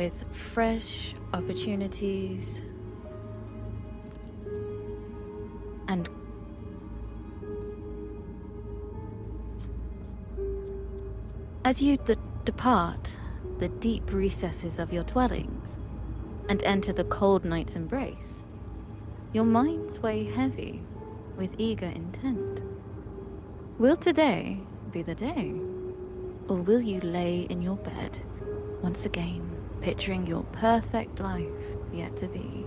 with fresh opportunities and as you depart the deep recesses of your dwellings and enter the cold night's embrace, your minds weigh heavy with eager intent. Will today be the day, or will you lay in your bed once again, picturing your perfect life yet to be?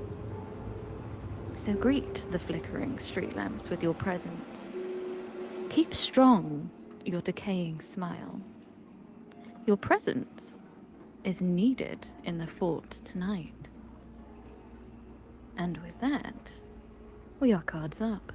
So greet the flickering street lamps with your presence. Keep strong your decaying smile. Your presence is needed in the fort tonight. And with that, we are cards up.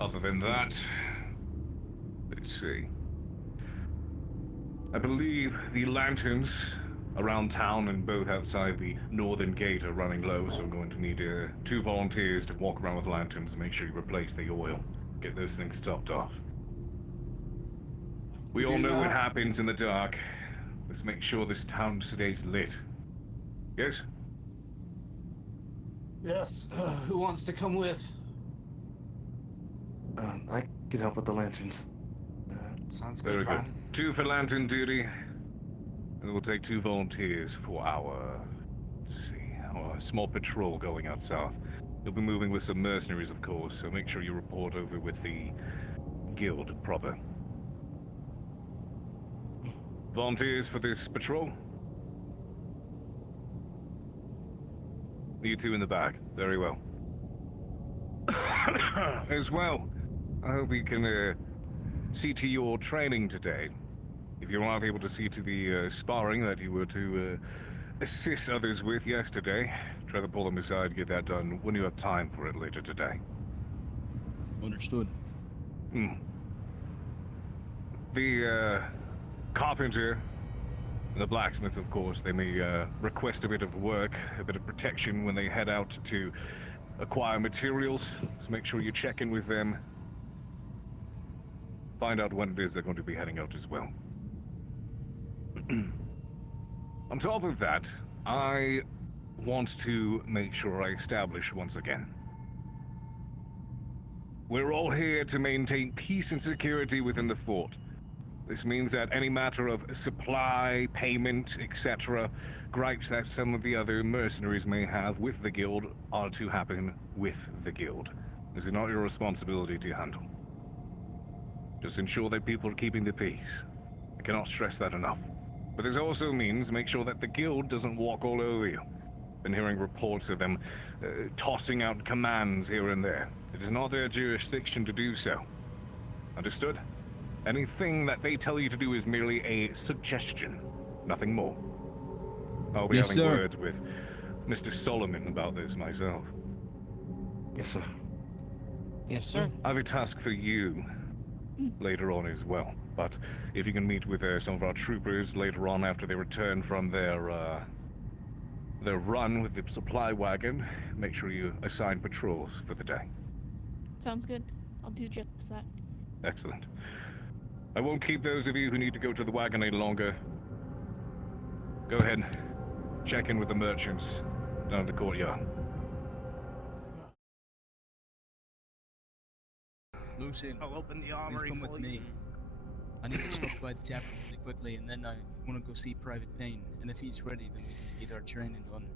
Other than that, let's see. I believe the lanterns around town and both outside the northern gate are running low, so I'm going to need 2 volunteers to walk around with lanterns and make sure you replace the oil. Get those things topped off. We all know what happens in the dark. Let's make sure this town stays lit. Yes? Yes. Who wants to come with? I can help with the lanterns. Sounds good. Very good. 2 for lantern duty, and we'll take 2 volunteers for our, let's see, our small patrol going out south. You'll be moving with some mercenaries, of course, so make sure you report over with the guild proper. Volunteers for this patrol? You 2 in the back. Very well. As well, I hope you can see to your training today. If you aren't able to see to the sparring that you were to assist others with yesterday, try to pull them aside, get that done when you have time for it later today. Understood. The carpenter and the blacksmith, of course, they may request a bit of work, a bit of protection when they head out to acquire materials, so make sure you check in with them. Find out when it is they're going to be heading out as well. On top of that, I want to make sure I establish once again. We're all here to maintain peace and security within the fort. This means that any matter of supply, payment, etc., gripes that some of the other mercenaries may have with the guild are to happen with the guild. This is not your responsibility to handle. Just ensure that people are keeping the peace. I cannot stress that enough. But this also means make sure that the guild doesn't walk all over you. Been hearing reports of them tossing out commands here and there. It is not their jurisdiction to do so. Understood? Anything that they tell you to do is merely a suggestion, nothing more. I'll be having words with Mr. Solomon about this myself. Yes, sir. Yes, sir. I have a task for you later on as well. But if you can meet with some of our troopers later on after they return from their run with the supply wagon, make sure you assign patrols for the day. Sounds good. I'll do just that. Excellent. I won't keep those of you who need to go to the wagon any longer. Go ahead, check in with the merchants down at the courtyard. Lucian, I'll open the please armory come for with you. me. I need to stop by the tavern really quickly, and then I want to go see Private Payne. And if he's ready, then we can get our training done.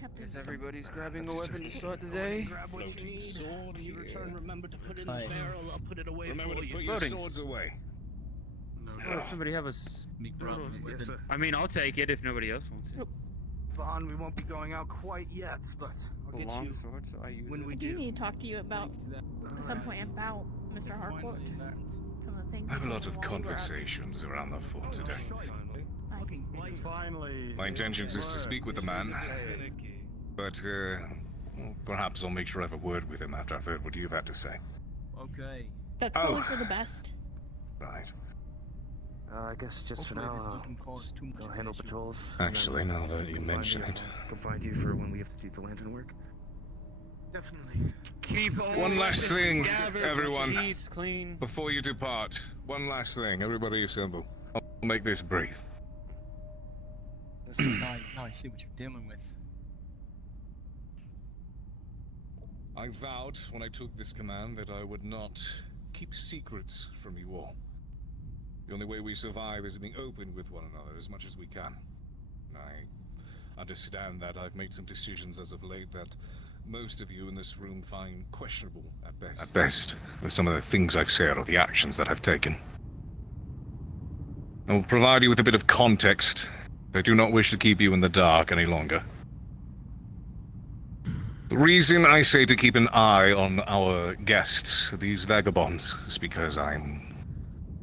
Captain. Guess everybody's grabbing a weapon to start the day. Grab what you Floating need. sword When you here. return, remember to put it in the Aye. barrel. I'll put it away Remember for to you. put your Floating. swords away. Oh, somebody have a Big problem. Yes, sir. I mean, I'll take it if nobody else wants it. Vaughn, we won't be going out quite yet, but I'll A get long you sword, so I use when it. we I do do. need to talk to you about at some point about Mr. Harcourt. Some of the things. I have a he lot told of me while we were out. conversations around the fort today. Aye. Finally. My intention is to speak with the man, but well, perhaps I'll make sure I have a word with him after I've heard what you've had to say. Okay. That's Oh. probably for the best. Right. I guess just for Hopefully now, this doesn't cause too much I'll handle issue. patrols. Actually, and then, now that you can find mention me it. Can find you for when we have to do the lantern work. Definitely. Keep all One last the thing, scabbards and everyone. sheets clean. Before you depart, one last thing. Everybody assemble. I'll make this brief. Now I see what you're dealing with. I vowed when I took this command that I would not keep secrets from you all. The only way we survive is being open with one another as much as we can. I understand that I've made some decisions as of late that most of you in this room find questionable at best. At best, with some of the things I've said or the actions that I've taken. I will provide you with a bit of context. I do not wish to keep you in the dark any longer. The reason I say to keep an eye on our guests, these vagabonds, is because I'm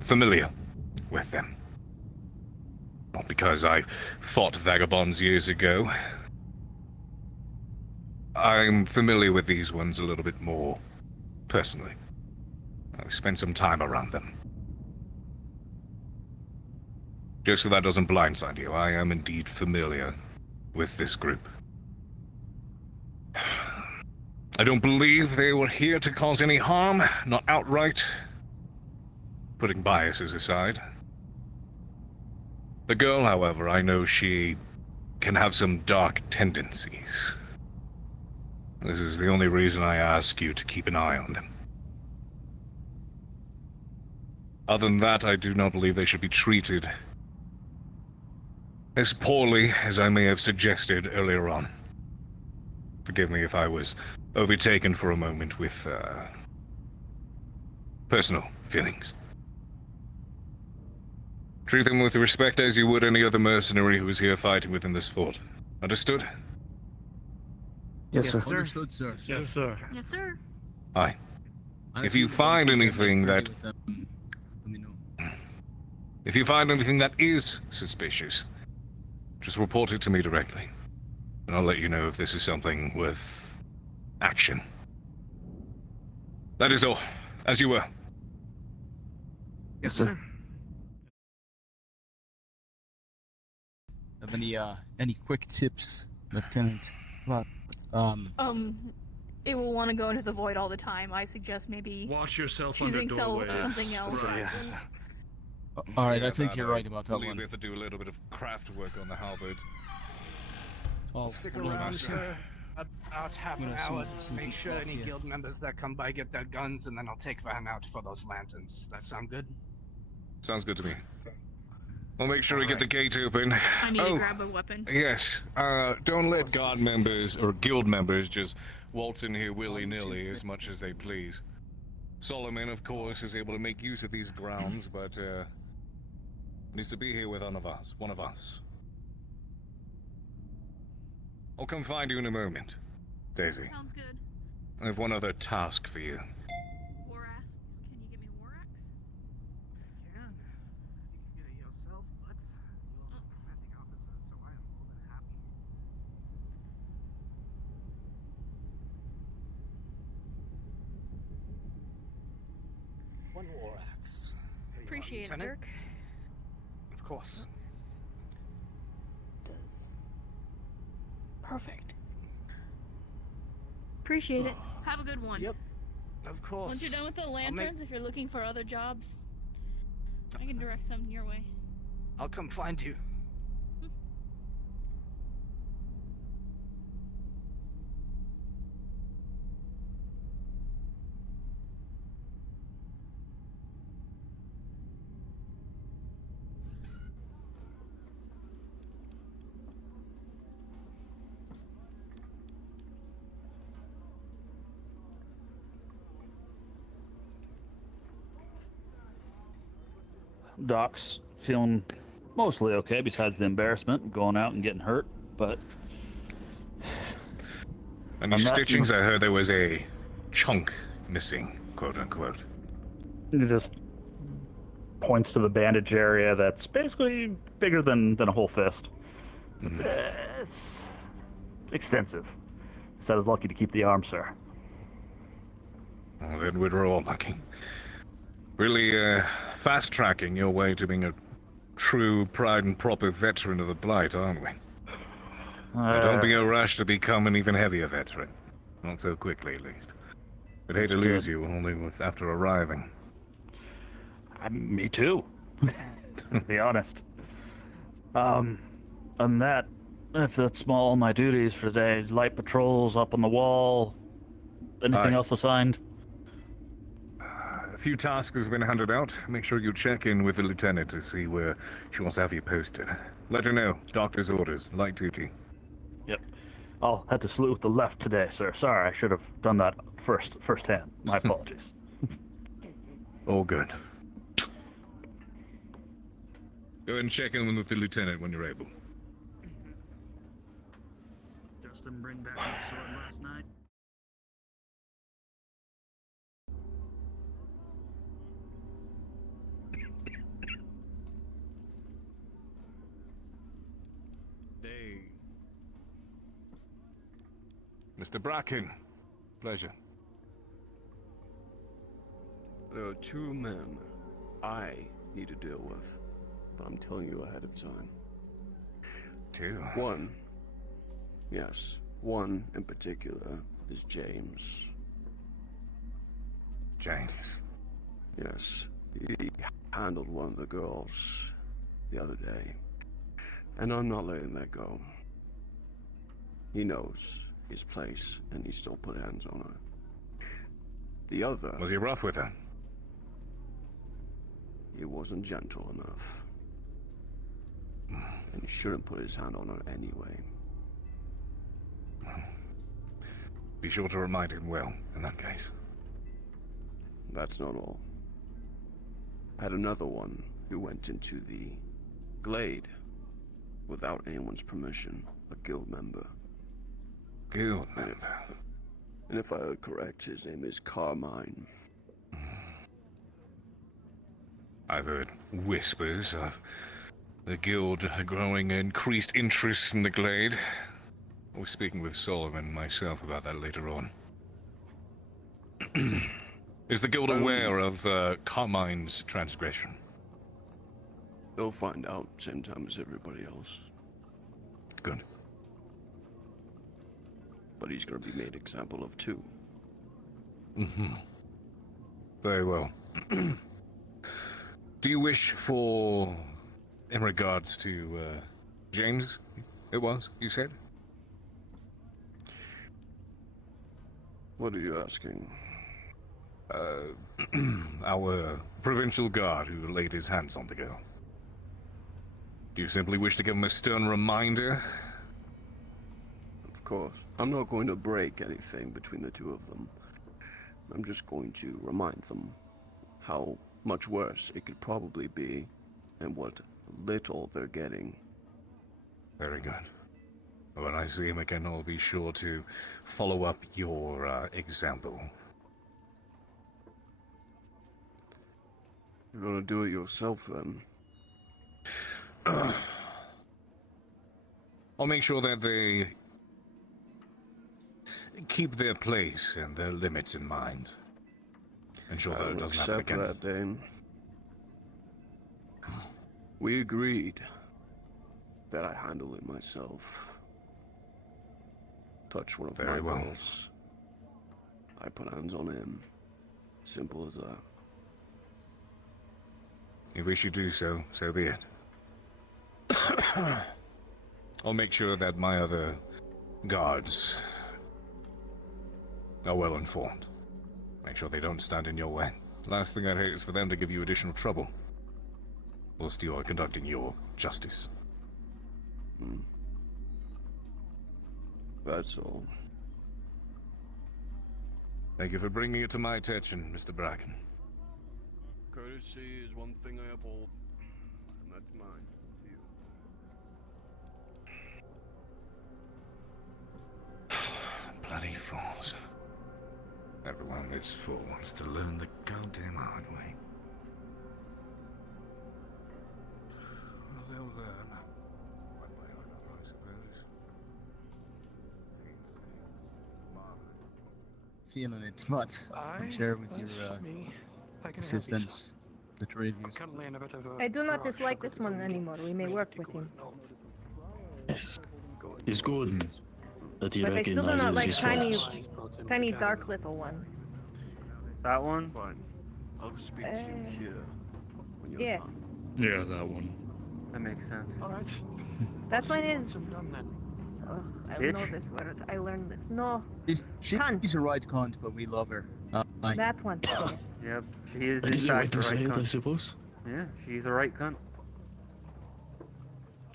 familiar with them. Not because I fought vagabonds years ago. I'm familiar with these ones a little bit more personally. I've spent some time around them. Just so that doesn't blindside you, I am indeed familiar with this group. I don't believe they were here to cause any harm, not outright. Putting biases aside. The girl, however, I know she can have some dark tendencies. This is the only reason I ask you to keep an eye on them. Other than that, I do not believe they should be treated as poorly as I may have suggested earlier on. Forgive me if I was overtaken for a moment with, personal feelings. Treat them with respect as you would any other mercenary who is here fighting within this fort. Understood? Yes, sir. Understood, sir. Yes, sir. Yes, sir. Aye. I If you feel find like anything I'm that- with them, let me know. If you find anything that is suspicious, just report it to me directly. And I'll let you know if this is something worth action. That is all. As you were. Yes, sir. sir. Have any quick tips, Lieutenant? About It will want to go into the void all the time. I suggest maybe Watch yourself choosing under doorways. something else. Right. Yes. all right, Yeah, I think but you're right about I that believe one. we have to do a little bit of craft work on the halberd. Oh, Stick hold on, around, master. sir. About half an Well, as soon- hour. as soon as Make we sure talk any to you. guild members that come by get their guns, and then I'll take Van out for those lanterns. That sound good? Sounds good to me. We'll make sure we get the gate open. I need Oh, to grab a weapon. yes. Don't let guard members or guild members just waltz in here willy-nilly as much as they please. Solomon, of course, is able to make use of these grounds, but needs to be here with one of us. I'll come find you in a moment, Daisy. Sounds good. I have one other task for you. War axe. Can you give me war axe? Can. You can get it yourself, but you're the commanding officer, so I am more than happy. one war axe. Here you are, Appreciate it, Lieutenant. Dirk. Of course. Does. Perfect. Appreciate it. Have a good one. Yep. Of course. Once you're done with the lanterns, if you're looking for other jobs, I can direct some your way. I'll come find you. Doc's feeling mostly okay, besides the embarrassment of going out and getting hurt, but... Any I'm not- stitchings? I heard there was a chunk missing, quote unquote. He just points to the bandage area that's basically bigger than a whole fist. It's extensive. Said I was lucky to keep the arm, sir. Well, then we're all lucky. Really, fast-tracking your way to being a true pride and proper veteran of the Blight, aren't we? Don't be a rush to become an even heavier veteran. Not so quickly, at least. I'd hate to That's lose good. you only after arriving. Me too, to be honest. And that, if that's all my duties for the day, light patrols up on the wall. Anything Aye. else assigned? A few tasks have been handed out. Make sure you check in with the lieutenant to see where she wants to have you posted. Let her know. Doctor's orders. Light duty. Yep. I'll head to salute with the left today, sir. Sorry, I should have done that firsthand. My apologies. All good. Go ahead and check in with the lieutenant when you're able. Justin, bring back my sword last night. Mr. Bracken. Pleasure. There are two men I need to deal with, but I'm telling you ahead of time. Two? One, yes, one in particular is James. James. Yes, he handled one of the girls the other day, and I'm not letting that go. He knows his place, and he still put hands on her. The other... Was he rough with her? He wasn't gentle enough. And he shouldn't put his hand on her anyway. Be sure to remind him well, in that case. That's not all. I had another one who went into the glade without anyone's permission, a guild member. Guild member? And if I heard correct, his name is Carmine. I've heard whispers of the guild growing increased interest in the glade. I was speaking with Solomon myself about that later on. Is the guild aware of Carmine's transgression? They'll find out same time as everybody else. Good. But he's gonna be made example of too. Mm-hmm. Very well. Do you wish for, in regards to James, it was, you said? What are you asking? Our provincial guard who laid his hands on the girl. Do you simply wish to give him a stern reminder? Of course. I'm not going to break anything between the two of them. I'm just going to remind them how much worse it could probably be and what little they're getting. Very good. When I see him again, I'll be sure to follow up your example. You're gonna do it yourself then? I'll make sure that they keep their place and their limits in mind. ensure I that it don't doesn't happen accept again. that, Dane. We agreed that I handle it myself. Touch one of Very my well. girls, I put hands on him. Simple as that. If we should do so, so be it. I'll make sure that my other guards are well informed. Make sure they don't stand in your way. Last thing I'd hate is for them to give you additional trouble, whilst you are conducting your justice. That's all. Thank you for bringing it to my attention, Mr. Bracken. Courtesy is one thing I uphold, and that's mine. You. Bloody fools. Everyone this fool wants to learn the goddamn hard way. Well, they'll learn. One way or another, I suppose. Feeling it, but I'm sure with your assistance, the three of you. I do not dislike this one anymore. We may work with him. Yes. He's good. That he But I still do not like recognizes his faults. tiny dark little one. That one? Fine. I'll speak to you here when you're Yes. done. Yeah, that one. That makes sense. Alright. That one is... Ugh, I Bitch? know this word. I learned this. No, She's a right cunt, but we love her. that one. Yes. Yep, she is That in is a way fact the to say right it, I cunt. suppose. Yeah, she's a right cunt.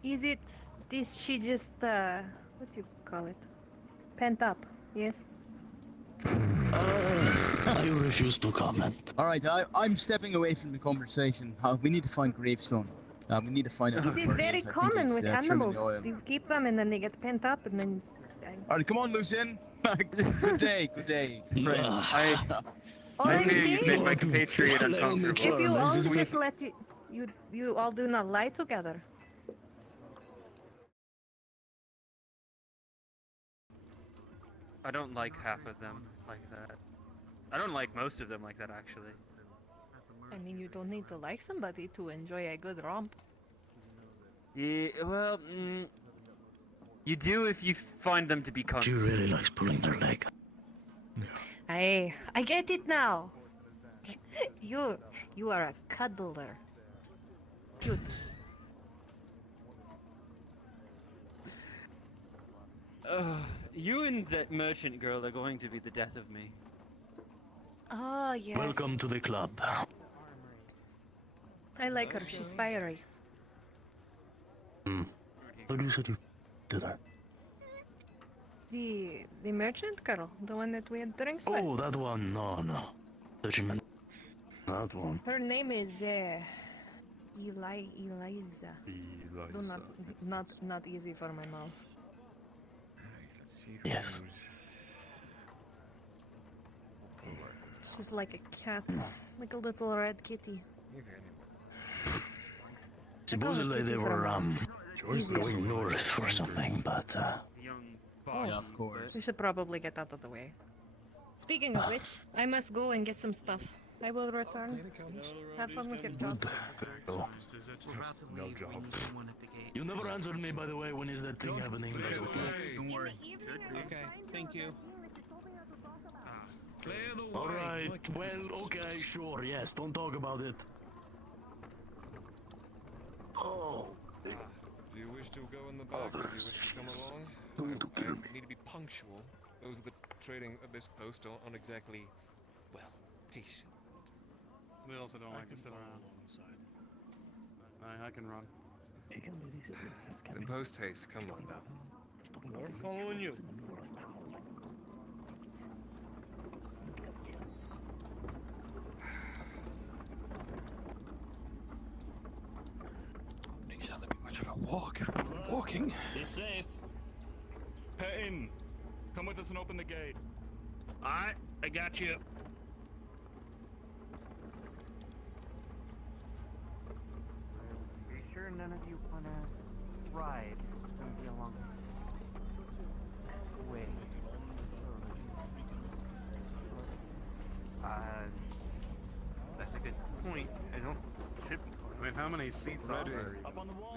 Is it this? She just what do you call it? Pent up. Yes. I refuse to comment. Alright, I'm stepping away from the conversation. We need to find gravestone. We need to find out. It is very common with animals. You keep them and then they get pent up and then. Alright, come on, Lucien. Good day, friends. Oh, I let me knew see. you'd make my compatriot uncomfortable. If you all just let you all do not lie together. I don't like half of them like that. I don't like most of them like that, actually. I mean, you don't need to like somebody to enjoy a good romp. Yeah, well, you do if you find them to be cunts. She really likes pulling their leg. I get it now. You are a cuddler. Cute. You and that merchant girl are going to be the death of me. Oh yes. Welcome to the club. I like her. She's fiery. What you said you did that? The merchant girl, the one that we had drinks with. Oh, that one. No. That you meant that one. Her name is Eliza. Do not easy for my mouth. Yes. She's like a cat, like a little red kitty. Supposedly they were Easy. going north or something, but Yeah, of course. We should probably get out of the way. Speaking of which, I must go and get some stuff. I will return. Have fun with your jobs. no job. You never answered me, by the way. When is that thing happening? Don't worry. Okay, thank you. All right. Well, okay, sure. Yes. Don't talk about it. Oh. Do you wish to go in the back? Do you wish to come along? Going to kill me. Need to be punctual. Those of the trading abyss post aren't exactly, well, patient. We also don't like to sit around. I can run. Then post haste, come on now. We're following you. Exactly much of a walk. If we're walking. Be safe. Peyton, come with us and open the gate. Alright, I got you. Are you sure none of you wanna ride? It's gonna be a long way. point. I don't tipping point. I mean, how many seats are there? Up on the wall?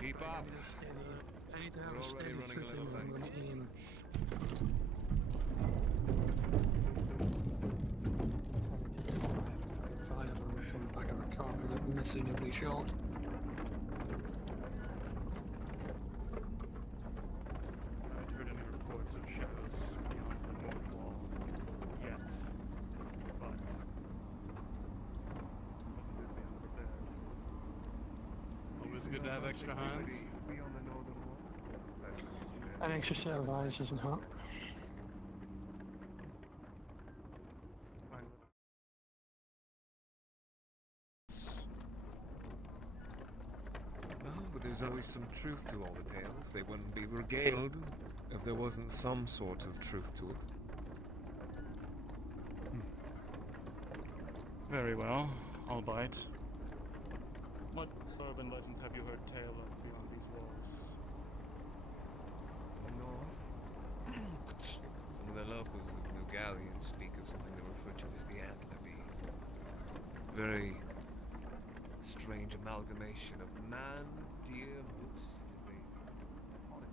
Keep up. I need to have We're a already steady running a footing little if I'm late. going to aim. Fire from the back of a car without missing every shot. I haven't heard any reports of shadows beyond the north wall yet, but wasn't good being prepared. Always good to have extra hands. An extra set of eyes doesn't hurt. No, but there's always some truth to all the tales. They wouldn't be regaled if there wasn't some sort of truth to it. Very well, I'll bite. What urban legends have you heard tale of beyond these walls? No. Some of the locals of New Galleon speak of something they refer to as the antler bees. Very strange amalgamation of man, deer, moose, as they call it.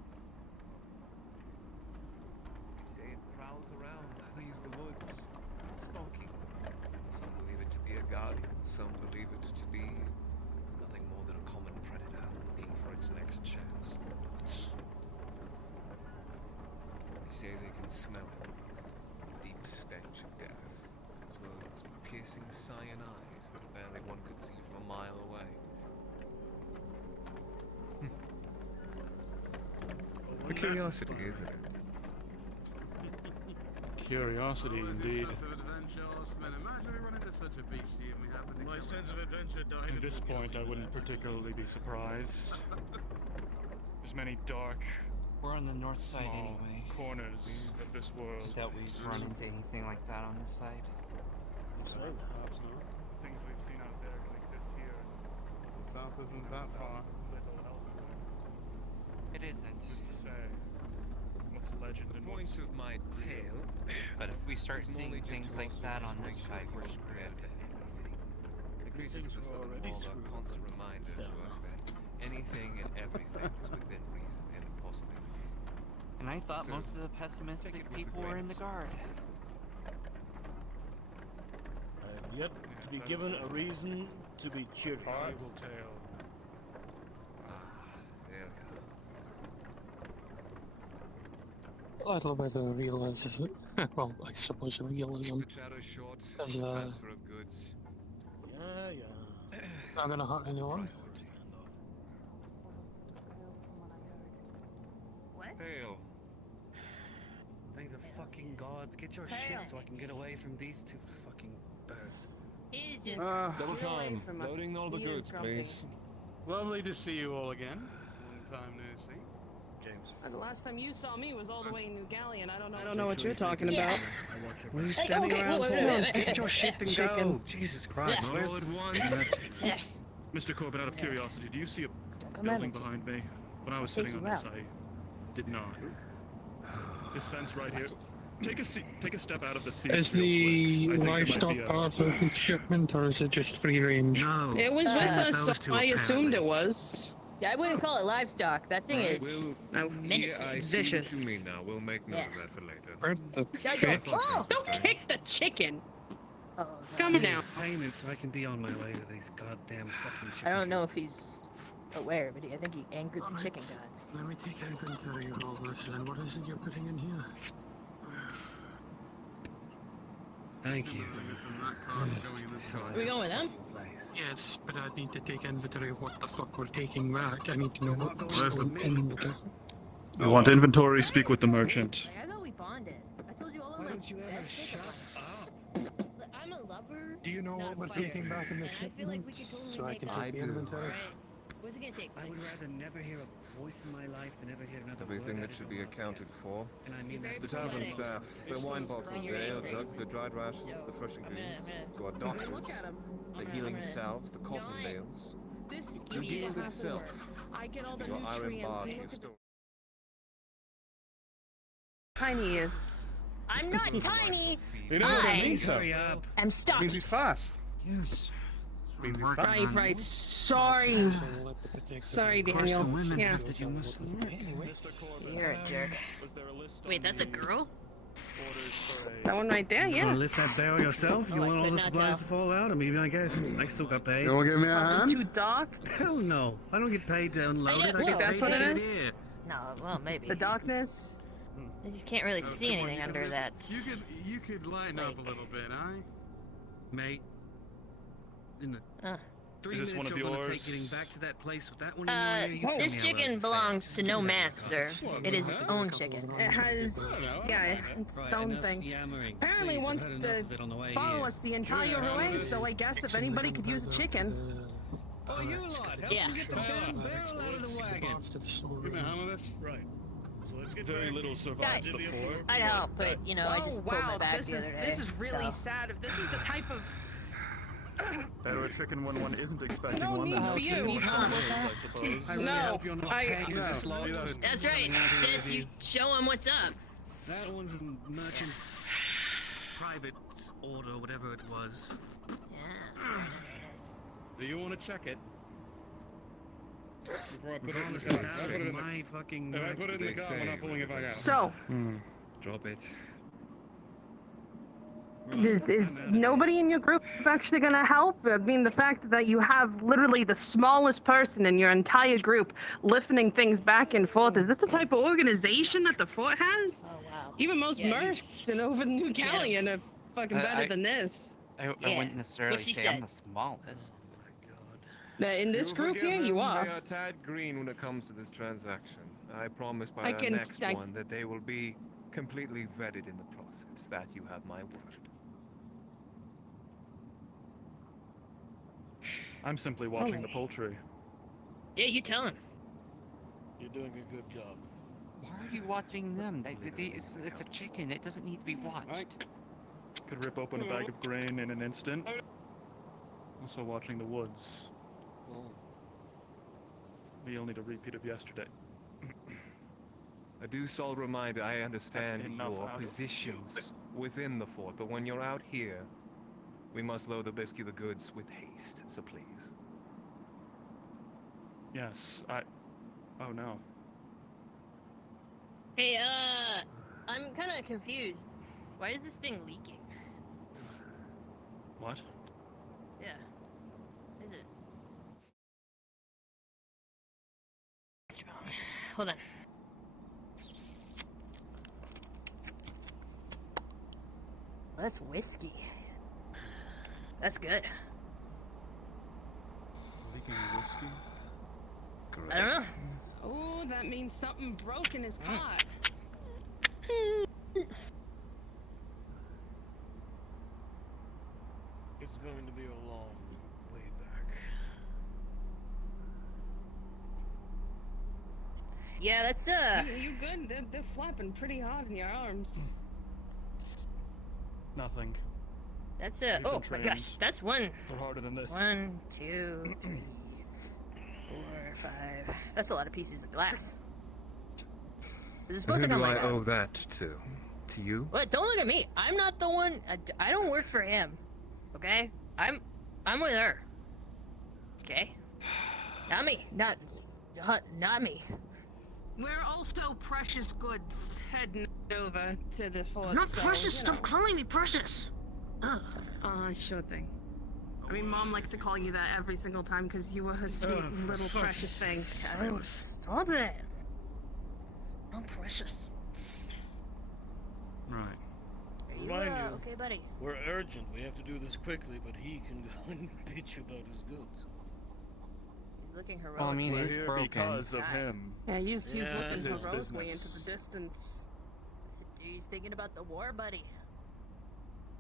They say it prowls around these woods, stalking. Some believe it to be a guardian, some believe it to be nothing more than a common predator looking for its next chance. They say they can smell it, the deep stench of death, as well as its piercing cyan eyes that barely one could see from a mile away. A curiosity, isn't it? Curiosity, indeed. My sense of adventure died. At this point, I wouldn't particularly be surprised. There's many dark, We're on the north side small anyway. corners of this world. I doubt we've run into anything like that on this side. Perhaps not. Things we've seen out there can exist here. The south isn't that far. Little elsewhere. It isn't. Who's to say? What's legend and Point what's of my tale. But if we start It's seeing only just things to like also that on make this sure side, you we're won't screwed. forget. The creatures of the southern wall are a constant reminder to us that anything and everything is within reason and possibility. And I thought So, most of the take pessimistic it with a people were grain in the of salt. guard. I have yet to be given a reason to be cheered hard. valuable tale. There we A little bit of realism. Well, I suppose realism. The shadow's short, As transfer of goods. yeah. Not gonna hurt anyone. What? Hail. Thank the fucking gods. Get your shit so I can get away from these two fucking birds. He's just Double time. Loading all the goods, please. Lovely to see you all again. Long time no see. James. The last time you saw me was all the way in New Galleon. I don't know. know what you're talking about. What are you standing around for? Get your shit and go. Jesus Christ. Mr. Corbett, out of curiosity, do you see a come at building me. behind me? When I was Take sitting on you this, out. I did not. This fence right here. Take a seat. Take a step out of the seat. Is real the quick. I think there might livestock be a- part of the shipment, or is it just free range? No. It was with us, those so two I assumed apparently. it was. Yeah, I wouldn't call it livestock. That thing is menacing. I see vicious. what you mean now. We'll make note Yeah. of that for later. Where the Yeah, shit? Oh, don't kick the chicken. Oh, come now. Payment so I can be on my way to these goddamn fucking chickens. I don't know if he's aware, but I think he angered the chicken gods. Let me take inventory of all this then. What is it you're putting in here? Thank you. Are we going with them? Yes, but I need to take inventory of what the fuck we're taking back. I need to know what's still in the... You want inventory? Speak with the merchant. I thought we bonded. I told you all of my I'm a lover. Do you know what we're taking back in the and I feel like we could totally so I make can up. take the inventory? What's it gonna take? I would rather never hear a voice in my life than ever hear another Everything word that should be accounted for. And I mean The tavern staff, their wine bottles, their ale jugs, their dried rations, the fresh ingredients. To our doctors, the healing salves, the cotton bales. The guild itself. Your iron bars for your store. Tiny is. I'm not tiny. You know what that means, though? I'm stuck. It means he's fast. Yes. Means he's fast. Right. Sorry. Sorry, Daniel. Yeah. You're a jerk. Wait, that's a girl? That one right there, You yeah. wanna lift that barrel yourself? You Oh, I want all could the not supplies tell. to fall out? I mean, I guess I still got paid. You wanna give me a hand? Too dark. Hell no. I don't get paid to unload it. I Well, get that's paid what to it get it is? here. No, well, maybe. The darkness. I just can't really see anything under that. You could lighten up a little bit, eh? Mate. In the 3 Is this minutes one of you're gonna yours? take getting back to that place with that one in your ear, you tell This me how chicken that belongs fares. to no man, sir. It is its own chicken. It has, yeah, it's its own thing. Yammering. Apparently Please, wants I've had to enough of it on the way follow here. us the entire way, so I guess if anybody could use a chicken. Oh, you lot, help Yeah. me get the damn barrel out of the wagon. Give me a hand of this. Right. So let's get Very back. little survives the fort. I'd help, but you know, I just pulled my bag this the is other day. this is really so. sad. If this is the type of Better a chicken when one isn't expecting No one need than for out you. to Need one. help with I that? suppose. I really No, hope you're not I- pegging no. the slaughter. That's right, sis. You show him what's up. That one's a merchant's private order, whatever it was. Yeah. Do you want to check it? Before I put it in the Promise car. is If I out put it of in the- my fucking If I put it in the They car, we're not say pulling it back out. so. Drop it. Is nobody in your group actually gonna help? I mean, the fact that you have literally the smallest person in your entire group lifting things back and forth, is this the type of organization that the fort has? Oh wow. Even most Yeah, mercs and over the New Galleon are fucking better than this. I Yeah, wouldn't necessarily what she say I'm said. the smallest. In this group here, you They are. are tad green when it comes to this transaction. I promise by I our can- next I- one that they will be completely vetted in the process. That you have my word. I'm simply watching the poultry. Yeah, you tell him. You're doing a good job. Why are you watching them? It's a chicken. It doesn't need to be watched. Could rip open a bag of grain in an instant. Also watching the woods. We all need a repeat of yesterday. A due soul reminder, I understand enough your out of positions within the fort, but when you're out here, we must load the biscuit the goods with haste, so please. Yes, oh no. Hey, I'm kind of confused. Why is this thing leaking? What? Yeah. Is it? Strong. Hold on. That's whiskey. That's good. Leaking whiskey? I don't know. Oh, that means something broke in his cot. It's going to be a long way back. Yeah, that's You good? They're flapping pretty hard in your arms. Nothing. That's We've been oh my gosh, trained that's one. for harder than this. 1, 2, 3, 4, 5. That's a lot of pieces of glass. Is it supposed to Who come do like I that? owe that to? To you? What? Don't look at me. I'm not the one. I don't work for him. Okay? I'm with her. Okay? Not me. Not me. We're also precious goods heading over to the fort. I'm not so, precious. you know. Stop calling me precious. Ugh. Sure thing. I mean, Mom liked to call you that every single time because you were her sweet little precious thing. Oh, stop it. I'm precious. Right. Are you, Remind you. okay, buddy? We're urgent. We have to do this quickly, but he can go and bitch about his goods. He's looking heroic. Well, I mean, We're it's here broken. because of him. Yeah, he's Yeah, looking it's his heroically business. into the distance. He's thinking about the war, buddy.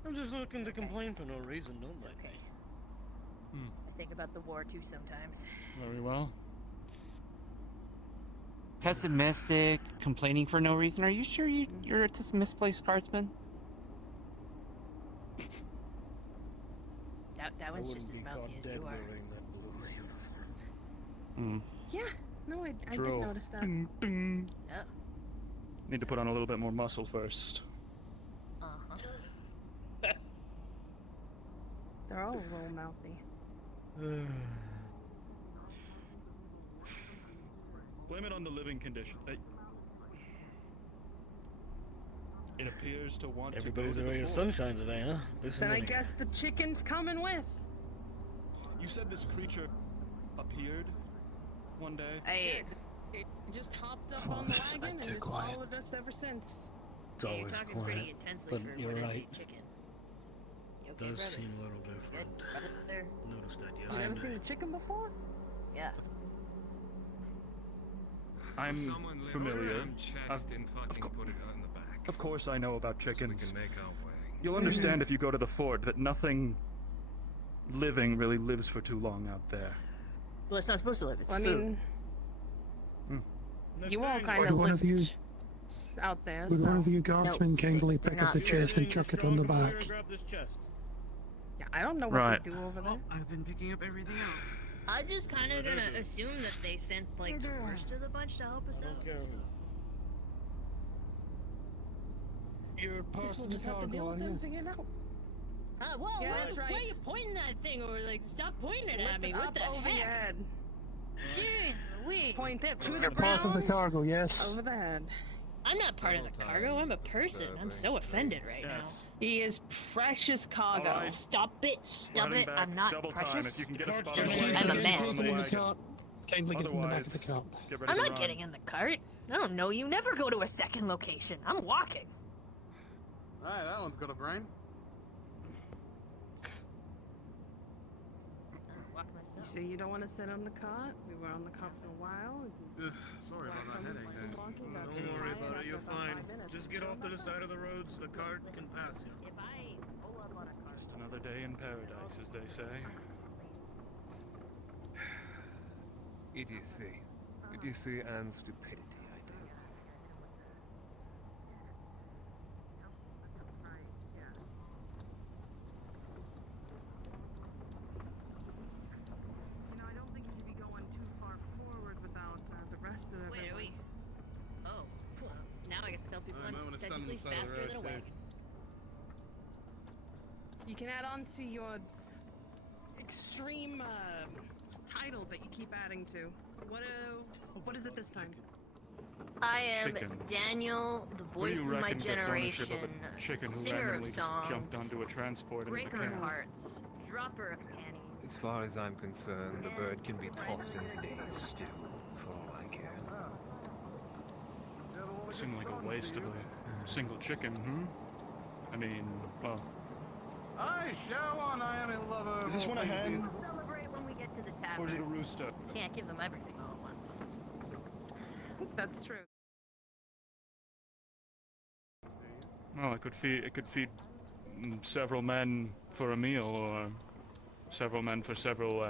I'm just looking to okay. complain for no reason, don't It's mind okay. me. I think about the war too sometimes. Very well. pessimistic, complaining for no reason. Are you sure you're a misplaced guardsman? That one's just as mouthy as you are. Yeah, no, I did Drill. notice that. Yeah. Need to put on a little bit more muscle first. They're all a little mouthy. Blame it on the living condition. It appears to want Everybody's to go to away the in fort. sunshine today, huh? Then I guess the chicken's coming with. You said this creature appeared one day? It just hopped up on the wagon and has followed us ever since. It's You're always talking quiet, pretty intensely but for you're what is right. a chicken. You It okay, does brother? seem a little different. There. Noticed that You never yesterday. seen a chicken before? Yeah. I'm familiar. Of course I know about chickens. So we can make our way. You'll understand if you go to the fort that nothing living really lives for too long out there. Well, it's not supposed to live. It's I food. mean, you all kind Would of one of live you, out there. would one so- of you guardsmen kindly they're pick up not the food. chest and chuck it on the back? Grab this chest. Yeah, I don't know what Right. they do over there. I've been picking up everything else. I'm just kind of gonna assume that they sent like the worst of the bunch to help us out. You're part Guess we'll of the just have to cargo, deal with aren't them, you? figure it out. Well, Yeah, why, that's right. why are you pointing that thing over? Like, stop pointing it Lift at me. it What up the over heck? your head. Jeez Louise. Point Pick to one. the Part of the ground. cargo, yes. Over the head. I'm not part of the cargo. I'm a person. I'm so offended right now. He is precious cargo. All right. Stop it. Stop Running it. back I'm not double time precious. if you can get a Cart's spot on the gonna wagon. say I'm a something, man. put it in the cart. Kindly get in the back of Otherwise, the cart. get ready I'm to not run. getting in the cart. I don't know you. Never go to a second location. I'm walking. Alright, that one's got a brain. Walk You myself. say you don't want to sit on the cart? We were on the cart for a while. Sorry about that headache there. Don't Don't worry about it, you're fine. Just get off to the side of the road so the cart can pass you. If I pull up on a cart. Just another day in paradise, as they say. Idiocy. Idiocy and stupidity, I do. You know, I don't think you should be going too far forward without the rest of Wait, are we? Oh, well, now I get to tell people I might I'm wanna stand on the technically side of the faster road, than a too. wagon. You can add on to your extreme title that you keep adding to. What is it this time? I am Chicken. Daniel, the Who do voice you of my reckon gets ownership generation, of a chicken who singer randomly of just songs, jumped onto a transport and breaker became of hearts, dropper of panties. As far as I'm concerned, the bird can be tossed in today's stew, for all I care. Seemed like a waste of a single chicken, I mean, well, I show on, I am in love of. is this one a hen? Celebrate when we get to the Or is it a tavern. rooster? Can't give them everything all at once. That's true. Well, it could feed several men for a meal, or several men for several,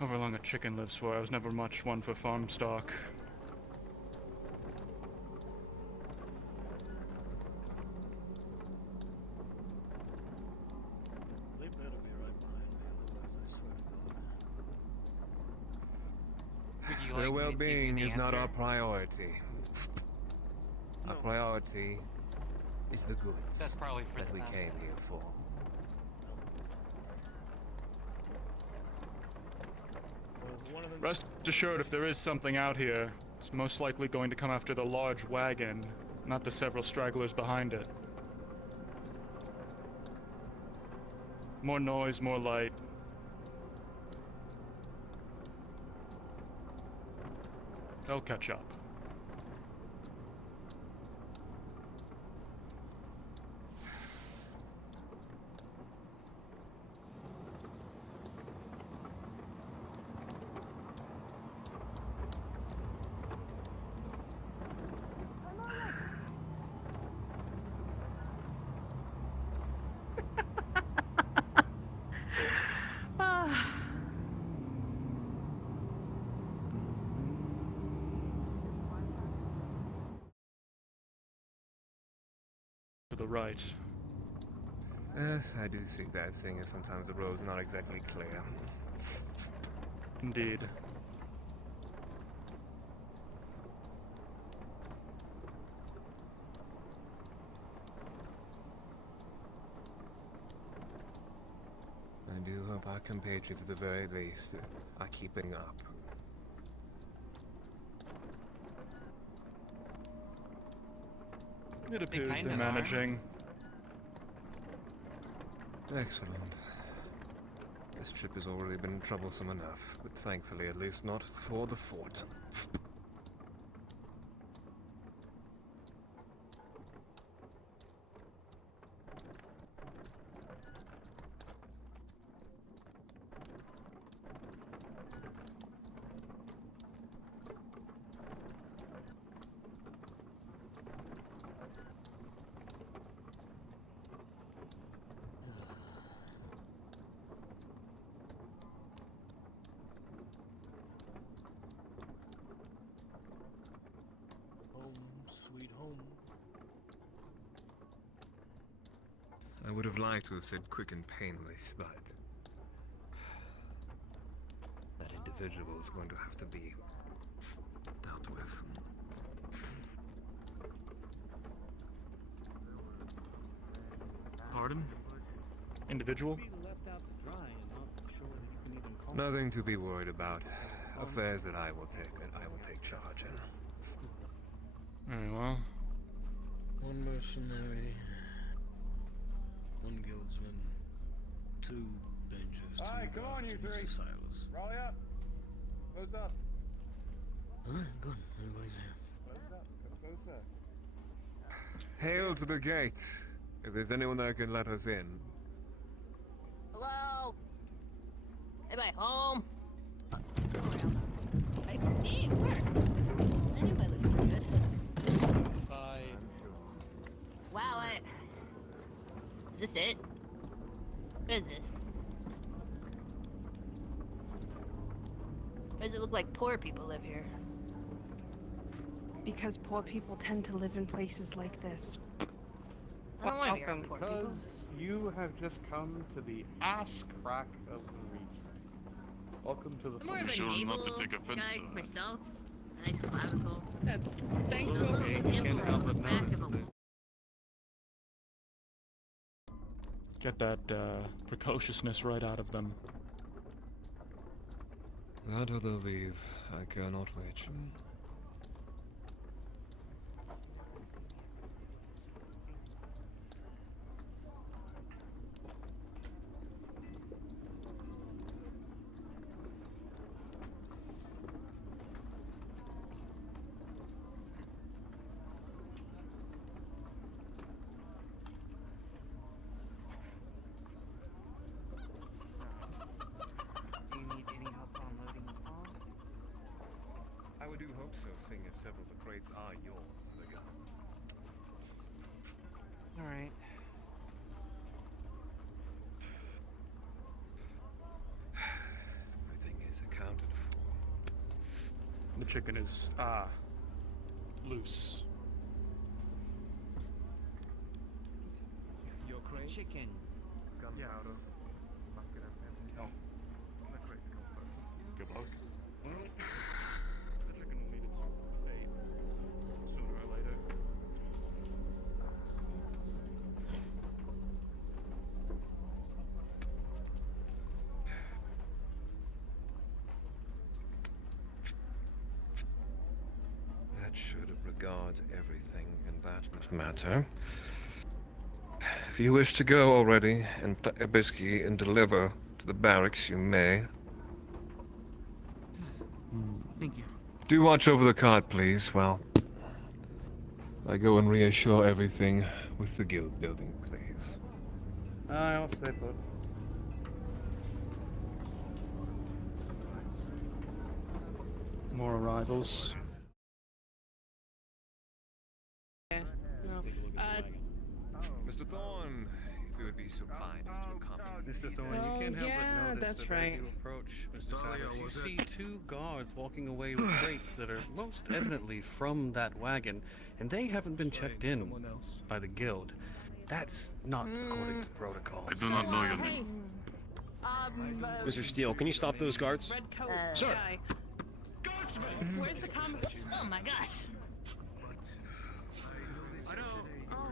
however long a chicken lives for. I was never much one for farm stock. They better be right behind me, otherwise I swear to God. Would you Their like me to give you well-being the is not our answer? priority. Our priority is the goods That's probably for that the we best. came here for. Rest assured, if there is something out here, it's most likely going to come after the large wagon, not the several stragglers behind it. More noise, more light. They'll catch up. to the right. Yes, I do see that, seeing as sometimes the road's not exactly clear. Indeed. I do hope our compatriots at the very least are keeping up. It appears they're managing. Excellent. This trip has already been troublesome enough, but thankfully at least not for the fort. Sweet home. I would have liked to have said quick and painless, but that individual is going to have to be dealt with. Pardon? Individual? Nothing to be worried about. Affairs that I will take charge in. Very well. One mercenary, one guildsman, two benches, Alright, come on, you three. Silas. Rally up. Close up. Alright, good. Everybody's here. Close up. Come closer. Hail to the gate! If there's anyone that can let us in. Hello? Anybody home? Hey, me? Where? Anybody looks pretty good. Wow, is this it? What is this? Why does it look like poor people live here? Because poor people tend to live in places like this. I don't want to be around poor people. Because you have just come to the ass crack of the region. Welcome to the I'm more of a fun. naval guy myself. A nice clavicle. Thanks Those for little dimple on the back of a Get that precociousness right out of them. That or they'll leave. I care not which. Do you need any help unloading the car? I would do hope so, seeing as several of the crates are yours. Alright. Everything is accounted for. The chicken is, loose. Your crate? Chicken. Gunpowder. Bucket of No. The crate come first. Good luck. The chicken will need its fate sooner or later. That should regard everything in that matter. If you wish to go already and basically and deliver to the barracks, you may. Thank you. Do watch over the cart, please. Well, I go and reassure everything with the guild building, please. I'll stay put. More arrivals. Mr. Thorne, if you would be so kind as to accompany Mr. Thorne, Oh, you can't help yeah, but notice that's that right. as you approach Mr. Dahlia, Silas, you was see it? two guards walking away with crates that are most evidently from that wagon, and they haven't been checked in by the guild. That's not according to protocol. I do not know your name. Mr. Steele, can you stop those guards? Sir. Where's the comms? Oh my gosh.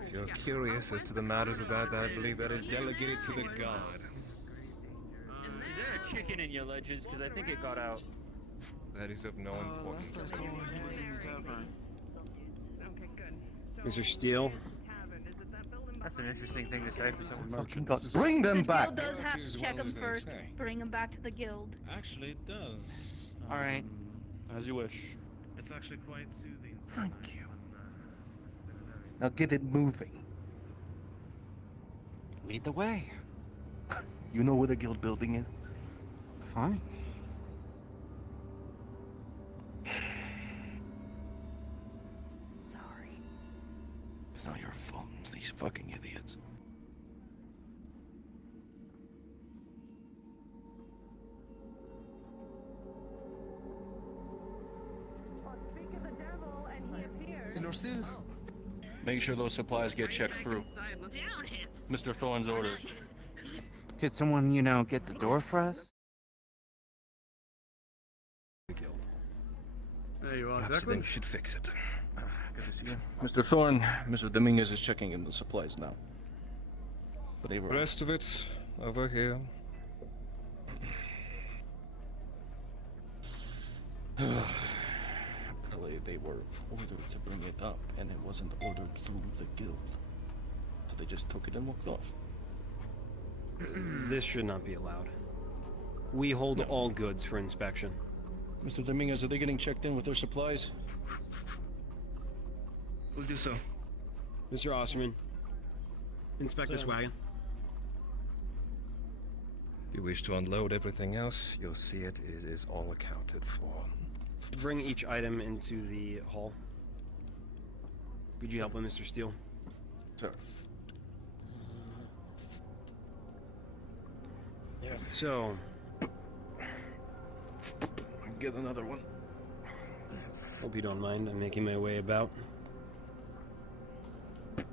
If you're curious as to the matters of that, I believe that is delegated to the guard. Is there a chicken in your ledges? Because I think it got out. That is of no importance. Mr. Steele? That's an interesting thing to say for someone. Bring them The back! guild does have As to well check them as they first. say. Bring them back to the guild. Actually, it does. All right. As you wish. It's actually quite soothing. Thank you. Now get it moving. Lead the way. You know where the guild building is? Fine. Sorry. It's not your fault. It's these fucking idiots. Make sure those supplies get checked through. Mr. Thorne's orders. Could someone, you know, get the door for us? There you are, Perhaps Declan. they should fix it. Good to see you. Mr. Thorne, Mr. Dominguez is checking in the supplies now. But they The were... rest of it, over here. Apparently they were ordered to bring it up, and it wasn't ordered through the guild. So they just took it and walked off. This should not be allowed. We hold all goods for inspection. Mr. Dominguez, are they getting checked in with their supplies? We'll do so. Mr. Osterman, inspect this wagon. If you wish to unload everything else, you'll see it is all accounted for. Bring each item into the hall. Could you help with Mr. Steele? Sir. Yeah. So, Get another one. hope you don't mind. I'm making my way about.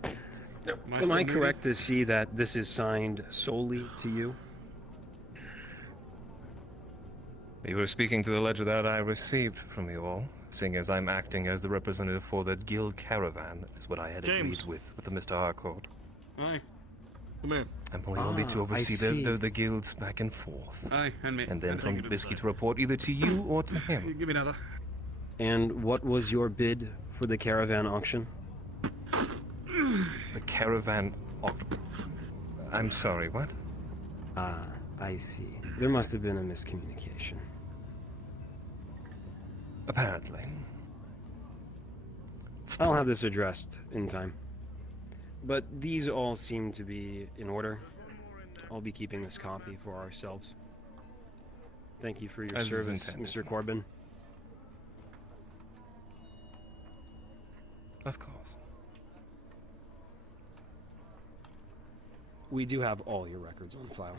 Am still I muted? correct to see that this is signed solely to you? You were speaking to the ledger that I received from you all, seeing as I'm acting as the representative for the guild caravan, is what I had James. agreed with Mr. Harcourt. Aye. Come here. I'm going only to I oversee see. the guilds back and forth. Aye, and me. And then I'll take from you to the Biscuit side. to report either to you or to him. Give me another. And what was your bid for the caravan auction? The caravan... I'm sorry, what? Ah, I see. There must have been a miscommunication. Apparently. I'll have this addressed in time. But these all seem to be in order. I'll be keeping this copy for ourselves. Thank you for your As is service, intended. Mr. Corbin. Of course. We do have all your records on file.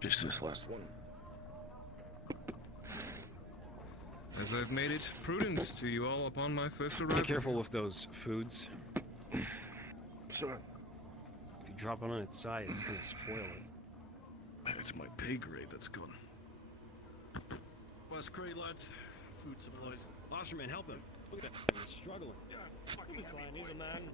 Just this last one. As I've made it prudent to you all upon my first arrival. Be careful with those foods. Sir. If you drop it on its side, it's gonna spoil it. It's my pay grade that's gone. Last crate, lads. Food supplies. Osterman, help him. Look at that. He's struggling. He'll be fine. He's a man.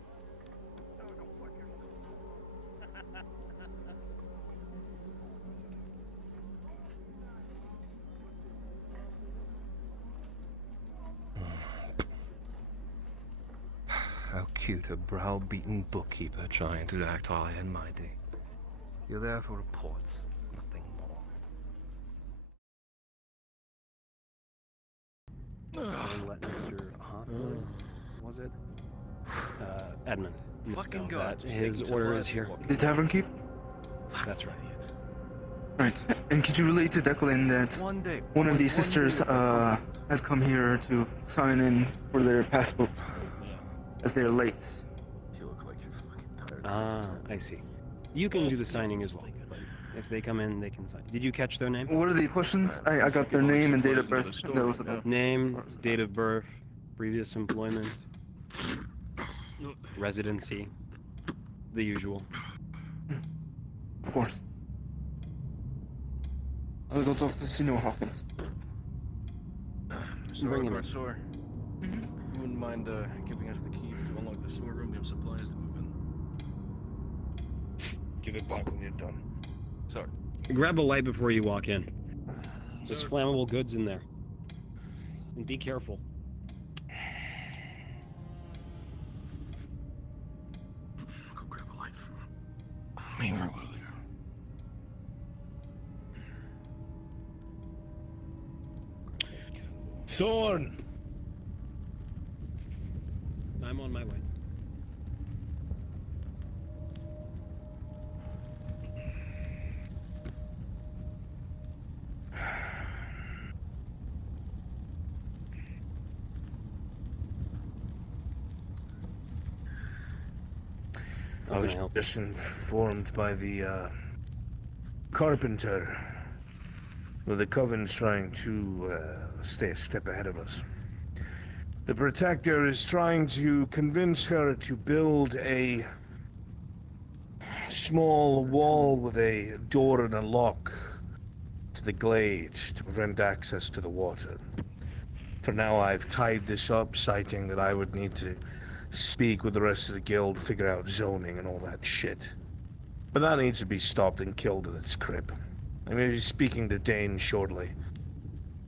How cute, a browbeaten bookkeeper trying to act high and mighty. You're there for reports, nothing more. And let Mr. Hawthorne, was it? Edmund. Fucking know God, that just his taking order supplies is here. and walking. The tavern keep? That's right. Right. And could you relate to Declan that One day. one of these sisters had come here to sign in for their passport as they're late? You look like you're fucking tired. Ah, I see. You can do the signing as well. If they come in, they can sign. Did you catch their name? What are the questions? I got their name and date of birth. That was enough. Name, date of birth, previous employment, residency. The usual. Of course. I'll go talk to Senior Hawkins. Bring him in. Corsair. You wouldn't mind giving us the keys to unlock the storeroom? We have supplies to move in. Give it back when you're done. Sorry. Grab a light before you walk in. There's flammable goods in there. And be careful. Go grab a light from me right over there. Thorn! I'm on my way. I was just informed by the carpenter that the Coven's trying to stay a step ahead of us. The Protector is trying to convince her to build a small wall with a door and a lock to the glade to prevent access to the water. For now, I've tied this up, citing that I would need to speak with the rest of the guild, figure out zoning and all that shit. But that needs to be stopped and killed in its crib. I may be speaking to Dane shortly.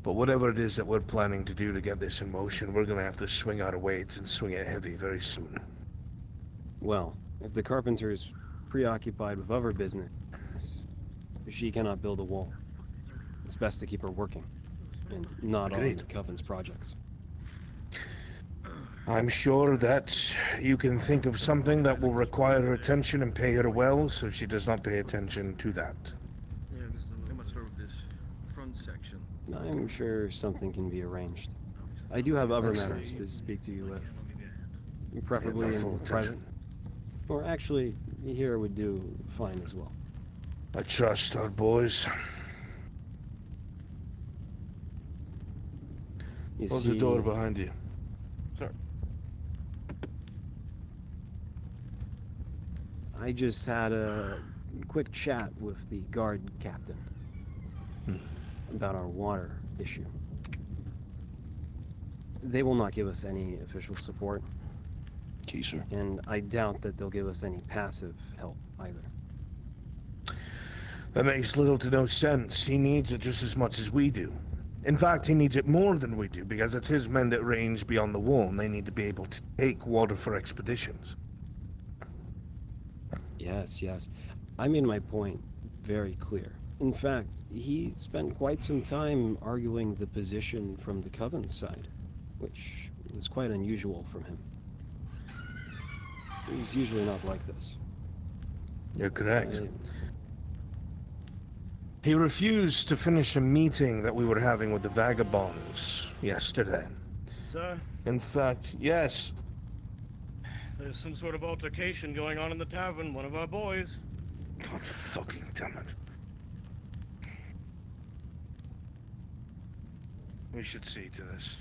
But whatever it is that we're planning to do to get this in motion, we're gonna have to swing our weights and swing it heavy very soon. Well, if the carpenter's preoccupied with other business, she cannot build a wall. It's best to keep her working, and not on the Coven's projects. I'm sure that you can think of something that will require her attention and pay her well, so she does not pay attention to that. Yeah, they must serve this front section. I'm sure something can be arranged. I do have other matters to speak to you with, preferably in private. Or actually, here would do fine as well. I trust our boys. Close the door behind you. Sir. I just had a quick chat with the guard captain about our water issue. They will not give us any official support. Sir. And I doubt that they'll give us any passive help either. That makes little to no sense. He needs it just as much as we do. In fact, he needs it more than we do, because it's his men that range beyond the wall, and they need to be able to take water for expeditions. Yes, yes. I made my point very clear. In fact, he spent quite some time arguing the position from the Coven's side, which was quite unusual from him. He's usually not like this. You're correct. He refused to finish a meeting that we were having with the vagabonds yesterday. Sir, In fact, yes. there's some sort of altercation going on in the tavern. One of our boys. God fucking damn it. We should see to this.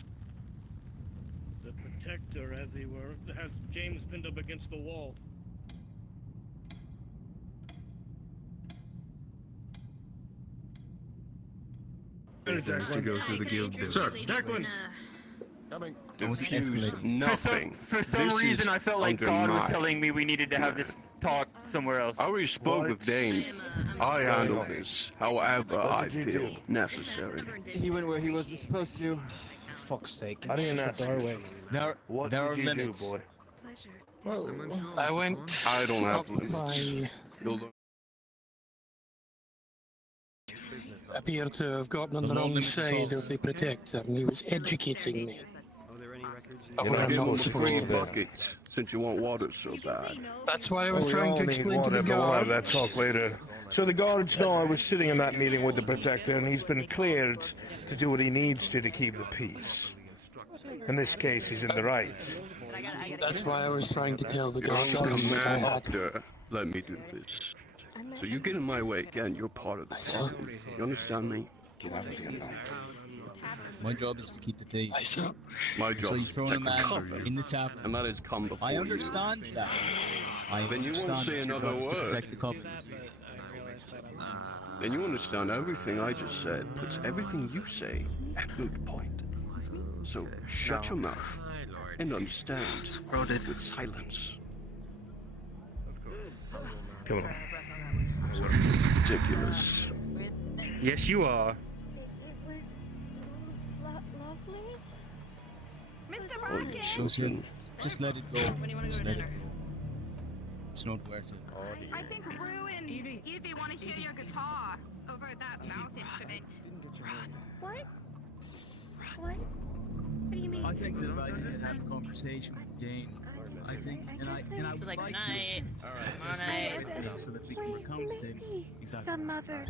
The Protector, as he were, has James pinned up against the wall. To go through the guild building. Sir, Declan! Coming. Diffuse nothing. For some This reason, is I felt like under God was my telling me we needed to have this talk somewhere else. I already spoke with Dane. I handle this however I did you feel do? necessary. He went where he wasn't supposed to. For fuck's sake. I didn't ask you. What there did are you limits. do, boy? I went. I don't have limits. Appear to have gotten on the The wrong law limits side us of the Protector, and he was educating me. Are there any records? You're not I'm supposed to bring go there. buckets since you want water so bad. That's why I was We trying all to need explain to water, the but we'll have guard. that talk later. So the guards know I was sitting in that meeting with the Protector, and he's been cleared to do what he needs to keep the peace. In this case, he's in the right. That's why I was trying to tell the You're guard under that I had. commander. Let me do this. So you get in my way again, you're part of the problem. You understand me? Get out of here now. My job is to keep the peace. My So job you're is to throwing a protect the man coven, in the tavern. and that has come before I you. understand that. Then you won't understand say that your another job is to word. protect the covenant. Then you understand everything I just said puts everything you say at moot point. So shut your mouth and understand with silence. Come on. Ridiculous. Yes, you are. Mr. Oh, you Just, children. just let it go. Just let it go. It's not worth it. I think Rue and Evie want to hear your guitar over that mouth instrument. What? What? What do you mean? I think that I need to have a conversation with Jane. I think, and I So would like like tonight, to tomorrow night, so that we can recount exactly some what other has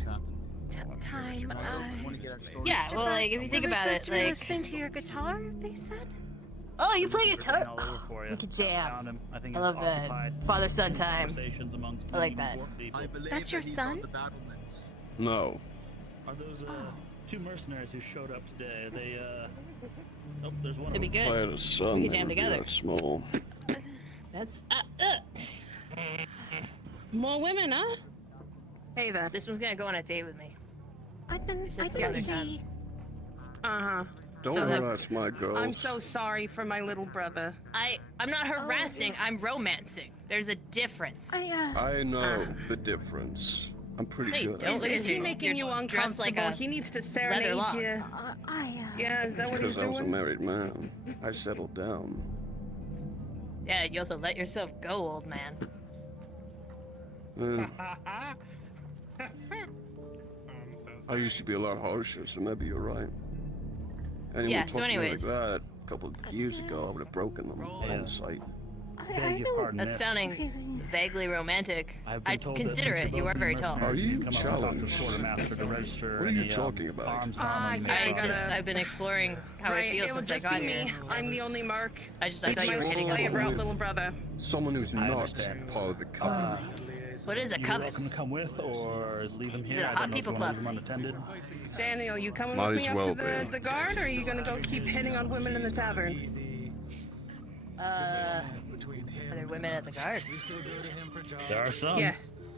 happened. time. I want to get our stories Yeah, straight. well, like if you think We're about it, supposed to be like listening to your guitar, they said. Oh, you play guitar? All over for you. We could jam. Found him. I think I he's love that. occupied Father-son time. Conversations amongst I like maybe that. 4 people. I believe That's your that he's son? on the battlements. No. Are those 2 mercenaries who showed up today? They oh, there's one. It'd be of good. If I had a son, We they could jam would be together. that small. That's More women, huh? Hey there. This one's gonna go on a date with me. I didn't together. see. Uh-huh. Don't So that- harass my girls. I'm so sorry for my little brother. I'm not harassing. I'm romancing. There's a difference. I know the difference. I'm pretty No, you good. don't. Is, Look is at he you. making you You're uncomfortable? dressed like a he needs to leather serenade lock. you. Yeah, is that what he's Because I was a doing? married man. I settled down. Yeah, you also let yourself go, old man. I used to be a lot harsher, so maybe you're right. Anyone Yeah, talked so to me anyways. like that a couple of years ago, I would have broken them on sight. Beg your pardon, That's miss. sounding vaguely romantic. I've been I'd told that consider since it. you're You both are very new tall. mercenaries, Are you come up and talk to the challenged? quartermaster to register What are you any, talking about? arms on you. I've been exploring how Right, I feel it would since I just got be here. me. I'm the only mark. I He's thought you were my hitting lay on about with- little brother. Someone who's I not understand. part of the covenant. What is a You're coven? welcome to come with or leave him Is it here. a I hot don't know if you people want to club? leave him unattended. Daniel, you coming Might with me as up well to be. the guard, or are you gonna go keep hitting on women in the tavern? Are there women at the guard? We still go to him for jobs. There are some. Yeah.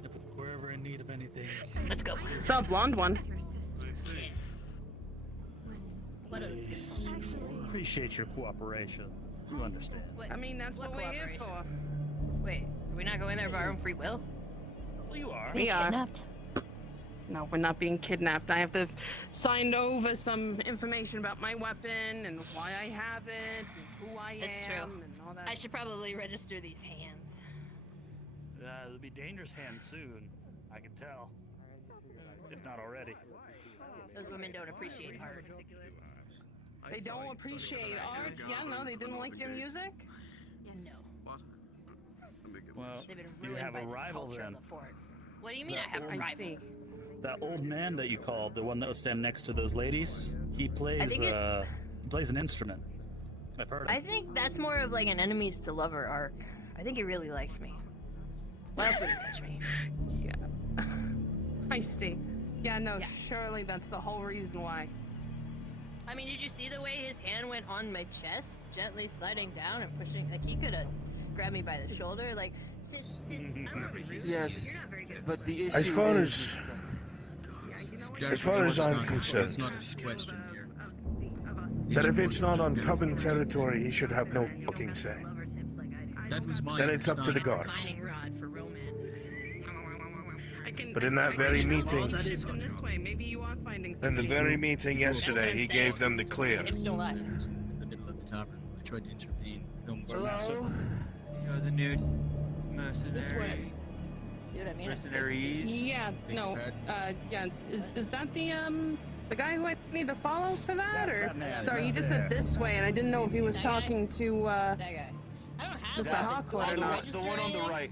If we're ever in need of anything. Let's go. Saw a blonde one. What else? Appreciate your cooperation. You understand. I mean, that's what we're here for. Wait, are we not going there of our own free will? Well, you are. We are. Kidnapped? No, we're not being kidnapped. I have to sign over some information about my weapon and why I have it and who I That's am true. and all that. I should probably register these hands. It'll be dangerous hands soon. I can tell. If not already. Those women don't appreciate art. They don't appreciate art? Yeah, no, they didn't like your music? No. Well, They've been you ruined have by a this rival culture then. of the fort. What do you mean I have a I rival? see. That old man that you called, the one that was standing next to those ladies, he plays think it- he plays an instrument. I've heard him. I think that's more of like an enemies to lover arc. I think he really likes me. Why else would he touch me? Yeah. I see. Yeah, no, surely that's the whole reason why. I mean, did you see the way his hand went on my chest, gently sliding down and pushing? Like he could have grabbed me by the shoulder. Like, I'm not very good. Yes, You're not very good. but the issue As far is as far as I'm That's concerned, not a question here. that if it's not on Coven territory, he should have no fucking say. That was my Then it's up to the understanding. guards. Mining rod for romance. But in that very meeting, That is this way. Maybe you are finding in the something. very meeting yesterday, he gave them the clear. Hips don't lie. I was in the middle of the tavern. I tried to intervene. No one was Hello? You're the new mercenary. This way. See what I mean? Mercenaries. Yeah, no, yeah. Is that the guy who I need to follow for that, or? that man. Sorry, he just said this way, and I didn't know if he was That guy? talking to That guy. I don't have Mr. weapons. Do I Hawkwood have or to not. register The one on the anything? right.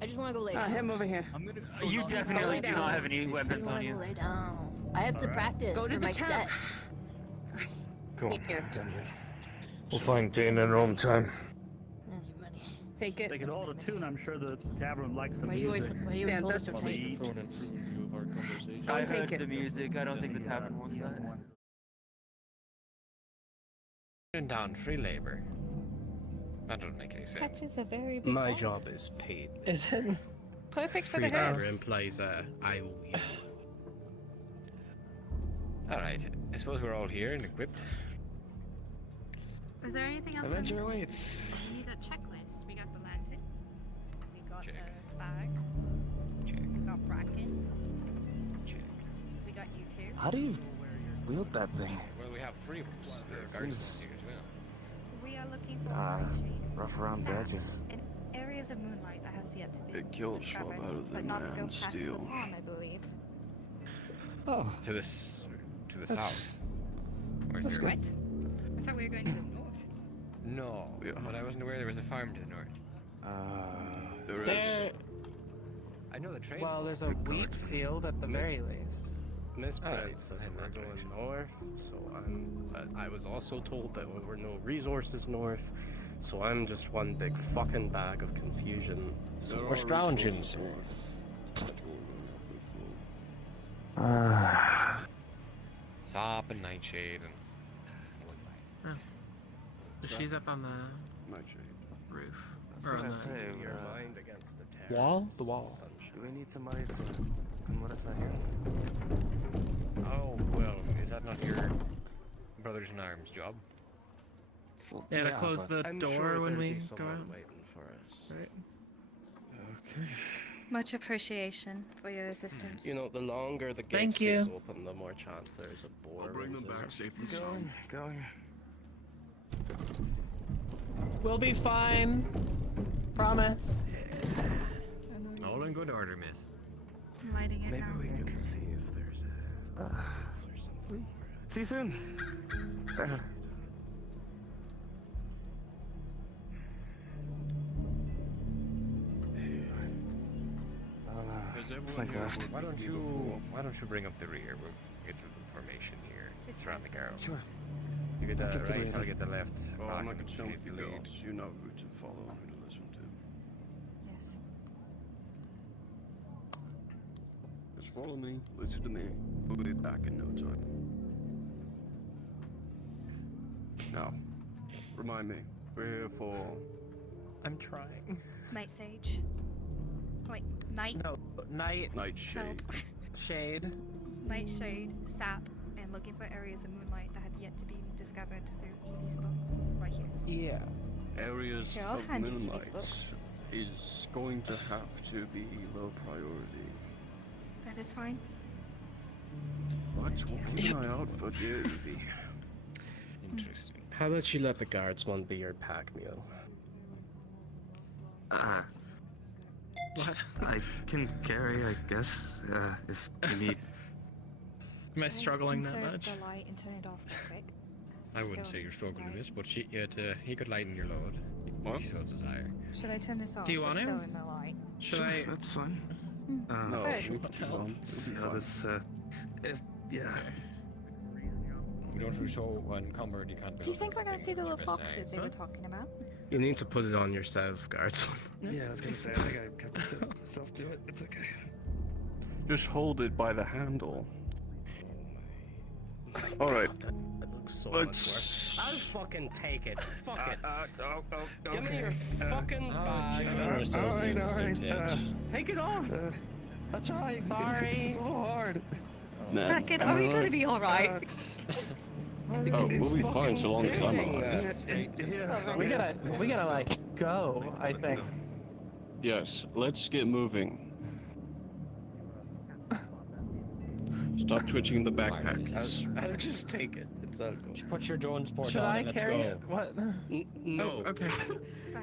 I just want to go lay down. him over here. I'm gonna. You definitely do down. not have any I weapons just on want to you. go lay down. I have to Alright. practice Go to for the my town. set. Go on, Here. Daniel. We'll find Dane in our own time. Take it. Take it all to tune. I'm sure the tavern likes some Why do you always, music. why do you always Yeah, hold it that's so While they tight? eat. Phone and preview of our conversation. Don't I take heard it. the music. I don't think the tavern wants that. down free labor. That doesn't make any sense. That is a very big My bag. job is paid. Is it? Perfect for the Free labor herbs. implies I owe you. Alright, I suppose we're all here and equipped. Is there anything else Avenger we're missing? awaits. We need a checklist. We got the lantern. We got Check. a bag. Check. We got Bracken. Check. We got you two. How do you wield that thing? Well, we have 3 of us. The guards here as well. We are looking for Rough around the edges. in areas of moonlight that has yet to be It kills swab discovered, out of but the not to go man's past steel. the farm, I believe. Oh, To the That's- south. Where's that's your... Right. I thought we were going to the north. No, but I wasn't aware there was a farm to the north. There There, I know the train. well, there's a wheat field at the very least. Miss Alright, Brent says head we're that going direction. north, so I was also told that there were no resources north, so I'm just one big fucking bag of confusion. So There we're are scrounging. resources north. Sop and Nightshade and... She's up on the roof. Or on the... Your mind against the terror. Wall? The wall. Sunshine. Do we need somebody to come let us know here? Oh, well, is that not your brothers-in-arms job? Yeah, to close the I'm door sure when there'd we be go someone out. waiting for us. Right. Okay. Much appreciation for your assistance. You know, the longer the gate Thank stays you. open, the more chance there's a boar. I'll bring them runs in. back safe and sound. Going. We'll be fine. Promise. All in good order, miss. I'm lighting it Maybe now. we can see if there's something. See you soon. Why don't you bring up the rear? We'll get some information here. It's around the garrow. Sure. You get the I'll get to the right, rear. I'll get the left. Well, Rock I'm not and concerned with she's the the lead. You know who to follow, who to listen to. Yes. Just follow me, listen to me. We'll be back in no time. Now, remind me, we're here for... I'm trying. Night Sage. Wait, Night. No, night. Nightshade. Shade. Nightshade, sap, and looking for areas of moonlight that have yet to be discovered through Evie's book. Right here. Yeah. Areas Here, I'll of hand you Evie's moonlight book. is going to have to be low priority. That is fine. But we'll keep an eye out for dear Evie. Interesting. How about you let the guards one be your pack mule? What? I can carry, I guess, if you need. Am I Should struggling that conserve much? the light and turn it off real quick? I wouldn't Still say you're struggling light. miss, but he could lighten your load. What? If you so desire. Should I turn this off? Do you We're want still to? in the light. Should Sure, I? that's fine. No, Good. we won't. This, yeah. You don't feel so encumbered, you can't Do you build think we're gonna things see the at little your foxes side. they were talking about? You need to put it on yourself, guards. Yeah, I was gonna say, I think I kept myself to it. It's okay. Just hold it by the handle. Alright, That looks so much let's... worse. I'll fucking take it. Fuck it. Give okay. me your fucking bag. Alright. Take it off. I tried. Sorry. It's a little hard. Man, Bracken, are we gonna be alright? Oh, we'll be fine so long as I'm alive. We gotta like go. I think. Yes, let's get moving. Stop twitching the backpacks. I'll just take it. It's all good. Put your drone sport Should on I and let's carry go. it? What? No. Oh, okay.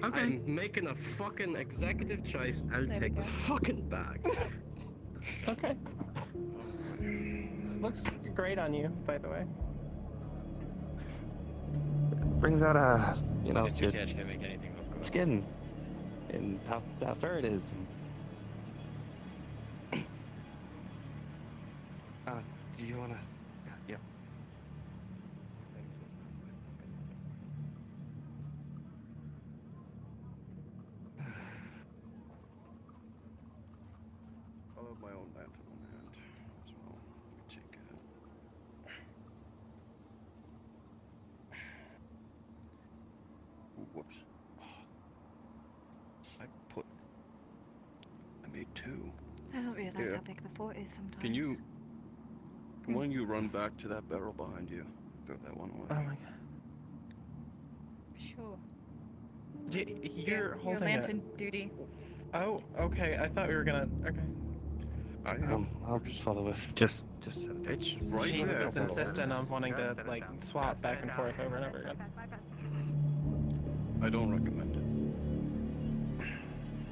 Okay. I'm making a fucking executive choice. I'll There we take go. the fucking bag. Okay. Looks great on you, by the way. Brings out a, you know, Just your your touch can make anything look good. skin and how fair it is. Do you wanna? Yeah. I'll have my own lantern on hand as well. Let me take it. Ooh, whoops. Oh, realize Yeah. how big the fort is sometimes. Can one of you run back to that barrel behind you? Throw that one away. Oh my god. Sure. You're Your holding lantern it. duty. Oh, okay. I thought we were gonna. Okay. I'll just follow with. Just set it. It's right She there. was insistent on wanting to like swap back and forth over and over again. I don't recommend it.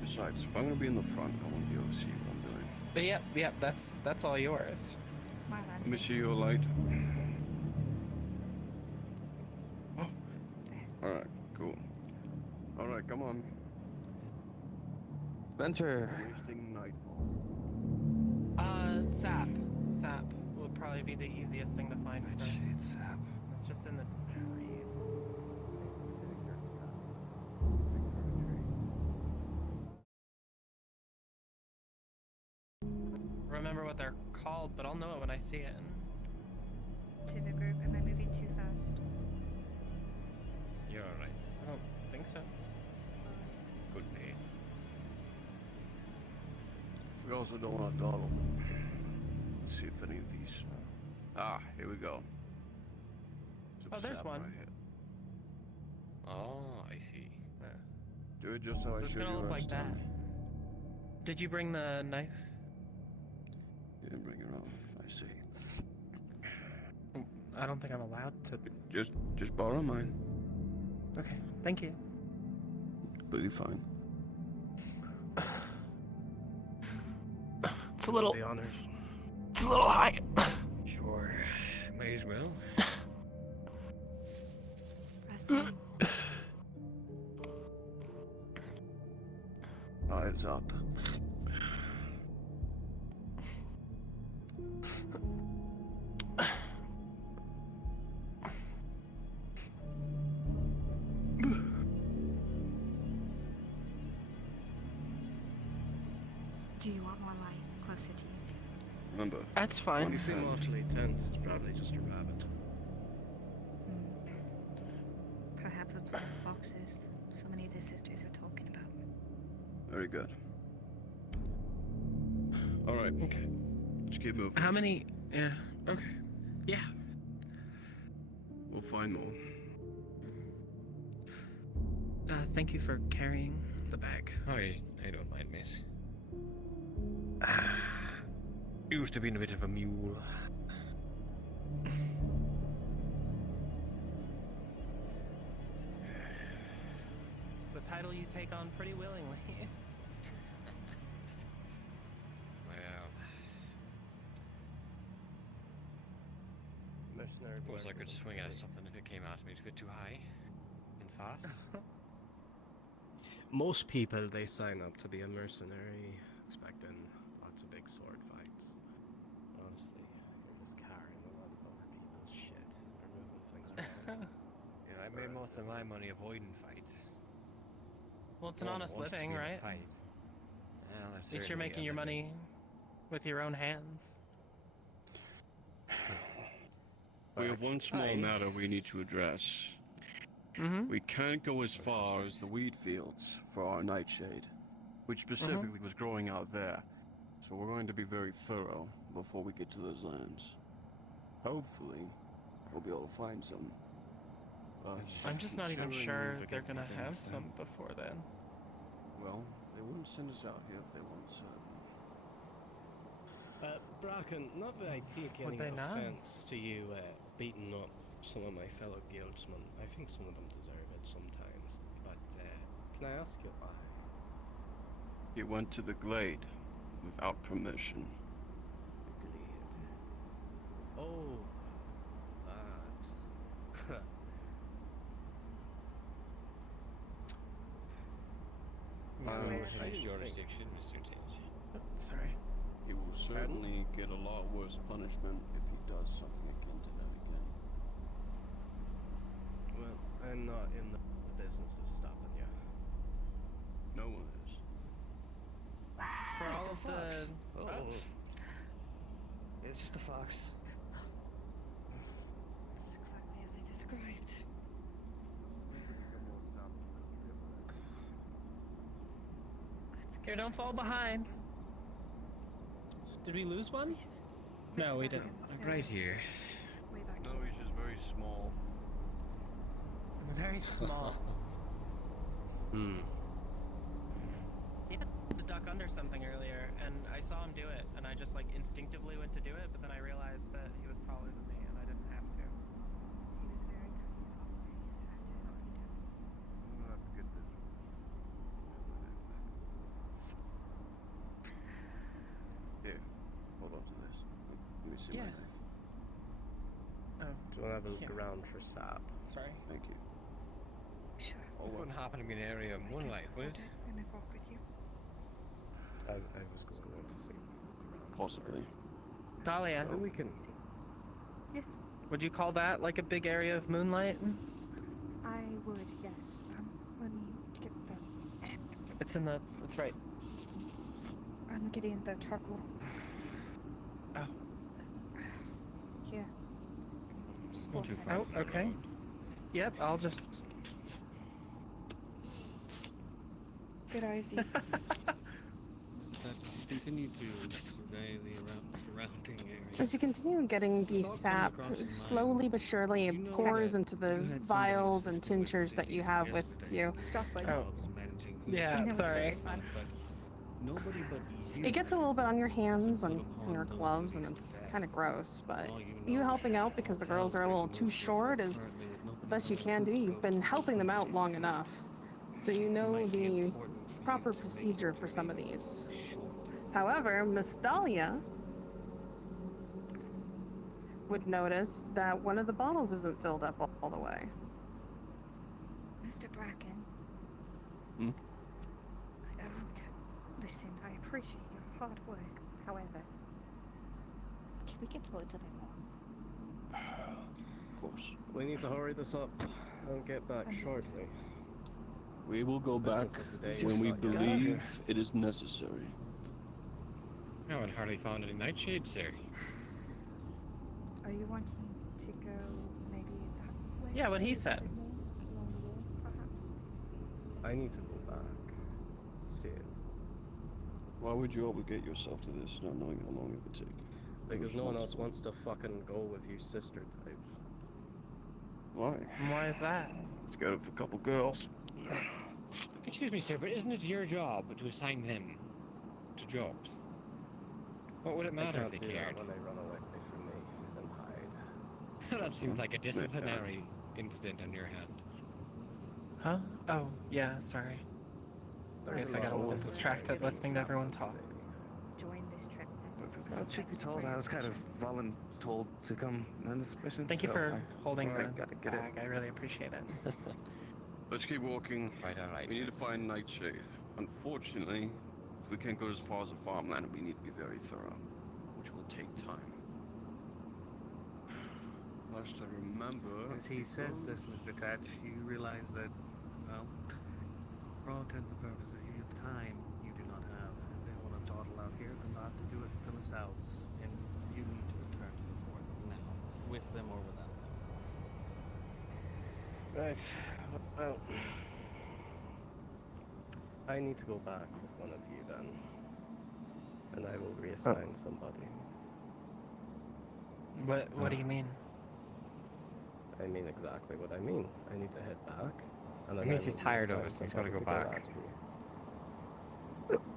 Besides, if I'm gonna be in the front, I want to be able to see what I'm doing. But yep, that's all yours. My Let lantern. me see your light. Alright, cool. Alright, come on. Venture. Wasting nightfall. Sap. Sap will probably be the easiest thing to find. Shade sap. It's just in the tree. Remember what they're called, but I'll know it when I see it. To the group, am I moving too fast? You're alright. I don't think so. Good pace. We also don't want to dawdle. Let's see if any of these. Here we go. Oh, there's one. Right here. Oh, I see. Do it just how I So it's showed gonna you look last like that. time. Did you bring the knife? You didn't bring your own. I see. I don't think I'm allowed to. Just borrow mine. Okay, thank you. Completely fine. It's a little. The honors. It's a little high. Sure. May as well. Wrestling. Eyes up. Do you want more light closer to you? Remember. That's fine. You seem awfully tense. It's probably just a rabbit. Perhaps that's one of the foxes so many of the sisters are talking about. Very good. Alright. Okay. Let's keep moving. How many? Yeah. Okay. Yeah. We'll find more. Thank you for carrying the bag. I don't mind, miss. Used to being a bit of a mule. It's a title you take on pretty willingly. Well, Mercenary. suppose I could swing at something if it came at me a bit too high and fast. Most people, they sign up to be a mercenary, expecting lots of big sword fights. Honestly, you're just carrying a lot of other people's shit, or moving things around. You know, I made most of my money avoiding fights. Well, it's an No one honest wants to living, be in a right? fight. Well, At least you're making your money with your own hands. We have one small matter we need to address. We can't go as far as the wheat fields for our nightshade, which specifically was growing out there. So we're going to be very thorough before we get to those lands. Hopefully, we'll be able to find some. I'm just not even considering sure the they're gonna have things, some before then. Well, they wouldn't send us out here if they weren't certain. Bracken, not that I take Would any they not? offense to you beating up some of my fellow guildsmen. I think some of them deserve it sometimes. But can I ask you why? He went to the glade without permission. Oh, that. Nice jurisdiction, Mr. Tinge. Sorry. He will certainly get a lot worse punishment if he does something akin to that again. Well, I'm not in the business of stopping you. No one is. For all of the. Oh. It's just a fox. It's exactly as they described. Here, don't fall behind. Did we lose one? No, we didn't. Right here. Way back No, he's just very small. Very small. He had to duck under something earlier, and I saw him do it, and I just like instinctively went to do it, but then I realized that he was taller than me, and I didn't have to. He was very We'll have to get this. Here, hold on to this. Let me see Yeah. my knife. Oh. Do you want to have a look around for sap? Sorry. Thank you. Sure. This wouldn't happen to be an area of moonlight, would it? And I walk with you. I was going to see. Possibly. Dahlia, So we can. Yes. would you call that like a big area of moonlight? I would, yes. Let me get the... It's in the. It's right. I'm getting the charcoal. Oh. Here. Just Not for a too second. far. Oh, okay. Yep, I'll just. Good eyes. Continue to survey the surrounding area. As you continue getting the sap, slowly but surely it pours into the vials and tinctures that you have with you. Jocelyn. Oh. Yeah, I know it's very sorry. fun. Nobody but you. It gets a little bit on your hands and your gloves, and it's kind of gross, but you helping out because the girls are a little too short is the best you can do. You've been helping them out long enough, so you know the proper procedure for some of these. However, Miss Dahlia would notice that one of the bottles isn't filled up all the way. Mr. Bracken. Hmm? Listen, I appreciate your hard work. However, can we get a little bit more? Of course. We need to hurry this up and get back shortly. We will go back Business of the day when is we not yet believe over. it is necessary. I haven't hardly found any nightshades there. Are you wanting to go maybe that way? Yeah, what he A little said. bit more along the wall, perhaps? I need to go back. See it. Why would you obligate yourself to this, not knowing how long it would take? Because no one else wants to fucking go with you sister types. Why? Why is that? Scared of a couple girls. Excuse me, sir, but isn't it your job to assign them to jobs? What would it matter if they cared? When they run away from me and hide. That seems like a disciplinary incident on your hand. Huh? Oh, yeah, sorry. I guess I got a little distracted listening to everyone talk. Join this trip then. Well, truth be told, I was kind of voluntold to come on this mission. Thank you so for holding I the gotta get it. bag. I really appreciate it. Let's keep walking. Right, all right. We need to find Nightshade. Unfortunately, if we can't go as far as the farmland, we need to be very thorough, which will take time. Last I remember... As he says this, Mr. Tatch, you realize that, well, for all intents and purposes, you have time you do not have. If they want to dawdle out here, then they'll have to do it themselves. And you need to return to the fort now, with them or without them. Right. Well, I need to go back with one of you then, and I will reassign somebody. What do you mean? I mean exactly what I mean. I need to head back, and then It means I he's will tired of reassign us and he's gotta somebody go to back. after me.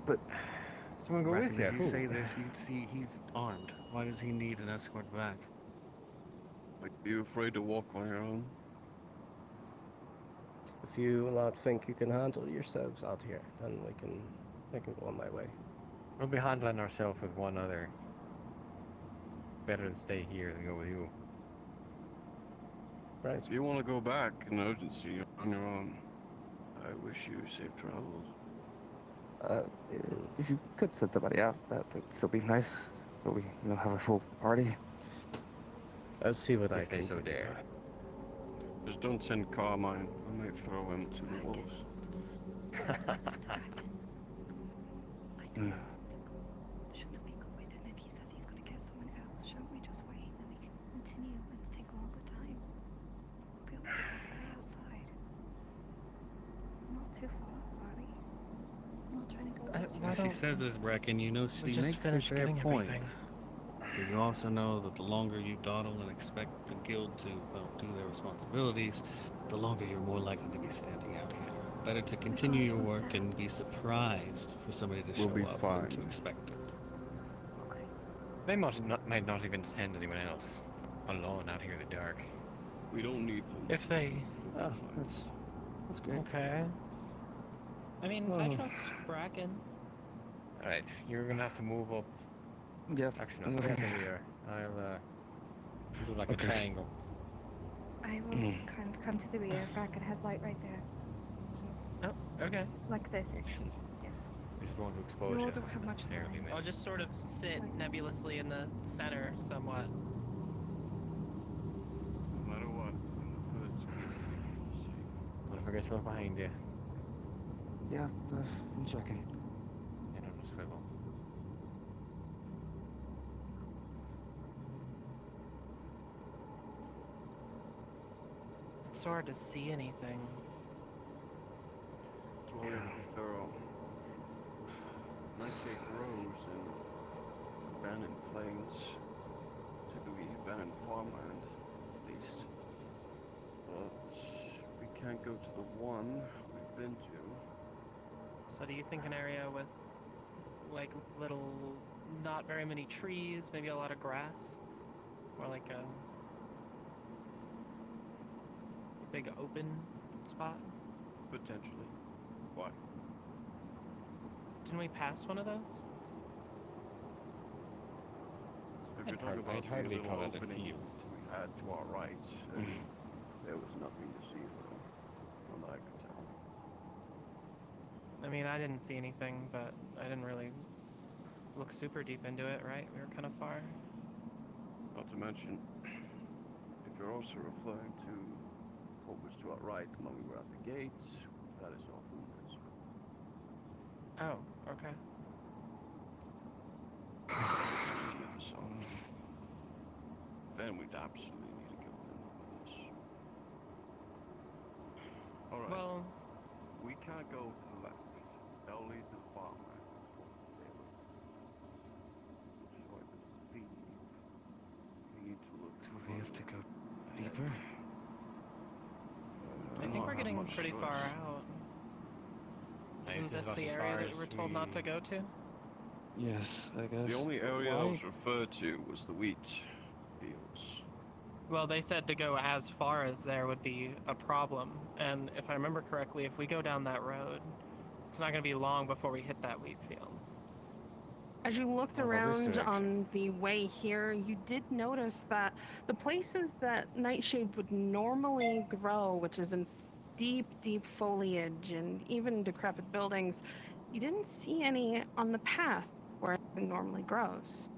But someone go with Bracken, you. as you Who? say this, you see he's armed. Why does he need an escort back? Are you afraid to walk on your own? If you not think you can handle yourselves out here, then I can go on my way. We'll be handling ourselves with one other. Better to stay here than go with you. Right. If you want to go back in urgency on your own, I wish you safe travels. If you could send somebody out, that would still be nice. But we, have a full party. I'll see what I If they can so do. dare. Just don't send Carmine. I might throw him to the wolves. Shouldn't we go with him if he says he's gonna get someone else? Shouldn't we just wait and then we can continue and take a longer time? We'll be able to get away outside. Not too far, are we? Not trying to go Why When she don't says this, Brecken, you know we she just makes a finish fair getting point. everything? But you also know that the longer you dawdle and expect the guild to, well, do their responsibilities, the longer you're more likely to be standing out here. Better to continue your work and be surprised for somebody to We'll show be up fine. than to expect it. They might not even send anyone else alone out here in the dark. We don't need them. If they... Oh, that's great. Okay. I mean, I Oh. trust Bracken. Alright, you're gonna have to move up. Yep. Actually, no, stay at the rear. I'll do like Okay. a triangle. I will kind of come to the rear. Bracken has light right there. So, Oh, okay. like this. Yes. I just don't want to expose You all you. don't have much necessarily, I'll just sort of sit nebulously in the center somewhat. No matter what. Don't forget to look behind you. Yeah, I'm checking. And on the swivel. It's hard to see anything. It's why we have to be thorough. Nightshade grows in abandoned plains, typically abandoned farmland, at least. But we can't go to the one we've been to. So do you think an area with like little, not very many trees, maybe a lot of grass? Or like a big open spot? Potentially. Why? Didn't we pass one of those? If you're talking about the little opening we had to our right, there was nothing to see though, from what I could tell. I mean, I didn't see anything, but I didn't really look super deep into it, right? We were kind of far. Not to mention, if you're also referring to what was to our right when we were at the gates, that is off limits. Oh, okay. So, then we'd absolutely need to go in this. Alright. Well, we can't go to the left. That'll lead to the farmland. So I believe we need to look. So we have to go deeper? I think we're getting pretty far out. Isn't this the area that we were told not to go to? Yes, I guess. The only area Why? that was referred to was the wheat fields. Well, they said to go as far as there would be a problem. And if I remember correctly, if we go down that road, it's not going to be long before we hit that wheat field. As you looked around on the way here, you did notice that the places that Nightshade would normally grow, which is in deep, deep foliage and even decrepit buildings, you didn't see any on the path where it normally grows.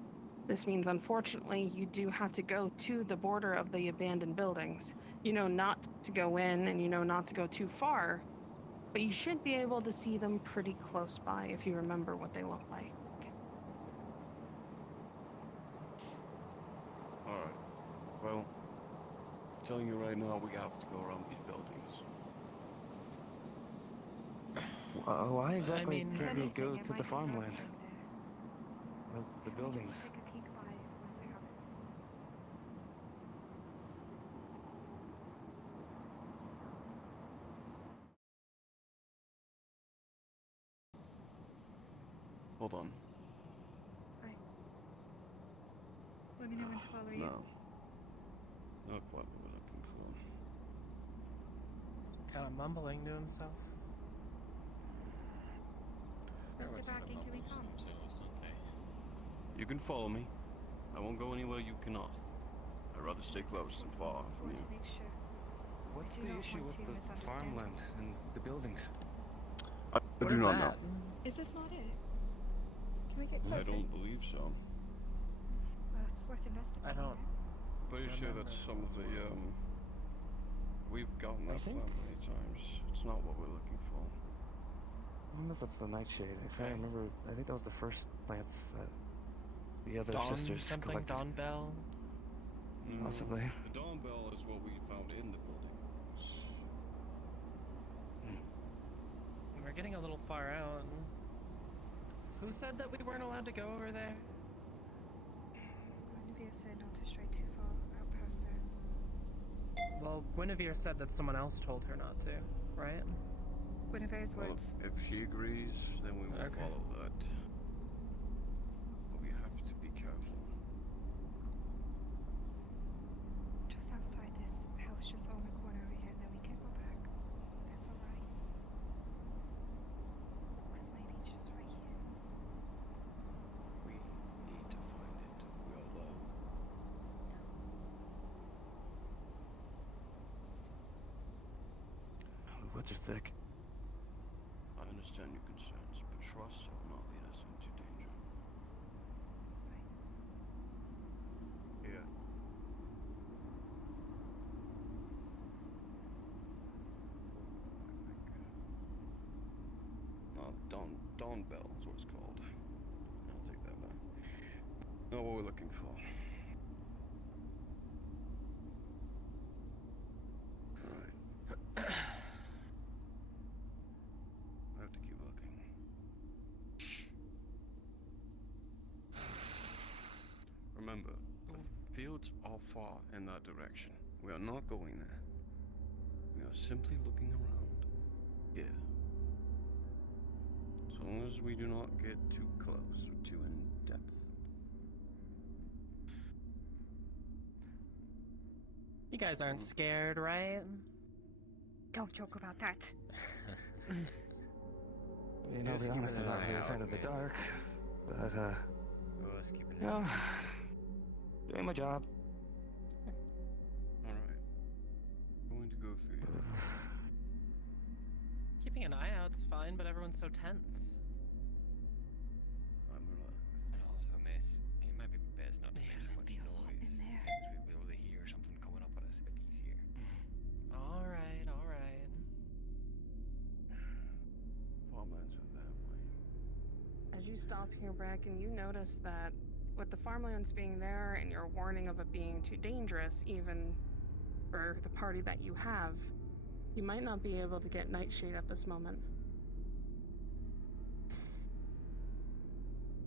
This means, unfortunately, you do have to go to the border of the abandoned buildings. You know not to go in and you know not to go too far, but you should be able to see them pretty close by if you remember what they look like. Alright. Well, I'm telling you right now, we have to go around these buildings. Why exactly I mean, can't we go to the farmland? Well, the buildings. Hold on. Right. Let me know when to follow you. No. Not quite what we're looking for. Kind of mumbling to himself. Mr. Bracken, can we come? You can follow me. I won't go anywhere you cannot. I'd rather stay close than far from Want you. to make sure. What's do the not issue want with to the misunderstand. farmland and the buildings? I do not know. Is this not it? Can we get I closer? don't believe so. Well, it's worth investigating. I don't. Pretty sure that's some of the, we've gotten that plan many times. It's not what we're looking for. I don't know if that's the Nightshade. If I remember, I think that was the first plants that the other Dawn sisters something, collected. Dawn Bell. Possibly. The Dawn Bell is what we found in the building. We're getting a little far out. Who said that we weren't allowed to go over there? Guinevere said not to stray too far out past there. Well, Guinevere said that someone else told her not to, right? Guinevere's Well, words. if she agrees, then we will follow that. But we have to be careful. Just outside this house, just on the corner over here, then we can go back. That's alright. Because maybe it's just right here. We need to find it. We are low. The woods are thick. I understand your concerns, but trust will not lead us into danger. Here. Dawn Bell is what it's called. I'll take that back. Know what we're looking for. Alright. I have to keep looking. Remember, the fields are far in that direction. We are not going there. We are simply looking around. Here. As long as we do not get too close or too in depth. You guys aren't scared, right? Don't joke about that. You know, to be honest, I'm not really afraid of the dark. But, you know, doing my job. Alright. Going to go through here. Keeping an eye out's fine, but everyone's so tense. I'm relaxed. And also, miss, it might be best not to make too much be a lot noise. in there. Because we'll be able to hear something coming up at us a bit easier. Alright, alright. Farmlands are that way. As you stop here, Bracken, you notice that with the farmlands being there and your warning of it being too dangerous, even for the party that you have, you might not be able to get Nightshade at this moment.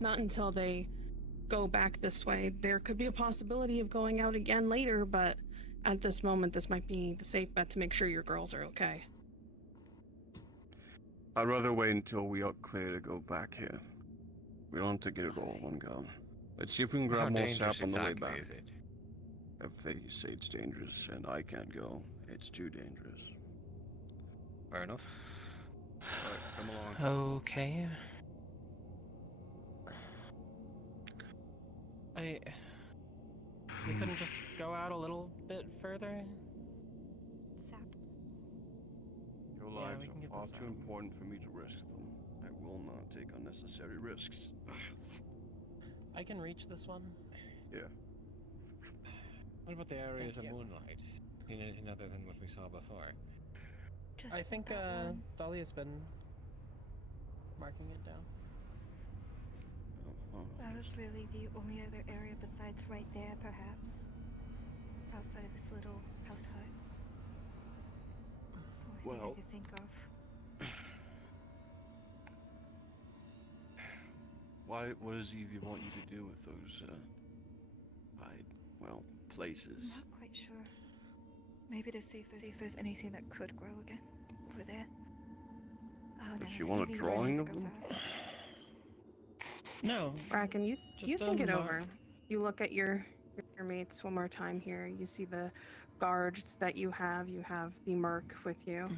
Not until they go back this way. There could be a possibility of going out again later, but at this moment, this might be the safe bet to make sure your girls are okay. I'd rather wait until we are clear to go back here. We don't have to get it all in one go. Let's see if we can grab more sap on the way back. Is it? If they say it's dangerous and I can't go, it's too dangerous. Fair enough. Alright, come along. Okay. We couldn't just go out a little bit further? Sap. Your Yeah, lives we can are get far this too out. important for me to risk them. I will not take unnecessary risks. I can reach this one. Yeah. What about the areas Thank of you. moonlight? Seen anything other than what we saw before? Just I think that one. Dahlia's been marking it down. That was really the only other area besides right there, perhaps. Outside of this little house hut. That's the only thing I could think of. What does Evie want you to do with those, places? Not quite sure. Maybe to see if there's anything that could grow again over there. Oh, Does no, she want a maybe drawing of goes them? out. No. Bracken, you Just think it mark. over. You look at your mates one more time here. You see the guards that you have. You have the merc with you.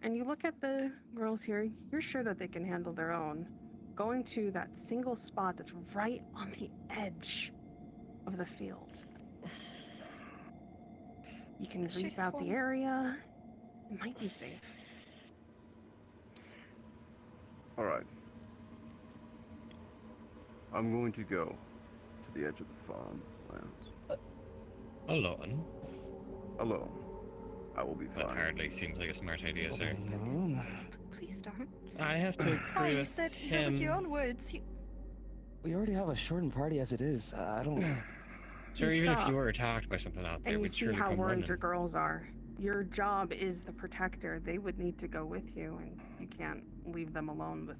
And you look at the girls here. You're sure that they can handle their own. Going to that single spot that's right on the edge of the field. You can Let's reap just out the walk. area. It might be safe. Alright. I'm going to go to the edge of the farmlands. Alone? Alone. I will be That fine. hardly seems like a smart idea, sir. Please don't. I have to It's fine, agree you with said him. with your own words. We already have a shortened party as it is. I don't. Sir, You even if stop. you were attacked by something out there, And you we'd see surely how come worried running. your girls are. Your job is the protector. They would need to go with you, and you can't leave them alone with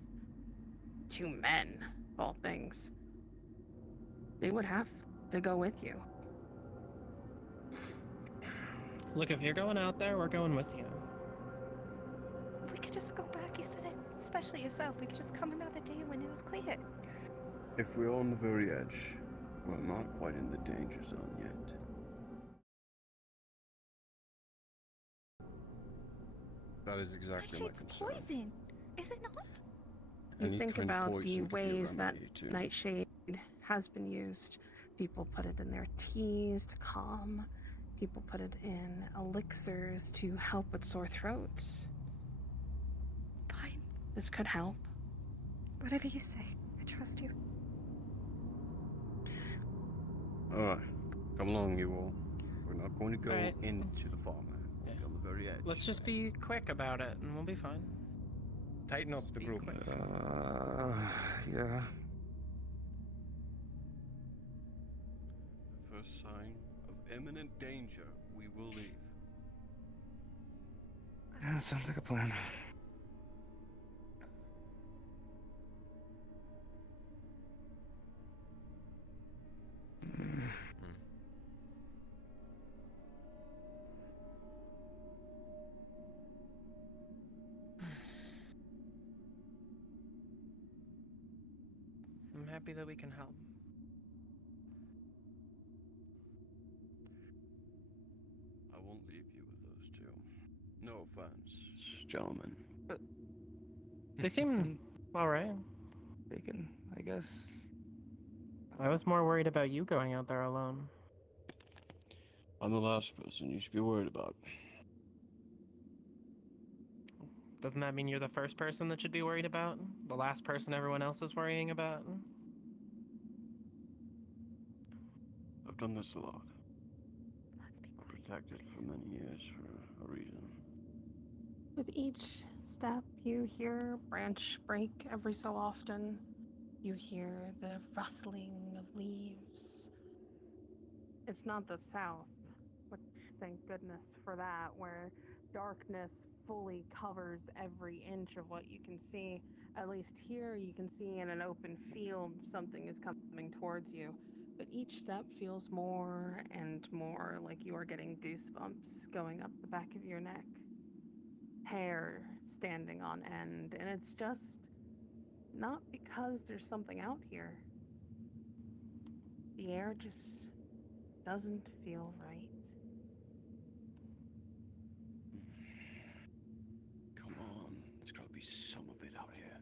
2 men, of all things. They would have to go with you. Look, if you're going out there, we're going with you. We could just go back. You said it, especially yourself. We could just come another day when it was clear. If we're on the very edge, we're not quite in the danger zone yet. That is exactly my Nightshade's concern. poison, is it not? Any You think kind of about the poison could be a ways that remedy, too. nightshade has been used. People put it in their teas to calm. People put it in elixirs to help with sore throats. Fine. This could help. Whatever you say. I trust you. Alright, come along, you all. We're not going to go Alright. into the farmland. We'll be on the very edge. Let's just be quick about it, and we'll be fine. Tighten up the group. Yeah. The first sign of imminent danger, we will leave. Yeah, sounds like a plan. I'm happy that we can help. I won't leave you with those two. No offense, gentlemen. They seem alright. They can, I guess. I was more worried about you going out there alone. I'm the last person you should be worried about. Doesn't that mean you're the first person that should be worried about? The last person everyone else is worrying about? I've done this a lot. Let's be quiet. Protected for many years for a reason. With each step, you hear branch break every so often. You hear the rustling of leaves. It's not the south, but thank goodness for that, where darkness fully covers every inch of what you can see. At least here you can see in an open field something is coming towards you. But each step feels more and more like you are getting goosebumps going up the back of your neck. Hair standing on end, and it's just not because there's something out here. The air just doesn't feel right. Come on, there's gotta be some of it out here.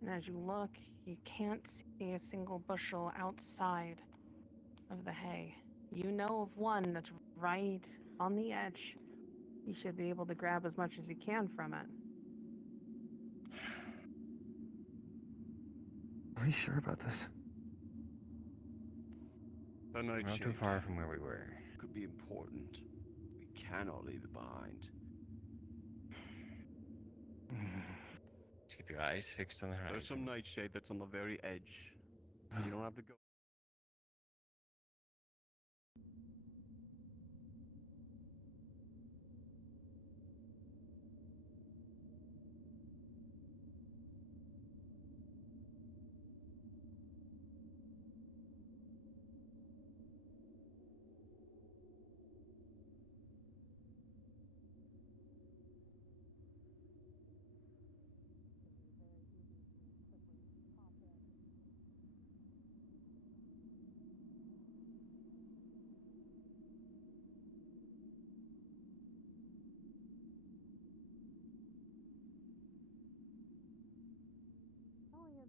And as you look, you can't see a single bushel outside of the hay. You know of one that's right on the edge. You should be able to grab as much as you can from it. Are you sure about this? The Not too nightshade far from where we were. could be important. We cannot leave it behind. Just keep your eyes fixed on the horizon. There's some nightshade that's on the very edge. You don't have to go.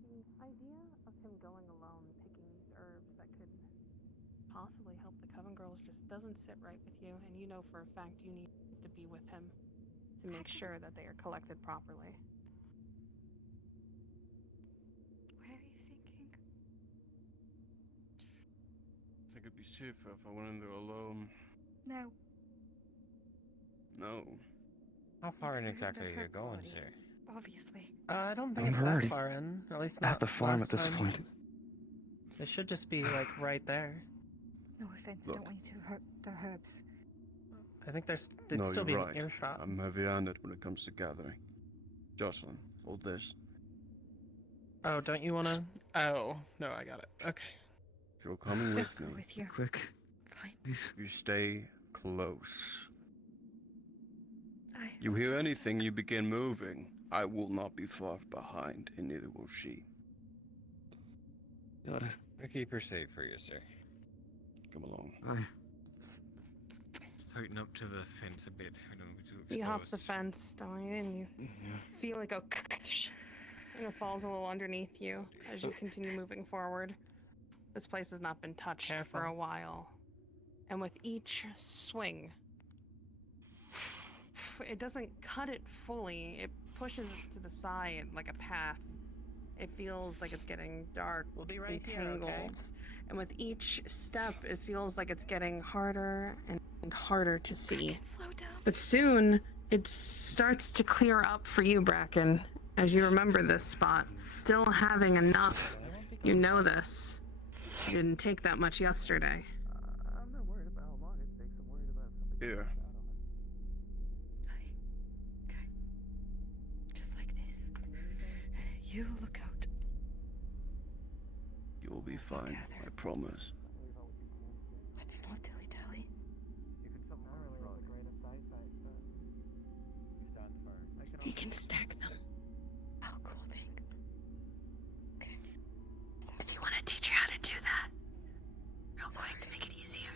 The idea of him going alone, picking these herbs that could possibly help the Coven Girls just doesn't sit right with you, and you know for a fact you need to be with him to make sure that they are collected properly. Where are you thinking? I think it'd be safer if I went in there alone. No. No. How far in You're exactly are you hurt going, body. sir? Obviously. I don't think I'm it's that already far in. At least at not the farm last at this time. point. It should just be like right there. No offense, Look. I don't want you to hurt the herbs. I think they'd No, still be you're an right. earshot. I'm heavy-handed when it comes to gathering. Jocelyn, hold this. Oh, don't you wanna? Oh, no, I got it. Okay. You're coming with me. With you. Quick. Fine. You stay close. I... You hear anything, you begin moving. I will not be far behind, and neither will she. Got it. I'll keep her safe for you, sir. Come along. Let's tighten up to the fence a bit. I don't want to be too You hop the exposed. fence, don't you? And you feel it go and it falls a little underneath you as you continue moving forward. This place has not been touched for a while. And with each swing, it doesn't cut it fully. It pushes it to the side like a path. It feels like it's getting dark, We'll be right here, entangled. okay? And with each step, it feels like it's getting harder and harder to see. Slow down. But soon, it starts to clear up for you, Bracken, as you remember this spot. Still having enough. You know this. You didn't take that much yesterday. I'm not worried about how long it takes. I'm worried about something. Here. Okay. Just like this. You look out. You will be fine, I promise. Let's not dilly-dally. You can stack them. Oh, cool thing. Okay. If you want to teach you how to do that, real quick to make it easier.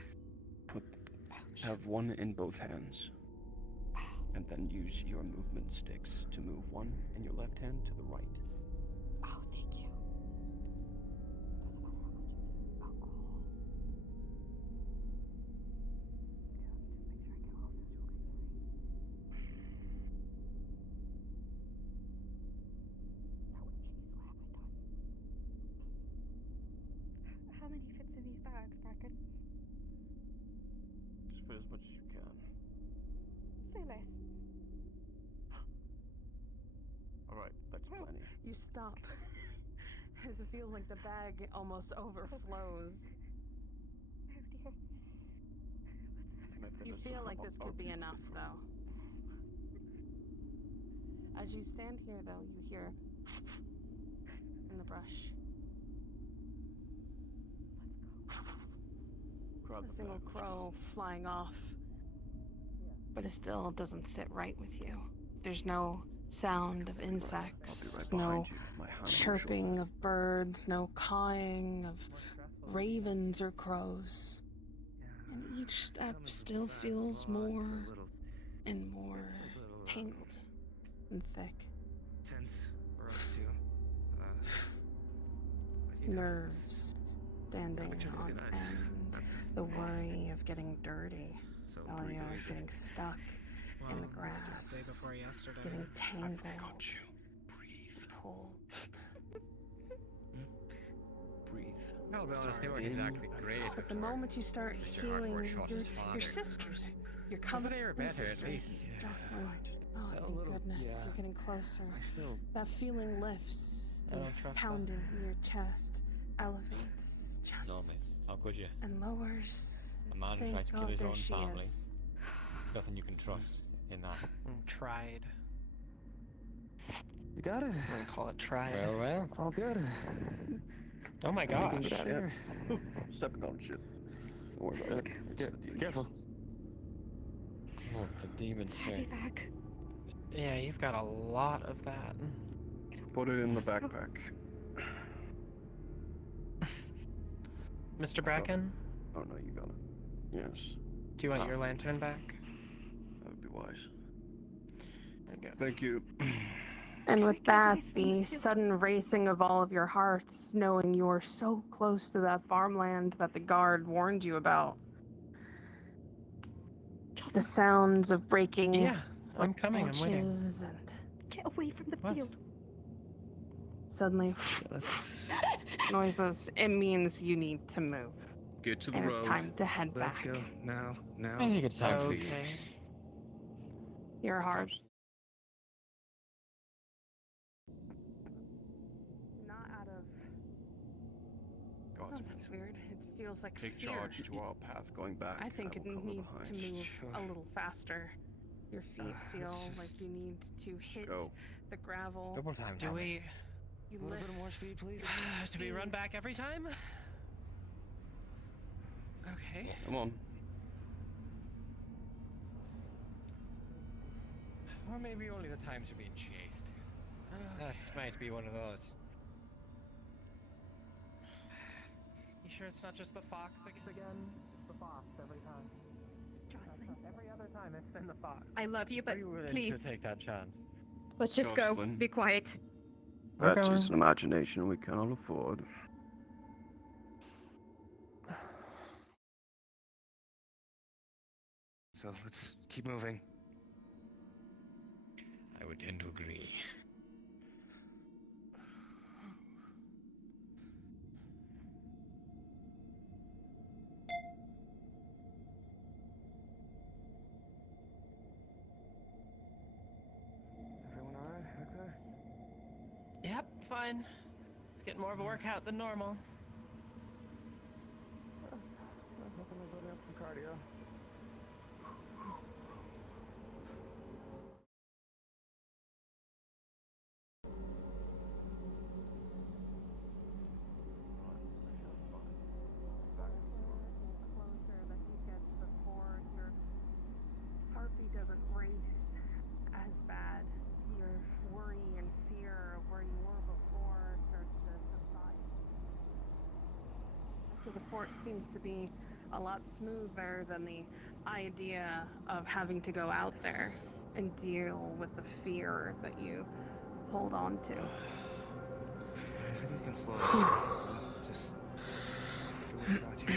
Have one in both hands. And then use your movement sticks to move one in your left hand to the right. Oh, thank you. Doesn't matter how much you do. Oh, cool. How many fits in these bags, Bracken? Just put as much as you can. Say less. Alright, that's plenty. You stop as it feels like the bag almost overflows. Oh dear. You feel like this could be enough, though. As you stand here, though, you hear in the brush a single crow flying off, but it still doesn't sit right with you. There's no sound of insects, no chirping of birds, no cawing of ravens or crows. And each step still feels more and more tangled and thick. Tense for us too. Nerves standing on end. The worry of getting dirty. Dahlia's getting stuck in the grass. Day before yesterday. Getting tangled. Pulled. Breathe. I'll be honest, they weren't exactly great. But the moment you start Mr. feeling Hardcore shot his father. your sisters, your But they were better, at least. Jocelyn. Oh, thank goodness. You're getting closer. That feeling lifts. I don't trust pounding in your chest elevates just No, miss. How could you? and lowers. A man Thank tried to kill God his there own she family. is. Nothing you can trust in that. Tried. You got it. I'm gonna call it tried. Well. All good. Oh my gosh. Shit. Stepping on shit. Don't worry about it. It's the demons. Careful. Oh, the demons Heavy here. bag. Yeah, you've got a lot of that. Put it in the backpack. Mr. Bracken, Oh no, you got it. Yes, do you want your lantern back? that would be wise. There you go. Thank you. And with that, the sudden racing of all of your hearts, knowing you are so close to that farmland that the guard warned you about. The sounds of breaking Yeah, I'm coming. I'm waiting. branches and Get away from the field. suddenly noises. It means you need to move. Get to the And road. it's time to head Let's back. go. Now. I think it's time, please. Okay. Your heart. Not out of. God, Oh, that's weird. It feels like take fear. charge to our path going back. I think will you cover need behind. to move Sure. a little faster. Your feet feel let's like just you need to hit go. the gravel. Couple times. Do we? You A little bit more speed, please. Do we run back every time? Okay. Come on. Or maybe only the times you're being chased. This might be one of those. You sure it's not just the fox again? It's the fox every time. Every other time it's been the fox. I love you, but Are you willing please, to take that chance? let's just go. Jocelyn. Be quiet. That Okay. is an imagination we cannot afford. So let's keep moving. I would tend to agree. Everyone alright? Okay. Yep, fine. It's getting more of a workout than normal. Nothing like building up some cardio. Closer that you get before your heartbeat doesn't race as bad. Your worry and fear of where you were before starts to subside. So the fort seems to be a lot smoother than the idea of having to go out there and deal with the fear that you hold on to. I think we can slow it down. Just do what about you.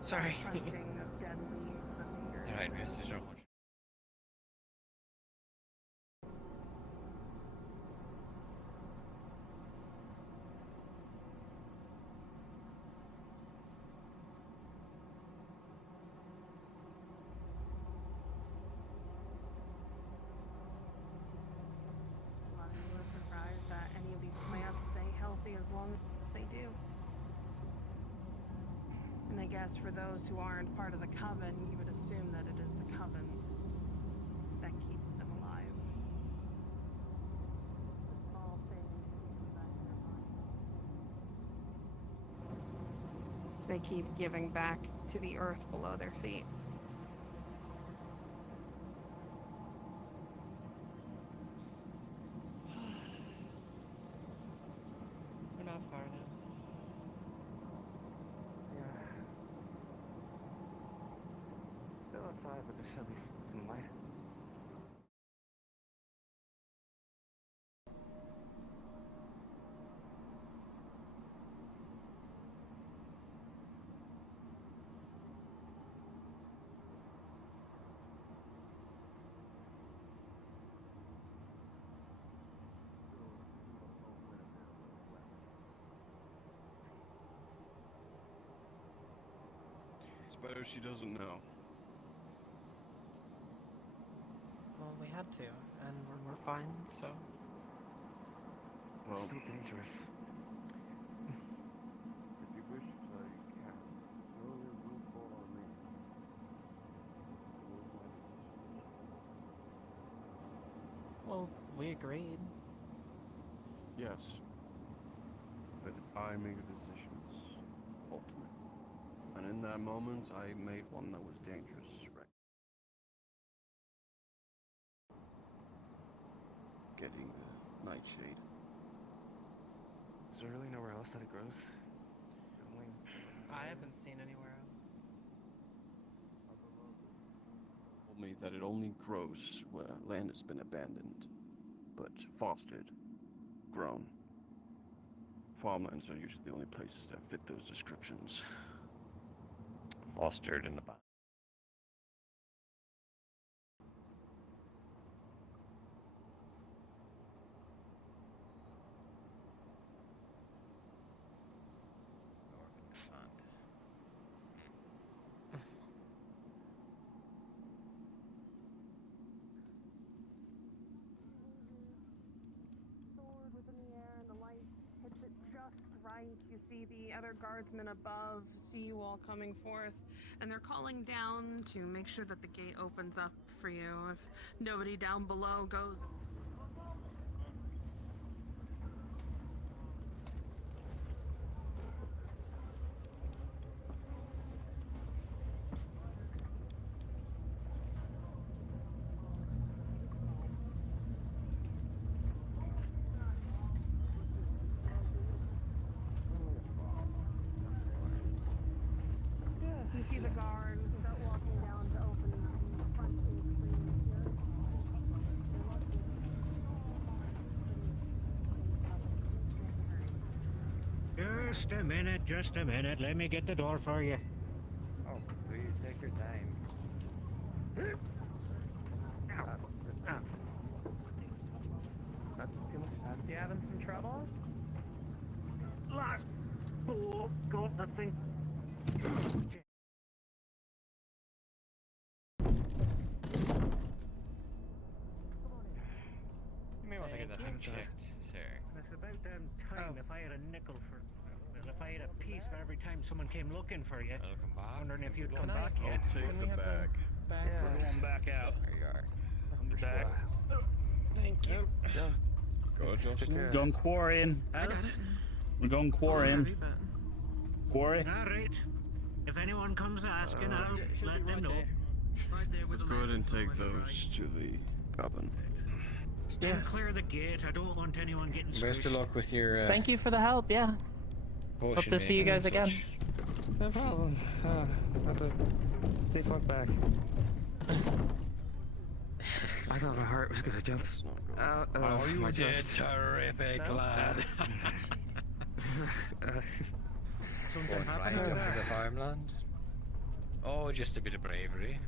Sorry. Crunching of dead leaves and fear. Alright, Mr. George. A lot of you are surprised that any of these plants stay healthy as long as they do. And I guess for those who aren't part of the coven, you would assume that it is the coven that keeps them alive. The small things in the back of their mind. They keep giving back to the earth below their feet. We're not far now. Yeah. Still outside, but there's at least some light. It's better she doesn't know. Well, we had to, and we're fine, so. Well, Still dangerous. if you wish, I can. No, it will fall on me. Well, we agreed. Yes. But I make the decisions, ultimately. And in that moment, I made one that was dangerous, right? Getting the nightshade. Is there really nowhere else that it grows? Only... I haven't seen anywhere else. Told me that it only grows where land has been abandoned, but fostered, grown. Farmlands are usually the only places that fit those descriptions. Fostered in the back. Sword was in the air and the light hits it just right. You see the other guardsmen above see you all coming forth, and they're calling down to make sure that the gate opens up for you. If nobody down below goes. Just a minute, just a minute. Let me get the door for you. Oh, please take your time. That's too much fast. You having some trouble? Last blow got the thing. You may want to get that thing checked, sir. It's about damn time if I had a nickel for... Well, if I had a piece for every time someone came looking for you. Welcome back. Wondering if you'd come Can I- back yet. I'll take the bag. Yeah. We're going back out. There you are. I'm back. Thank you. Go, Justin. Going quarrying. I got it. We're going quarrying. Quarry? Alright. If anyone comes asking, I'll let them know. Let's go ahead and take those to the oven. Stand clear of the gate. I don't want anyone getting Best of squished. luck with your. Thank you for the help, yeah. Hope potion to see you making guys and again. such. No problem. Safe walk back. I thought my heart was gonna jump out of my chest. terrific, lad. Something right happened up there? to the farmland. Oh, just a bit of bravery.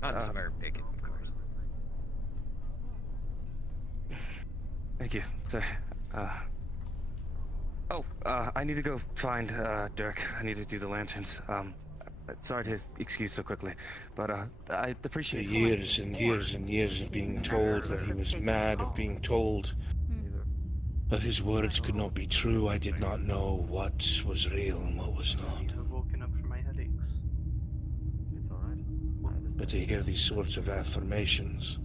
Not some air picking, of course. Thank you. Sorry. I need to go find Dirk. I need to do the lanterns. Sorry to excuse so quickly, but I appreciate Years and years and years of being told that he was mad, of being told that his words could not be true. I did not know what was real and what was not. I've woken up from my headaches. It's alright. But to hear these sorts of affirmations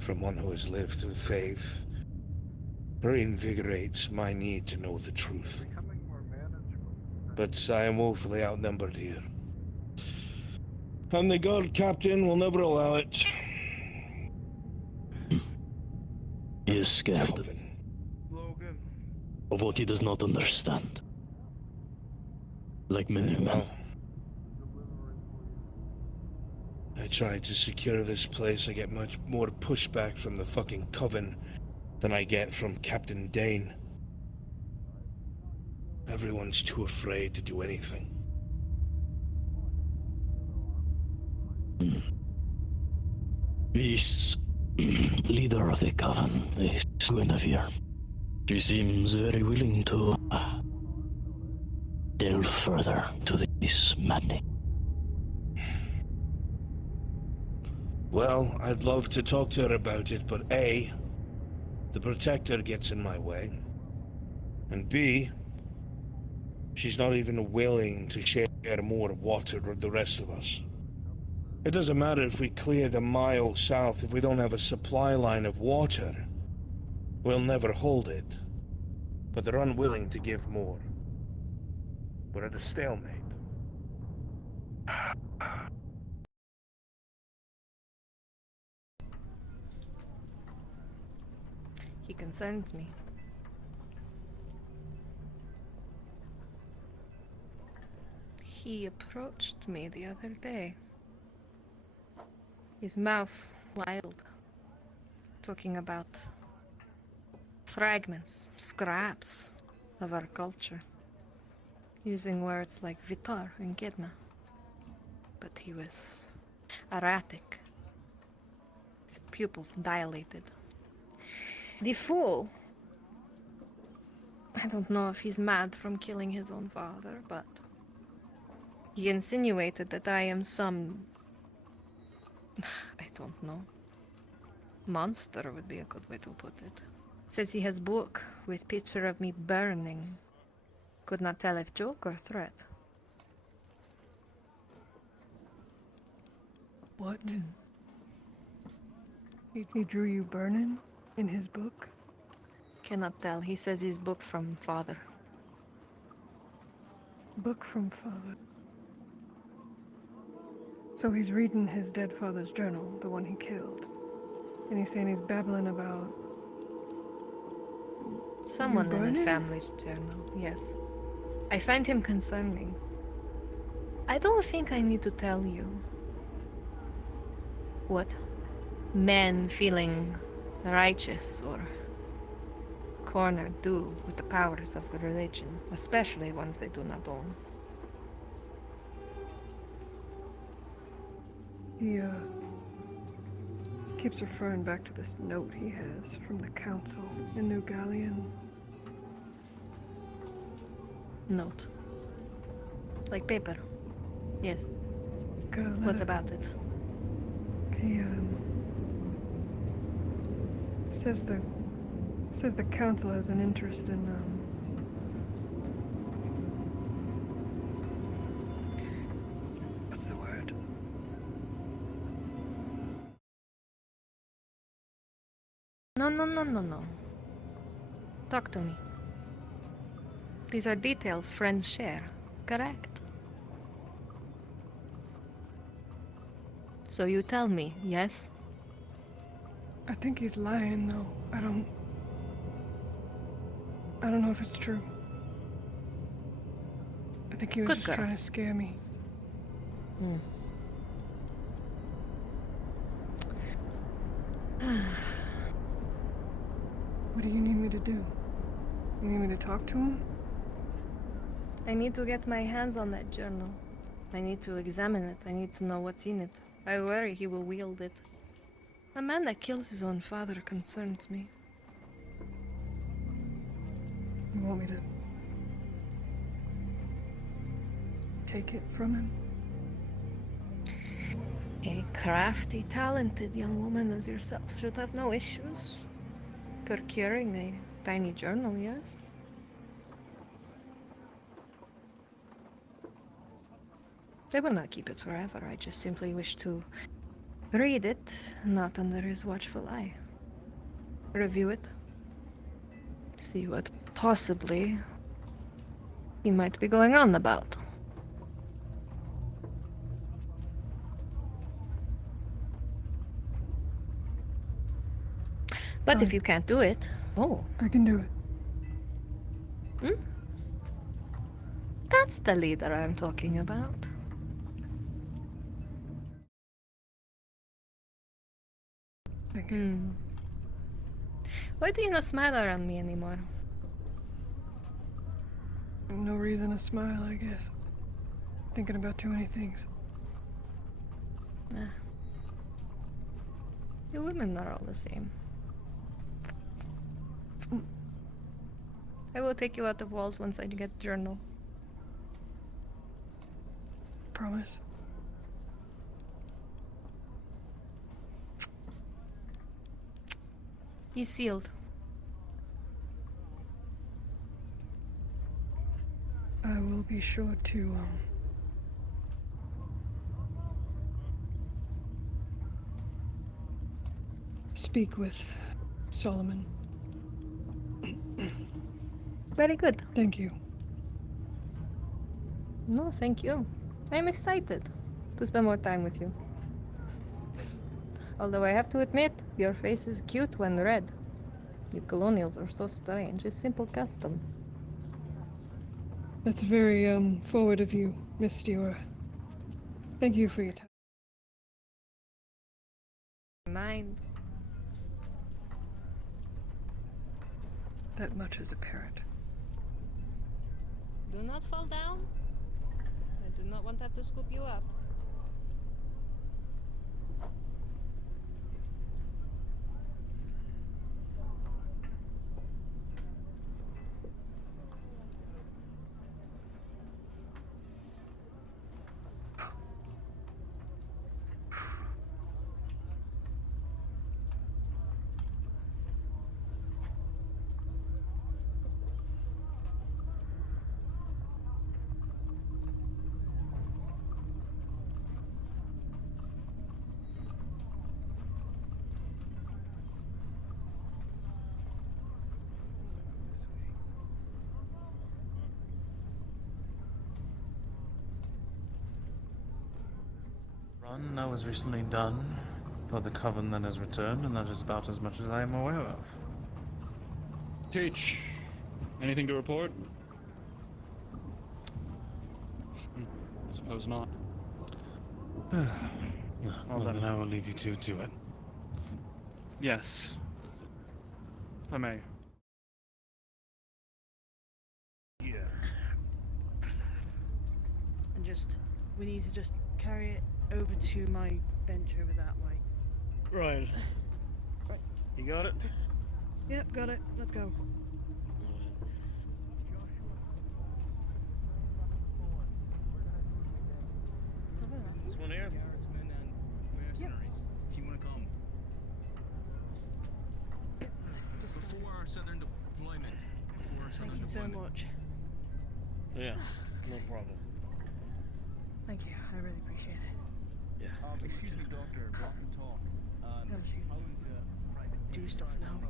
from one who has lived the faith reinvigorates my need to know the truth. But I am woefully outnumbered here. And the guard captain will never allow it. He is scared Logan. of what he does not understand. Like many men. I tried to secure this place. I get much more pushback from the fucking coven than I get from Captain Dane. Everyone's too afraid to do anything. This leader of the coven is Guinevere. She seems very willing to delve further into this madness. Well, I'd love to talk to her about it, but A, the Protector gets in my way, and B, she's not even willing to share more water with the rest of us. It doesn't matter if we cleared a mile south, if we don't have a supply line of water, we'll never hold it. But they're unwilling to give more. We're at a stalemate. He concerns me. He approached me the other day. His mouth wild, talking about fragments, scraps of our culture, using words like Vitar and Gedna. But he was erratic. His pupils dilated. The fool! I don't know if he's mad from killing his own father, but he insinuated that I am some... I don't know. Monster would be a good way to put it. Says he has book with picture of me burning. Could not tell if joke or threat. What? He drew you burning in his book? Cannot tell. He says his book from father. Book from father. So he's reading his dead father's journal, the one he killed. And he's saying he's babbling about... Someone in his burning? family's journal, yes. I find him concerning. I don't think I need to tell you. What? Men feeling righteous or corner do with the powers of a religion, especially ones they do not own? He, keeps referring back to this note he has from the council in New Galleon. Note. Like paper. Yes. Got a What letter. about it? He, says the council has an interest in, what's the word? No. Talk to me. These are details friends share, correct? So you tell me, yes? I think he's lying, though. I don't know if it's true. I think he was Good just girl. trying to scare me. Hmm. What do you need me to do? You need me to talk to him? I need to get my hands on that journal. I need to examine it. I need to know what's in it. I worry he will wield it. A man that kills his own father concerns me. You want me to take it from him? A crafty, talented young woman as yourself should have no issues procuring a tiny journal, yes? I will not keep it forever. I just simply wish to read it, not under his watchful eye. Review it. See what possibly he might be going on about. But if you can't do it, I can do it. That's the leader I'm talking about. Why do you not smile around me anymore? No reason to smile, I guess. Thinking about too many things. You women are all the same. I will take you out of walls once I get the journal. Promise. He's sealed. I will be sure to, speak with Solomon. Very good. Thank you. No, thank you. I'm excited to spend more time with you. Although I have to admit, your face is cute when red. You colonials are so strange. It's simple custom. That's very, forward of you, Miss Stewart. Thank you for your time. Mind. That much is apparent. Do not fall down. I do not want that to scoop you up. Run that was recently done for the coven that has returned, and that is about as much as I am aware of. Teach. Anything to report? Suppose not. Well, then I will leave you two to it. Yes. If I may. and we need to just carry it over to my bench over that way. Right. Right. You got it? Yep, got it. Let's go. This one here? Guardsmen and mercenaries, if you want to come. Before our southern deployment. Thank you so much. Yeah, no problem. Thank you. I really appreciate it. Yeah. Excuse me, Doctor. Walk and talk. No, she do stuff now.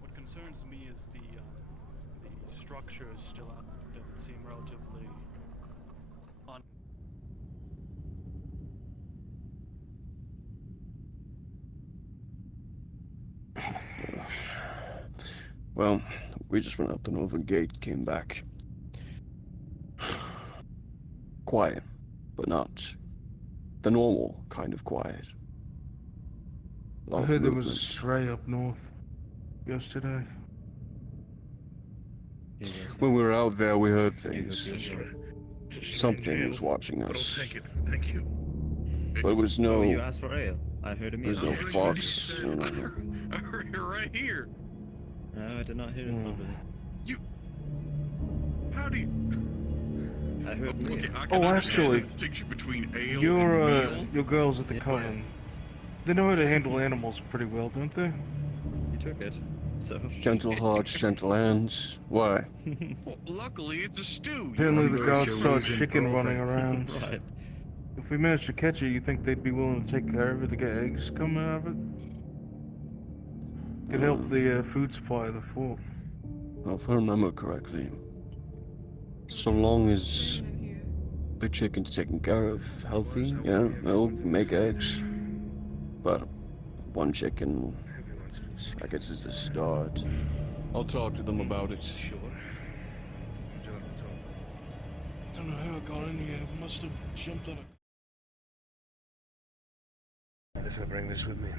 What concerns me is the structures still out that seem relatively Well, we just went out the northern gate, came back. Quiet, but not the normal kind of quiet. I heard there was a stray up north yesterday. When we were out there, we heard things. Something was watching us. Thank you. Thank you. But it was no... Oh, you asked for ale. I heard a There was no fox. You know. I heard it right here. No, I did not hear it properly. How do you... I heard me. Okay, I can Oh, understand actually, the distinction between ale and your girls at the Coven. They know how to handle animals pretty well, don't they? You took it, so... Gentle hearts, gentle hands. Why? Well, luckily, it's a stew. Apparently the guards saw a chicken running Right. around. If we managed to catch it, you think they'd be willing to take care of it to get eggs coming out of it? Could help the food supply of the fort. Well, if I remember correctly, so long as the chicken's taken care of, healthy, yeah, they'll make eggs. But one chicken, I guess, is a start. I'll talk to them about it. Sure. Don't know how it got in here. It must have jumped on it. What if I bring this with me?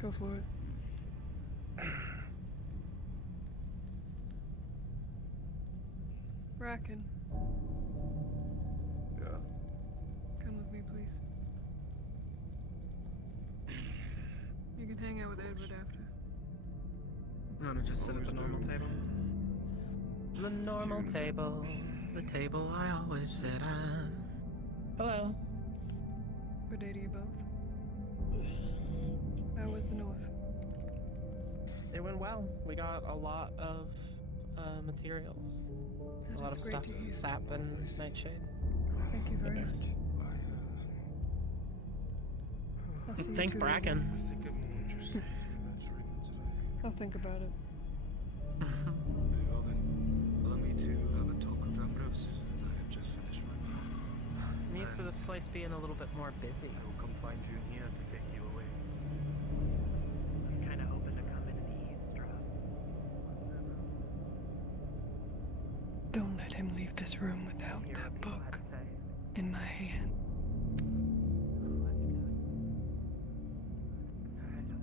Go for it. Bracken. Yeah. Come with me, please. You can hang out with Edward after. No, just sit at the normal table. The normal table. The table I always sit at. Hello. Good day to you both. How was the north? It went well. We got a lot of materials. That a lot is of great stuff. to hear. Sap and nightshade. Thank you very much. I'll see you Thank two Bracken. later. I'll think about it. Well then, allow me to have a talk with Ambrose, as I have just finished my meal. I'm used to this place being a little bit more busy. I'll come find you here to take you away. Was kind of hoping to come in and eavesdrop. Don't let him leave this room without that book in my hand.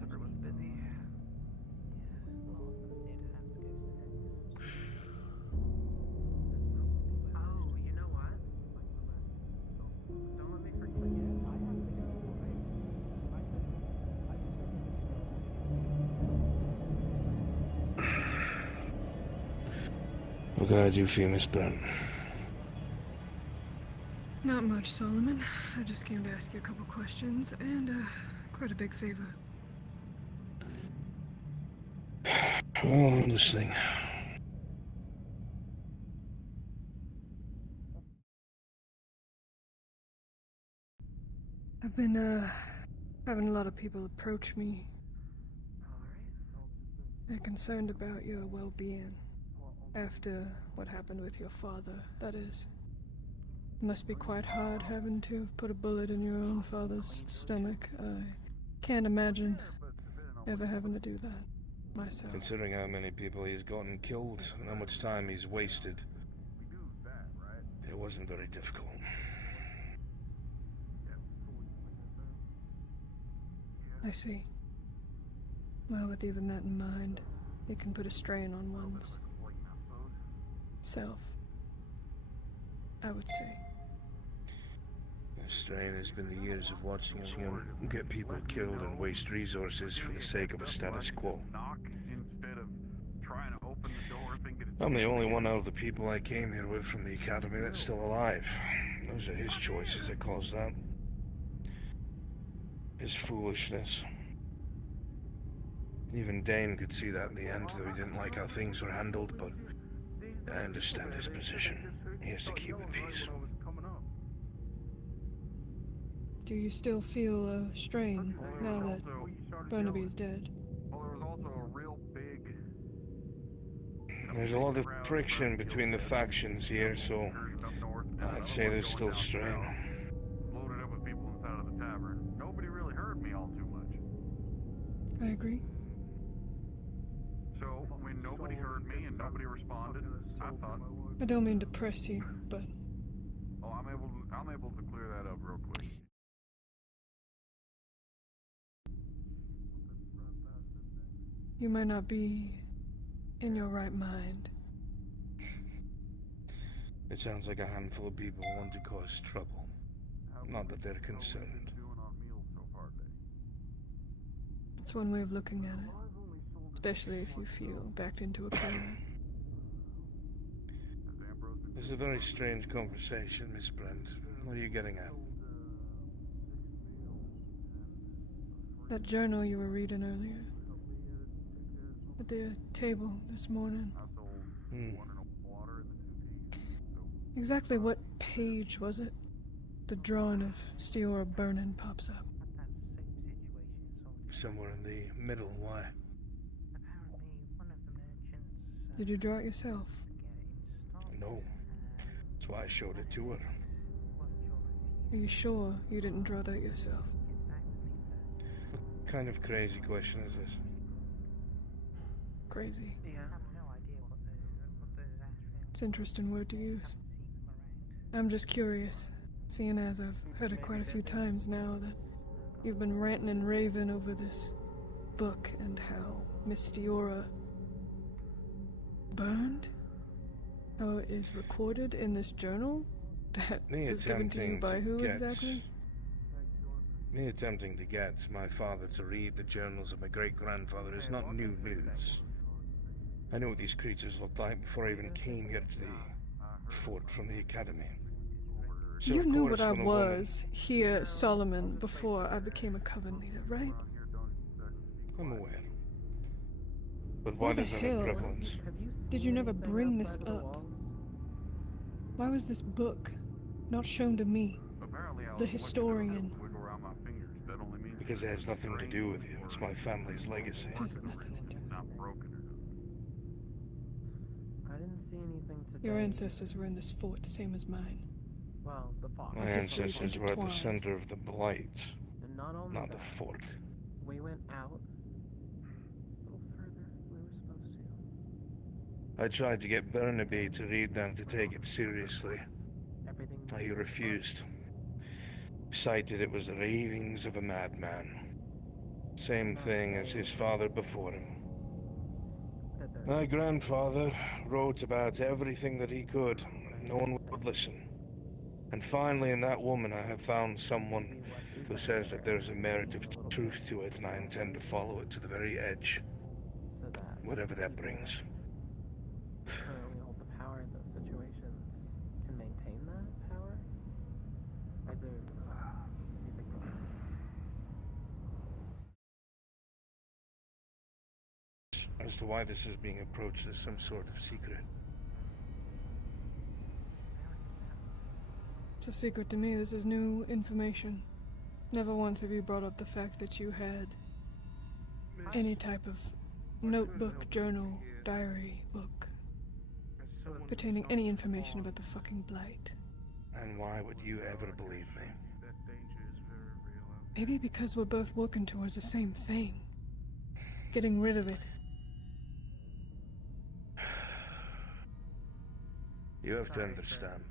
Everyone's busy. Oh, you know what? Don't let me forget. I have to go. What can I do for you, Miss Brown? Not much, Solomon. I just came to ask you a couple questions and quite a big favor. Oh, I'm listening. I've been having a lot of people approach me. They're concerned about your well-being after what happened with your father, that is. It must be quite hard having to have put a bullet in your own father's stomach. I can't imagine ever having to do that myself. Considering how many people he's gotten killed and how much time he's wasted, it It wasn't very difficult. I see. Well, with even that in mind, it can put a strain on one's self, I would say. The strain has been the years of watching him get people killed and waste resources for the sake of a status quo. I'm the only one out of the people I came here with from the academy that's still alive. Those are his choices that caused that. His foolishness. Even Dane could see that in the end, though he didn't like how things were handled, but I understand his position. He has to keep the peace. Do you still feel a strain now that Burnaby is dead? There's a lot of friction between the factions here, so I'd say there's still strain. Loaded up with people inside of the tavern. Nobody really heard me all too much. I agree. So, when nobody heard me and nobody responded, I thought... I don't mean to press you, but... Oh, I'm able to clear that up real quick. You might not be in your right mind. It sounds like a handful of people want to cause trouble. Not that they're concerned. It's one way of looking at it. Especially if you feel backed into a corner. This is a very strange conversation, Miss Brent. What are you getting at? That journal you were reading earlier. At the table this morning. Exactly what page was it? The drawing of Stiora burning pops up. Somewhere in the middle, why? Did you draw it yourself? No. That's why I showed it to her. Are you sure you didn't draw that yourself? What kind of crazy question is this? Crazy. It's an interesting word to use. I'm just curious, seeing as I've heard it quite a few times now that you've been ranting and raving over this book and how Miss Stiora burned? How it is recorded in this journal that was given to you by who exactly? Me attempting to get my father to read the journals of my great-grandfather is not new news. I knew what these creatures looked like before I even came here to the fort from the academy. So You of knew course, what I when a woman- was here, Solomon, before I became a coven leader, right? I'm aware. But why What the does it have hell prevalence? did you never bring this up? Why was this book not shown to me, the historian? Because it has nothing to do with you. It's my family's legacy. Has nothing to do. Not broken. I didn't see anything today. Your ancestors were in this fort, same as mine. Well, the fox. My ancestors were at the center of the blight, And not only not that, the fort. we went out a little further than we were supposed to. I tried to get Burnaby to read them to take it seriously. Everything He refused. Cited it was the ravings of a madman. Same thing as his father before him. My grandfather wrote about everything that he could. No one would listen. And finally, in that woman, I have found someone who says that there's a merit of truth to it, and I intend to follow it to the very edge. Whatever that brings. currently hold the power in those situations can maintain that power? Or do you think As to why this is being approached as some sort of secret. It's a secret to me. This is new information. Never once have you brought up the fact that you had any type of notebook, journal, diary, book pertaining any information about the fucking blight. And why would you ever believe me? Maybe because we're both working towards the same thing. Getting rid of it. You have to understand.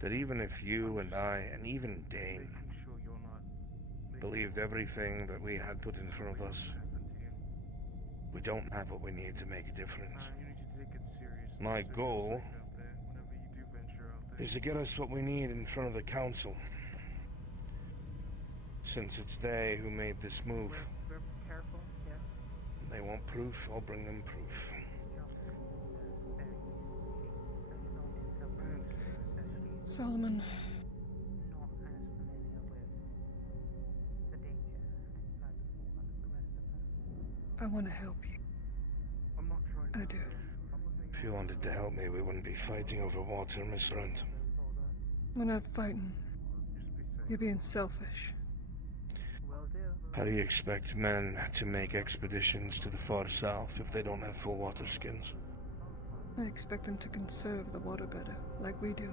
that even if you and I, and even Dane, believed everything that we had put in front of us, we don't have what we need to make a difference. My goal is to get us what we need in front of the council, since it's they who made this move. Careful, yeah. They want proof, I'll bring them proof. Solomon. I want to help you. I do. If you wanted to help me, we wouldn't be fighting over water, Miss Runt. We're not fighting. You're being selfish. How do you expect men to make expeditions to the far south if they don't have full water skins? I expect them to conserve the water better, like we do.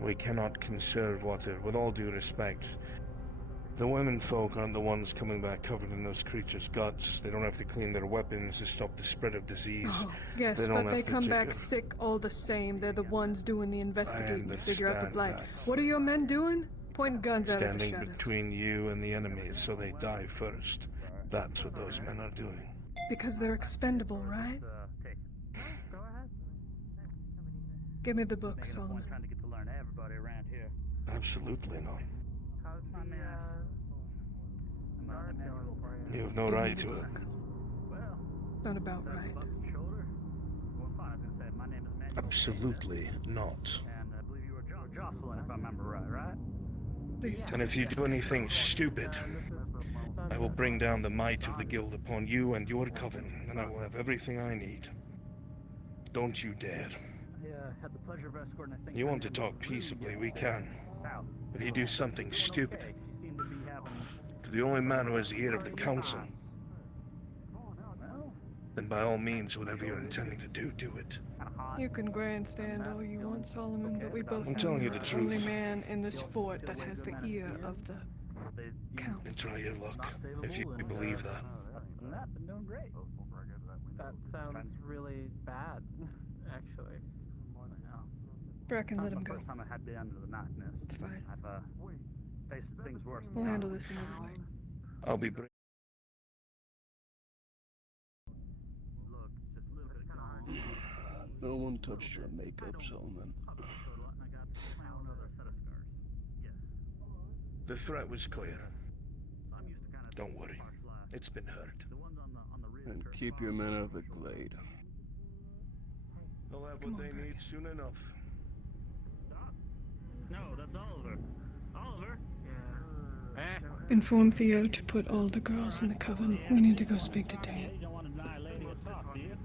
We cannot conserve water, with all due respect. The women folk aren't the ones coming back covered in those creatures' guts. They don't have to clean their weapons to stop the spread of disease. Oh, yes, but they come back sick all the same. They're the ones doing the investigating to figure out the blight. What are your men doing? Pointing guns out at the Standing shadows. between you and the enemy so they die first. That's what those men are doing. Because they're expendable, right? Give me the book, Solomon. Absolutely not. You have no right to it. Not about right. Absolutely not. Jocelyn, if I remember right? Please And if you do anything stupid, I will bring down the might of the guild upon you and your coven, and I will have everything I need. Don't you dare. Had the pleasure of escorting, I think. You want to talk peaceably, we can. If you do something stupid, to the only man who has the ear of the council, then by all means, whatever you're intending to do, do it. You can grandstand all you want, Solomon, but we both I'm know telling you you're the the only truth. man in this fort that has the ear of the council. And try your luck, if you believe that. Not been doing great. That sounds really bad, actually. Bracken, let him go. First time I had been under the darkness. It's fine. I've faced things worse. We'll handle this another way. I'll be brave. No one touched your makeup, Solomon. The threat was clear. Don't worry. It's been heard. And keep your men out of the glade. They'll have what they need soon enough. No, that's Oliver. Oliver? Inform Theo to put all the girls in the coven. We need to go speak to Dan. You don't want to deny a lady a talk, do you?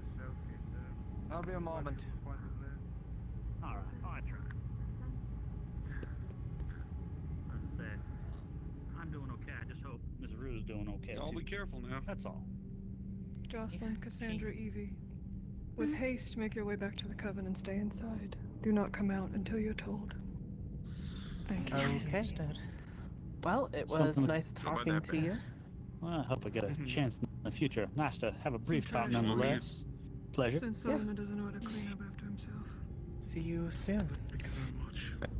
I'll be a moment. Alright, I try. I'm doing okay. I just hope Miss Rue's doing okay. Y'all be careful now. That's all. Jocelyn, Cassandra, Evie. With haste, make your way back to the coven and stay inside. Do not come out until you're told. Thank you. Okay. Well, it was nice talking to you. Well, I hope I get a chance in the future. Nice to have a brief talk nonetheless. Pleasure. Since Solomon doesn't know how to clean up after himself. See you soon.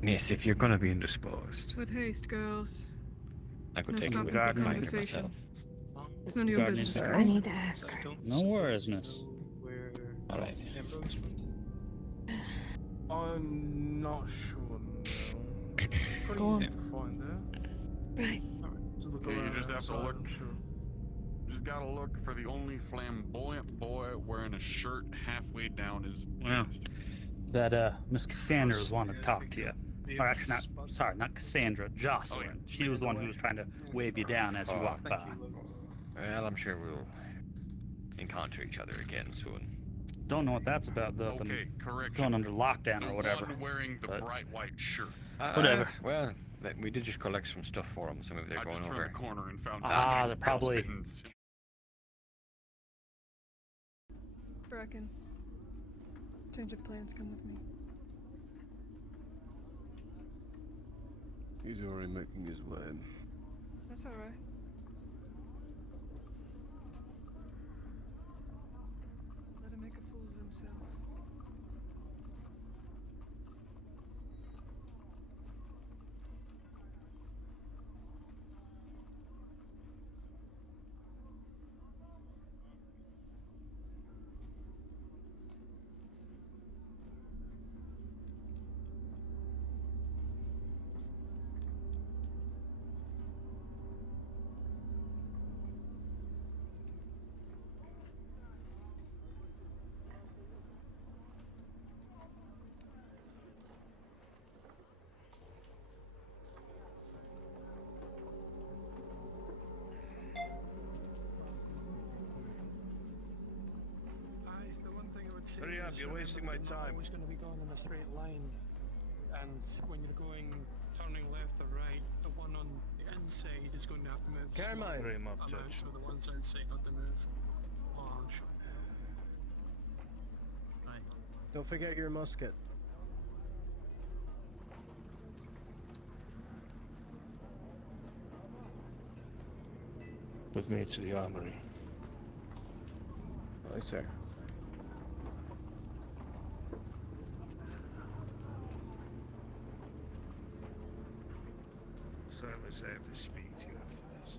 Yes, if you're gonna be indisposed, With haste, girls. I could No take you stopping with for me conversation. myself. It's none of your Garden business, is- girl. I need to ask her. No worries, miss. All right. I'm not sure now. Go on. Find there. Right. Just look Yeah, you around just have to outside, look. I'm sure. Just gotta look for the only flamboyant boy wearing a shirt halfway down his Well, chest. that Miss Cassandra was wanting to talk to you. Or actually, not Cassandra, Jocelyn. She was the one who was trying to wave you down as you walked by. Well, I'm sure we'll encounter each other again soon. Don't know what that's about, though. Okay, correction. Going under lockdown The or whatever. one wearing the but- bright white shirt. Whatever. Well, we did just collect some stuff for them, so maybe they're I going just over. turned the corner and found Ah, they're something probably- else fitting. Bracken. Change of plans, come with me. He's already making his way. That's alright. Let him make a fool of himself. up. You're wasting my time. Always going to be going in a straight line, and when you're turning left or right, the one on the inside is going to have to move. Carmine. Very much, Judge. So the ones outside have to move large. Right. Don't forget your musket. With me to the armory. Aye, sir. Silas, I have to speak to you after this.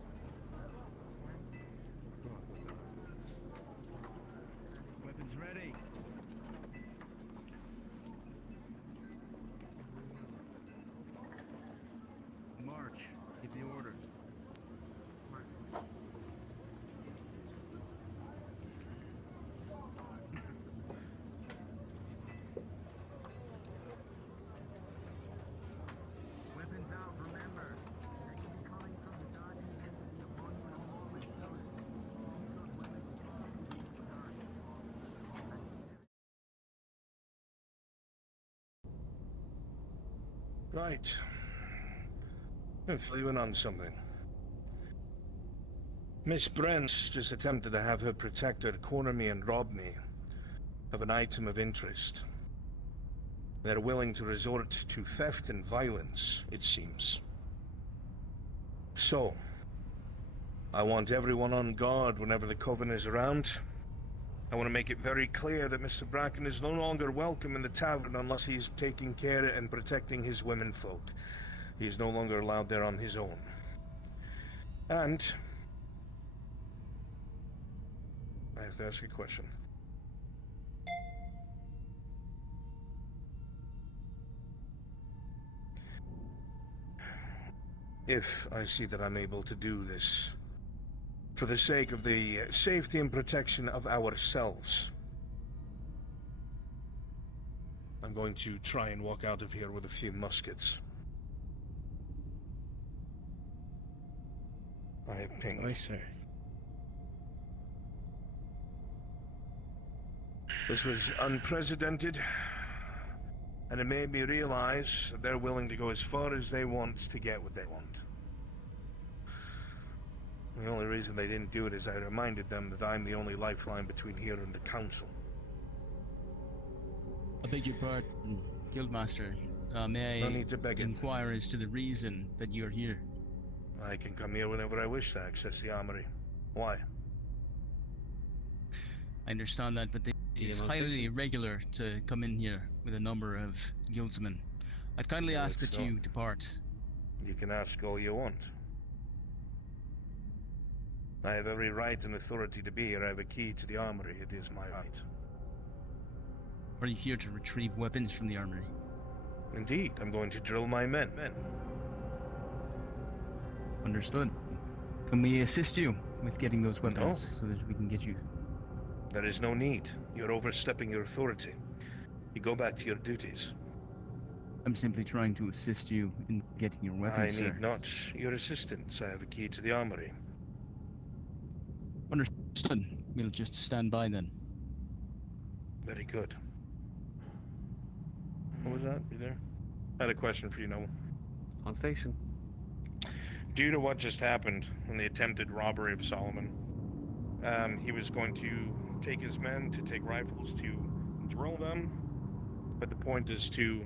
Weapons ready. March. Give the order. Weapons out, remember. They could be coming from the garden end of the monument of always noticed. Right. Been flew on something. Miss Brent just attempted to have her protector corner me and rob me of an item of interest. They're willing to resort to theft and violence, it seems. So, I want everyone on guard whenever the Coven is around. I want to make it very clear that Mr. Bracken is no longer welcome in the tavern unless he's taking care and protecting his womenfolk. He is no longer allowed there on his own. And I have to ask a question. If I see that I'm able to do this for the sake of the safety and protection of ourselves, I'm going to try and walk out of here with a few muskets. I have pinged. Aye, sir. This was unprecedented, and it made me realize that they're willing to go as far as they want to get what they want. The only reason they didn't do it is I reminded them that I'm the only lifeline between here and the council. I beg your pardon, Guildmaster. May No I need to beg it. inquire as to the reason that you're here? I can come here whenever I wish to access the armory. Why? I understand that, but it's highly irregular to come in here with a number of guildsmen. I'd kindly ask that you depart. You can ask all you want. I have every right and authority to be here. I have a key to the armory. It is my right. Are you here to retrieve weapons from the armory? Indeed, I'm going to drill my men. Understood. Can we assist you with getting those weapons so that we can get you? There is no need. You're overstepping your authority. You go back to your duties. I'm simply trying to assist you in getting your weapons, I need sir. not your assistance. I have a key to the armory. Understood. We'll just stand by then. Very good. What was that? You there? I had a question for you, Noel. On station. Due to what just happened in the attempted robbery of Solomon, he was going to take his men to take rifles to drill them, but the point is to...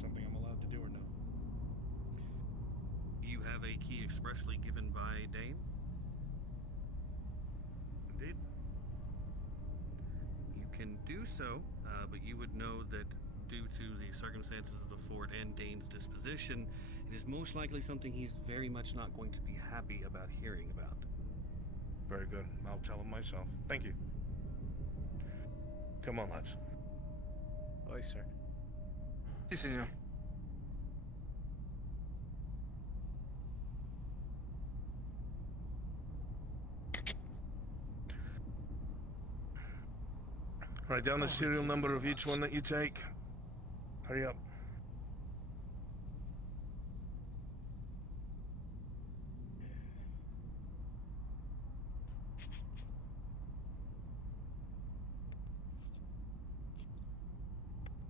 Something I'm allowed to do or no? You have a key expressly given by Dane? Indeed. You can do so, but you would know that due to the circumstances of the fort and Dane's disposition, it is most likely something he's very much not going to be happy about hearing about. Very good. I'll tell him myself. Thank you. Come on, lads. Aye, sir. Si, senor. Write down the serial number of each one that you take. Hurry up.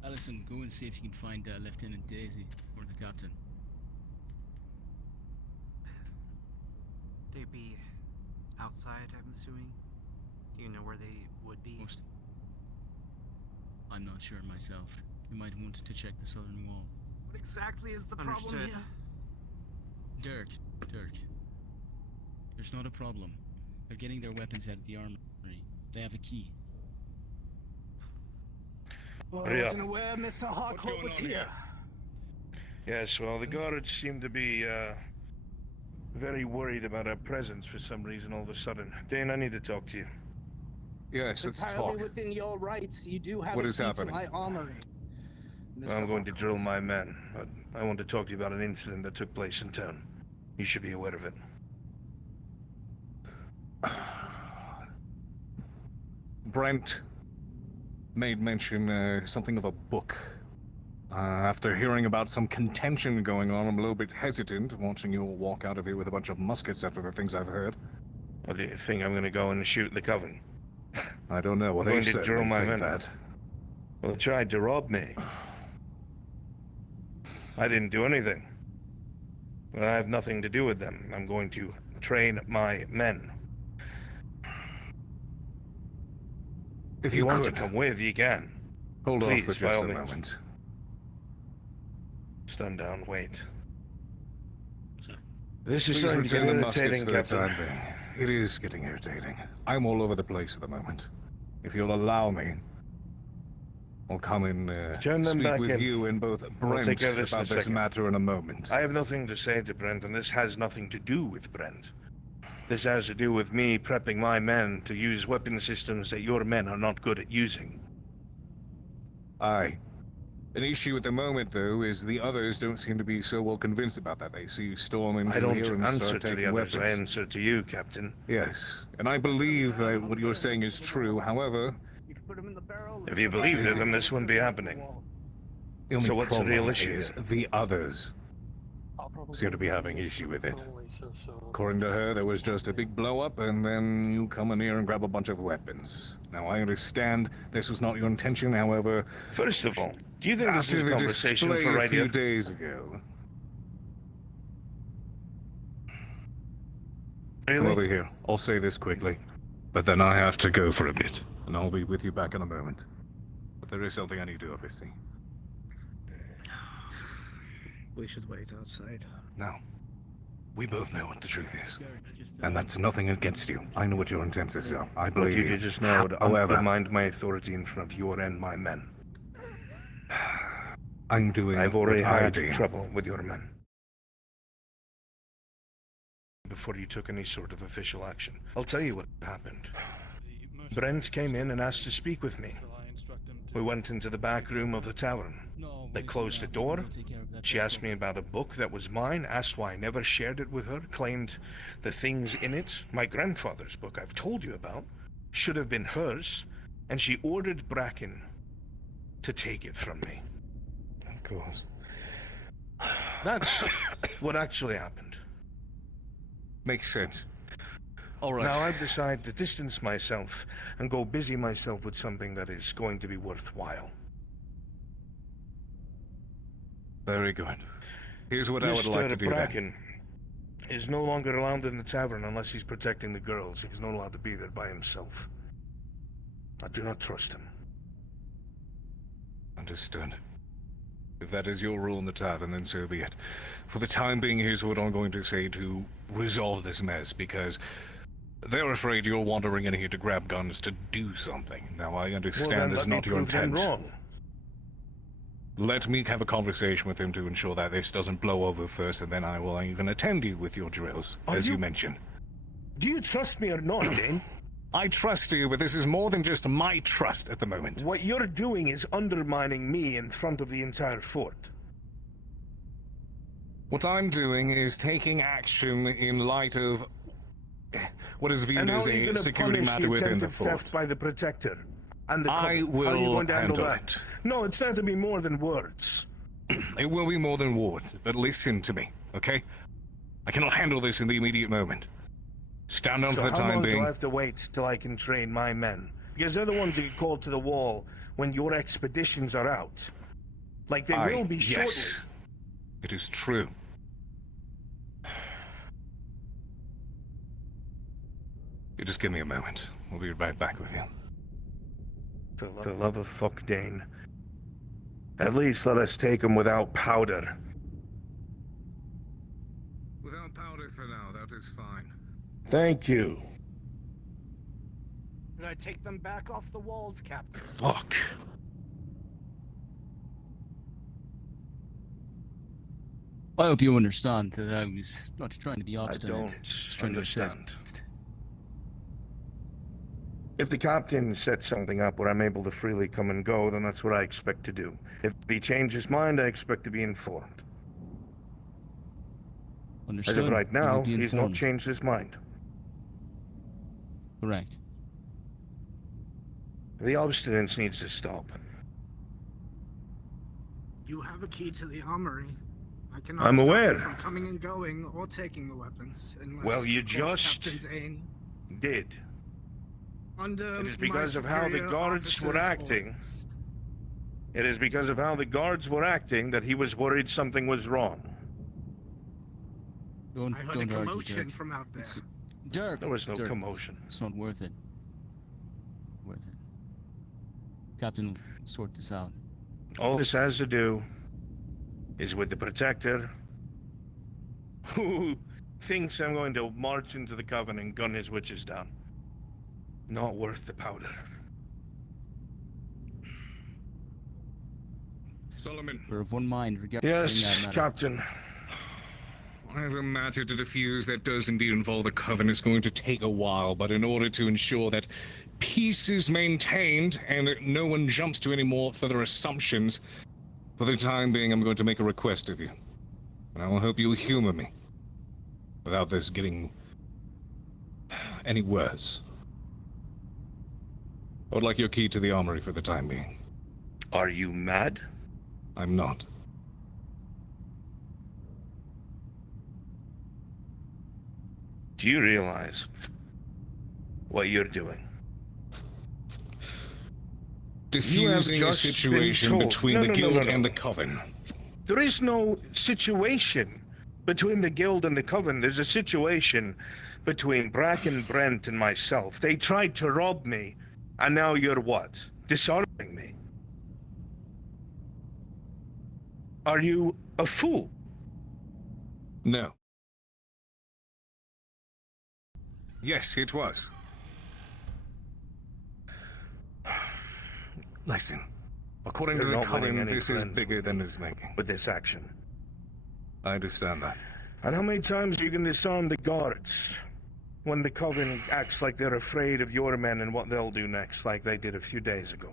Allison, go and see if you can find Lieutenant Daisy or the captain. They'd be outside, I'm assuming? Do you know where they would be? I'm not sure myself. You might want to check the southern wall. What exactly is the problem here? Dirk. There's not a problem. They're getting their weapons out of the armory. They have a key. Well, I wasn't aware Mr. Harcourt was here. Yes, well, the guards seem to be, very worried about our presence for some reason all of a sudden. Dane, I need to talk to you. Yes, let's entirely within your rights. You do have a key to my armory. Well, I'm going to drill my men, but I want to talk to you about an incident that took place in town. You should be aware of it. Brent made mention something of a book. After hearing about some contention going on, I'm a little bit hesitant watching you all walk out of here with a bunch of muskets after the things I've heard. What do you think? I'm going to go and shoot the coven? I don't know. Well, I'm they going to drill my men. that. Well, they tried to rob me. I didn't do anything. Well, I have nothing to do with them. I'm going to train my men. If you want to come with, you can. Hold Please, off for by just all a means. moment. Stand down, wait. This is Please starting to get return the muskets irritating, for the Captain. time being. It is getting irritating. I'm all over the place at the moment. If you'll allow me, I'll come and Turn them speak back with in. you and both We'll Brent take care of this in about a this second. matter in a moment. I have nothing to say to Brent, and this has nothing to do with Brent. This has to do with me prepping my men to use weapon systems that your men are not good at using. Aye. An issue at the moment, though, is the others don't seem to be so well convinced about that. They see you storm into I don't here and answer start to taking the others, weapons. I answer to you, Captain. Yes, and I believe that what you're saying is true. However, If you believed it, then this wouldn't be happening. the only So what's the problem real issue is here? the others seem to be having issue with it. According to her, there was just a big blow-up, and then you come in here and grab a bunch of weapons. Now, I understand this was not your intention, however... First of all, do you think this after is a the conversation display for a right few here? days ago... Come Really? over here. I'll say this quickly. But then I have to go for a bit, and I'll be with you back in a moment. But there is something I need to oversee. We should wait outside. Now, we both know what the truth is. And that's nothing against you. I know what your intentions are. I What believe you just know would However, undermine my authority in front of your and my men. I'm doing I've already what I had do. trouble with your men. Before you took any sort of official action. I'll tell you what happened. Brent came in and asked to speak with me. We went into the back room of the tavern. They closed the door. She asked me about a book that was mine, asked why I never shared it with her, claimed the things in it, my grandfather's book I've told you about, should have been hers, and she ordered Bracken to take it from me. Of course. That's what actually happened. Makes sense. All right. Now I've decided to distance myself and go busy myself with something that is going to be worthwhile. Very good. Here's what I would like to do then. Bracken is no longer allowed in the tavern unless he's protecting the girls. He's not allowed to be there by himself. I do not trust him. Understood. If that is your rule in the tavern, then so be it. For the time being, here's what I'm going to say to resolve this mess, because they're afraid you're wandering in here to grab guns to do something. Now, I understand Well, then that's let me not your prove them intent. wrong. Let me have a conversation with him to ensure that this doesn't blow over first, and then I will even attend you with your drills, as you mentioned. Do you trust me or not, Dane? I trust you, but this is more than just my trust at the moment. What you're doing is undermining me in front of the entire fort. What I'm doing is taking action in light of what is viewed And how as are you a going to security punish matter the within the attempted fort. theft by the Protector and the I Coven? How are you will going to handle handle that? it. No, it's not to be more than words. It will be more than words, but listen to me, okay? I cannot handle this in the immediate moment. Stand down So for the how time long being. do I have to wait till I can train my men? Because they're the ones that get called to the wall when your expeditions are out. Like they will be shortly. Yes, it is true. You just give me a moment. We'll be right back with you. For the love of fuck, Dane. At least let us take him without powder. Without powder for now, that is fine. Thank you. Should I take them back off the walls, Captain? Fuck. I hope you understand that I was not trying to be obstinate. I don't just trying to understand. assist. If the captain sets something up where I'm able to freely come and go, then that's what I expect to do. If he changes his mind, I expect to be informed. Understood. As of right You will now, be he's not informed. changed his mind. Correct. The obstinance needs to stop. You have a key to the armory. I cannot I'm stop aware. you from coming and going or taking the weapons unless, Well, you of course, just Captain Dane, did. under It is my because of how the superior guards were officer's acting. orders. It is because of how the guards were acting that he was worried something was wrong. Don't I heard a argue, commotion Dirk. from out there. Dirk. There was no Dirk, commotion. It's not worth it. Worth it. Captain will sort this out. All this has to do is with the Protector, who thinks I'm going to march into the Coven and gun his witches down. Not worth the powder. Solomon. We're of one mind regarding Yes, that matter. Captain. I have a matter to diffuse that does indeed involve the Coven. It's going to take a while, but in order to ensure that peace is maintained and that no one jumps to any more further assumptions, for the time being, I'm going to make a request of you. And I will hope you'll humor me, without this getting any worse. I would like your key to the armory for the time being. Are you mad? I'm not. Do you realize what you're doing? Diffusing a situation between the Guild and the Coven. There is no situation between the Guild and the Coven. There's a situation between Bracken, Brent, and myself. They tried to rob me, and now you're what? Dishonoring me? Are you a fool? No. Yes, it was. Listen, according to the Coven, this is bigger than it's making. With this action. I understand that. And how many times are you going to disarm the guards when the Coven acts like they're afraid of your men and what they'll do next, like they did a few days ago?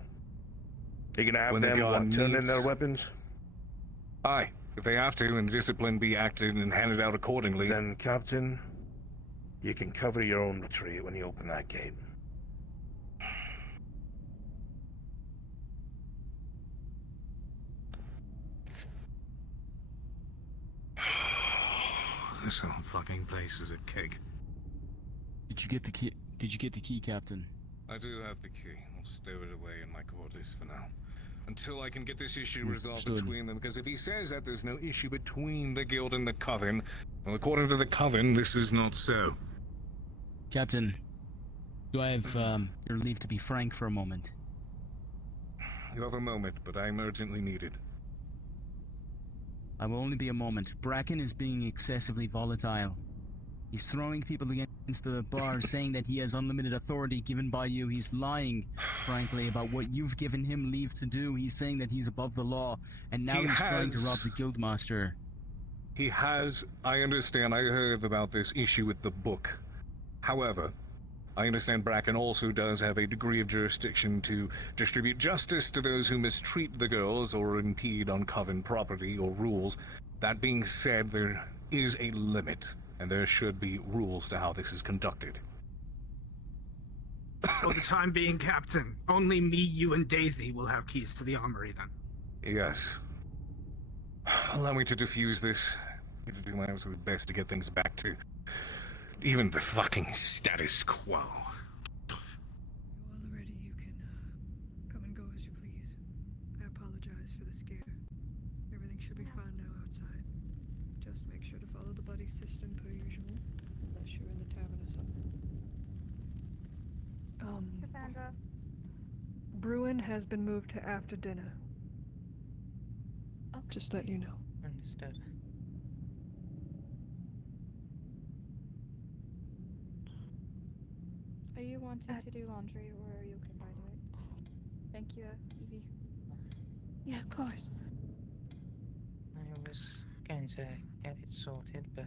You're going to have them turn in their weapons? Aye, if they have to, and discipline be acted and handed out accordingly. Then, Captain, you can cover your own retreat when you open that gate. This whole fucking place is a cake. Did you get the key? Did you get the key, Captain? I do have the key. I'll stow it away in my quarters for now. Until I can get this issue resolved between them, because if he says that there's no issue between the Guild and the Coven, well, according to the Coven, this is not so. Captain, do I have your leave to be frank for a moment? You have a moment, but I'm urgently needed. I will only be a moment. Bracken is being excessively volatile. He's throwing people against the bar, saying that he has unlimited authority given by you. He's lying, frankly, about what you've given him leave to do. He's saying that he's above the law, and now he's trying to rob the Guildmaster. He has. I understand. I heard about this issue with the book. However, I understand Bracken also does have a degree of jurisdiction to distribute justice to those who mistreat the girls or impede on Coven property or rules. That being said, there is a limit, and there should be rules to how this is conducted. For the time being, Captain, only me, you, and Daisy will have keys to the armory then. Yes. Allow me to defuse this. I need to do my absolute best to get things back to even the fucking status quo. All ready, you can come and go as you please. I apologize for the scare. has been moved to after dinner. Okay. Just let you know. Understood. Are you wanting to do laundry, or are you okay, by the way? Thank you, Evie. Yeah, of course. I was going to get it sorted, but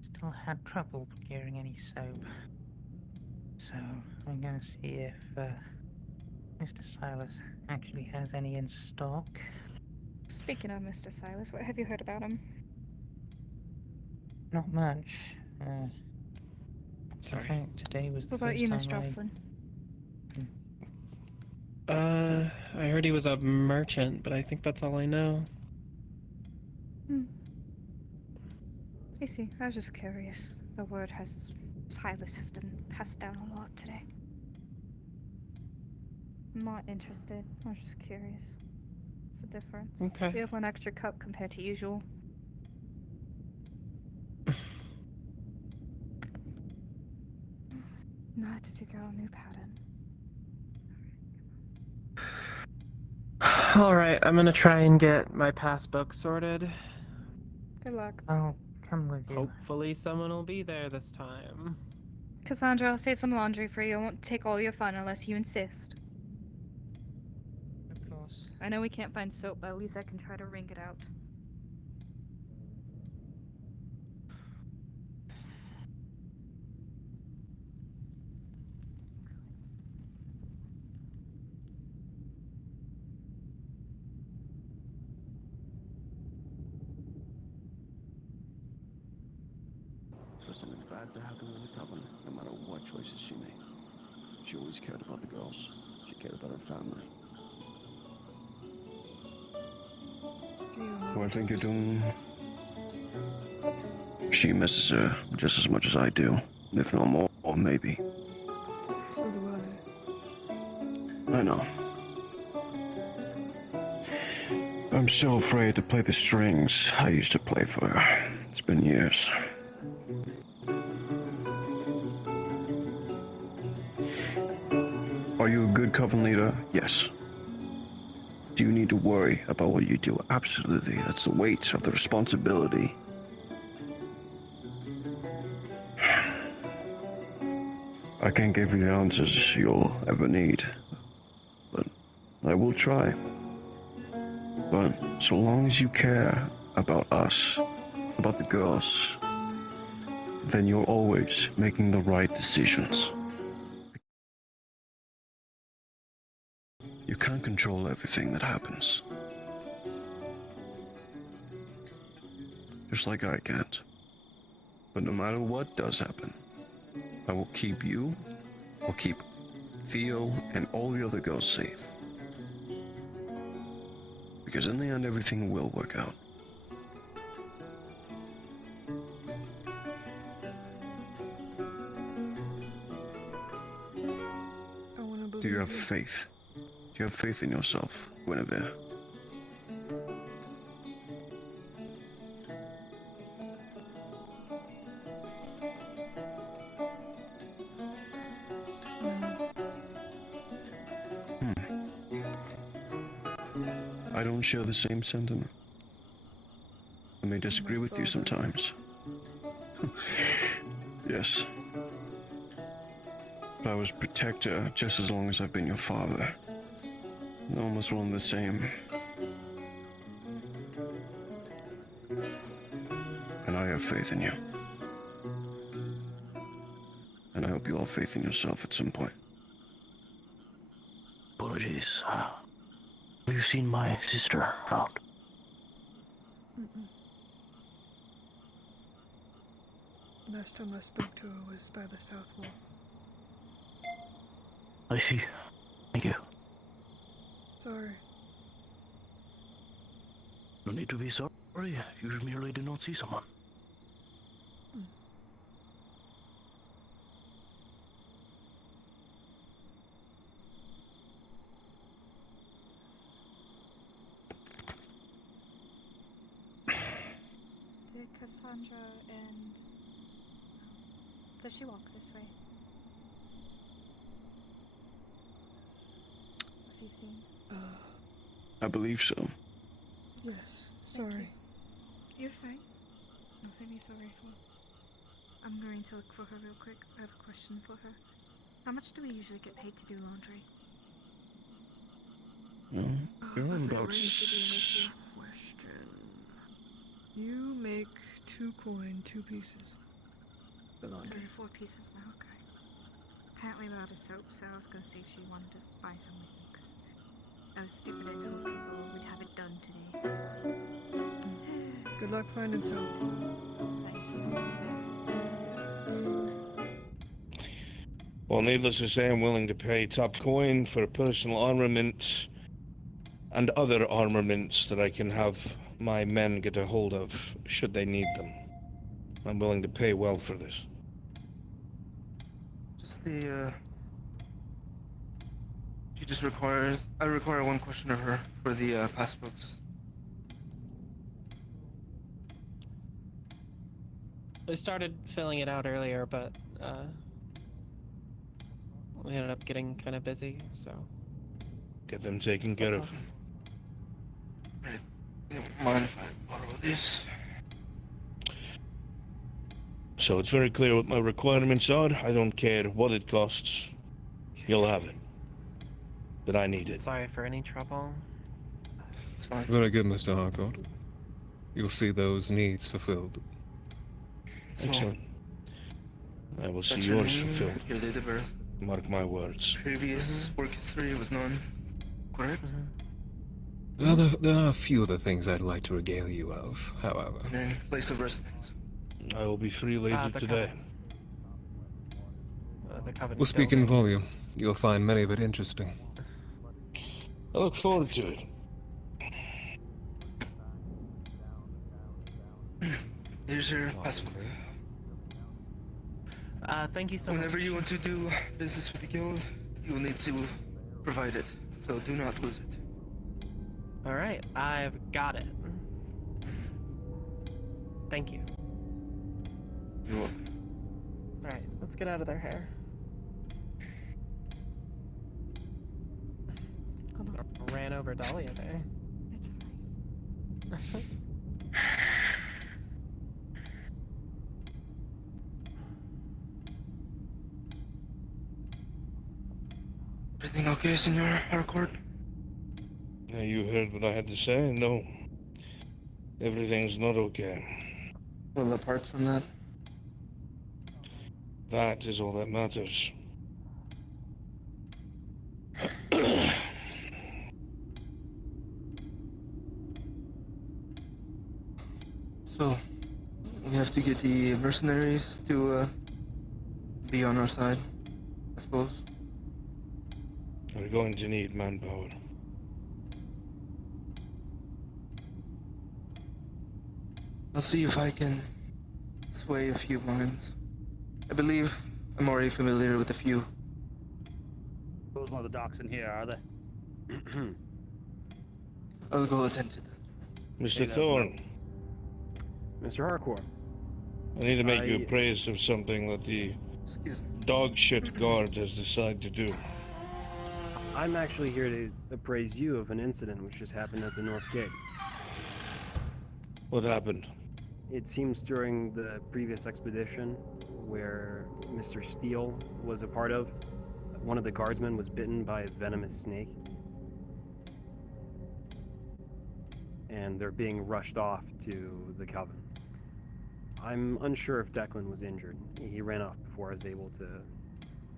still had trouble procuring any soap. So I'm going to see if Mr. Silas actually has any in stock. Speaking of Mr. Silas, what have you heard about him? Not much. In Sorry. fact, today was the What about first you, Miss time Jocelyn? I heard he was a merchant, but I think that's all I know. I see. I was just curious. The word Silas has been passed down a lot today. I'm not interested. I was just curious. What's the difference? Okay. We have one extra cup compared to usual. Now I have to figure out a new pattern. Alright, I'm gonna try and get my passbook sorted. Good luck. I'll come with you. Hopefully someone will be there this time. Cassandra, I'll save some laundry for you. I won't take all your fun unless you insist. Of course. I know we can't find soap, but at least I can try to wring it out. Something bad to happen in the Covenant, no matter what choices she made. She always cared about the girls. She cared about her family. Well, I think you're doing... She misses her just as much as I do, if not more, or maybe. So do I know. I'm still afraid to play the strings I used to play for her. It's been years. Are you a good coven leader? Yes. Do you need to worry about what you do? Absolutely. That's the weight of the responsibility. I can't give you the answers you'll ever need, but I will try. But so long as you care about us, about the girls, then you're always making the right decisions. You can't control everything that happens. Just like I can't. But no matter what does happen, I will keep you, I'll keep Theo and all the other girls safe. Because in the end, everything will work out. Do you have faith? Do you have faith in yourself, Guinevere? I don't share the same sentiment. I may disagree with you sometimes. Yes. But I was protector just as long as I've been your father. Almost one the same. And I have faith in you. And I hope you all have faith in yourself at some point. Apologies. Have you seen my sister around? Last time I spoke to her was by the south wall. I see. Thank you. Sorry. No need to be sorry. You merely did not see someone. Did Cassandra and... Does she walk this way? you've seen? I believe so. Yes, Thank sorry. You're fine. Nothing to be sorry for. I'm going to look for her real quick. I have a question for her. How much do we usually get paid to do laundry? About Question. You make 2 coin, 2 pieces. For So laundry. we have 4 pieces now, okay. Apparently we're out of soap, so I was going to see if she wanted to buy some with me, because I was stupid. I told people we'd have it done today. Good luck finding soap. Well, needless to say, I'm willing to pay top coin for personal armament and other armaments that I can have my men get a hold of should they need them. I'm willing to pay well for this. Just the, she just requires, I require 1 question of her for the, passbooks. I started filling it out earlier, but, we ended up getting kind of busy, so. Get them taken care of. Right. You don't mind if I borrow this? So it's very clear what my requirements are. I don't care what it costs. You'll have it. But I need it. Sorry for any trouble. It's fine. Very good, Mr. Harcourt. You'll see those needs fulfilled. Excellent. I will see That's your yours name, fulfilled. Your date of birth. Mark my words. Previous work history was none. Correct? There are a few other things I'd like to regale you of, however. And then place of residence. I will be free later today. The Covenant We'll speak in building. volume. You'll find many of it interesting. I look forward to it. Here's your passport. Thank you so Whenever much. you want to do business with the guild, you will need to provide it. So do not lose it. Alright, I've got it. Thank you. You're welcome. Alright, let's get out of their hair. Come on. Ran over Dahlia there. It's fine. Everything okay, Senor Harcourt? Yeah, you heard what I had to say? No. Everything's not okay. Well, apart from that, That is all that matters. so we have to get the mercenaries to be on our side, I suppose. We're going to need manpower. I'll see if I can sway a few minds. I believe I'm already familiar with a few. Those one of the docks in here, are they? I'll go attend to them. Mr. Thorne, Mr. Harcourt. I need to make you appraised of something that the Excuse me. dog shit guard has decided to do. I'm actually here to appraise you of an incident which just happened at the North Gate. What happened? It seems during the previous expedition, where Mr. Steele was a part of, one of the guardsmen was bitten by a venomous snake. And they're being rushed off to the Coven. I'm unsure if Declan was injured. He ran off before I was able to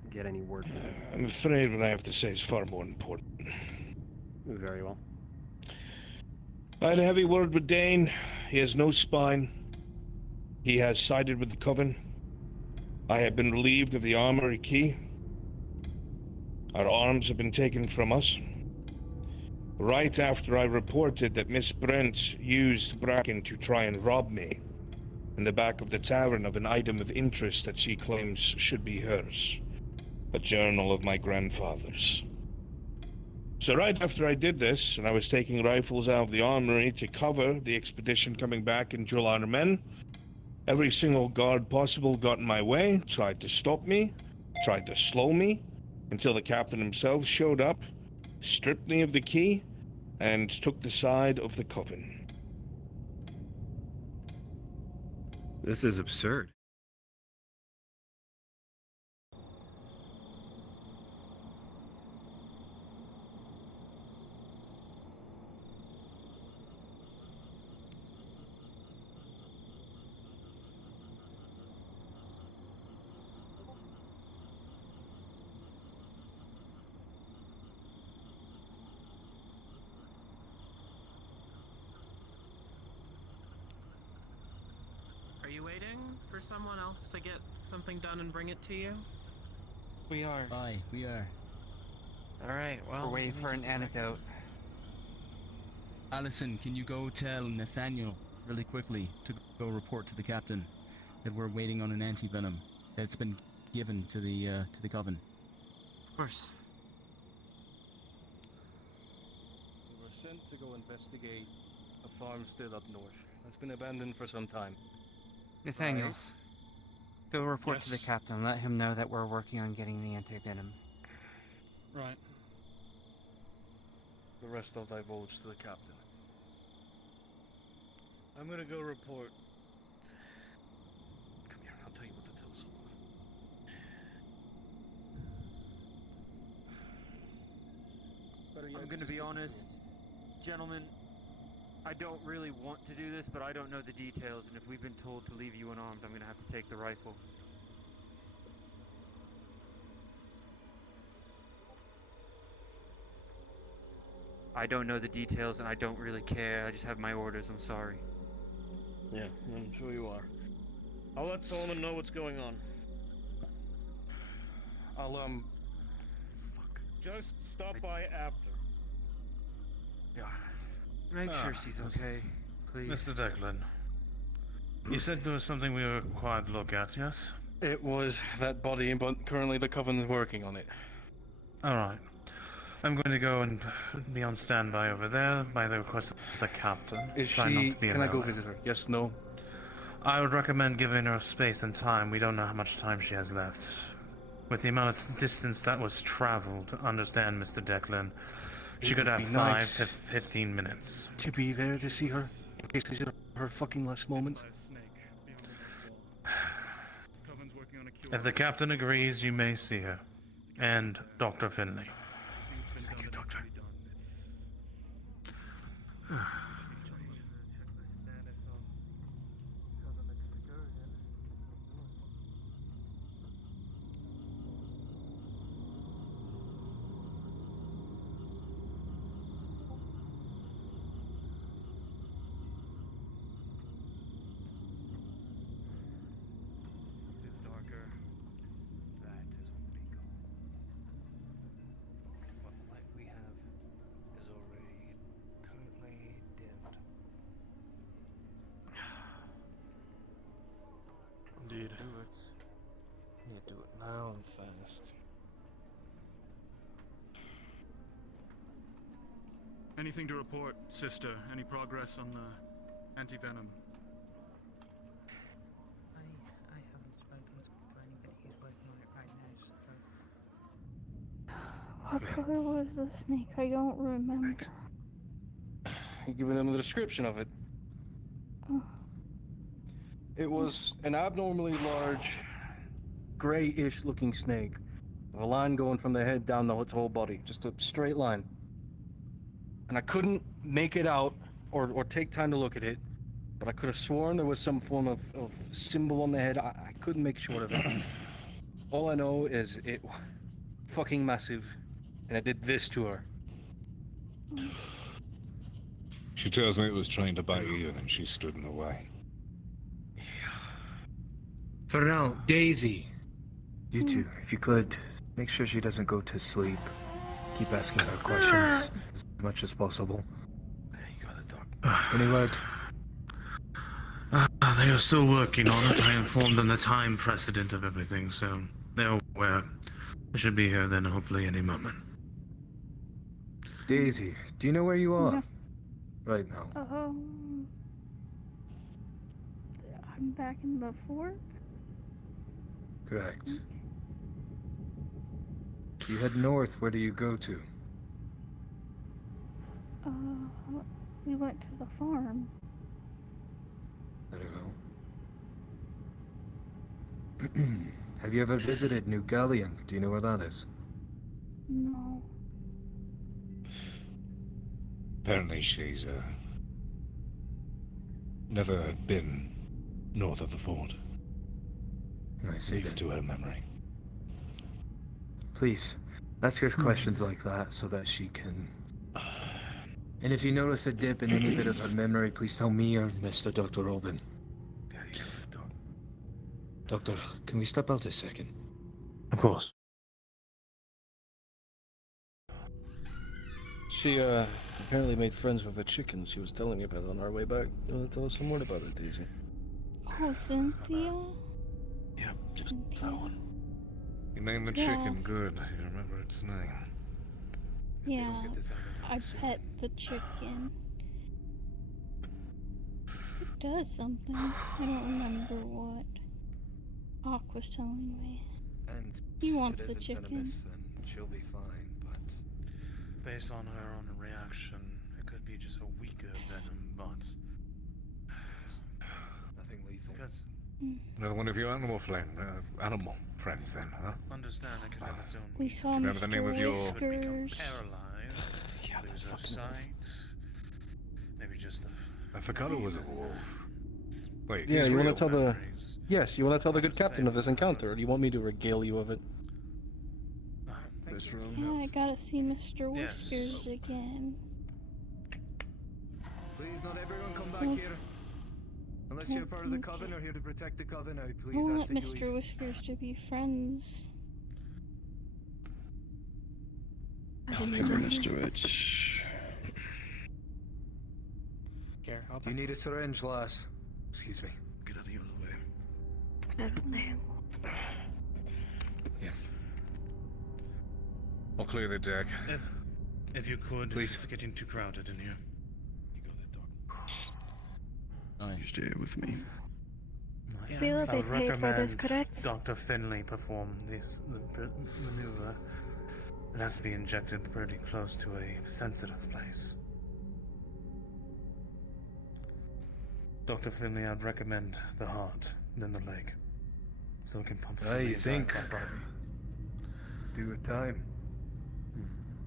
get any word from him. I'm afraid what I have to say is far more important. Very well. I had a heavy word with Dane. He has no spine. He has sided with the Coven. I have been relieved of the armory key. Our arms have been taken from us. Right after I reported that Miss Brent used Bracken to try and rob me in the back of the tavern of an item of interest that she claims should be hers. A journal of my grandfather's. So right after I did this, and I was taking rifles out of the armory to cover the expedition coming back and drill our men, every single guard possible got in my way, tried to stop me, tried to slow me, until the captain himself showed up stripped me of the key, and took the side of the coven. This is absurd. Are you waiting for someone else to get something done and bring it to you? We are. Aye, we are. Alright, well, we're waiting for an antidote. Allison, can you go tell Nathaniel really quickly to go report to the captain that we're waiting on an anti-venom that's been given to the coven? Of course. We were sent to go investigate a farmstead up north. It's been abandoned for some time. Nathaniel, Right. go report to the Yes. captain. Let him know that we're working on getting the anti-venom. Right. The rest I'll divulge to the captain. I'm gonna go report. Come here, I'll tell you what to tell someone. I'm gonna be honest, gentlemen, I don't really want to do this, but I don't know the details, and if we've been told to leave you unarmed, I'm gonna have to take the rifle. I don't know the details, and I don't really care. I just have my orders. I'm sorry. Yeah, I'm sure you are. I'll let Solomon know what's going on. I'll, fuck. Just stop by after. Yeah. Make sure she's okay, please. Mr. Declan, you said there was something we were required to look at, yes? It was that body, but currently the Coven is working on it. Alright. I'm going to go and be on standby over there by the request of the captain. Is Try not she... to be Can I go annoying. visit her? Yes, no? I would recommend giving her space and time. We don't know how much time she has left. With the amount of distance that was traveled, understand, Mr. Declan, she It could would have be 5 nice to 15 minutes. to be there to see her, in case this is her fucking last moment. If the captain agrees, you may see her. And Dr. Finley. Thank you, Doctor. What light we have is already currently dimmed. Indeed. Do it. Need to do it now and fast. Anything to report, sister? Any progress on the anti-venom? I haven't spoken to anybody who's working on it right now, so... What color was the snake? I don't remember. You giving them the description of it. Oh. It was an abnormally large, grayish looking snake, with a line going from the head down the whole body, just a straight line. And I couldn't make it out, or take time to look at it, but I could have sworn there was some form of symbol on the head. I couldn't make sure of it. All I know is it fucking massive, and it did this to her. She tells me it was trying to bite you, and then she stood in the way. For now, Daisy. You two, if you could, make sure she doesn't go to sleep. Keep asking her questions as much as possible. You got it, Doc. Any word? They are still working on it. I informed them the time precedent of everything, so they're aware. I should be here then, hopefully, any moment. Daisy, do you know where you are? Yeah. Right now. I'm back in the fort. Correct. You head north, where do you go to? We went to the farm. Very well. Have you ever visited New Galleon? Do you know where that is? No. Apparently she's, never been north of the fort. I see. Thanks to her memory. Please, ask her questions like that so that she can... And if you notice a dip in any bit of her memory, please tell me or Mr. Dr. Robin. Doctor, can we step out a second? Of course. She, apparently made friends with a chicken. She was telling me about it on our way back. You want to tell us some more about it, Daisy? Oh, Cynthia? Yep, just that one. You named the chicken, good. You remember its name. Yeah, I pet the chicken. It does something. I don't remember what. Hawk was telling me. And He wants if the it isn't chicken. venomous, then she'll be fine, but based on her own reaction, it could be just a weaker venom, but nothing lethal. Because Another one of your animal friends then, huh? understand it could have its own. We saw Remember the name of your... Whiskers. Paralyzed, lose her sight, maybe just a... I forgot it was a wolf. Wait, Yeah, he's you want real. to tell the... Yes, you want to tell the good captain of this encounter, or do you want me to regale you of it? This room. Yeah, I gotta see Mr. Whiskers again. Please, not everyone come back Let's- here. Unless you're part of the coven or here to protect the coven, I would I please want ask that you Mr. leave. Whiskers to be friends. However, Mr. Rich. Here, I'll Do you need a syringe, lass? Excuse me. Get out of your way. Yeah. I'll clear the deck. If you could, Please. it's getting too crowded in here. You stay with me. Feel I they would paid for this, recommend correct? Dr. Finley perform this maneuver. It has to be injected pretty close to a sensitive place. Dr. Finley, I'd recommend the heart, then the leg, so it can pump through the You entire think? body. Do it time.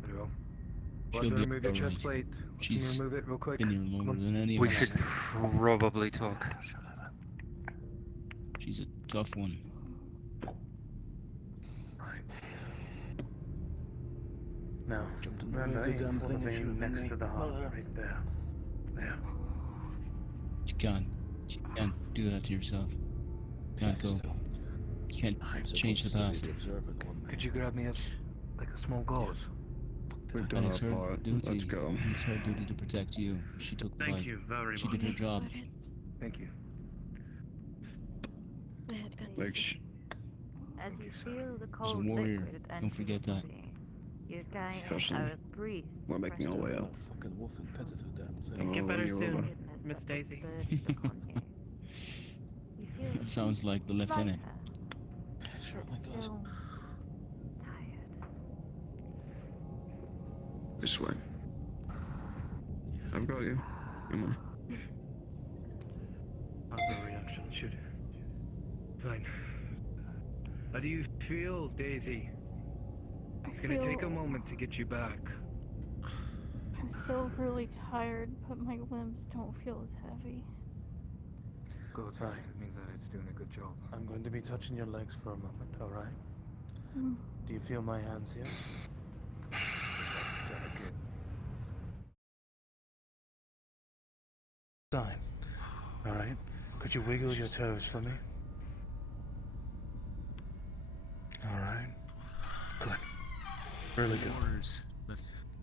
Very well. She'll Want to be remove your alright. chest plate? Can you She's remove it real quick? been here longer than any of We us. should probably talk. She's a tough one. Now, remember, aim for the vein next to the heart, right there. There. You can't do that to yourself. Can't go. You can't change the past. Could you grab me a small gauze? We've And done it's our her part. duty. Let's go. It's her duty to protect you. She took the Thank fight. you very She much. did her job. Thank you. Like, As you feel the She's a cold warrior. liquid Don't forget that. you gain Personally, a breeze. we're making our way out. Fucking wolf and petted her damn thing. Oh, Get better you're soon, over. Miss Daisy. That sounds like the lieutenant. This way. I've got you. Come on. How's the reaction? Should. Fine. How do you feel, Daisy? It's gonna take a moment to get you back. I'm still really tired, but my limbs don't feel as heavy. Good. Right. It means that it's doing a good job. I'm going to be touching your legs for a moment, alright? Mm. Do you feel my hands here? Delicate. Time. Alright. Could you wiggle your toes for me? Alright. Good. Really good. Orders.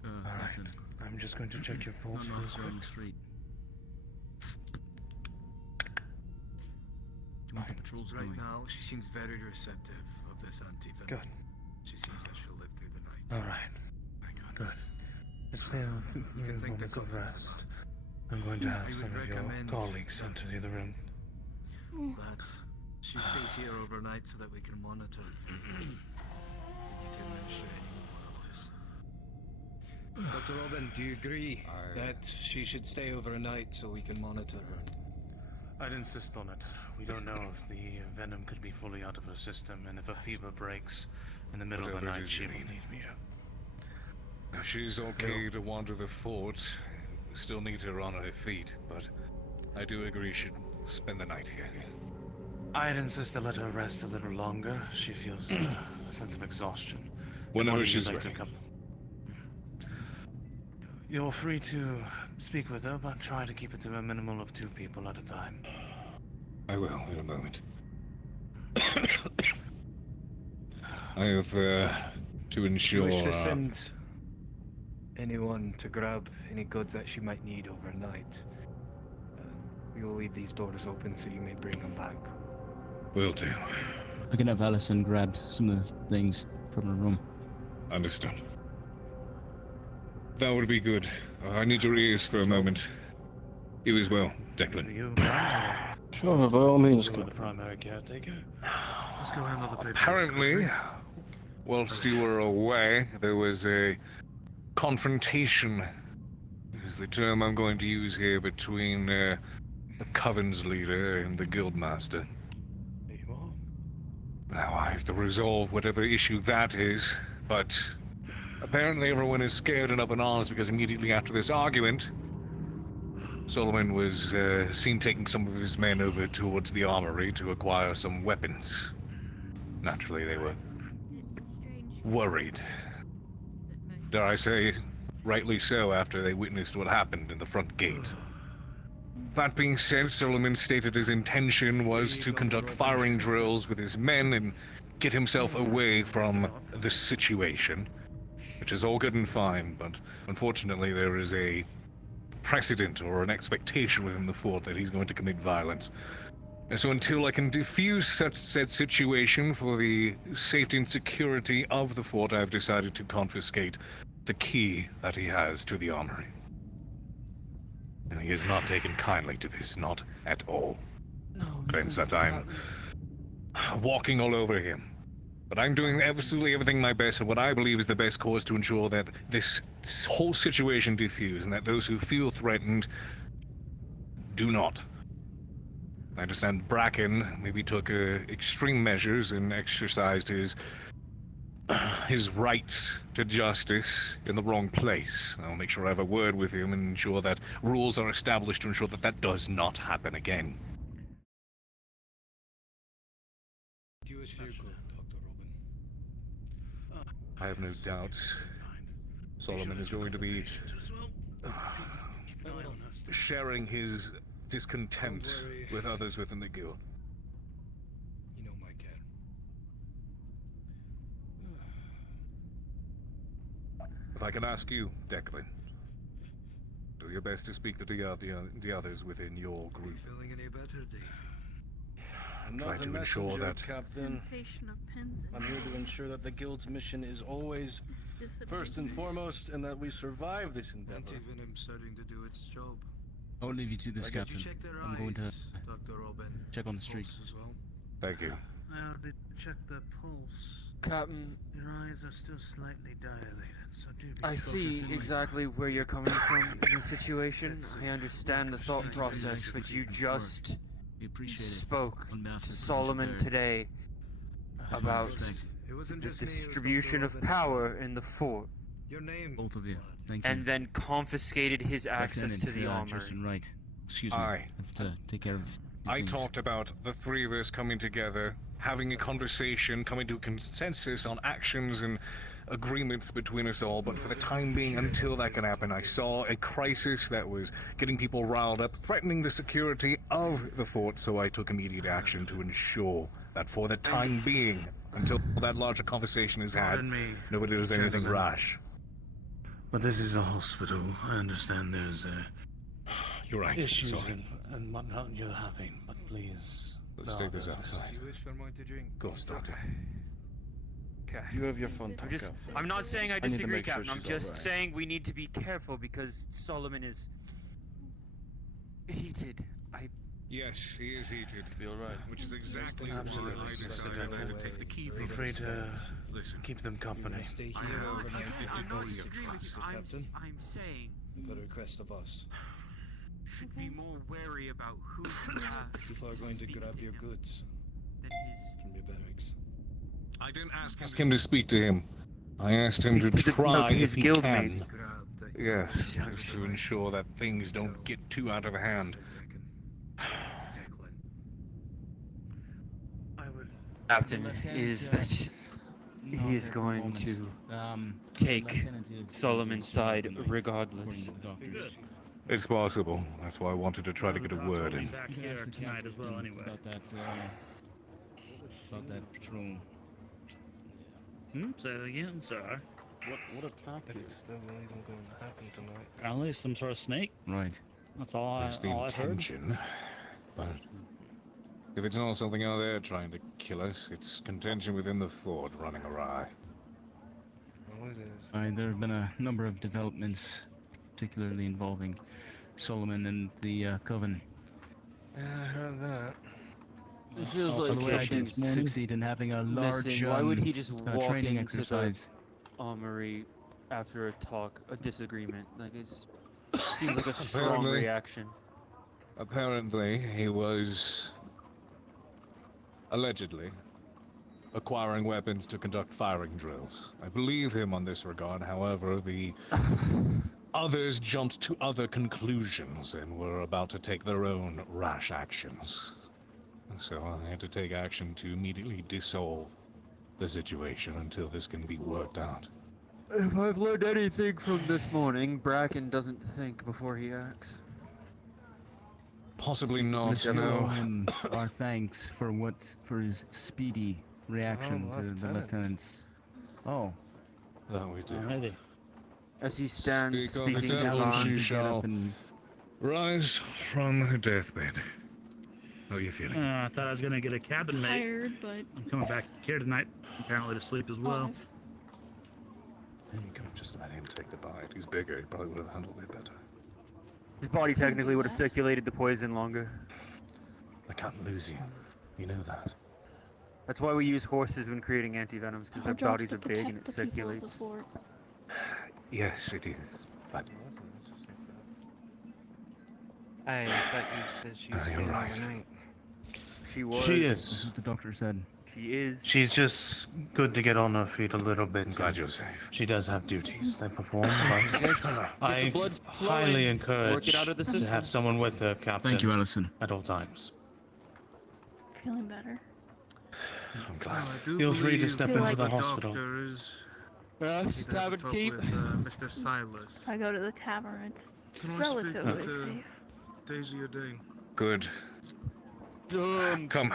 Alright. I'm just going to check your pulse real quick. Straight. Do you want the patrols Right going? now, she seems very receptive of this antivenom. Good. She seems that she'll live through the night. Alright. Good. Let's say a few moments of rest. I'm going to have I would some of your recommend colleagues enter the other room. That she stays here overnight so that we can monitor. We need to administer any more of this. Dr. Robin, do you agree that she should stay overnight so we can monitor her? I'd insist on it. We don't know if the venom could be fully out of her system, and if a fever breaks in the middle of the Whatever it night, is she you will need. need me. She's okay to wander the fort. Still need her on her feet, but I do agree she'd spend the night here. I'd insist to let her rest a little longer. She feels a sense of exhaustion. Whenever One of you she's like to ready. come. You're free to speak with her, but try to keep it to a minimal of 2 people at a time. I will, in a moment. I have to Do ensure... you wish to send anyone to grab any goods that she might need overnight? We will leave these doors open so you may bring them back. Will do. I can have Allison grab some of the things from her room. Understood. That would be good. I need your ears for a moment. You as well, Declan. Sure, by all means. You're the primary caretaker. Let's go handle the paperwork. Apparently, whilst you were away, there was a confrontation, is the term I'm going to use here, between the Coven's leader and the Guildmaster. Now I have to resolve whatever issue that is, but apparently everyone is scared and up in arms because immediately after this argument, Solomon was seen taking some of his men over towards the armory to acquire some weapons. Naturally, they were worried. Dare I say, rightly so, after they witnessed what happened in the front gate. That being said, Solomon stated his intention was to conduct firing drills with his men and get himself away from the situation, which is all good and fine, but unfortunately there is a precedent or an expectation within the fort that he's going to commit violence. And so until I can defuse said situation for the safety and security of the fort, I've decided to confiscate the key that he has to the armory. And he has not taken kindly to this, not at all. Claims that I'm walking all over him. But I'm doing absolutely everything my best, and what I believe is the best course to ensure that this whole situation diffuse, and that those who feel threatened do not. I understand Bracken maybe took extreme measures and exercised his rights to justice in the wrong place. I'll make sure I have a word with him and ensure that rules are established to ensure that that does not happen again. I have no doubts Solomon is going to be sharing his discontent with others within the guild. You know my care. If I can ask you, Declan, do your best to speak to the others within your group. Feeling any better, Daisy? I'm Try not the to ensure messenger, that- Captain. Sensation of pins and I'm here to ensure that the guild's mission is always first and foremost, and that we survive this endeavor. Anti-venom starting to do its job. I'll leave you to this, Did Captain. you check their I'm going to eyes, Dr. Robin? check on the street. Pulse as well? Thank you. I already checked the pulse. Captain, Your eyes are still slightly dilated, so do be I sure see to exactly where you're coming from in the situation. I understand the thought process, but you just spoke to Solomon today about It wasn't the just me, it was distribution Dr. of Robin. power in the fort, Your name? Both of you. Thank you. and then confiscated his access to the armory. Justin Wright. Excuse me. Aye. I have to take care of I things. talked about the three of us coming together, having a conversation, coming to a consensus on actions and agreements between us all, but for the time being, until that can happen, I saw a crisis that was getting people riled up, threatening the security of the fort, so I took immediate action to ensure that for the time being, until that larger conversation is had, Pardon me, nobody does anything gentlemen. rash. But this is a hospital. I understand there's You're right. issues Sorry. and whatnot you're having, but please. Let's take this outside. You wish for more to drink? Of course, Doctor. Okay. You have your fun talk. I'm not saying I need to disagree, make sure Captain. I'm she's just alright. saying we need to be careful because Solomon is heated. Yes, he is heated. Be alright. Which is exactly Absolutely. why I decided to take the key Feel from free him. to Listen. keep them company. Stay I'm here not, overnight. I'm not disagreeing with you. Captain. I'm saying At a request of us. should be more wary about who he asks People are going to grab your goods than his. from your barracks. I didn't ask him to speak to him. I asked him to try if he can. Yes, just to ensure that things don't get too out of hand. Captain is that he is going to take Solomon's side regardless. It's possible. That's why I wanted to try to get a word in. Back here tonight as well, anyway. About that patrol. Say that again, sir. What a tactic. It's still even going to happen tonight. Apparently some sort of snake. Right. That's all That's the I've heard. intention. But if it's not something out there trying to kill us, it's contention within the fort running awry. There have been a number of developments, particularly involving Solomon and the Coven. Yeah, I heard that. It feels like I did succeed in having a large Listen, why would he just walk training into exercise. the armory after a disagreement? Like it seems like a strong reaction. Apparently, he was allegedly acquiring weapons to conduct firing drills. I believe him on this regard. However, the others jumped to other conclusions and were about to take their own rash actions. So I had to take action to immediately dissolve the situation until this can be worked out. If I've learned anything from this morning, Bracken doesn't think before he acts. Possibly not, Let's no. show him our thanks for his speedy reaction to the lieutenant's. Oh. That we do. Alrighty. As he stands Speak of speaking the to devils, Vaughn, you shall rise from her deathbed. How are you feeling? I thought I was gonna get a cabin mate. Tired, but I'm coming back here tonight, apparently to sleep as well. You could have just let him take the bite. He's bigger. He probably would have handled it better. his body technically would have circulated the poison longer. I can't lose you. You know that. That's why we use horses when creating antivenoms, because their bodies are big and it circulates. Yes, it is. But I thought you said she was staying overnight. She was. She is. The doctor said. She is. She's just good to get on her feet a little bit. Glad you're safe. She does have duties to perform, but Yes. I Get the blood flowing. highly Work encourage it out of the to system. have someone with her, Captain. Thank you, Allison. At all times. Feeling better. I'm glad. Feel free to step Feel into like the the hospital. Tavern keep. Mr. Silas. If I go to the tavern, it's Can I speak relatively with safe. Daisy or Dane? Good. Come.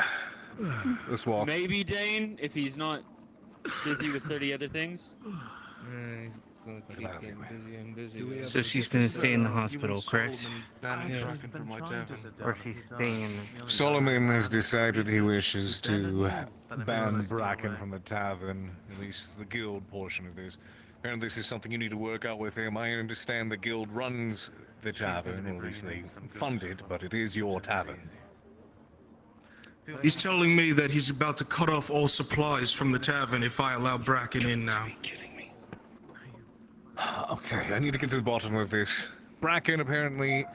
Let's walk. Maybe Dane, if he's not busy with 30 other things. He's gonna keep getting busy and busy. So she's gonna stay in the hospital, correct? Or she's staying. Solomon has decided he wishes to ban Bracken from the tavern, at least the guild portion of this. Apparently this is something you need to work out with him. I understand the guild runs the tavern, or at least they fund it, but it is your tavern. He's telling me that he's about to cut off all supplies from the tavern if I allow Bracken in now. Okay, I need to get to the bottom of this. Bracken apparently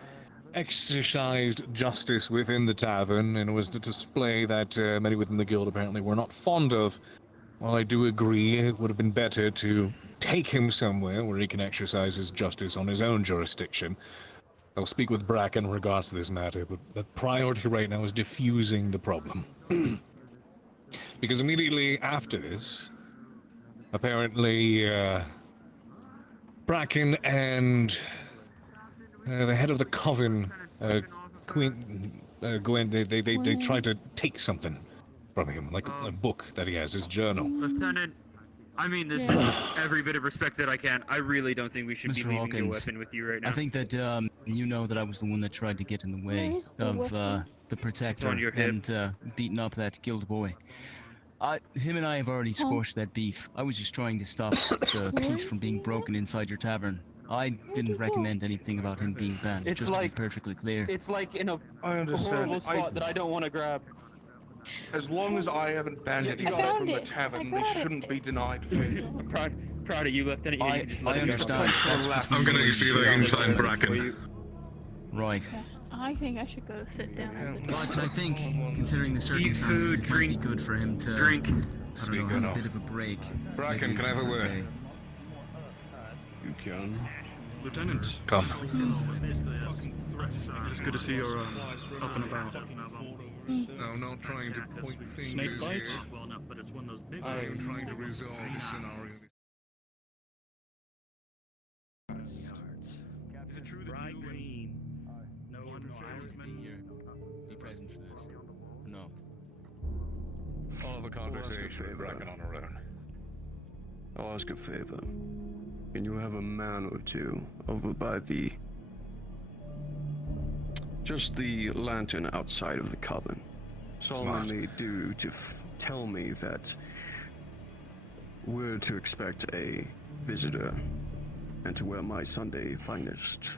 exercised justice within the tavern, and it was a display that many within the guild apparently were not fond of. While I do agree it would have been better to take him somewhere where he can exercise his justice on his own jurisdiction, I'll speak with Bracken in regards to this matter, but the priority right now is diffusing the problem. Because immediately after this, apparently, Bracken and the head of the coven, Gwen, they tried to take something from him, like a book that he has, his journal. Lieutenant, I mean this in every bit of respect that I can. I really don't think we should be Mr. leaving Hawkins, your weapon with you right now. I think that you know that I was the one that tried to get in the way Where's the of weapon? the protector on your hip. and beating up that guild boy. Him and I have already squashed that beef. I was just trying to stop the peace from being broken inside your tavern. I didn't recommend anything about him being banned, It's just like- to be perfectly clear. It's like in a I understand. horrible spot that I don't want to grab. As long as I haven't banned You anyone got from the it. tavern, I they got it. shouldn't be denied food. I'm proud of you, Lieutenant. You can just let I it go. understand. That's I'm gonna see if I can find Bracken. Right. I think I should go sit down at the But I think, considering the circumstances, it might be good for him to I don't know, have a bit of a break. Bracken, can I have a word? You can. Lieutenant. Come. It's good to see you're up and about. No, I'm not trying to point fingers Snake bite? here. I am trying to resolve the scenario. Is it true that you and no other salesmen Be present for this. No. I'll have a conversation with Bracken on our own. I'll ask a favor. Can you have a man or two over by just the lantern outside of the coven? Solemnly do to tell me that we're to expect a visitor and to wear my Sunday finest.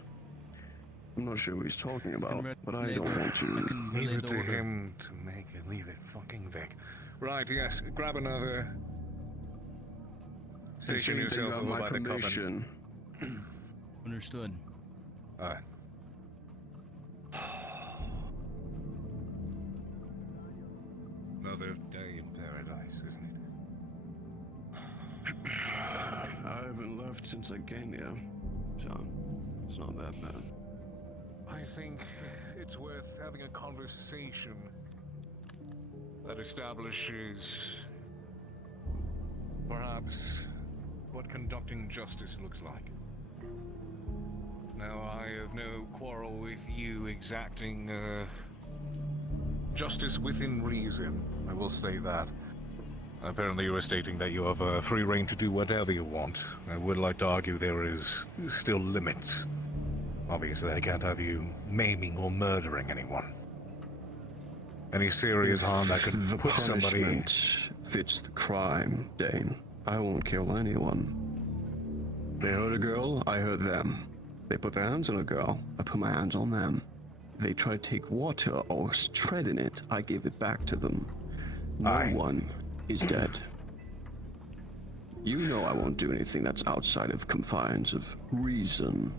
I'm not sure who he's talking about, but I don't want to. Leave it to him to make it. Leave it, fucking Vic. Right, yes. Grab another. Station yourself over by the coven. Understood. Alright. Another day in paradise, isn't it? I haven't left since I came here, so it's not that bad. I think it's worth having a conversation that establishes perhaps what conducting justice looks like. Now, I have no quarrel with you exacting justice within reason. I will state that. Apparently you are stating that you have free reign to do whatever you want. I would like to argue there is still limits. Obviously, I can't have you maiming or murdering anyone. Any serious harm that could The put somebody... punishment fits the crime, Dane. I won't kill anyone. They hurt a girl, I hurt them. They put their hands on a girl, I put my hands on them. They try to take water or tread in it, I give it back to them. No one is dead. You know I won't do anything that's outside of confines of reason.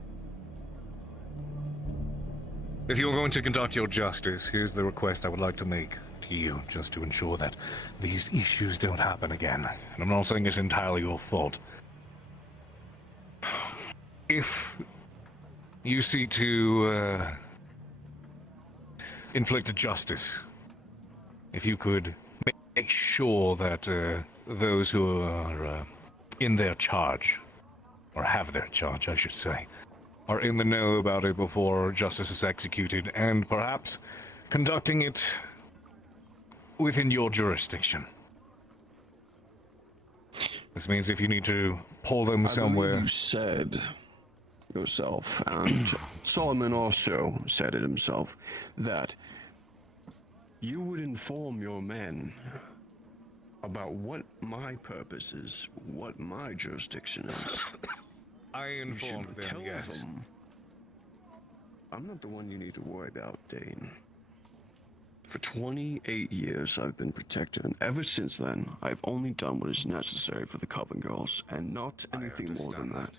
If you're going to conduct your justice, here's the request I would like to make to you, just to ensure that these issues don't happen again. And I'm not saying it's entirely your fault. If you seek to inflict justice, if you could make sure that those who are in their charge, or have their charge, I should say, are in the know about it before justice is executed, and perhaps conducting it within your jurisdiction. This means if you need to pull them somewhere... I believe you said yourself, and Solomon also said it himself, that you would inform your men about what my purpose is, what my jurisdiction is. I informed them, tell yes. them. I'm not the one you need to worry about, Dane. For 28 years I've been protected, and ever since then, I've only done what is necessary for the Coven Girls, and not anything more than that.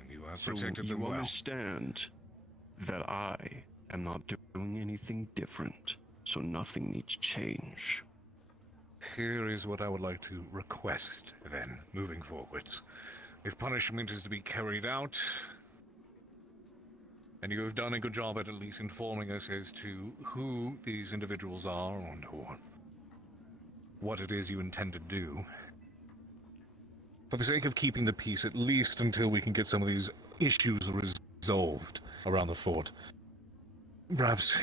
And you have So protected you them well. understand that I am not doing anything different, so nothing needs change. Here is what I would like to request, then, moving forwards. If punishment is to be carried out, and you have done a good job at least informing us as to who these individuals are and or what it is you intend to do, for the sake of keeping the peace, at least until we can get some of these issues resolved around the fort, perhaps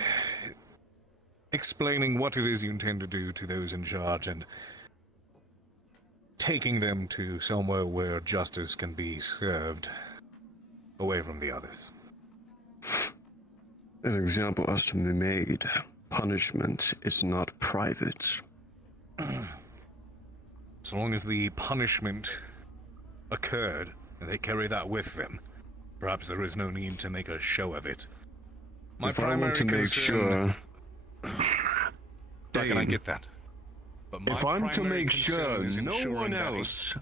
explaining what it is you intend to do to those in charge and taking them to somewhere where justice can be served away from the others. An example has to be made. Punishment is not private. So long as the punishment occurred, and they carry that with them, perhaps there is no need to make a show of it. My If I primary want to make concern... sure... Bracken, I get that. But my If I'm to primary make concern sure is no ensuring one that else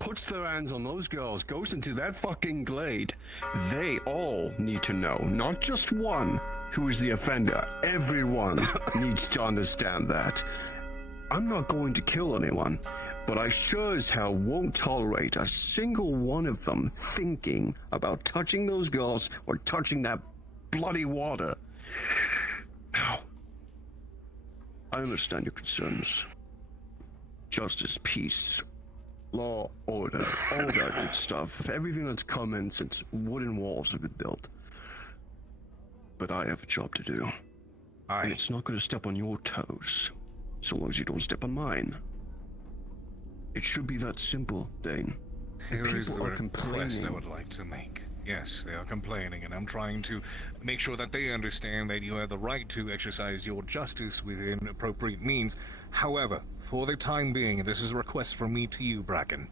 puts their hands on those girls, goes into that fucking glade, they all need to know, not just one who is the offender. Everyone needs to understand that. I'm not going to kill anyone, but I sure as hell won't tolerate a single one of them thinking about touching those girls or touching that bloody water. Now, I understand your concerns. Justice, peace, law, order, all that good stuff. Everything that's come in since wooden walls have been built. But I have a job to do. And it's not going to step on your toes, so long as you don't step on mine. It should be that simple, Dane. Here is the People are request I complaining. would like to make. Yes, they are complaining, and I'm trying to make sure that they understand that you have the right to exercise your justice within appropriate means. However, for the time being, and this is a request from me to you, Bracken,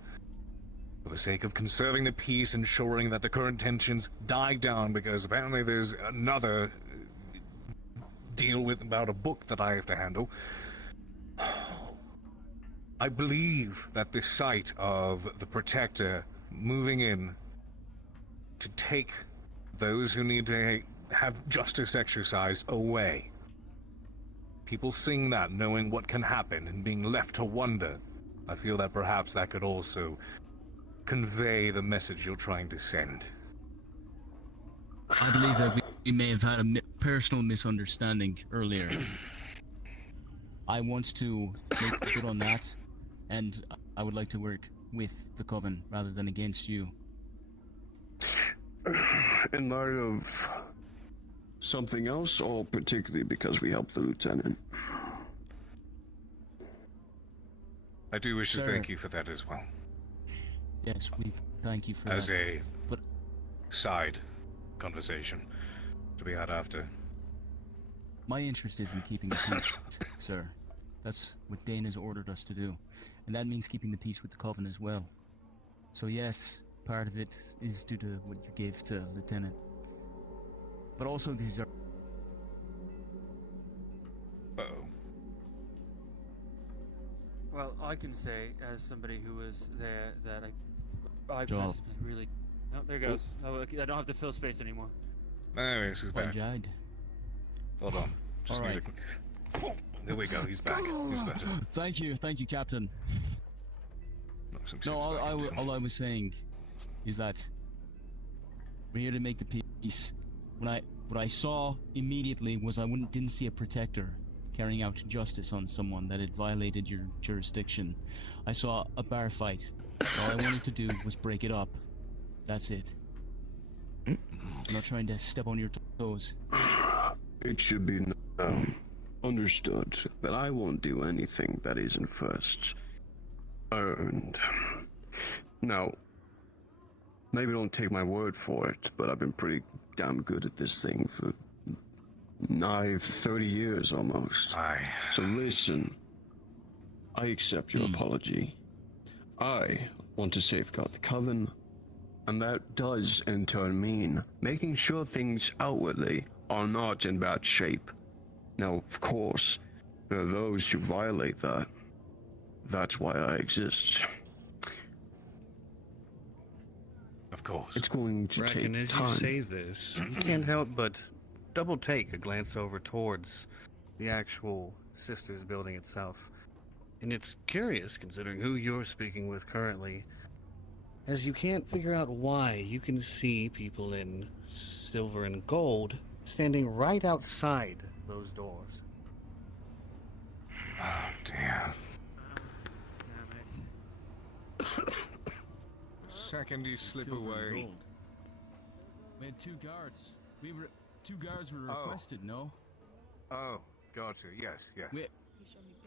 for the sake of conserving the peace, ensuring that the current tensions die down, because apparently there's another deal with about a book that I have to handle. I believe that the sight of the Protector moving in to take those who need to have justice exercised away. People seeing that, knowing what can happen, and being left to wonder. I feel that perhaps that could also convey the message you're trying to send. I believe that we may have had a personal misunderstanding earlier. I want to make good on that, and I would like to work with the Coven rather than against you. In light of something else, or particularly because we helped the lieutenant? I do wish to Sir. thank you for that as well. Yes, we thank you for As that. a But side conversation to be had after. my interest is in keeping the peace, sir. That's what Dane has ordered us to do. And that means keeping the peace with the Coven as well. So yes, part of it is due to what you gave to Lieutenant. But also these are... Uh-oh. Well, I can say, as somebody who was there, that I Joel. personally really... Oh, there goes. Oh, okay, I don't have to fill space anymore. There he is, he's back. Jide. Hold on. Just All need right. a... There we go, he's back. He's better. Thank you, Captain. Knock some No, sense back into him. all I was saying is that we're here to make the peace. What I saw immediately was didn't see a protector carrying out justice on someone that had violated your jurisdiction. I saw a bar fight. All I wanted to do was break it up. That's it. I'm not trying to step on your toes. It should be understood that I won't do anything that isn't first earned. Now, maybe don't take my word for it, but I've been pretty damn good at this thing for nigh 30 years almost. Aye. So listen, I accept your apology. I want to safeguard the Coven, and that does in turn mean making sure things outwardly are not in bad shape. Now, of course, there are those who violate that. That's why I exist. Of course. It's going to Bracken, take as time. you say this, you can't help but double take a glance over towards the actual Sisters building itself. And it's curious, considering who you're speaking with currently, as you can't figure out why you can see people in silver and gold standing right outside those doors. Oh, dear. Second you slip away. We had two guards. Two guards were requested, no? Oh, gotcha. Yes, yes.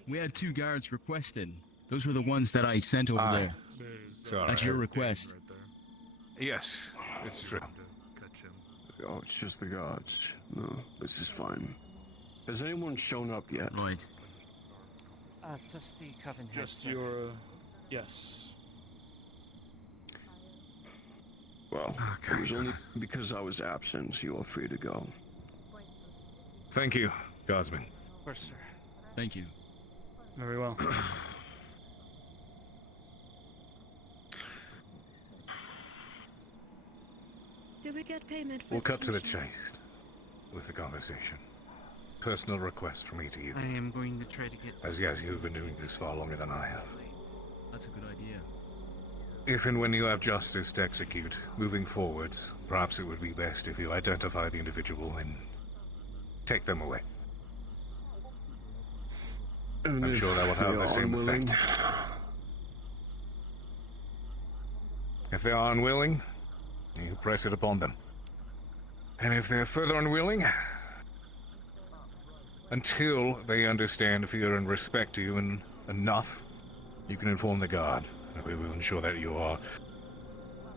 We had two guards requested. Those were the ones that I sent over there. That's your request. Yes, it's true. Oh, it's just the guards. No, this is fine. Has anyone shown up yet? Right. Just the Coven head, Just sir. your... yes. Well, it was only because I was absent. You are free to go. Thank you, Guardsman. Of course, sir. Thank you. Very well. Did we get payment for We'll cut to the detention? chase with the conversation. Personal request from me to you. I am going to try to get. As yes, you've been doing this far longer than I have. That's a good idea. If and when you have justice to execute, moving forwards, perhaps it would be best if you identify the individual and take them away. And I'm sure that will have the same effect. If they are unwilling, you press it upon them. And if they're further unwilling, until they understand, fear, and respect you enough, you can inform the guard. And we will ensure that you are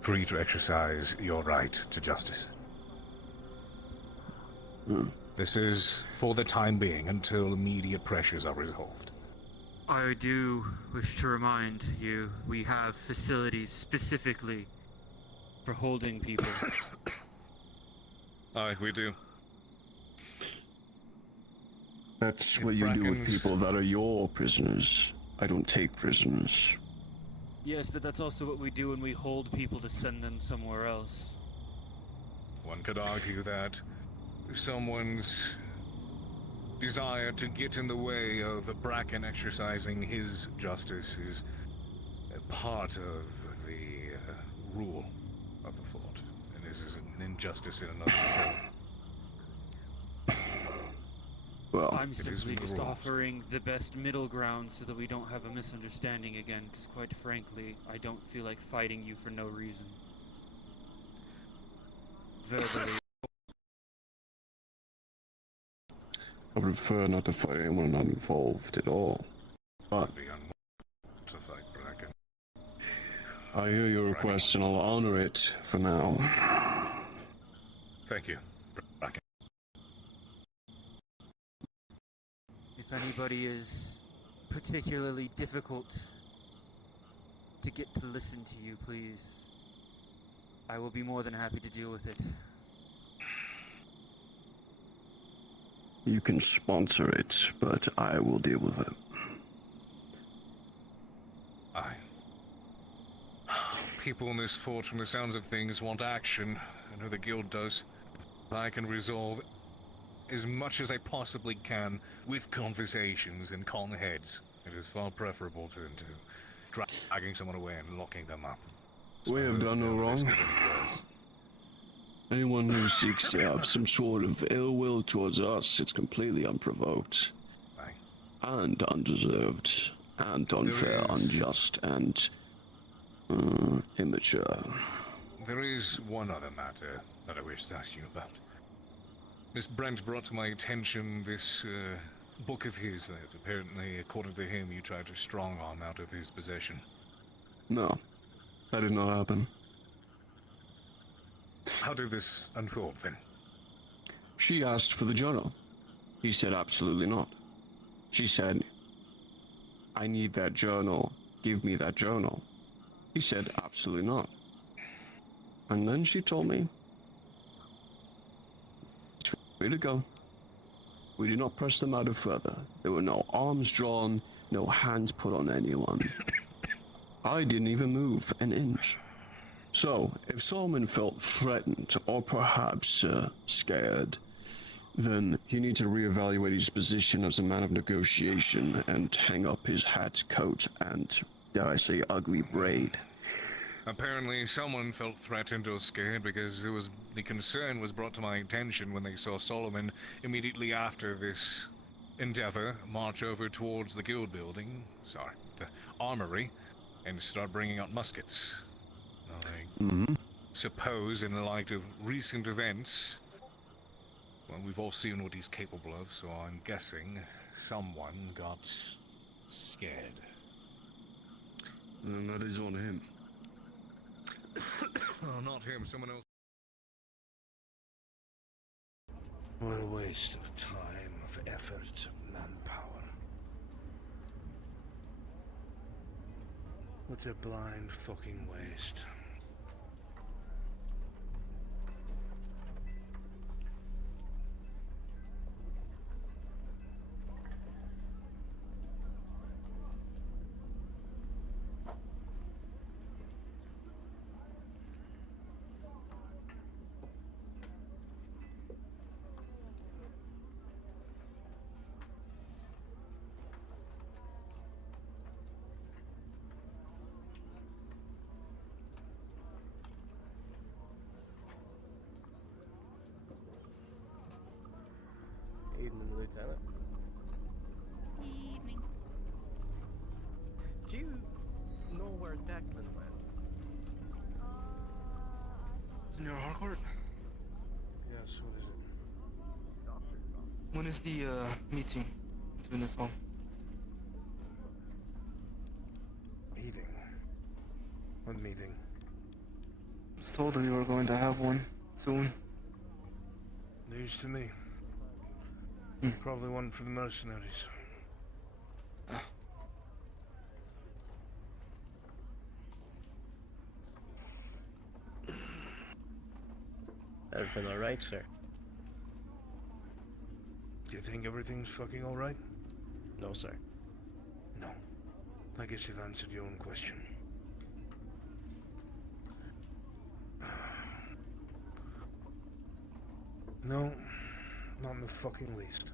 free to exercise your right to justice. This is for the time being, until immediate pressures are resolved. I do wish to remind you, we have facilities specifically for holding people. Aye, we do. That's what you do with Brackens. people that are your prisoners. I don't take prisoners. Yes, but that's also what we do when we hold people to send them somewhere else. One could argue that someone's desire to get in the way of Bracken exercising his justice is a part of the rule of the fort, and this is an injustice in another itself. Well, I'm simply just offering the best middle ground so that we don't have a misunderstanding again, because quite frankly, I don't feel like fighting you for no reason. Verbally. I prefer not to fight anyone not involved at all. But To fight Bracken. I hear your request and I'll honor it for now. Thank you, Bracken. If anybody is particularly difficult to get to listen to you, please, I will be more than happy to deal with it. You can sponsor it, but I will deal with it. Aye. People in this fort, from the sounds of things, want action. I know the guild does. I can resolve as much as I possibly can with conversations and calm heads. It is far preferable to dragging someone away and locking them up. We have done no wrong. Anyone who seeks to have some sort of ill will towards us, it's completely unprovoked. And undeserved. And unfair, unjust, and immature. There is one other matter that I wish to ask you about. Miss Brent brought to my attention this book of his that apparently, according to him, you tried to strong-arm out of his possession. No, that did not happen. How did this unfold, then? She asked for the journal. He said absolutely not. She said, I need that journal. Give me that journal. He said absolutely not. And then she told me, it's free to go. We did not press them out further. There were no arms drawn, no hands put on anyone. I didn't even move an inch. So, if Solomon felt threatened or perhaps scared, then he needs to reevaluate his position as a man of negotiation and hang up his hat, coat, and, dare I say, ugly braid. Apparently, someone felt threatened or scared because the concern was brought to my attention when they saw Solomon immediately after this endeavor march over towards the guild building, the armory, and start bringing out muskets. I suppose, in the light of recent events, well, we've all seen what he's capable of, so I'm guessing someone got scared. And that is on him. Oh, not him, someone else. What a waste of time, of effort, of manpower. What a blind fucking waste. Lieutenant. Evening. Do you know where Declan went? It's in your Harcourt? Yes, what is it? When is the meeting between us all? Meeting? What meeting? I was told that you were going to have one soon. News to me. Probably one for the mercenaries. Everything alright, sir? Do you think everything's fucking alright? No, sir. No. I guess you've answered your own question. No, not in the fucking least.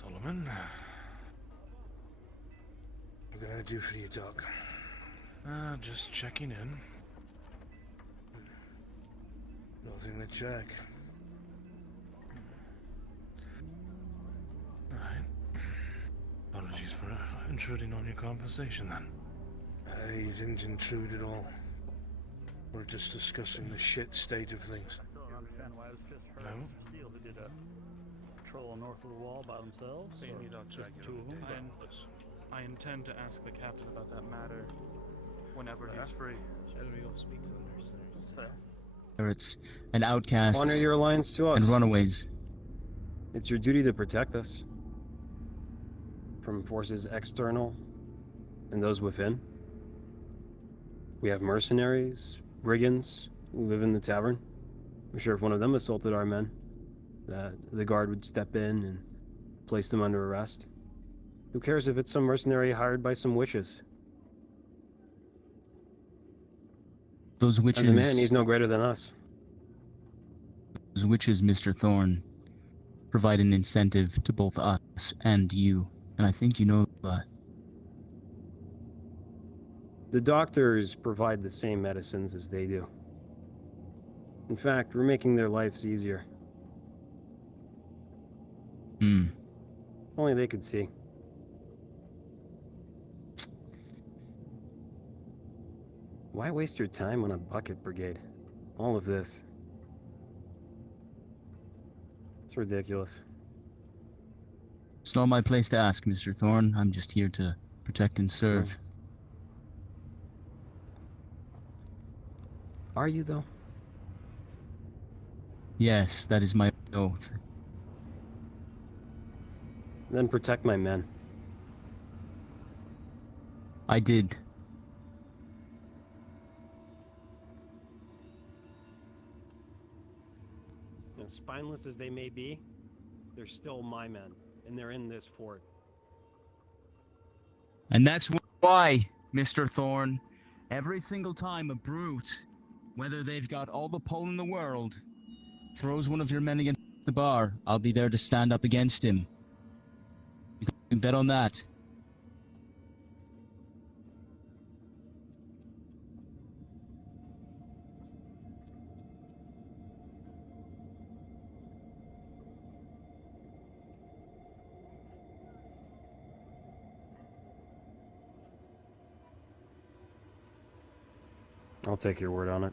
Solomon. What can I do for you, Doc? Just checking in. Nothing to check. Alright. Apologies for intruding on your conversation then. You didn't intrude at all. We're just discussing the shit state of things. I still don't understand why it was just her and Steele who did a patrol north of the wall by themselves. So you or need just the two of them. I intend to ask the captain about that matter whenever he's free. Should we go speak to the mercenaries? That's fair. Pirates and outcasts Honor your alliance to us. and runaways. It's your duty to protect us from forces external and those within. We have mercenaries, brigands who live in the tavern. I'm sure if one of them assaulted our men, that the guard would step in and place them under arrest. Who cares if it's some mercenary hired by some witches? Those witches. As a man, he's no greater than us. Those witches, Mr. Thorne, provide an incentive to both us and you, and I think you know that. The doctors provide the same medicines as they do. In fact, we're making their lives easier. Only they could see. Why waste your time on a bucket brigade? All of this. It's ridiculous. It's not my place to ask, Mr. Thorne. I'm just here to protect and serve. Are you, though? Yes, that is my oath. Then protect my men. I did. Spineless as they may be, they're still my men, and they're in this fort. And that's why, Mr. Thorne, every single time a brute, whether they've got all the pull in the world, throws one of your men against the bar, I'll be there to stand up against him. You can bet on that. I'll take your word on it.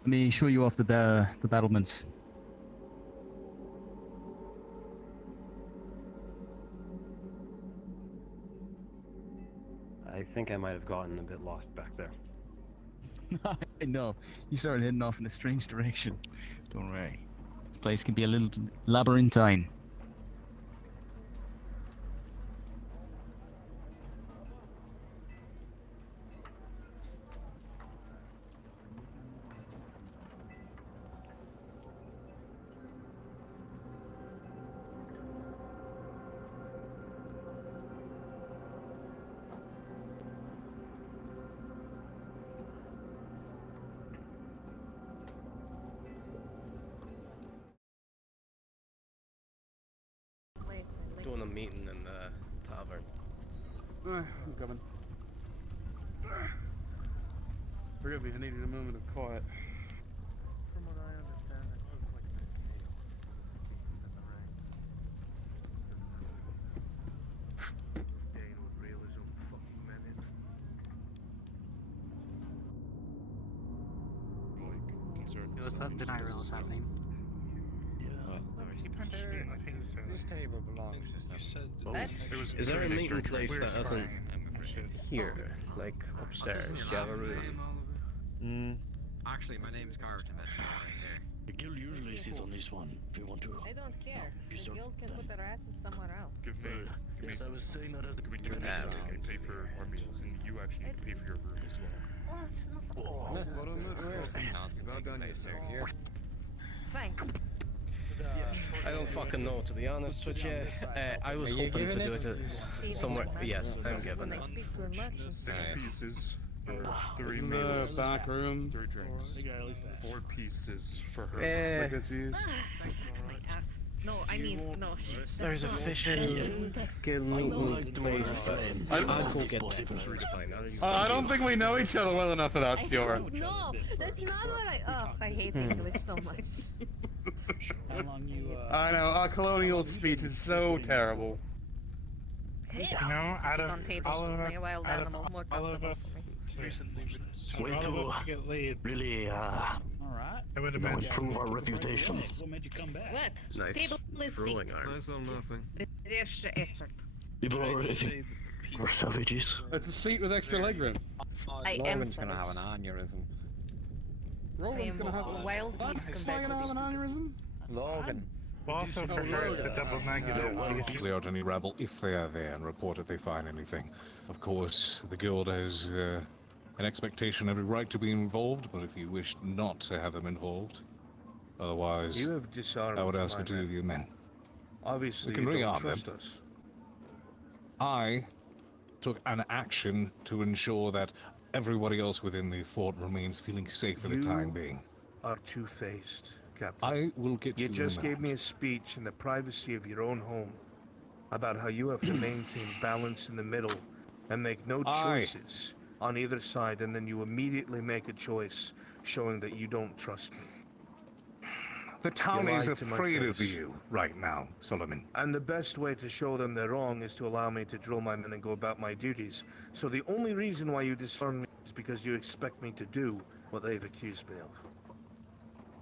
Let me show you off the battlements. I think I might have gotten a bit lost back there. I know. You started heading off in a strange direction. Don't worry. This place can be a little labyrinthine. Doing a meeting in the tavern. I'm coming. Forgive me, I needed a moment of quiet. From what I understand, it looks like the tail in the rain. Dane would reel his own fucking men in. What's that? Deny rail is happening. This table belongs to What? Is there a meeting place that isn't here, like upstairs? You have a room? Actually, my name's Carlton. That's right here. The guild usually sits on this one. If you want to. I don't care. The guild can put their asses somewhere else. Yes, I was saying that as the Give me 2 days so we can pay for our meals, and you actually need to pay for your room as well. Thank you. I don't fucking know, to be honest with you. I was hoping to do it somewhere. Yes, I'm giving it. 6 pieces for 3 In meals. the back room. 3 drinks. 4 pieces for her. My ass. No, I mean, no. There's a fishing guild place. I'll go get that. I don't think we know each other well enough for that, Stuart. No, that's not what I. Oh, I hate English so much. How long you, I know, our colonial speech is so terrible. You know, out of all of us, wild animal, more comfortable for me. Way to really improve our reputation. What made you come back? What? Nice Table is throwing sick. arm. Nice on nothing. The extra effort. People already were savages. It's a seat with extra legroom. I am Logan's gonna have an aneurysm. Roland's gonna have a wild beast compared to have an aneurysm? Logan. Also prepared to double negative. Clear out any rebel if they are there and report if they find anything. Of course, the guild has an expectation, every right to be involved, but if you wish not to have them involved, otherwise, You have disarmed I would ask my for 2 of your men. Obviously, We can you don't rearm trust them. us. I took an action to ensure that everybody else within the fort remains feeling safe for the time being. Are two-faced, Captain. I will get You you just an gave amount. me a speech in the privacy of your own home about how you have to maintain balance in the middle and make no choices on either side, and then you immediately make a choice showing that you don't trust me. The town You is lied to my afraid of face. you right now, Solomon. And the best way to show them they're wrong is to allow me to drill my men and go about my duties. So the only reason why you disarm me is because you expect me to do what they've accused me of.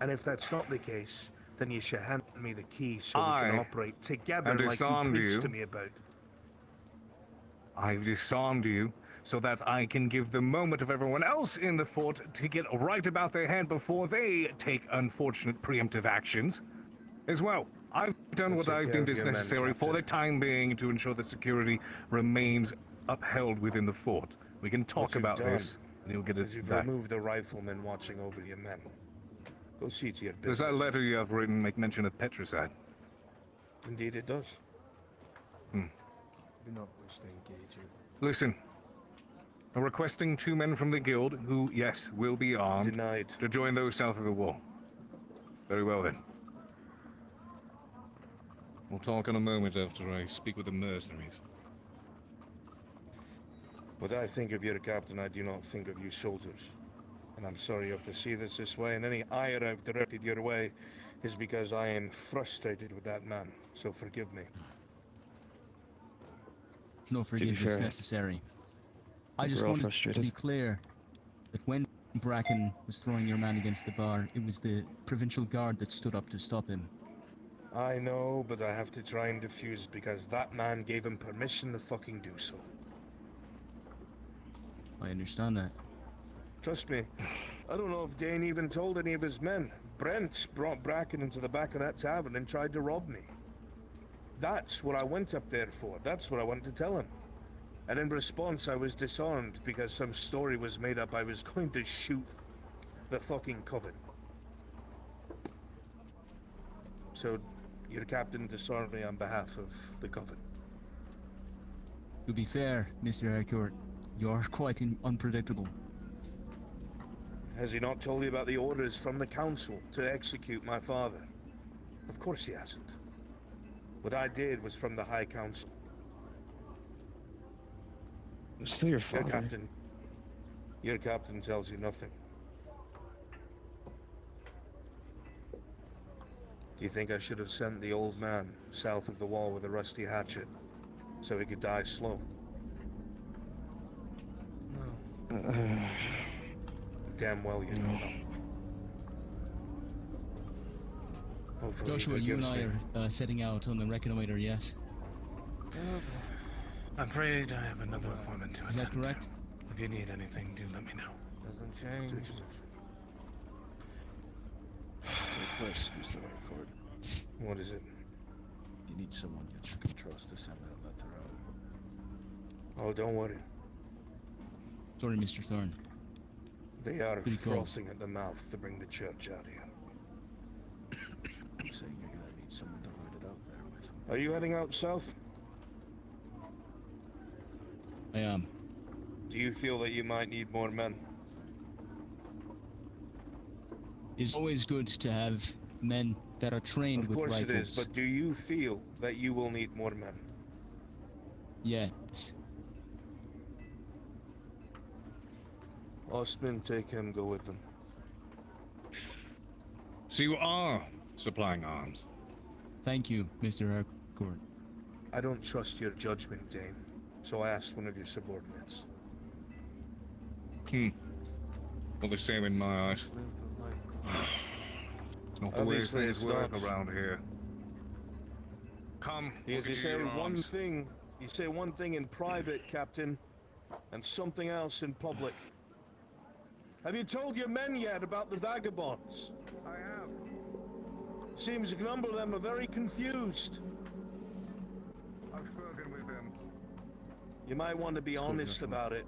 And if that's not the case, then you should hand me the key so we can I operate together have like you disarmed preached you. to me about. I've disarmed you so that I can give the moment of everyone else in the fort to get right about their head before they take unfortunate preemptive actions as well. I've done what I've deemed is necessary for the time being to ensure that security remains upheld within the fort. We can talk What you've about done this, and you'll get is it you've back. removed the riflemen watching over your men. Go see to your Does business. that letter you have written make mention of Petricide? Indeed it does. Hmm. Do not wish to engage you. Listen. I'm requesting 2 men from the guild who, yes, will be armed. Denied. To join those south of the wall. Very well then. We'll talk in a moment after I speak with the mercenaries. What I think of your captain, I do not think of you soldiers. And I'm sorry you have to see this way, and any ire I've directed your way is because I am frustrated with that man. So forgive me. No forgiveness fair, necessary. I just we're all wanted to frustrated. be clear that when Bracken was throwing your man against the bar, it was the provincial guard that stood up to stop him. I know, but I have to try and defuse because that man gave him permission to fucking do so. I understand that. Trust me, I don't know if Dane even told any of his men. Brent brought Bracken into the back of that tavern and tried to rob me. That's what I went up there for. That's what I wanted to tell him. And in response, I was disarmed because some story was made up I was going to shoot the fucking coven. So, your captain disarmed me on behalf of the coven. To be fair, Mr. Harcourt, you're quite unpredictable. Has he not told you about the orders from the council to execute my father? Of course he hasn't. What I did was from the High Council. It's still your father. Captain, Your captain tells you nothing. Do you think I should have sent the old man south of the wall with a rusty hatchet so he could die slow? No. Damn well you know that. Hopefully he Joshua, you and forgives I me. are setting out on the reconnoiter, yes? I'm afraid I have another appointment to attend. Is that correct? To. If you need anything, do let me know. Doesn't change. Request, Mr. Harcourt. What is it? You need someone you can trust to send that letter out. Oh, don't worry. Sorry, Mr. Thorne. They are Pretty cool. frothing at the mouth to bring the church out here. I'm saying you're gonna need someone to ride it out there with. Are you heading out south? I am. Do you feel that you might need more men? It's always good to have men that are trained with rifles. Of course it is, but do you feel that you will need more men? Yes. Osman, take him, go with them. So you are supplying arms. Thank you, Mr. Harcourt. I don't trust your judgment, Dane, so I asked one of your subordinates. Well, the same in my eyes. It's not the way Obviously things it's work not. around here. Come, Because look you at say your one arms. thing, you say one thing in private, Captain, and something else in public. Have you told your men yet about the vagabonds? I have. Seems a number of them are very confused. I've spoken with them. You might want to be Spoken honest with them. about it.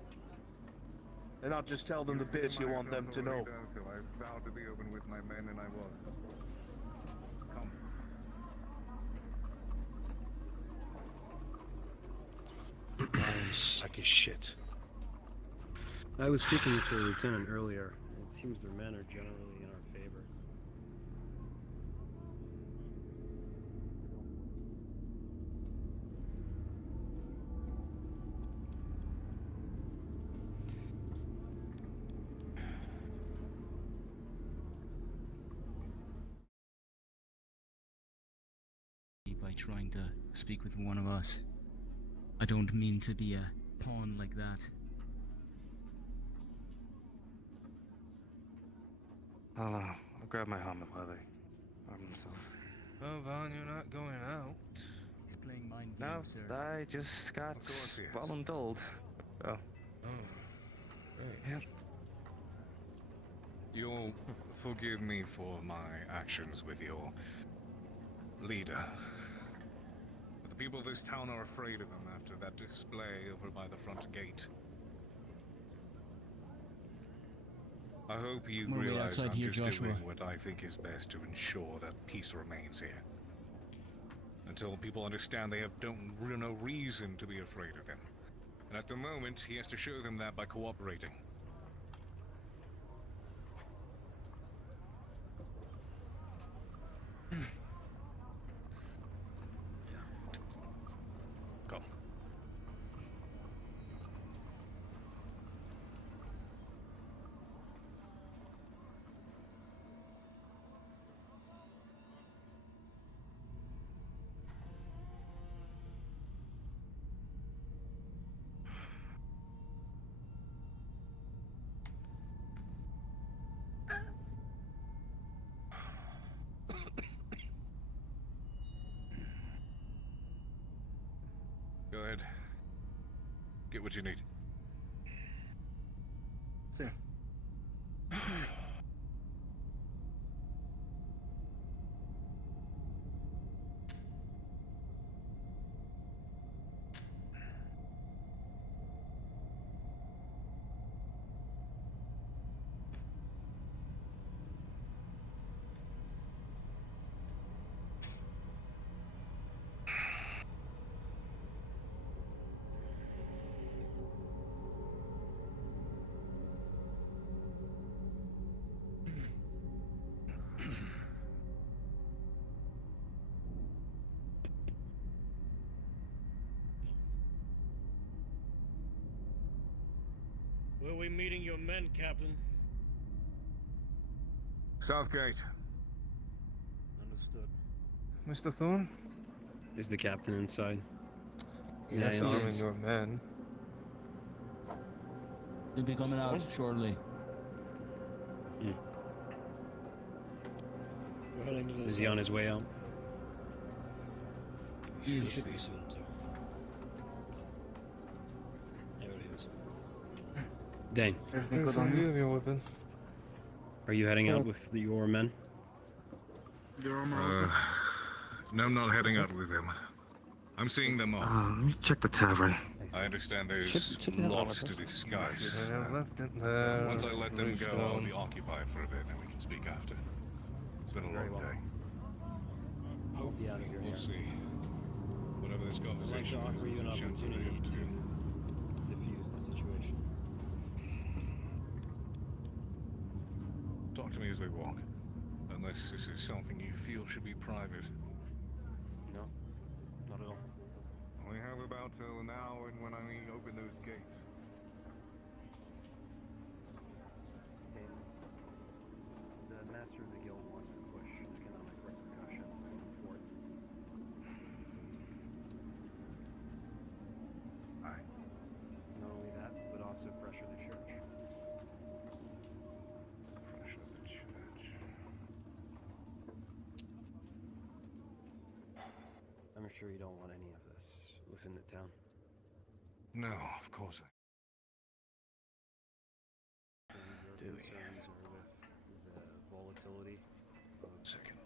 And not just tell them the bits you want them to know. I vowed to be open with my men, and I was. Come. I'm sack of shit. I was speaking to the lieutenant earlier. It seems their men are generally in our favor. By trying to speak with one of us. I don't mean to be a pawn like that. I'll grab my helmet while they arm themselves. Oh, Vaughn, you're not going out. He's playing mind No, games, sir. I just got Of course he is. voluntold. Oh. Right. Yeah. You'll forgive me for my actions with your leader. But the people of this town are afraid of him after that display over by the front gate. I hope you We'll wait realize outside I'm here, just Joshua. doing what I think is best to ensure that peace remains here. Until people understand they have no reason to be afraid of him. And at the moment, he has to show them that by cooperating. Come. Go ahead. Get what you need. There. we meeting your men, Captain? Southgate. Understood. Mr. Thorne? Is the captain inside? Yes, Yeah, I'm yes. your man. He'll be coming out shortly. We're heading to the Is he on his way out? He should be soon, too. There it is. Dane, Everything good on you? Your weapon. are you heading out with your men? No, I'm not heading out with them. I'm seeing them off. Let me check the tavern. I understand there's Should you have lots all to of us? discuss. Should I have left it there? Once I let them go, I'll Gravestone. be occupied for a bit, and we can speak after. It's been a Very long well. day. I'll be out of here. We'll see. Whatever this conversation offer is, you an there's a chance that I opportunity have to. Diffuse the situation. Talk to me as we walk. Unless this is something you feel should be private. No, not at all. We have about till an hour when I open those gates. The master of the guild wants to push economic repercussions on the fort. Aye. Not only that, but also pressure the church. Pressure the church. I'm sure you don't want any of this within the town. No, of course I. Do we? The volatility of Second.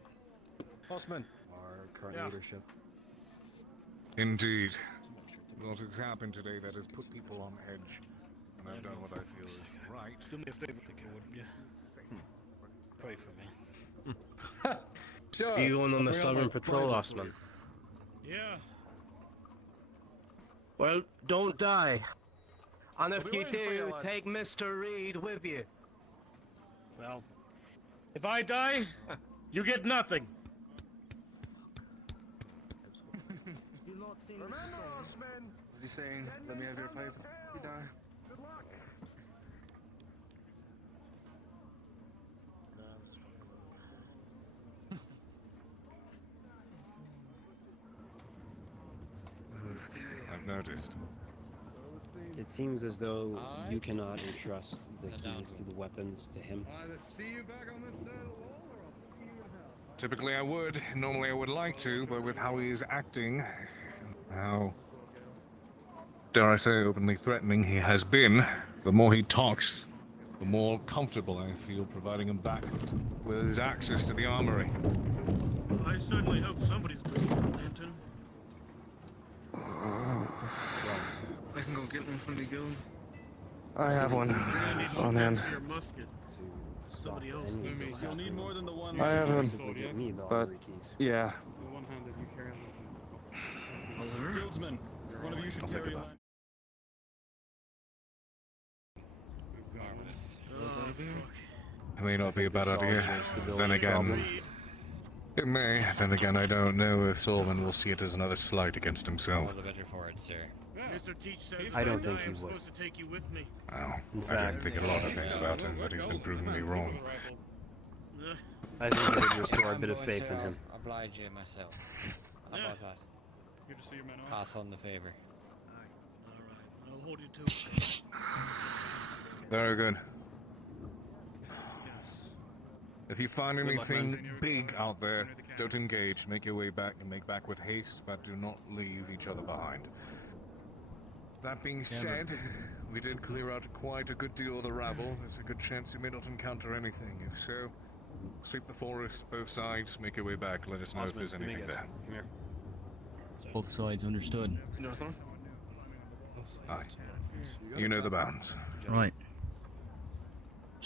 Bossman. our current Yeah. leadership. Indeed. A lot has happened today that has put people on edge. And I've done what I feel is right. Do me a favor, Dick, wouldn't you? Pray for me. Sure. Are you going on the I'll bring out southern my patrol, Bible for Osman? you. Yeah. Well, Don't die. And if We'll be you waiting for you, do, lad. take Mr. Reed with you. Well, if I die, you get nothing. Is he saying, let me have your pipe? You die. I've noticed. It seems as though you cannot entrust the keys to the weapons to him. Typically I would. Normally I would like to, but with how he is acting, how, dare I say, openly threatening he has been, the more he talks, the more comfortable I feel providing him back with his access to the armory. I certainly hope somebody's bringing a lantern. I can go get one from the guild. I have one on hand. Your musket. Somebody else any of needs this You'll need happening. more than the one. I have him, Basically give me the but armory keys. yeah. The one hand that you carry on. Guildsman, one of you should carry a lantern. It may not be a bad Solid idea. stability Then again, problem. it may. Then again, I don't know if Solomon will see it as another slight against himself. All the better for it, sir. Mr. Teach says I don't that think I he am would. supposed to take you with me. Oh, In I fact- don't think a lot of things about him, but he's been proving me wrong. I think it would restore a I'm bit of going faith to in him. Oblige you myself. How about that? Here to see your men off. Pass on the favor. Alright, I'll hold you to it. Very good. If you find anything big out there, don't engage. Make your way back and make back with haste, but do not leave each other behind. That being said, we did clear out quite a good deal of the rabble. There's a good chance you may not encounter anything. If so, sweep the forest, both sides, make your way back. Let us know if Osman, there's come here, anything guys. there. Come here. Both sides understood. Northorn? Aye. You know the bounds. Right.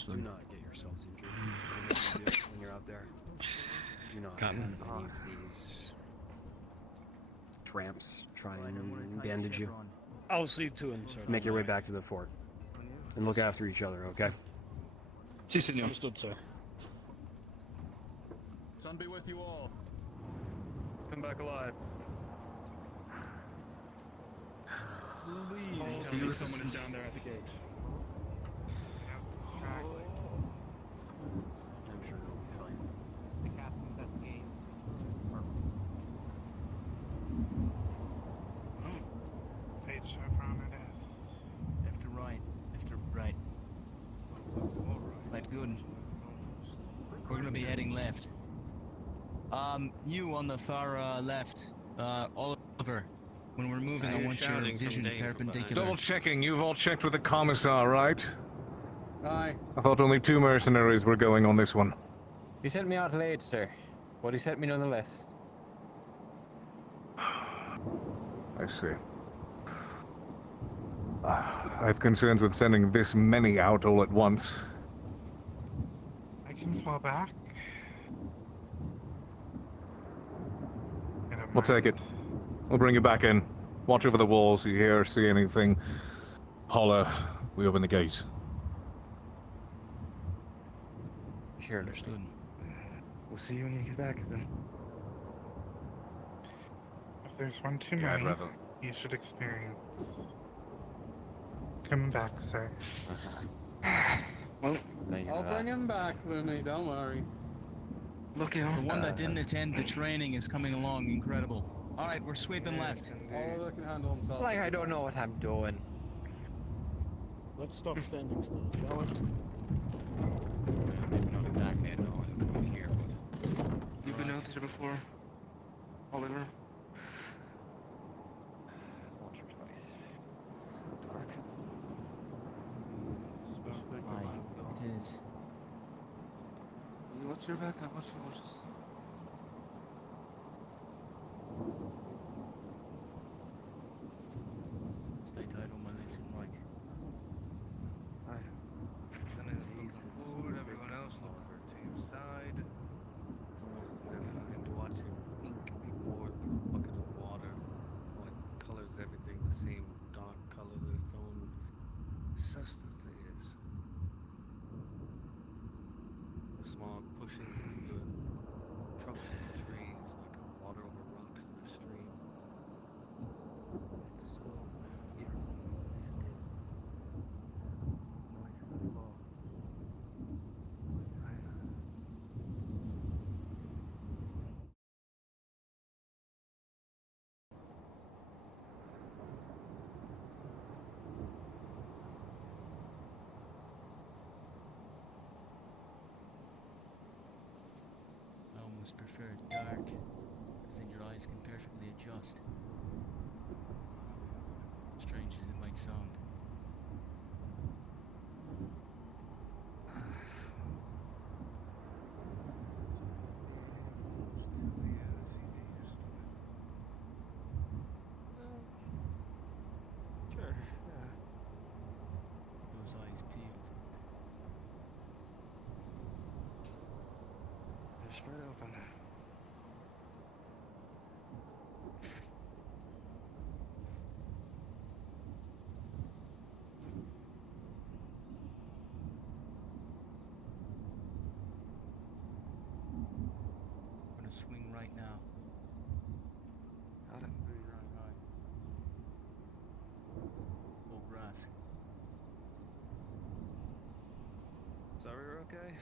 Do not get yourselves injured when you're out there. Do not have any of these tramps try and bandage you. I'll see to him, sir. Make your way back to the fort. And look after each other, okay? Si, senor. Understood, sir. Sun be with you all. Come back alive. Please tell me someone is down there at the gate. I'm sure it'll be fine. The captain's at the game. Page chevron it is. Left to right. Left to right. Right, good. We're gonna be heading left. You on the far left. Oliver. When we're moving, I want your vision perpendicular. Double checking, you've all checked with the commissar, right? Aye. I thought only 2 mercenaries were going on this one. You sent me out late, sir. But he sent me nonetheless. I see. I have concerns with sending this many out all at once. I can fall back. We'll take it. We'll bring you back in. Watch over the walls. You hear or see anything, holler. We open the gate. Sure, understood. We'll see you when you get back then. If there's one too Yeah, I'd many, rather. you should experience. Come back, sir. Well, I'll bring him back, Looney, don't worry. Look The one that didn't attend the training is coming along. Incredible. Alright, we're sweeping left. Oliver can handle himself. Like I don't know what I'm doing. Let's stop standing still, shall we? Not exactly, I know what I'm doing here, but... You've been out there before, Oliver? Once or twice. Aye, it is. You watch your back, I watch yours. Stay tight on my legs and right. Aye. Food, everyone else look over to your side. It's almost as if you can watch ink be poured through a bucket of water. What colors everything the same dark color that its own substance is. The smog pushes through the trunks of the trees like water over rocks in a stream. It's so eerily still. No one can fall. I almost prefer it dark, because then your eyes can perfectly adjust. Strange as it might sound. Sure, yeah. Those eyes peeled. They're straight open. We're gonna swing right now. Got it. Full grass. Sorry, we're okay?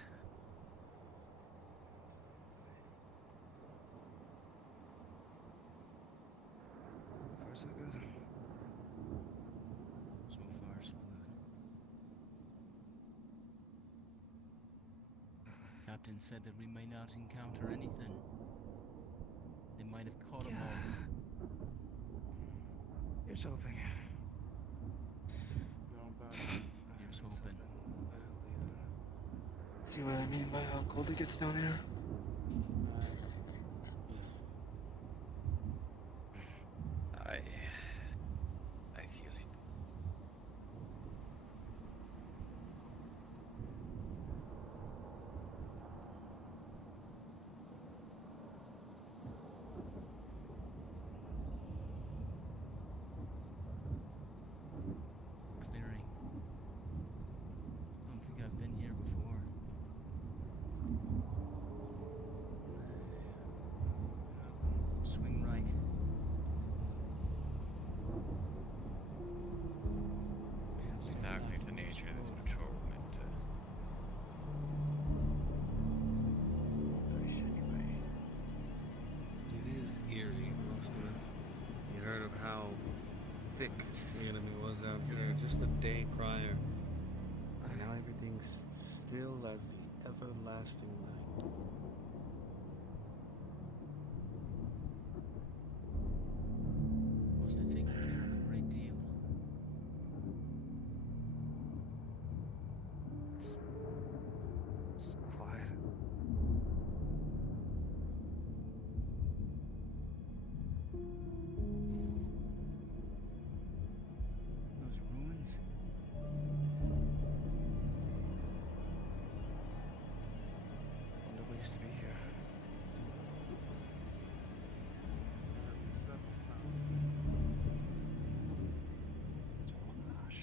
Far so good. So far, so good. Captain said that we may not encounter anything. They might have caught them all. Here's hoping. Here's hoping. See what I mean by how cold it gets down here? I feel it. Clearing. I don't think I've been here before. thick the enemy was out here just a day prior. And now everything's still as the everlasting night. Must have taken care of a great deal. It's quiet. Those ruins. Wonder we used to be here. Gosh.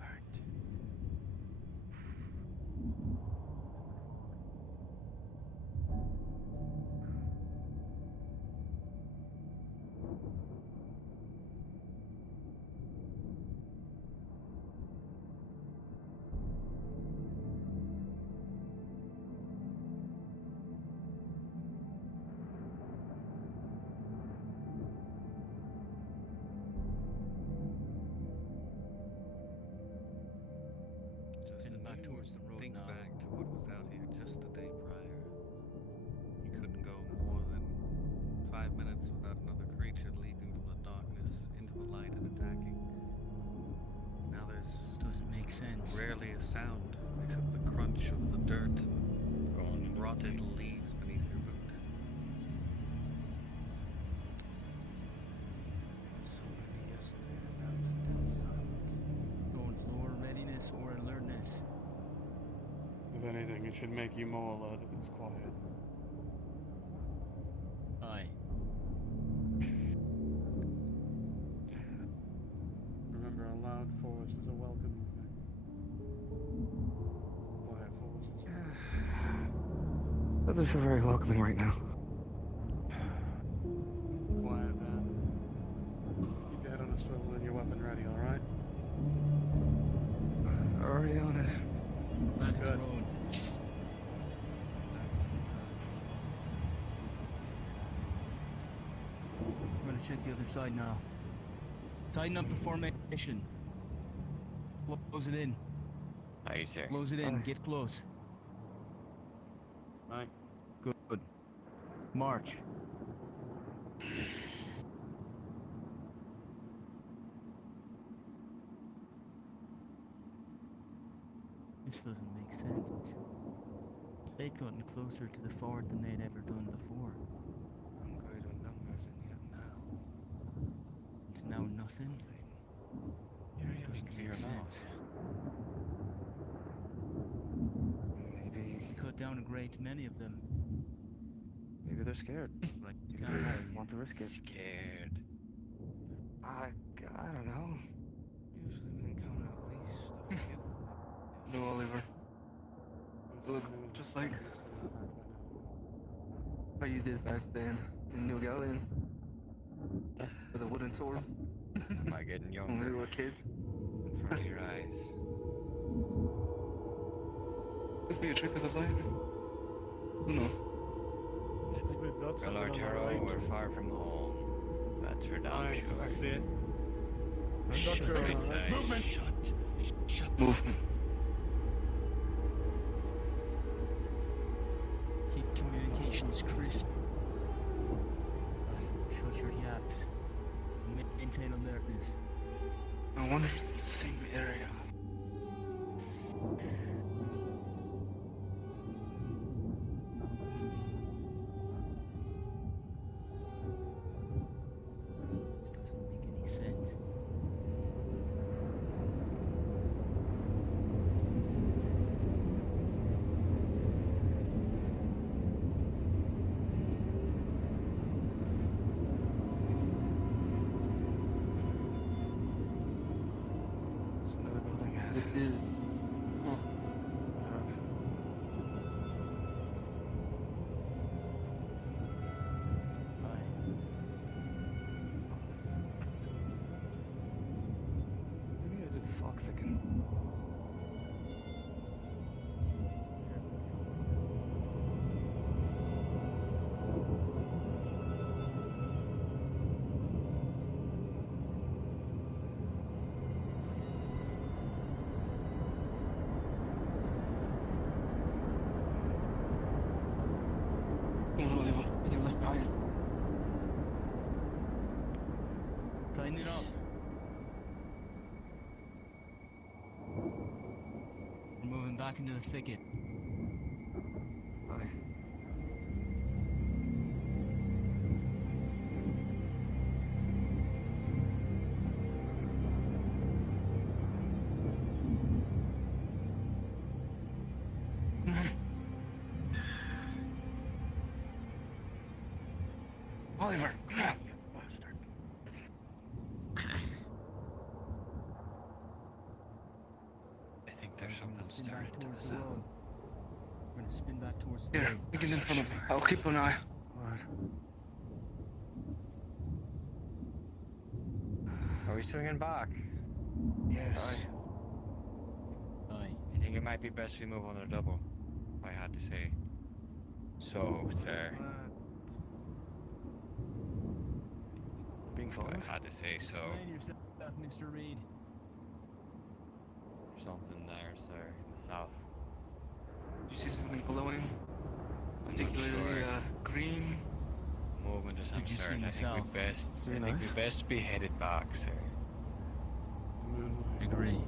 Alright. Just Heading back towards the road think now. back to what was out here just the day prior. You couldn't go more than 5 minutes without another creature leaping from the darkness into the light and attacking. Now there's This doesn't make sense. rarely a sound except the crunch of the dirt and rotted leaves beneath your boot. Towards lower readiness or alertness. If anything, it should make you more alert if it's quiet. Aye. Remember, a loud forest is a welcoming thing. Quiet forest is Doesn't feel very welcoming right now. quiet, man. Keep your head on a swivel and your weapon ready, alright? Already on it. Back to the Good. road. I'm gonna check the other side now. Tighten up the formation. Close it in. Aye, sir. Close it in. Get close. Right. Good. March. This doesn't make sense. They'd gotten closer to the fort than they'd ever done before. I'm good with numbers, and yet now. It's now nothing. You're yelling Doesn't to make your sense. mouth. Maybe Cut down a great many of them. Maybe they're scared. Like Maybe they don't want to risk it. Scared. I don't know. Usually we encounter at least a few. No, Oliver. Look, just like how you did back then in New Galleon. With a wooden sword. Am I getting When younger? we were kids. In front of your eyes. Could be a trick of the light. Who knows? I think we've got something on our Galartero, right. we're far from home. That's for damn Aye, sure. I see it. I'm not sure. I'd say Movement! shut. Movement. Keep communications crisp. Shut your yaps. Maintain alertness. I wonder if it's the same area. This doesn't make any sense. It's another building. This is. Oh. Maybe it's just fox again. Line it up. We're moving back into the thicket. Aye. Oliver, come on, you bastard. I think there's something stirring to the south. We're gonna spin back towards the Here, road. get in front of me. I'll keep an eye. Are we swinging back? Yes. Aye. I think it might be best we move on a double, if I had to say. So, sir. Being If followed? I had to say so. Explain yourself, Mr. Reed. Something there, sir, in the south. You see something glowing? Particularly Sure. green? Movement is Did you see uncertain. the I think south? I think we best be headed back, sir. Agree.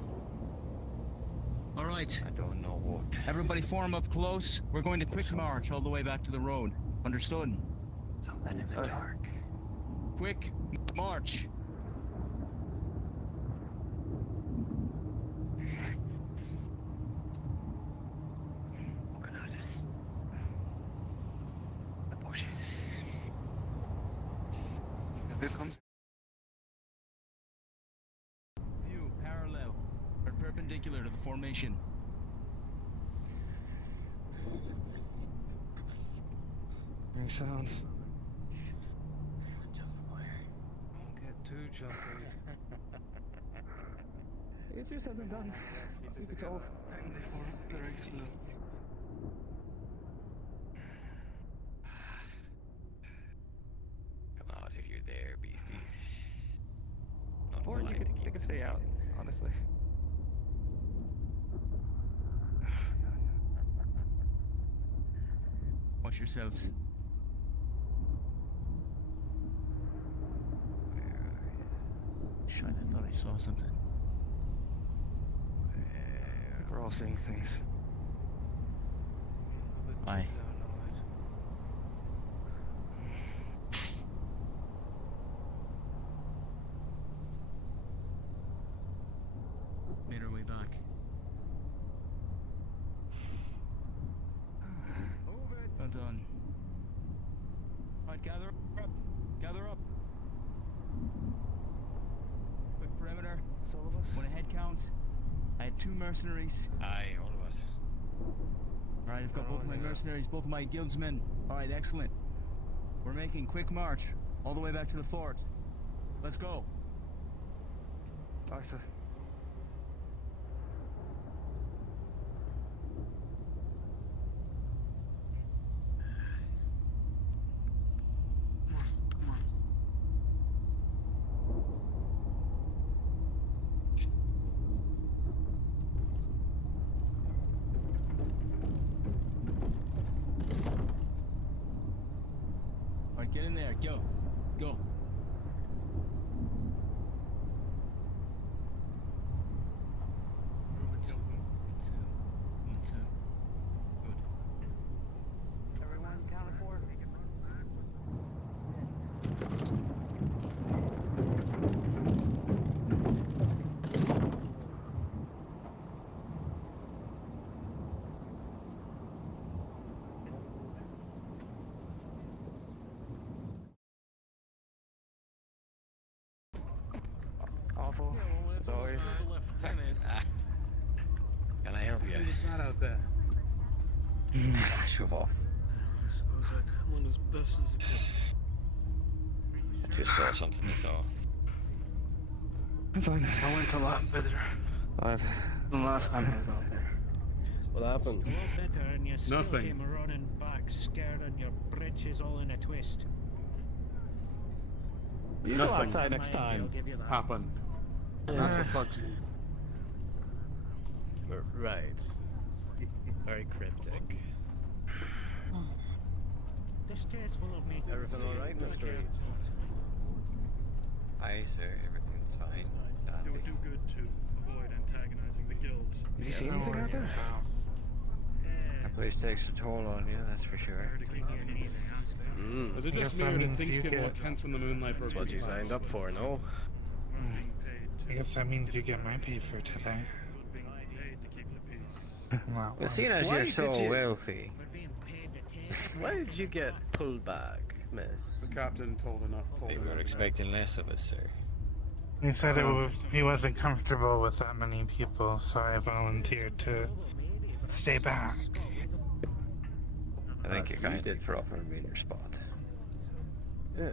All right. I don't know what. Everybody form up close. We're going to quick march all the way back to the road. Understood? Something in the dark. Quick march. Looking at us. The bushes. Here comes. View parallel or perpendicular to the formation. Hearing sound. Don't get too jumpy. Is there something done? Keep it told. And they form their exiles. Come out if you're there, beasties. Not Or blind to they keep could stay out, honestly. Watch yourselves. Shit, I thought I saw something. I think we're all seeing things. Aye. Made our way back. Well done. Alright, gather up. Gather up. Quick perimeter. It's all of us. Want a head count? I had 2 mercenaries. Aye, all of us. Alright, I've got both of my mercenaries, both of my guildsmen. Alright, excellent. We're making quick march all the way back to the fort. Let's go. Arthur. Come on. Alright, get in there. Go. Go. Everyone counted for? Awful, as always. Can I help you? Not out there. Shove off. I suppose I come on as best as I can. I just saw something, that's all. I'm fine. I went a lot better than last time I was out there. What happened? A lot better, and you still Nothing. came running back, scared, and your britches all in a twist. Nothing outside next time. I'll give you that. happened. That's what fucks you. Right. Very cryptic. Distasteful of me. Everything alright, Mr. Reed? Aye, sir, everything's fine. It would do good to avoid antagonizing the guild. Did you see anything out there? That place takes a toll on you, that's for sure. Is it just me, or did things get more tense when the moonlight broke? That's what you signed up for, no? I guess that means you get my pay for today. Wow. Well, seeing as you're so wealthy, why did you get pulled back, miss? The captain told enough. They were expecting less of us, sir. He said he wasn't comfortable with that many people, so I volunteered to stay back. I think you're kind did for offering me your spot. Yeah,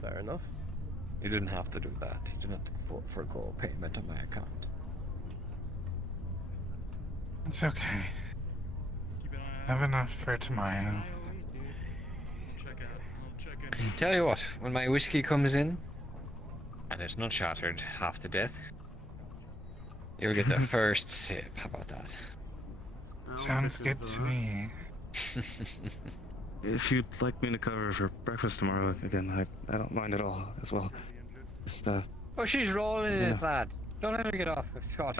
fair enough. You didn't have to do that. You didn't have to forgo payment on my account. It's okay. Have enough for tomorrow. Tell you what, when my whiskey comes in, and it's not shattered half to death, you'll get the first sip. How about that? Sounds good to me. If you'd like me to cover for breakfast tomorrow, again, I don't mind at all, as well. Just, Oh, she's rolling in it, lad. Don't let her get off with Scotch.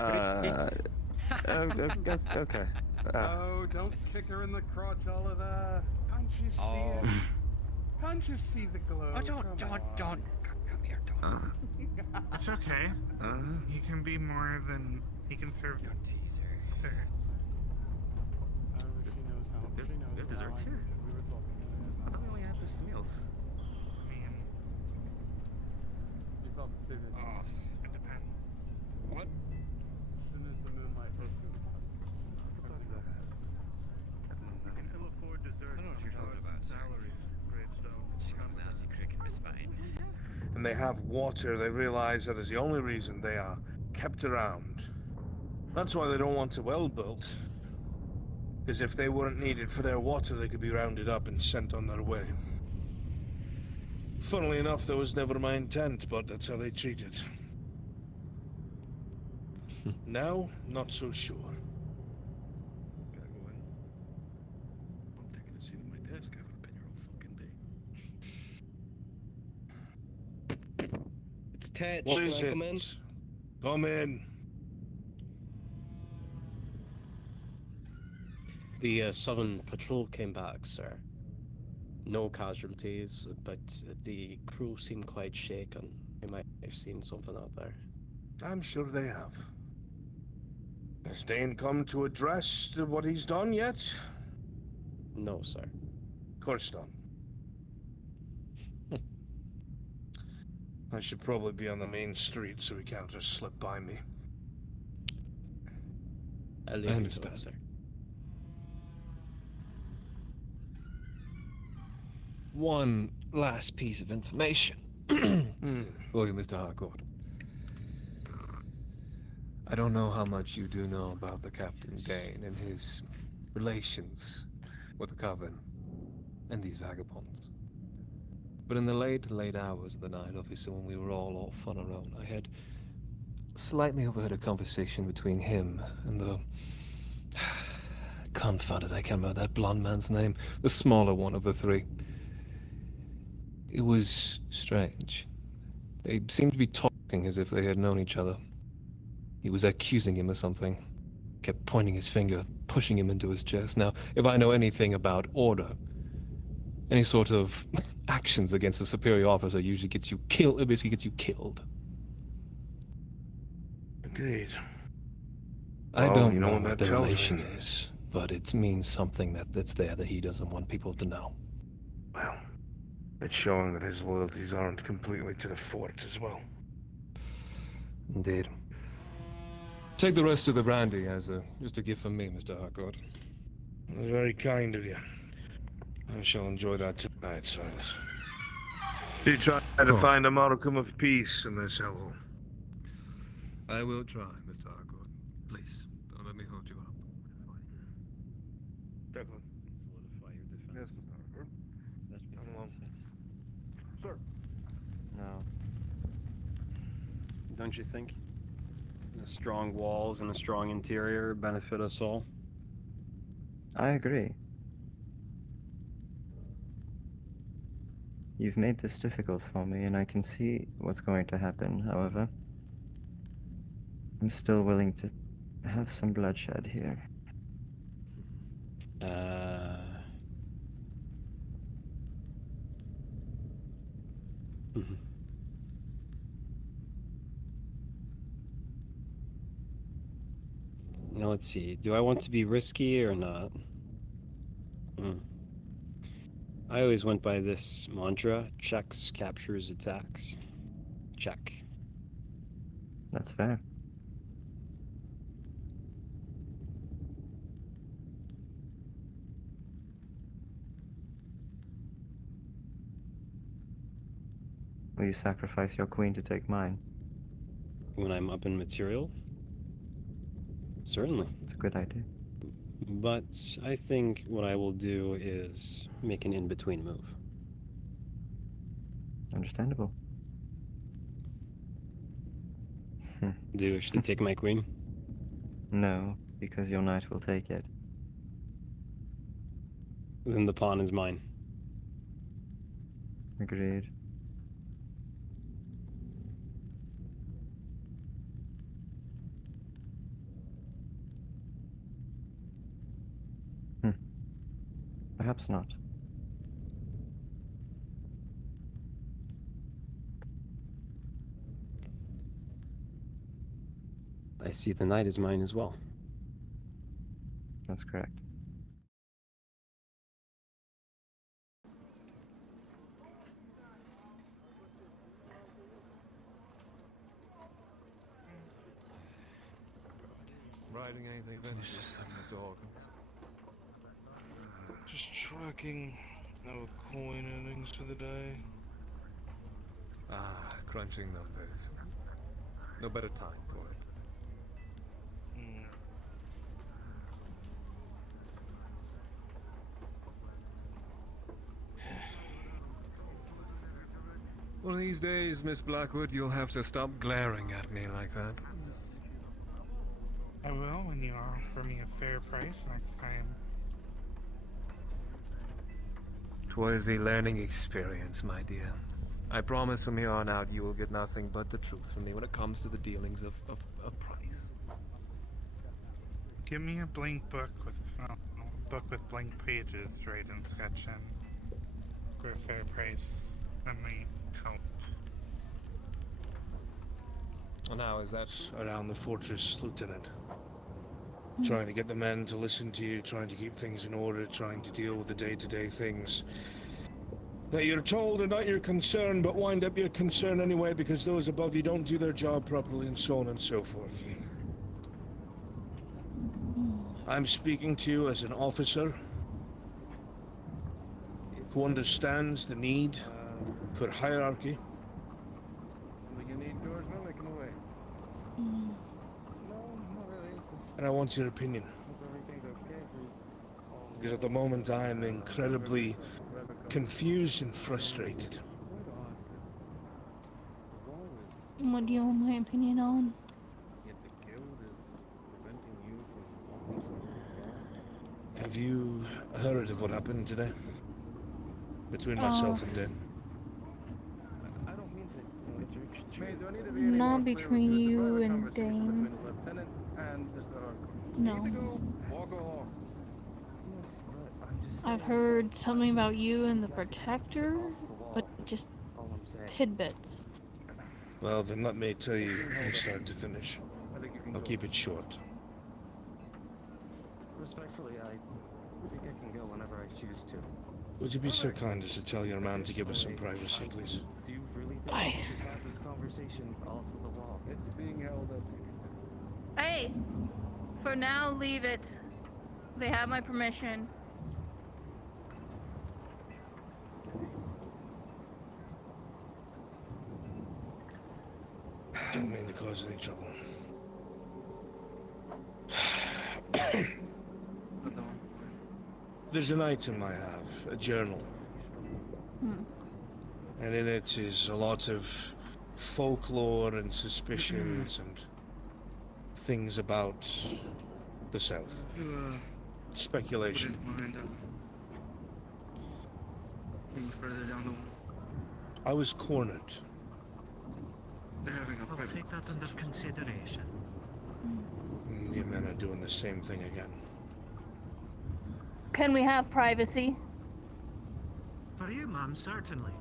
okay. Oh, don't kick her in the crotch, Oliver. Can't you see it? Can't you see the glow? Oh, don't. Come here, don't. It's okay. He can be more than he can serve. Don't tease her. Sir. Oh, she knows how. We have desserts here. We were talking about I thought we only had just meals. You felt it too, didn't you? Oh, it depends. What? As soon as the moonlight broke through the clouds. You can still afford dessert. I don't know what you're talking about. Salary, gravestone. Just got a nasty crick in my spine. And they have water, they realize that is the only reason they are kept around. That's why they don't want a well built. Because if they weren't needed for their water, they could be rounded up and sent on their way. Funnily enough, that was never my intent, but that's how they treat it. Now, not so sure. Gotta go in. I'm taking a seat at my desk. I haven't been here all fucking day. It's Ted. What Can is I come in? it? Come in. The Southern Patrol came back, sir. No casualties, but the crew seemed quite shaken. They might have seen something out there. I'm sure they have. Has Dane come to address what he's done yet? No, sir. Of course not. I should probably be on the main street so he can't just slip by me. I'll leave you to it, sir. One last piece of information for you, Mr. Harcourt. I don't know how much you do know about the Captain Dane and his relations with the Coven and these vagabonds. But in the late hours of the night, obviously when we were all off on our own, I had slightly overheard a conversation between him and the... Confounded, I can't remember that blonde man's name. The smaller one of the three. It was strange. They seemed to be talking as if they had known each other. He was accusing him of something. Kept pointing his finger, pushing him into his chest. Now, if I know anything about order, any sort of actions against a superior officer usually gets you killed. It basically gets you killed. Agreed. I Well, don't you know know what what that the tells relation me. is, but it means something that's there that he doesn't want people to know. Well, it's showing that his loyalties aren't completely to the fort as well. Indeed. Take the rest of the brandy as just a gift from me, Mr. Harcourt. Very kind of you. I shall enjoy that tonight, Silas. Do try to find a modicum of peace in this hellhole. I will try, Mr. Harcourt. Please, don't let me hold you up. Declan. Yes, Mr. Harcourt. Come along. Sir. No. Don't you think? The strong walls and a strong interior benefit us all. I agree. You've made this difficult for me, and I can see what's going to happen, however. I'm still willing to have some bloodshed here. Mhm. Now let's see. Do I want to be risky or not? I always went by this mantra: checks, captures, attacks. Check. That's fair. Will you sacrifice your queen to take mine? When I'm up in material? Certainly. It's a good idea. But I think what I will do is make an in-between move. Understandable. Do you wish to take my queen? No, because your knight will take it. Then the pawn is mine. Agreed. Perhaps not. I see the knight is mine as well. That's correct. Riding anything finished? Just Mr. Hawkins. Just tracking our coin earnings for the day. Ah, crunching numbers. No better time for it. One of these days, Miss Blackwood, you'll have to stop glaring at me like that. I will when you offer me a fair price next time. 'Twas a learning experience, my dear. I promise from here on out you will get nothing but the truth from me when it comes to the dealings of price. Give me a blank book with blank pages to write and sketch in for a fair price. That might help. And how is that? Around the fortress, Lieutenant. Trying to get the men to listen to you, trying to keep things in order, trying to deal with the day-to-day things that you're told are not your concern, but wind up your concern anyway because those above you don't do their job properly, and so on and so forth. I'm speaking to you as an officer who understands the need for hierarchy. Something you need, George? No, making away. And I want your opinion. Because at the moment I am incredibly confused and frustrated. What do you want my opinion on? Have you heard of what happened today? Between myself and Dan? Not between you and Dane. No. I've heard something about you and the Protector, but just tidbits. Well, then let me tell you from start to finish. I'll keep it short. Respectfully, I think I can go whenever I choose to. Would you be so kind as to tell your man to give us some privacy, please? Do you really think we should have this conversation off the wall? It's being held up. Hey! For now, leave it. They have my permission. Don't mean to cause any trouble. There's an item I have, a journal. And in it is a lot of folklore and suspicions and things about the South. Speculation. Maybe further down the wall. I was cornered. They're having a private take that under consideration. You men are doing the same thing again. Can we have privacy? For you, ma'am, certainly.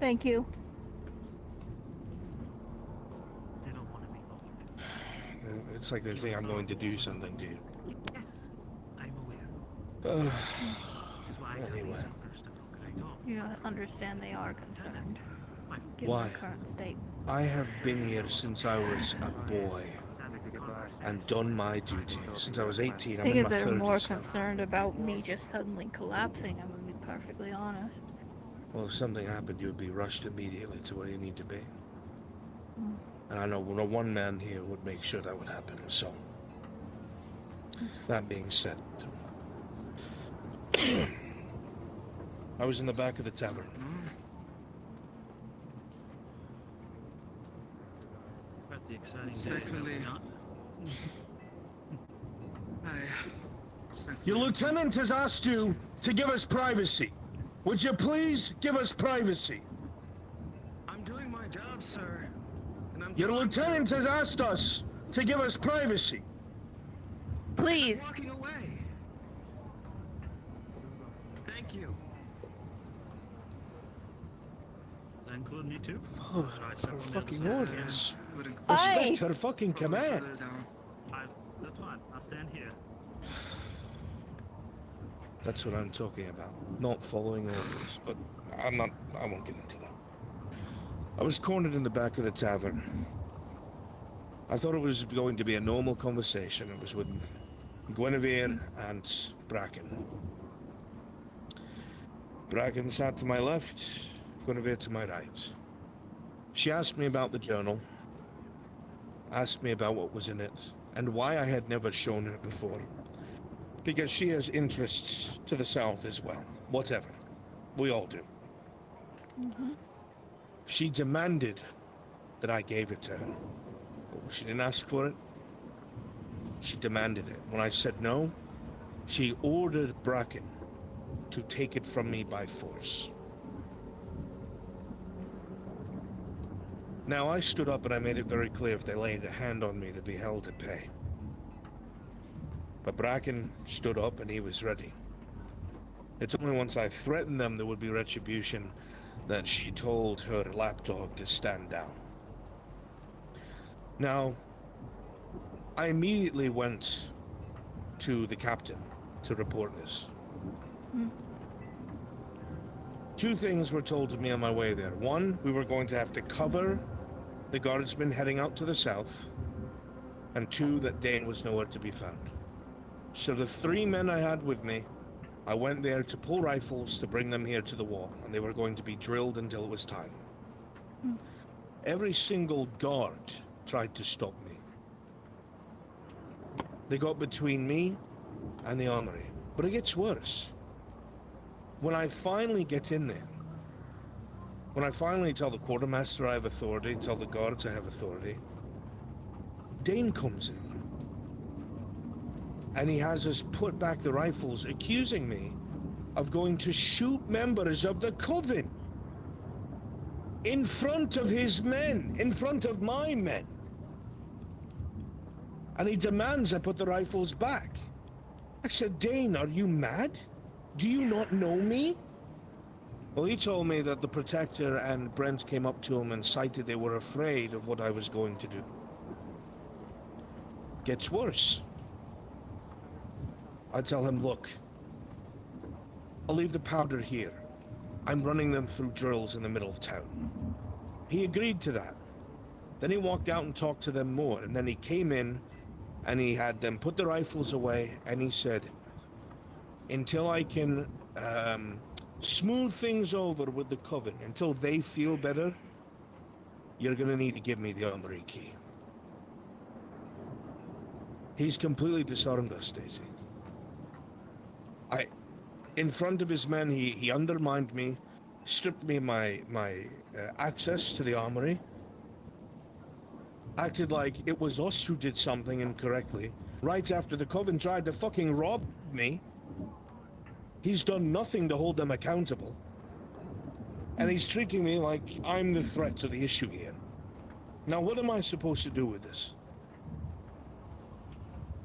Thank you. They don't want to be bothered. It's like they think I'm going to do something to you. Yes, I'm aware. Anyway. You understand they are concerned. Given Why? the current state. I have been here since I was a boy and done my duty. Since I was 18, I I'm think in if my they're 30s more now. concerned about me just suddenly collapsing, I'm gonna be perfectly honest. Well, if something happened, you'd be rushed immediately to where you need to be. And I know one man here would make sure that would happen, so. That being said, I was in the back of the tavern. About the exciting Secondly, Your lieutenant has asked you to give us privacy. Would you please give us privacy? I'm doing my job, sir. And I'm Your lieutenant has asked us to give us privacy. Please. walking away. Thank you. Does that include me too? Follow her fucking orders. Respect her fucking command. That's fine. I'll stand here. That's what I'm talking about. Not following orders, but I won't get into that. I was cornered in the back of the tavern. I thought it was going to be a normal conversation. It was with Guinevere and Bracken. Bracken sat to my left, Guinevere to my right. She asked me about the journal, asked me about what was in it, and why I had never shown her before. Because she has interests to the south as well. Whatever. We all do. She demanded that I gave it to her. She didn't ask for it. She demanded it. When I said no, she ordered Bracken to take it from me by force. Now, I stood up and I made it very clear if they laid a hand on me, they'd be held to pay. But Bracken stood up and he was ready. It's only once I threatened them there would be retribution that she told her lapdog to stand down. Now, I immediately went to the captain to report this. Two things were told to me on my way there. One, we were going to have to cover the guardsmen heading out to the south. And two, that Dane was nowhere to be found. So the three men I had with me, I went there to pull rifles to bring them here to the wall, and they were going to be drilled until it was time. Every single guard tried to stop me. They got between me and the armory. But it gets worse. When I finally get in there, when I finally tell the quartermaster I have authority, tell the guards I have authority, Dane comes in. And he has us put back the rifles, accusing me of going to shoot members of the Coven. In front of his men, in front of my men. And he demands I put the rifles back. I said, Dane, are you mad? Do you not know me? Well, he told me that the Protector and Brent came up to him and cited they were afraid of what I was going to do. Gets worse. I tell him, look, I'll leave the powder here. I'm running them through drills in the middle of town. He agreed to that. Then he walked out and talked to them more, and then he came in and he had them put the rifles away, and he said, until I can smooth things over with the Coven, until they feel better, you're gonna need to give me the armory key. He's completely disarmed us, Daisy. In front of his men, he undermined me, stripped me my access to the armory, acted like it was us who did something incorrectly, right after the Coven tried to fucking rob me. He's done nothing to hold them accountable. And he's treating me like I'm the threat to the issue here. Now, what am I supposed to do with this?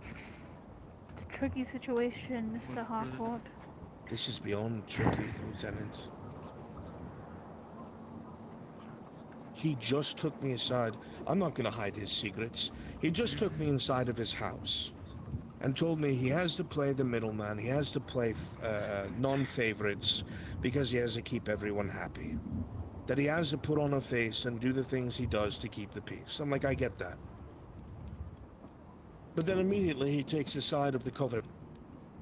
It's a tricky situation, Mr. Harcourt. This is beyond tricky, Lieutenant. He just took me aside. I'm not going to hide his secrets. He just took me inside of his house and told me he has to play the middleman. He has to play non-favorites because he has to keep everyone happy. That he has to put on a face and do the things he does to keep the peace. I'm like, I get that. But then immediately he takes the side of the Coven,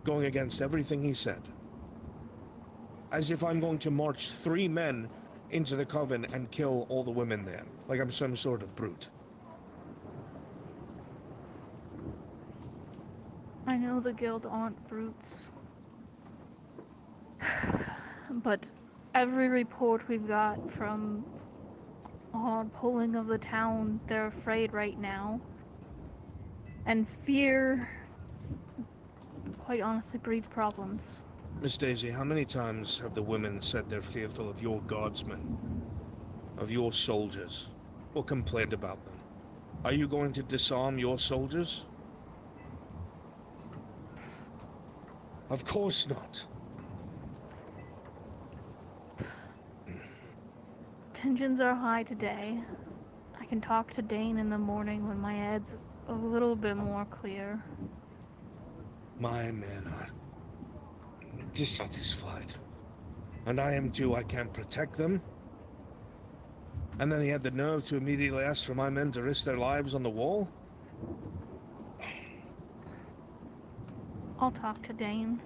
going against everything he said. As if I'm going to march 3 men into the Coven and kill all the women there. Like I'm some sort of brute. I know the guild aren't brutes. But every report we've got from hard pulling of the town, they're afraid right now. And fear, quite honestly, breeds problems. Miss Daisy, how many times have the women said they're fearful of your guardsmen, of your soldiers, or complained about them? Are you going to disarm your soldiers? Of course not. Tensions are high today. I can talk to Dane in the morning when my head's a little bit more clear. My men are dissatisfied. And I am too. I can't protect them. And then he had the nerve to immediately ask for my men to risk their lives on the wall? I'll talk to Dane.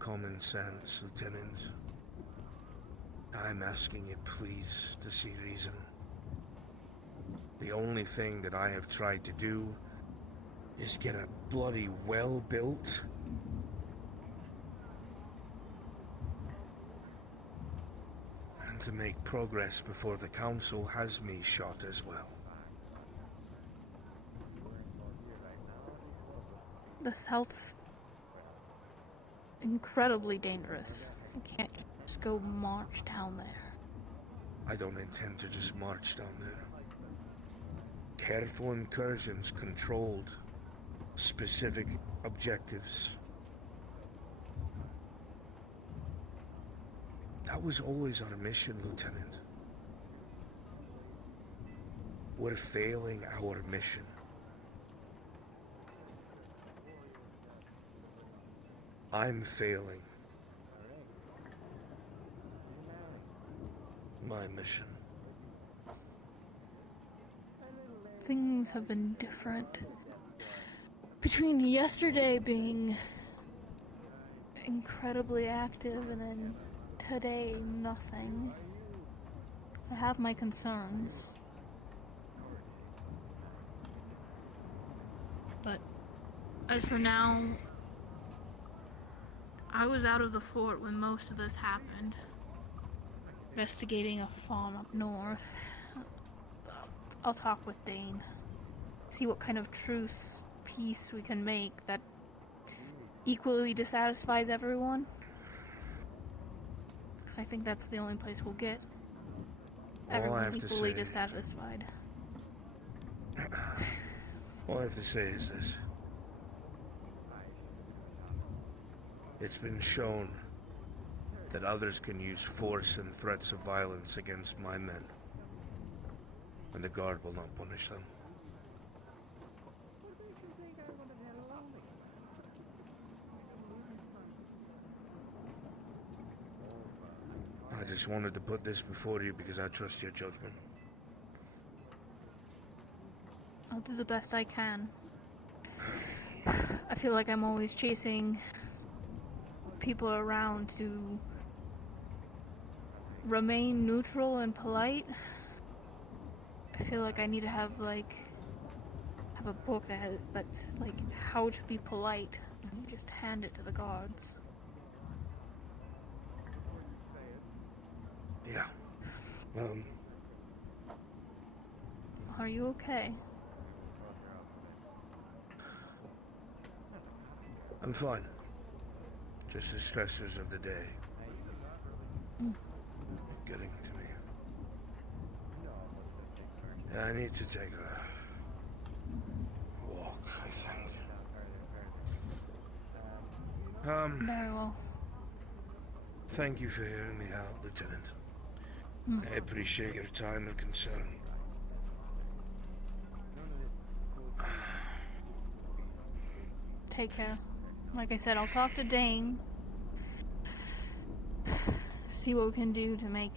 Common sense, Lieutenant. I'm asking you, please, to see reason. The only thing that I have tried to do is get a bloody well built. And to make progress before the council has me shot as well. The south's incredibly dangerous. You can't just go march down there. I don't intend to just march down there. Careful incursions, controlled, specific objectives. That was always our mission, Lieutenant. We're failing our mission. I'm failing my mission. Things have been different. Between yesterday being incredibly active and then today nothing. I have my concerns. But as for now, I was out of the fort when most of this happened. Investigating a farm up north. I'll talk with Dane. See what kind of truce, peace we can make that equally dissatisfies everyone. Because I think that's the only place we'll get everyone equally dissatisfied. All I have to say is this. It's been shown that others can use force and threats of violence against my men, and the guard will not punish them. I just wanted to put this before you because I trust your judgment. I'll do the best I can. I feel like I'm always chasing people around to remain neutral and polite. I feel like I need to have a book that's like how to be polite, and you just hand it to the guards. Yeah. Are you okay? I'm fine. Just the stressors of the day. Getting to me. Yeah, I need to take a walk, I think. Very well. Thank you for hearing me out, Lieutenant. I appreciate your time and concern. Take care. Like I said, I'll talk to Dane. See what we can do to make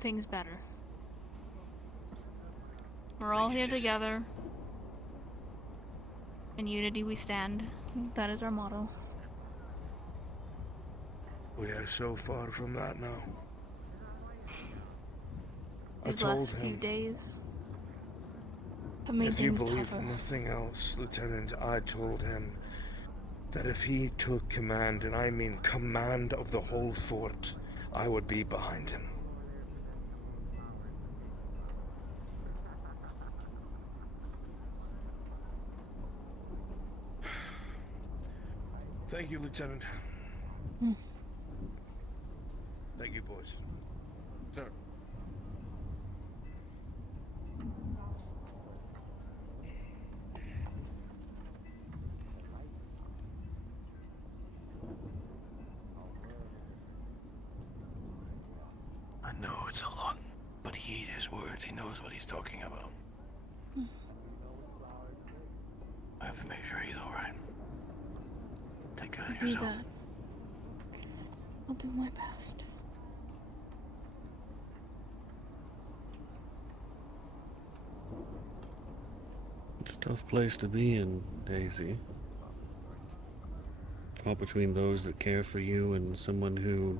things better. We're all here together. In unity we stand. That is our motto. We are so far from that now. I These told last few him, days have made if you things believe tougher. nothing else, Lieutenant, I told him that if he took command, and I mean command of the whole fort, I would be behind him. Thank you, Lieutenant. Thank you, boys. Sir. I know it's a lot, but heed his words. He knows what he's talking about. I have to make sure he's alright. Take care of I'll do yourself. that. I'll do my best. It's a tough place to be in, Daisy. Caught between those that care for you and someone who,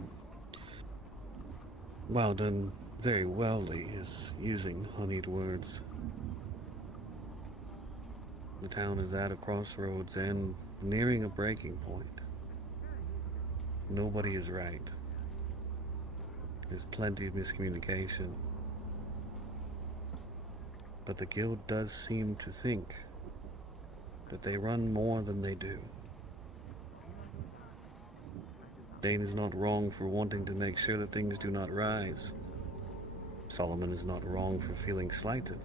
while done very wellly, is using honeyed words. The town is at a crossroads and nearing a breaking point. Nobody is right. There's plenty of miscommunication. But the guild does seem to think that they run more than they do. Dane is not wrong for wanting to make sure that things do not rise. Solomon is not wrong for feeling slighted.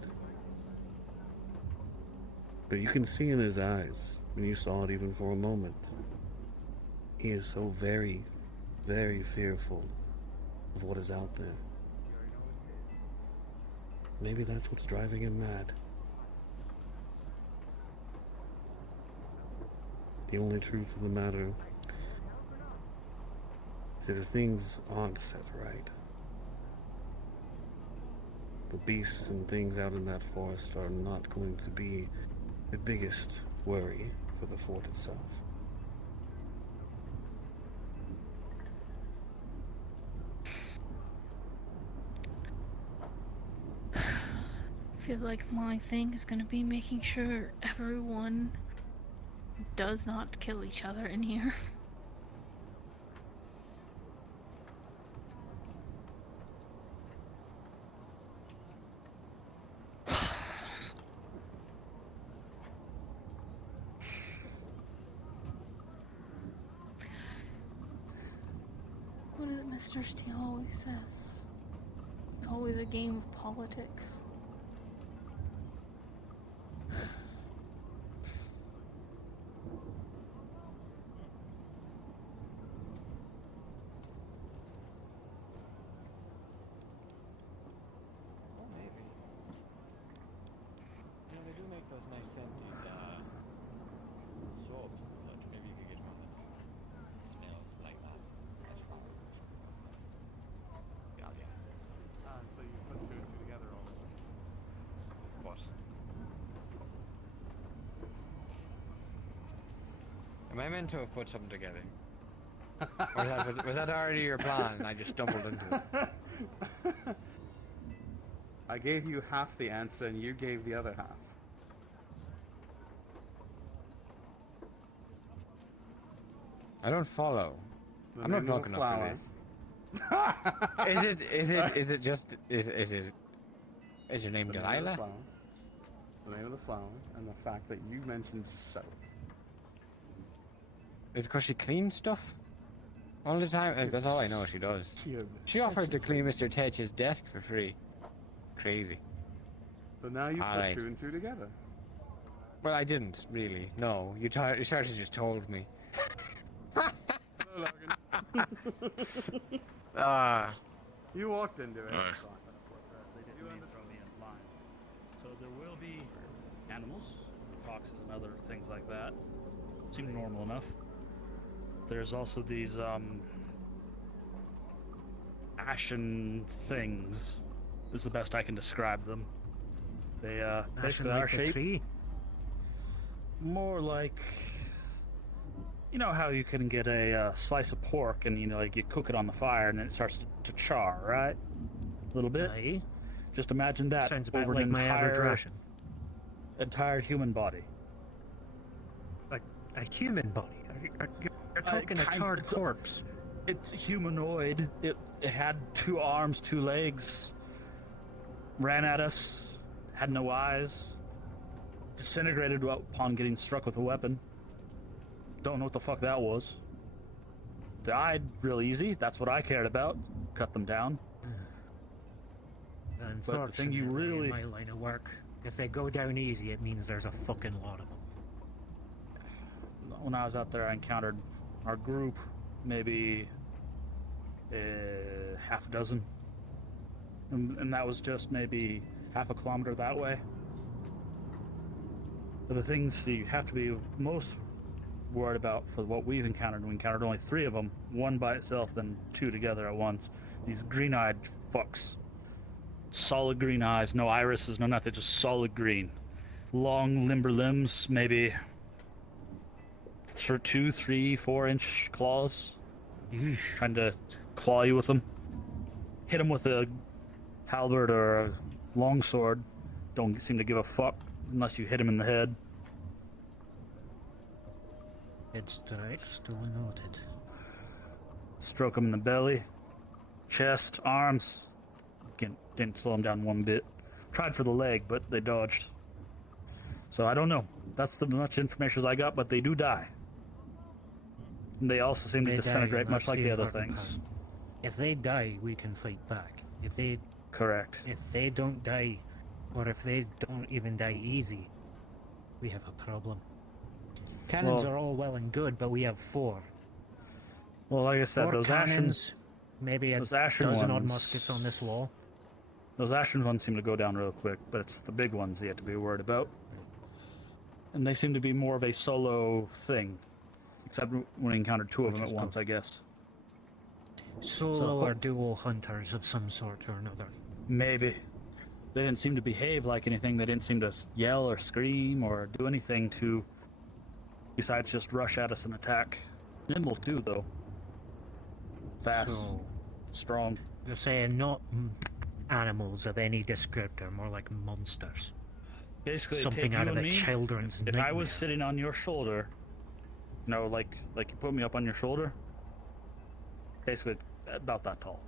But you can see in his eyes, and you saw it even for a moment, he is so very, very fearful of what is out there. Maybe that's what's driving him mad. The only truth of the matter is that if things aren't set right, the beasts and things out in that forest are not going to be the biggest worry for the fort itself. I feel like my thing is gonna be making sure everyone does not kill each other in here. What is it Mr. Steele always says? It's always a game of politics. Well, maybe. You know, they do make those nice scented soaps and such. Maybe you could get one that smells like that. That's fine. Yeah. So you put two and two together already. What? Am I meant to have put something together? Or was that already your plan and I just stumbled into it? I gave you half the answer and you gave the other half. I don't follow. The I'm not name of drunk the enough for flower. this. Is your name The name of the Delilah? flower. The name of the flower and the fact that you mentioned soap. Is it because she cleans stuff? All the time? That's all I know she does. She offered to clean Mr. Tetch's desk for free. Crazy. So now you put Alright. 2 and 2 together. Well, I didn't, really. No, you sort of just told me. Hello, Logan. Ah. You walked into it. They didn't mean throw me in line. So there will be animals, foxes and other things like that. Seem normal enough. There's also these ashen things. Is the best I can describe them. They basically like are the shaped tree? more like, you know how you can get a slice of pork and like you cook it on the fire and then it starts to char, right? A little bit. Aye. Just imagine that Sounds about over like an my average entire ration. entire human body. A human body? You're talking a charred corpse. It's humanoid. It had 2 arms, 2 legs. Ran at us. Had no eyes. Disintegrated upon getting struck with a weapon. Don't know what the fuck that was. Died real easy. That's what I cared about. Cut them down. But the thing you really... in my line of work, if they go down easy, it means there's a fucking lot of them. When I was out there, I encountered our group, maybe half a dozen. And that was just maybe half a kilometer that way. But the things that you have to be most worried about for what we encountered only 3 of them, 1 by itself, then 2 together at once. These green-eyed fucks. Solid green eyes, no irises, no nothing, just solid green. Long, limber limbs, maybe 2, 3, 4-inch claws. Trying to claw you with them. Hit them with a halberd or a longsword. Don't seem to give a fuck unless you hit him in the head. Head strikes, duly noted. Stroke him in the belly, chest, arms. Didn't slow him down one bit. Tried for the leg, but they dodged. So I don't know. That's the much information as I got, but they do die. And they also seem to disintegrate much like the other things. If they die, we can fight back. If they... Correct. If they don't die, or if they don't even die easy, we have a problem. Cannons are all well and good, but we have 4. Well, like I said, 4 those cannons, maybe a dozen odd ones- muskets on this wall. Those ashen ones seem to go down real quick, but it's the big ones you have to be worried about. And they seem to be more of a solo thing. Except when we encountered 2 of them at once, I guess. Solo or duo hunters of some sort or another. Maybe. They didn't seem to behave like anything. They didn't seem to yell or scream or do anything to... besides just rush at us and attack. Nimble too, though. Fast. So, strong. You're saying not animals of any descriptor, more like monsters. Basically, something take out you of and a me, children's If I was nightmare. sitting on your shoulder, like you put me up on your shoulder, basically about that tall.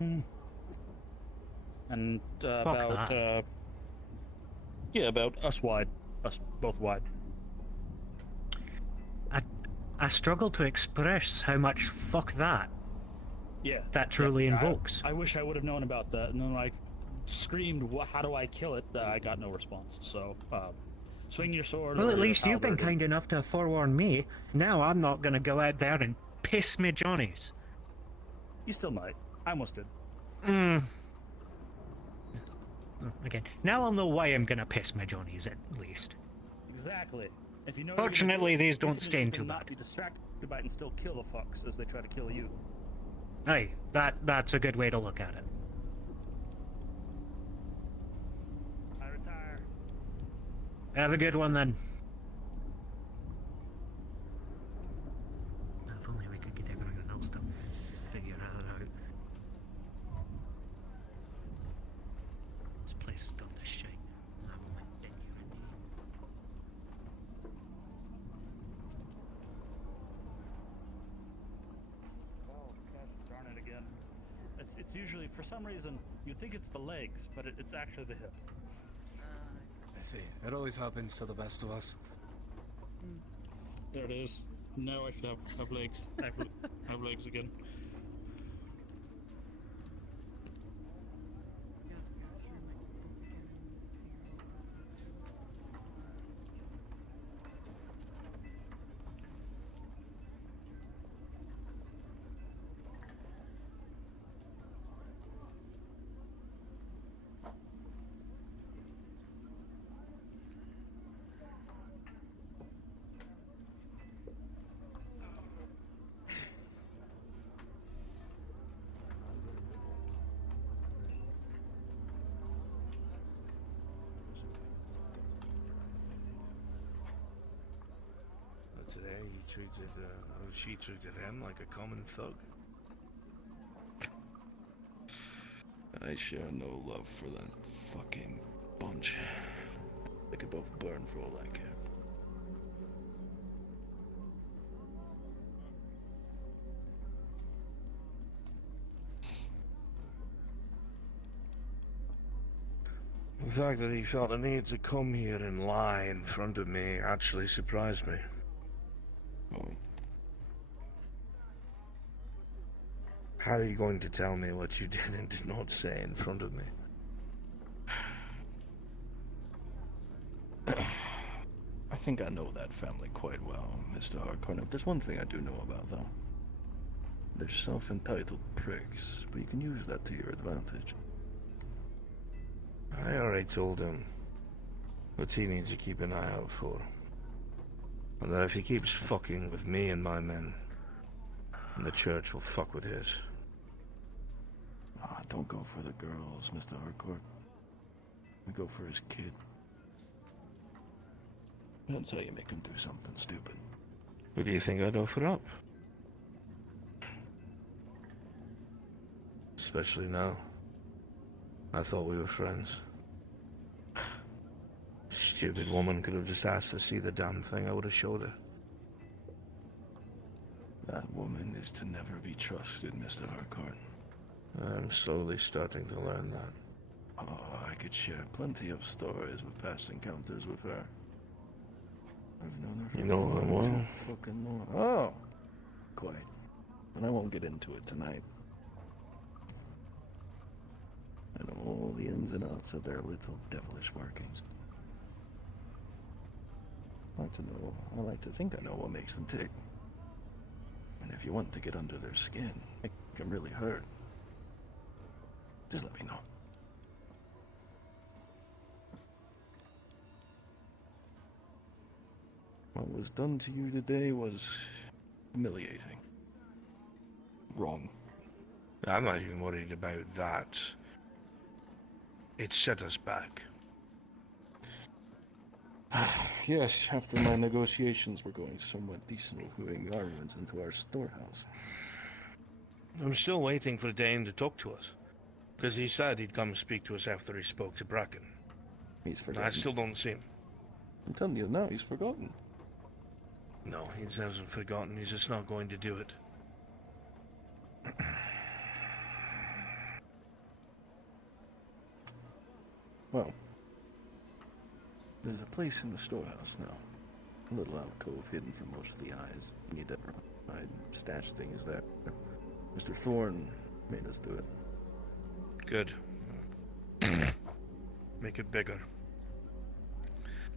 And about that. About us wide, us both wide. I struggle to express how much fuck that that truly invokes. I wish I would have known about that, and then I screamed, how do I kill it? I got no response. So, swing your sword. Well, or at your least you've been halberd. kind enough to forewarn me. Now I'm not gonna go out there and piss me Johnnies. You still might. I almost did. Okay. Now I'll know why I'm gonna piss my Johnnies at least. Exactly. If you know. Fortunately, these don't stain too Not be distracted by it and still kill the fucks as they try to kill you. Hey, that's a good way to look at it. I retire. Have a good one then. If only we could get everyone else to figure that out. This place has gone to shit. I've only been here a day. Oh, gosh, darn it again. It's usually, for some reason, you think it's the legs, but it's actually the hip. I see. It always happens to the best of us. There it is. No, I should have legs. Have legs again. Today she treated him like a common thug. I share no love for that fucking bunch. They could both burn for all I care. The fact that he felt the need to come here and lie in front of me actually surprised me. How are you going to tell me what you did and did not say in front of me? I think I know that family quite well, Mr. Harcourt. If there's one thing I do know about, though, they're self-entitled pricks, but you can use that to your advantage. I already told him what he needs to keep an eye out for. And that if he keeps fucking with me and my men, then the church will fuck with his. Don't go for the girls, Mr. Harcourt. Go for his kid. That's how you make him do something stupid. Who do you think I'd offer up? Especially now. I thought we were friends. Stupid woman could have just asked to see the damn thing. I would have showed her. That woman is to never be trusted, Mr. Harcourt. I'm slowly starting to learn that. Oh, I could share plenty of stories of past encounters with her. I've known her for You know her well? fucking long. Oh, quite. And I won't get into it tonight. I know all the ins and outs of their little devilish workings. I like to think I know what makes them tick. And if you want to get under their skin, make them really hurt, just let me know. What was done to you today was humiliating. Wrong. I'm not even worried about that. It set us back. Yes, after my negotiations were going somewhat decent with moving the armaments into our storehouse. I'm still waiting for Dane to talk to us. Because he said he'd come speak to us after he spoke to Bracken. He's forgotten. I still don't see him. I'm telling you now, he's forgotten. No, he hasn't forgotten. He's just not going to do it. Well, there's a place in the storehouse now. A little alcove hidden from most of the eyes. We need to hide stash things there. Mr. Thorne made us do it. Good. Make it bigger.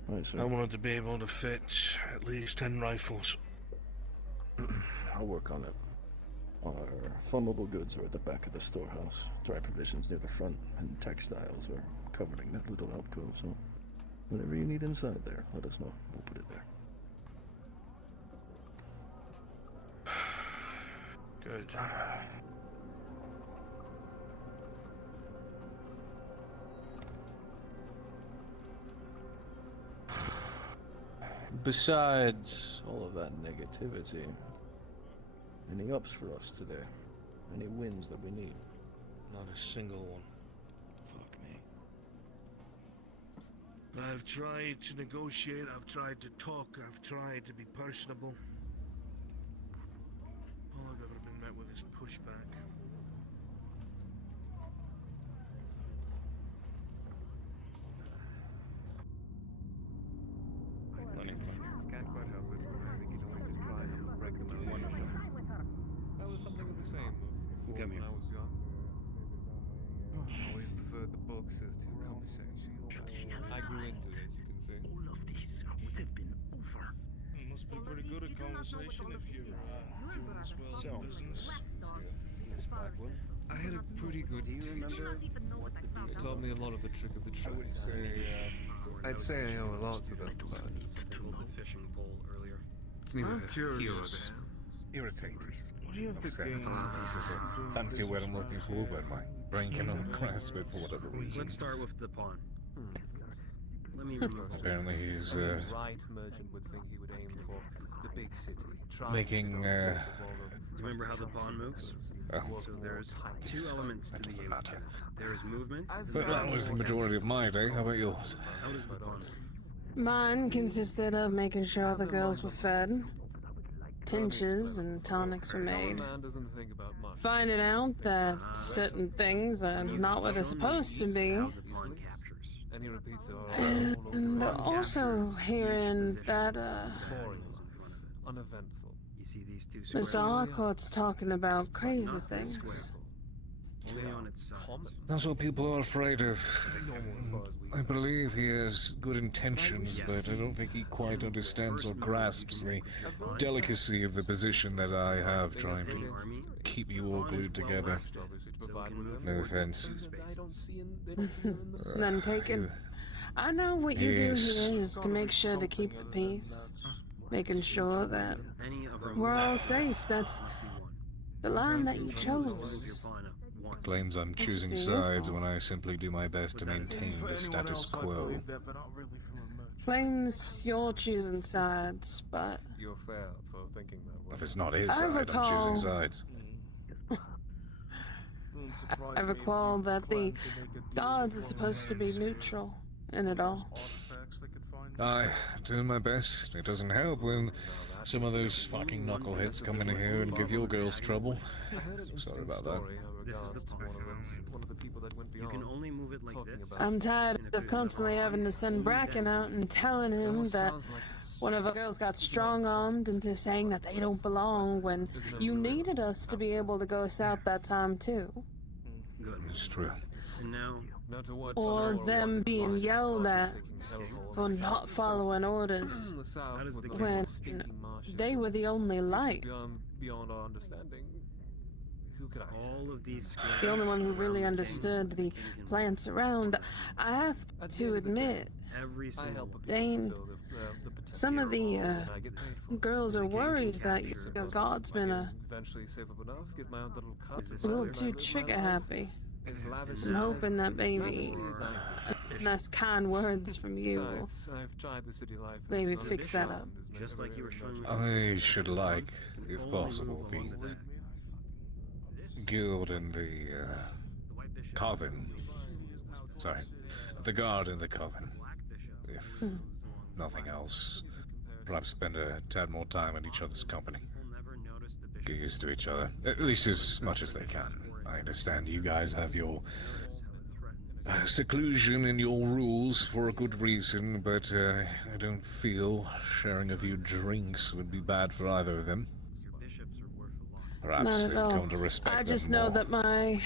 Right, sir. I wanted to be able to fit at least 10 rifles. I'll work on it. Our flammable goods are at the back of the storehouse. Dry provisions near the front, and textiles are covering that little alcove, so whatever you need inside there, let us know. We'll put it there. Good. Besides all of that negativity, any ups for us today? Any wins that we need? Not a single one. Fuck me. I've tried to negotiate, I've tried to talk, I've tried to be personable. All I've ever been met with is pushback. Can't quite help it. I think he's only just trying them. You're pretty good at conversation if you're doing this well in business. I had a pretty good teacher. He taught me a lot of the trick of the trade. I'd say I owe a lot to them, but Something called the fishing pole earlier. it's neither here or there. irritating. What do you have to gain? Fancy what I'm looking for, but my brain cannot grasp it for whatever reason. Let's start with the pawn. Let me remove Apparently he's right merchant would think he would aim for the big city. making Do you remember how the pawn moves? So there's two elements to the game. There is movement. But that was the majority of my day. How about yours? How does the pawn move? Mine consisted of making sure the girls were fed, tinctures and tonics were made, finding out that certain things are not what they're supposed to be, and also hearing that uneventful. You see these two Mr. Harcourt's talking about crazy things. Only on its sides. That's what people are afraid of. I believe he has good intentions, but I don't think he quite understands or grasps the delicacy of the position that I have trying to keep you all glued together. No offense. None taken. I know what you do here is to make sure to keep the peace, making sure that we're all safe. That's the line that you chose. Claims I'm choosing sides when I simply do my best to maintain the status quo. Claims you're choosing sides, but You're fair for thinking that way. If it's not his side, I'm choosing sides. I recall that the gods are supposed to be neutral in it all. I do my best. It doesn't help when some of those fucking knuckleheads come in here and give your girls trouble. Sorry about that. This is the pawn. You can only move it like this. I'm tired of constantly having to send Bracken out and telling him that one of our girls got strong-armed into saying that they don't belong when you needed us to be able to go south that time too. Good. It's true. And now, Or them being yelled at for not following orders when they were the only light. Beyond our understanding. Who could I all of these The only one who really understood the plants around. I have to admit, every single Dane, some of the girls are worried that your god's been a little too trigger happy. I'm hoping that maybe nice kind words from you will maybe fix that up. Just like you were showing me. I should like, if possible, the guild and the coven. Sorry, the guard and the coven. If nothing else, perhaps spend a tad more time in each other's company. Get used to each other, at least as much as they can. I understand you guys have your seclusion and your rules for a good reason, but I don't feel sharing a few drinks would be bad for either of them. Perhaps Not they've at all. come to respect I them just know more. that my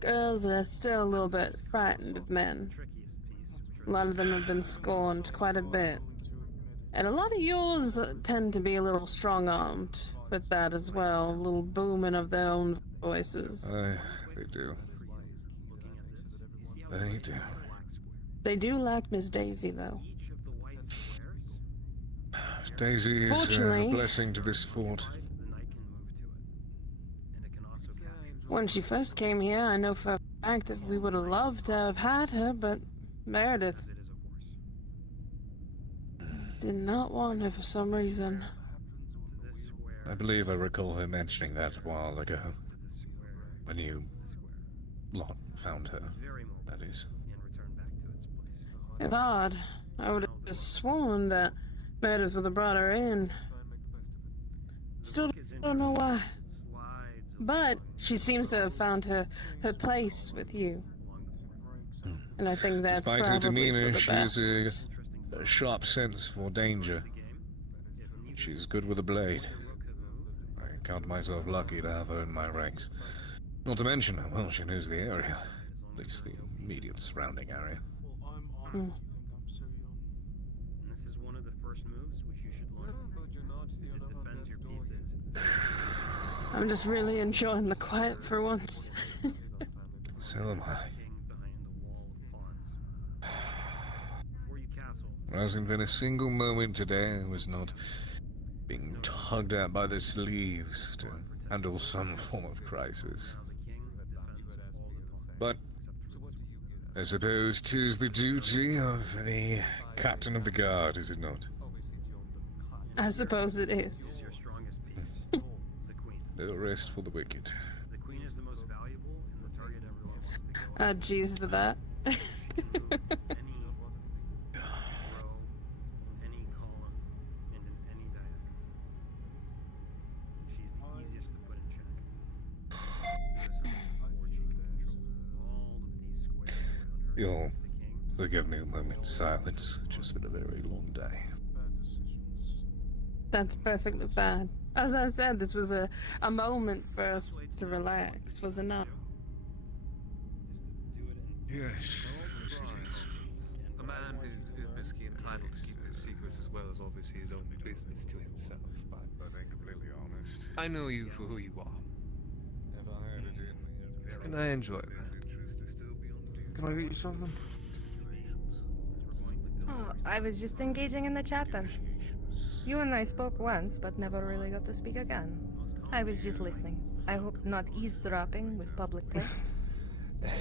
girls are still a little bit frightened of men. A lot of them have been scorned quite a bit. And a lot of yours tend to be a little strong-armed with that as well, a little booming of their own voices. They do. They do. They do lack Miss Daisy, though. Daisy is a Fortunately- blessing to this fort. When she first came here, I know for a fact that we would have loved to have had her, but Meredith did not want her for some reason. I believe I recall her mentioning that a while ago. When you lot found her, that is. It's odd. I would have sworn that Meredith would have brought her in. Still don't know why. But she seems to have found her place with you. And I think that's Despite probably her demeanor, for the she has best. a sharp sense for danger. She's good with a blade. I count myself lucky to have her in my ranks. Not to mention how well she knows the area. At least the immediate surrounding area. Hmm. And this is one of the first moves which you should learn. I'm just really enjoying the quiet for once. So am I. There hasn't been a single moment today I was not being tugged at by the sleeves to handle some form of crisis. But I suppose 'tis the duty of the captain of the guard, is it not? I suppose it is. No rest for the wicked. The queen is the most valuable, and the target everyone wants to go Ah, jeez for that. any column and in any diagram. She's the easiest to put in check. Notice how much more she can control all of these squares around her. You'll forgive me a moment's silence. It's just been a very long day. That's perfectly fine. As I said, this was a moment for us to relax, was it not? Yes. A man is basically entitled to keep his secrets as well as obviously his own business to himself. But I'm completely honest. I know you for who you are. And I enjoy that. Can I get you something? Oh, I was just engaging in the chatter. You and I spoke once, but never really got to speak again. I was just listening. I hope not eavesdropping with public place.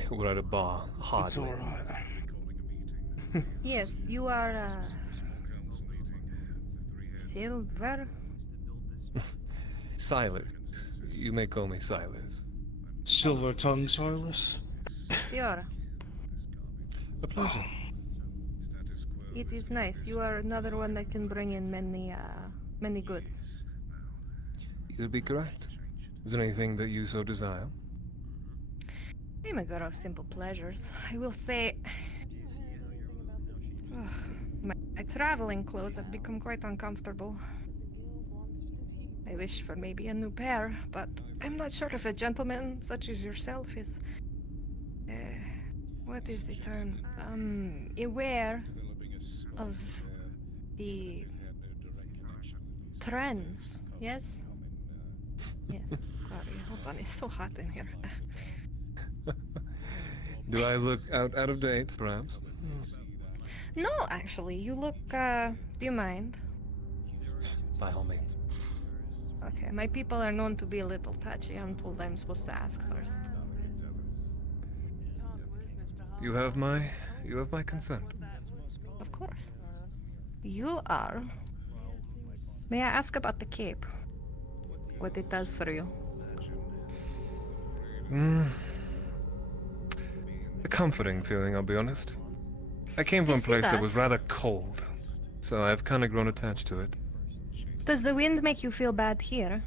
We're at a bar. Hardly. It's alright. Yes, you are, Silver? Silas. You may call me Silas. Silver tongue Silas. Stiora. A pleasure. It is nice. You are another one that can bring in many goods. You could be correct. Is there anything that you so desire? I'm a girl of simple pleasures. I will say... my traveling clothes have become quite uncomfortable. I wish for maybe a new pair, but I'm not sure if a gentleman such as yourself is... what is the term? Aware of the trends, yes? Yes, sorry, hold on, it's so hot in here. Do I look out of date, perhaps? No, actually, you look, do you mind? By all means. Okay, my people are known to be a little touchy. I'm told I'm supposed to ask first. You have my consent. Of course. You are. May I ask about the cape? What it does for you? A comforting feeling, I'll be honest. I came from a place that was rather cold, so I've kind of grown attached to it. Does the wind make you feel bad here?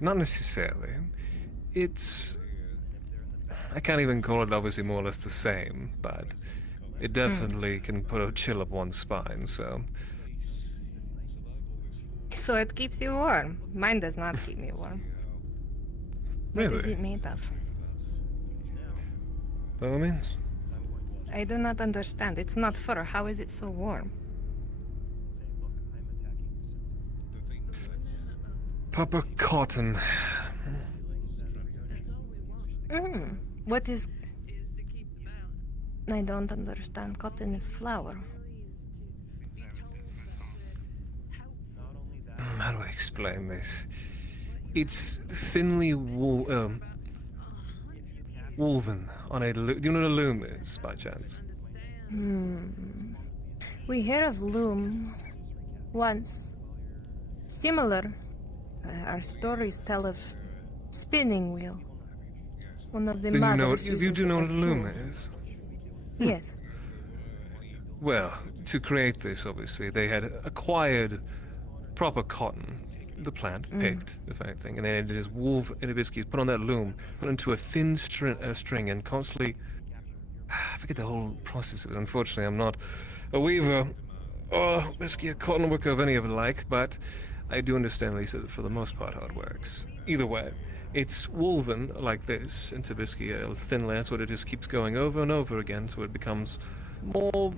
Not necessarily. It's... I can't even call it obviously more or less the same, but it definitely can put a chill up one's spine, so... So it keeps you warm. Mine does not keep me warm. What is it made of? By all means. I do not understand. It's not fur. How is it so warm? Proper cotton. What is... I don't understand. Cotton is flour. How do I explain this? It's thinly woven on a... Do you know what a loom is, by chance? We hear of loom once. Similar. Our stories tell of spinning wheel. One of the mothers you do know what a loom is? Yes. Well, to create this, obviously, they had acquired proper cotton, the plant, picked, if anything, and then it is woven, and it basically is put on that loom, put into a thin string, and constantly... I forget the whole process of it. Unfortunately, I'm not a weaver or basically a cotton worker of any of the like, but I do understand, at least for the most part, how it works. Either way, it's woven like this into basically a thin layer, so it just keeps going over and over again, so it becomes more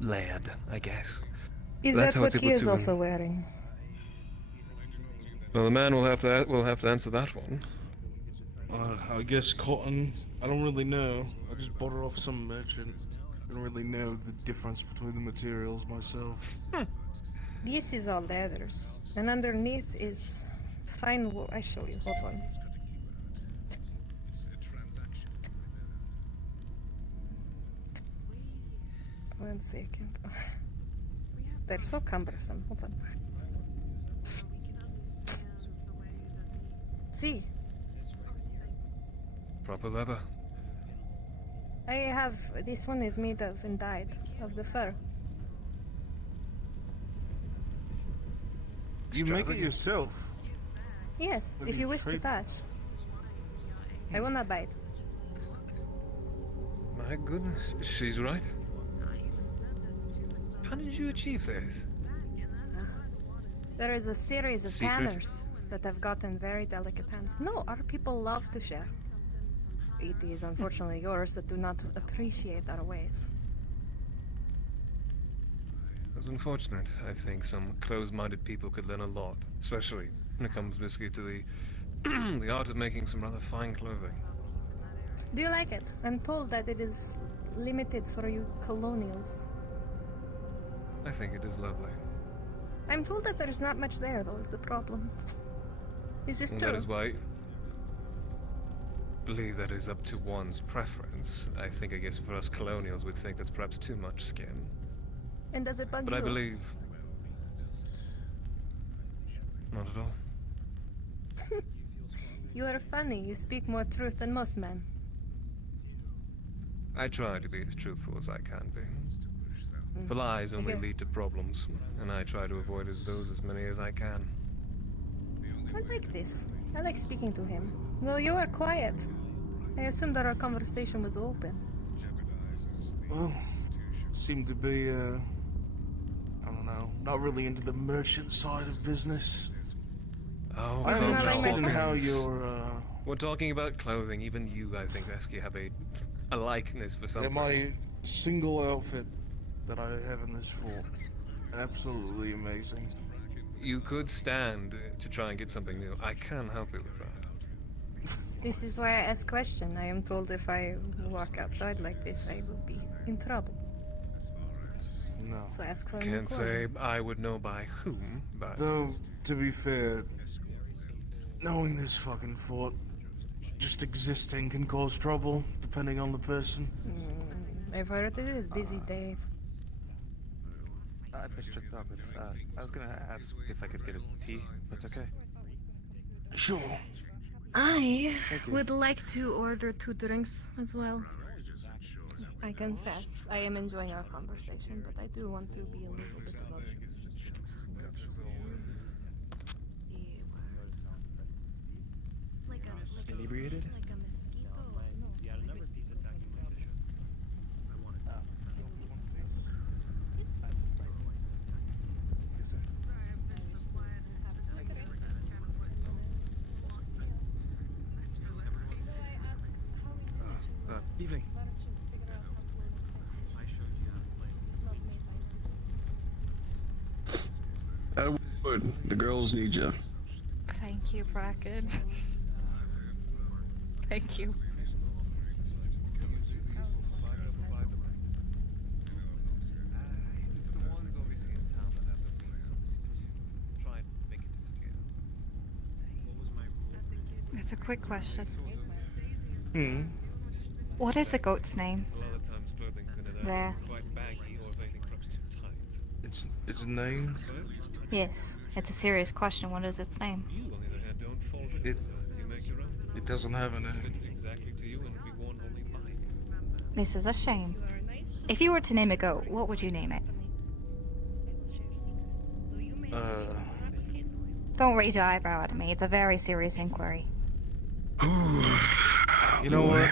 layered, I guess. Is That's that how what it's he able is to- also wearing? Well, the man will have to answer that one. I guess cotton. I don't really know. I just bought it off some merchant. I don't really know the difference between the materials myself. This is all leathers, and underneath is fine wool. I show you. Hold on. One second. They're so cumbersome. Hold on. See, Proper leather. I have this one is made of and dyed of the fur. You make it yourself. Yes, if you wish to touch. I will not bite. My goodness, she's right. How did you achieve this? There is a series of Secret? tanners that have gotten very delicate hands. No, our people love to share. It is unfortunately yours that do not appreciate our ways. That's unfortunate. I think some closed-minded people could learn a lot, especially when it comes basically to the the art of making some rather fine clothing. Do you like it? I'm told that it is limited for you colonials. I think it is lovely. I'm told that there's not much there, though, is the problem. Is this And true? that is why I believe that is up to one's preference. I guess for us colonials, we'd think that's perhaps too much skin. And does it bug But you? I believe... Not at all. You are funny. You speak more truth than most men. I try to be as truthful as I can be. For lies only Okay. lead to problems, and I try to avoid those as many as I can. I like this. I like speaking to him. Well, you are quiet. I assumed that our conversation was open. Well, seem to be, I don't know, not really into the merchant side of business. Oh, I'm come interested in on. how you're, We're talking about clothing. Even you, I think, Vesky, have a likeness for something. my single outfit that I have in this fort. Absolutely amazing. You could stand to try and get something new. I can help you with that. This is why I ask question. I am told if I walk outside like this, I will be in trouble. No. So I ask for a Can't new say clothing. I would know by whom, but... Though, to be fair, knowing this fucking fort, just existing can cause trouble, depending on the person. I've heard it is busy day. Mr. Roberts, I was gonna ask if I could get a tea. That's okay. Sure. I Thank you. would like to order 2 drinks as well. I confess, I am enjoying our conversation, but I do want to be a little bit of a... Inebriated? Evening. Edward, the girls need you. Thank you, Bracken. Thank you. It's a quick question. Hmm. What is the goat's name? A lot of times clothing can There. quite baggy or if anything perhaps too tight. It's a name. Yes, it's a serious question. What is its name? You, on the other hand, don't fall for It You make your own. it doesn't have a It name. fits exactly to you and be worn only by you. This is a shame. If you were to name a goat, what would you name it? Don't raise your eyebrow at me. It's a very serious inquiry. You know what?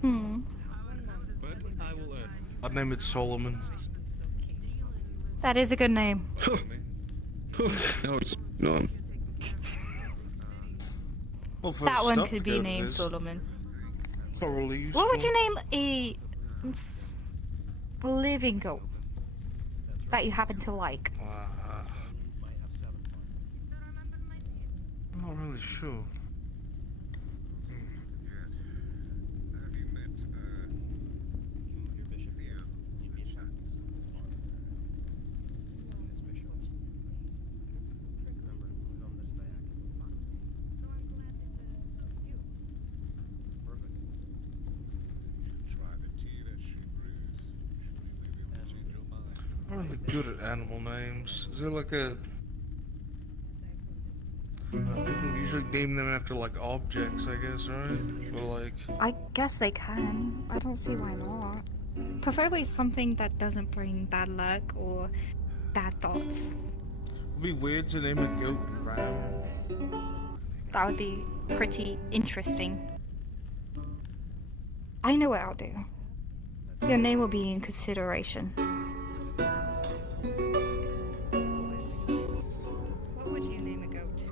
Hmm. But I will earn. I'd name it Solomon. That is a good name. No, it's no. Well, for That a one stuffed could be goat, it named is. Solomon. Thoroughly useful. What would you name a living goat? that you happen to like? I'm not really sure. I'm really good at animal names. Is there like a... people usually name them after like objects, I guess, right? But like... I guess they can. I don't see why not. Preferably something that doesn't bring bad luck or bad thoughts. It'd be weird to name a goat Ram. That would be pretty interesting. I know what I'll do. Your name will be in consideration. What would you name a goat?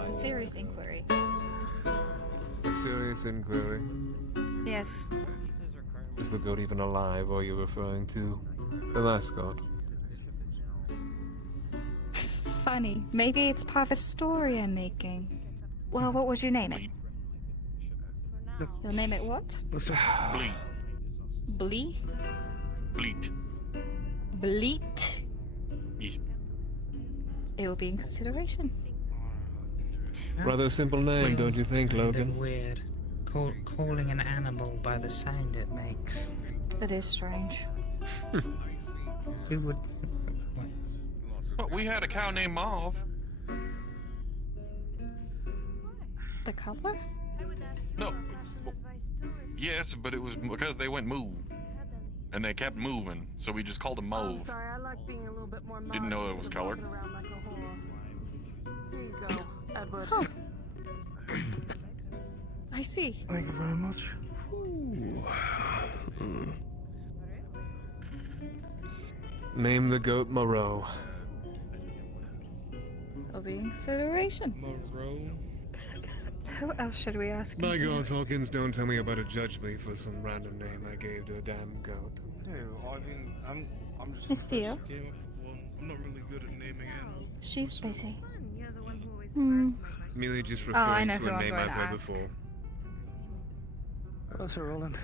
It's a serious inquiry. A serious inquiry. Yes. Is the goat even alive, or are you referring to the mascot? Funny. Maybe it's part of a story I'm making. Well, what would you name it? You'll name it what? Bleat. Blee? Bleat. Bleat? Yes. It will be in consideration. Rather simple name, don't you think, Logan? Weird. Calling an animal by the sound it makes. It is strange. Who would... But we had a cow named Mauve. The color? No. Yes, but it was because they went moo. And they kept moving, so we just called them I'm Mauve. sorry, I like being a little bit more Didn't know modest it was than colored. walking around like a whore. Here you go, Edward. Huh. I see. Thank you very much. Name the goat Moreau. It'll be in consideration. Moreau? Who else should we ask? By God, Hawkins, don't tell me about to judge me for some random name I gave to a damn goat. No, I mean, I'm just... Miss Theo? Came up with one. I'm not really good at naming animals. She's busy. Merely just Oh, I referring know to who a I'm name going I've to heard ask. before. Hello, Sir Roland.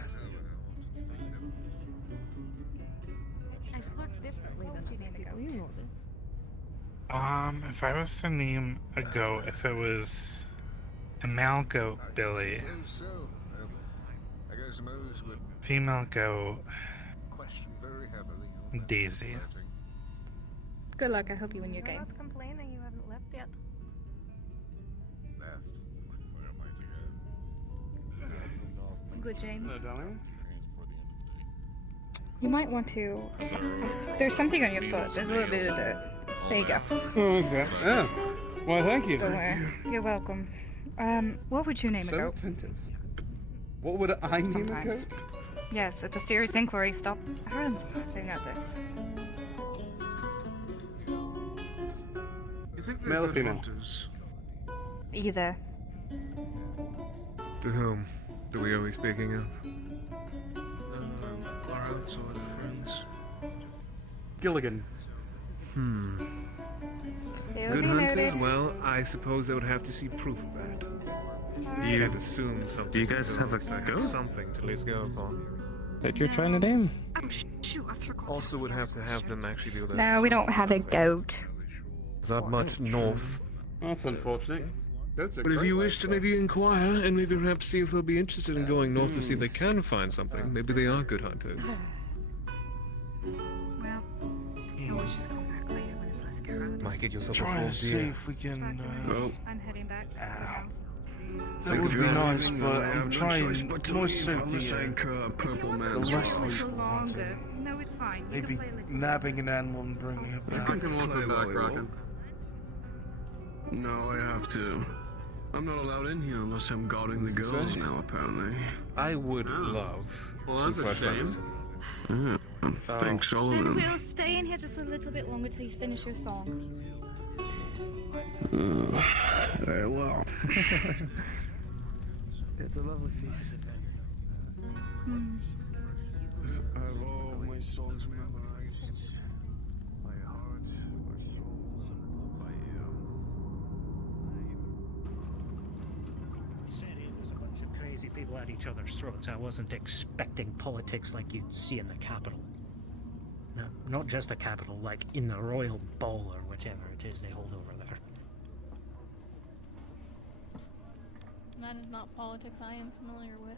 I flirt differently than other people. You know this. If I was to name a goat, if it was a male goat, Billy. Female goat, Daisy. Good luck. I hope you win your You're game. not complaining you haven't left yet. Good, James. Hello, darling. You might want to... There's something on your foot. There's a little bit of dirt. There you go. Oh, okay. Oh. Well, thank you. Don't worry. You're welcome. What would you name a So goat? attentive. What would I name a Sometimes. goat? Yes, it's a serious inquiry. Stop hands laughing at this. You think they're Male or good female? hunters? Either. To whom? Do we are we speaking of? Our outsider friends. Gilligan. Good hunters? Well, I suppose I would have to see proof of that. Do you- Can't assume something. do you guys have a goat? Something to at least go upon. That you're trying to name? Oh, shoot, I forgot. Also would have to have them actually be able to... No, we don't have a goat. There's not much north. That's unfortunate. Goats are But if great you white wish to stuff. maybe inquire and maybe perhaps see if they'll be interested in going north to see if they can find something, maybe they are good hunters. Well, you can always just come back later when it's less crowded. Might get yourself a Try full and see deer. if we can... Well, I'm heading back. That would be nice, but I'm have no trying choice but to more leave so from the the, same purple the man's less roof. useful Longer. No, it's fine. You Maybe can play a little. nabbing an animal and bringing it back. You can welcome back, Rockin'. No, I have to. I'm not allowed in here unless I'm guarding the girls now, apparently. I would love Well, that's to a find shame. some- Thanks, Then Solomon. we'll stay in here just a little bit longer till you finish your song. Very well. It's a lovely piece. I have all of my songs memorized. By heart, by soul, by you. Said it was a bunch of crazy people at each other's throats. I wasn't expecting politics like you'd see in the capital. No, not just the capital, like in the royal ball or whichever it is they hold over there. That is not politics I am familiar with.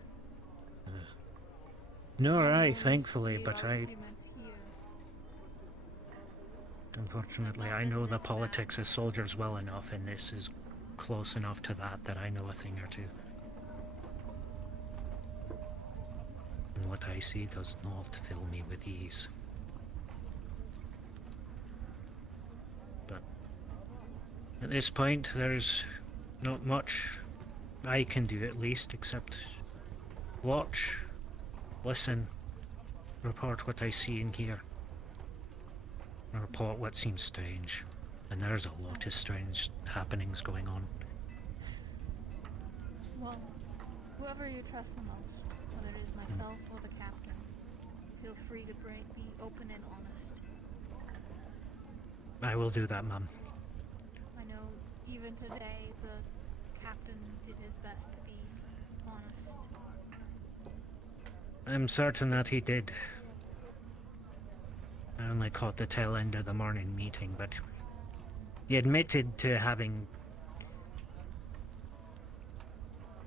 Nor I, Almost thankfully, the but arguments here. unfortunately, I know the politics of soldiers well enough, and this is close enough to that I know a thing or two. And what I see does not fill me with ease. But at this point, there's not much I can do, at least, except watch, listen, report what I see and hear. Report what seems strange. And there's a lot of strange happenings going on. Well, whoever you trust the most, whether it is myself or the captain, feel free to be open and honest. I will do that, Mum. I know even today the captain did his best to be honest. I'm certain that he did. I only caught the tail end of the morning meeting, but he admitted to having,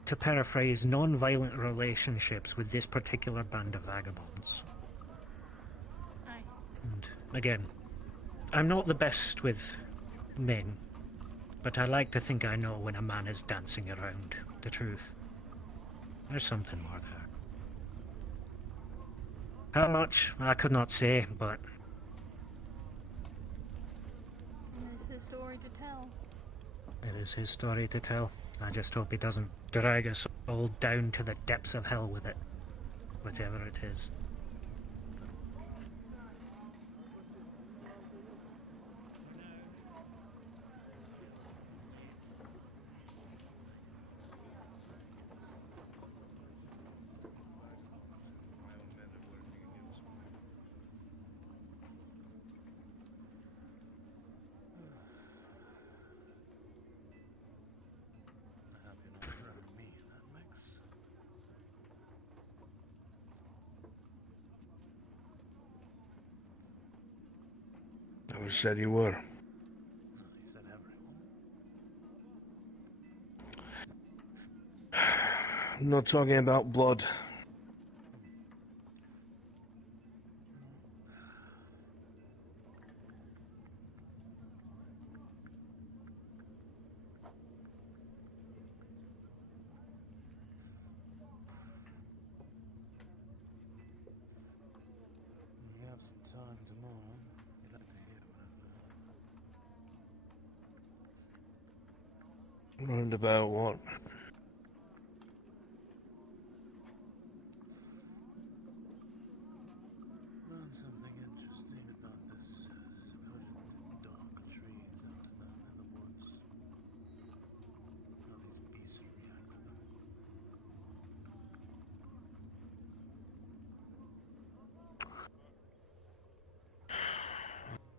to paraphrase, non-violent relationships with this particular band of vagabonds. Aye. And again, I'm not the best with men, but I like to think I know when a man is dancing around the truth. There's something more there. How much, I could not say, but It's his story to tell. it is his story to tell. I just hope he doesn't drag us all down to the depths of hell with it, whichever it is. Never said you were. I'm not talking about blood. You have some time tomorrow. You'd like to hear what I've Learned about what? learned something interesting about this supposed dark trees out in the woods. How these beasts react to them.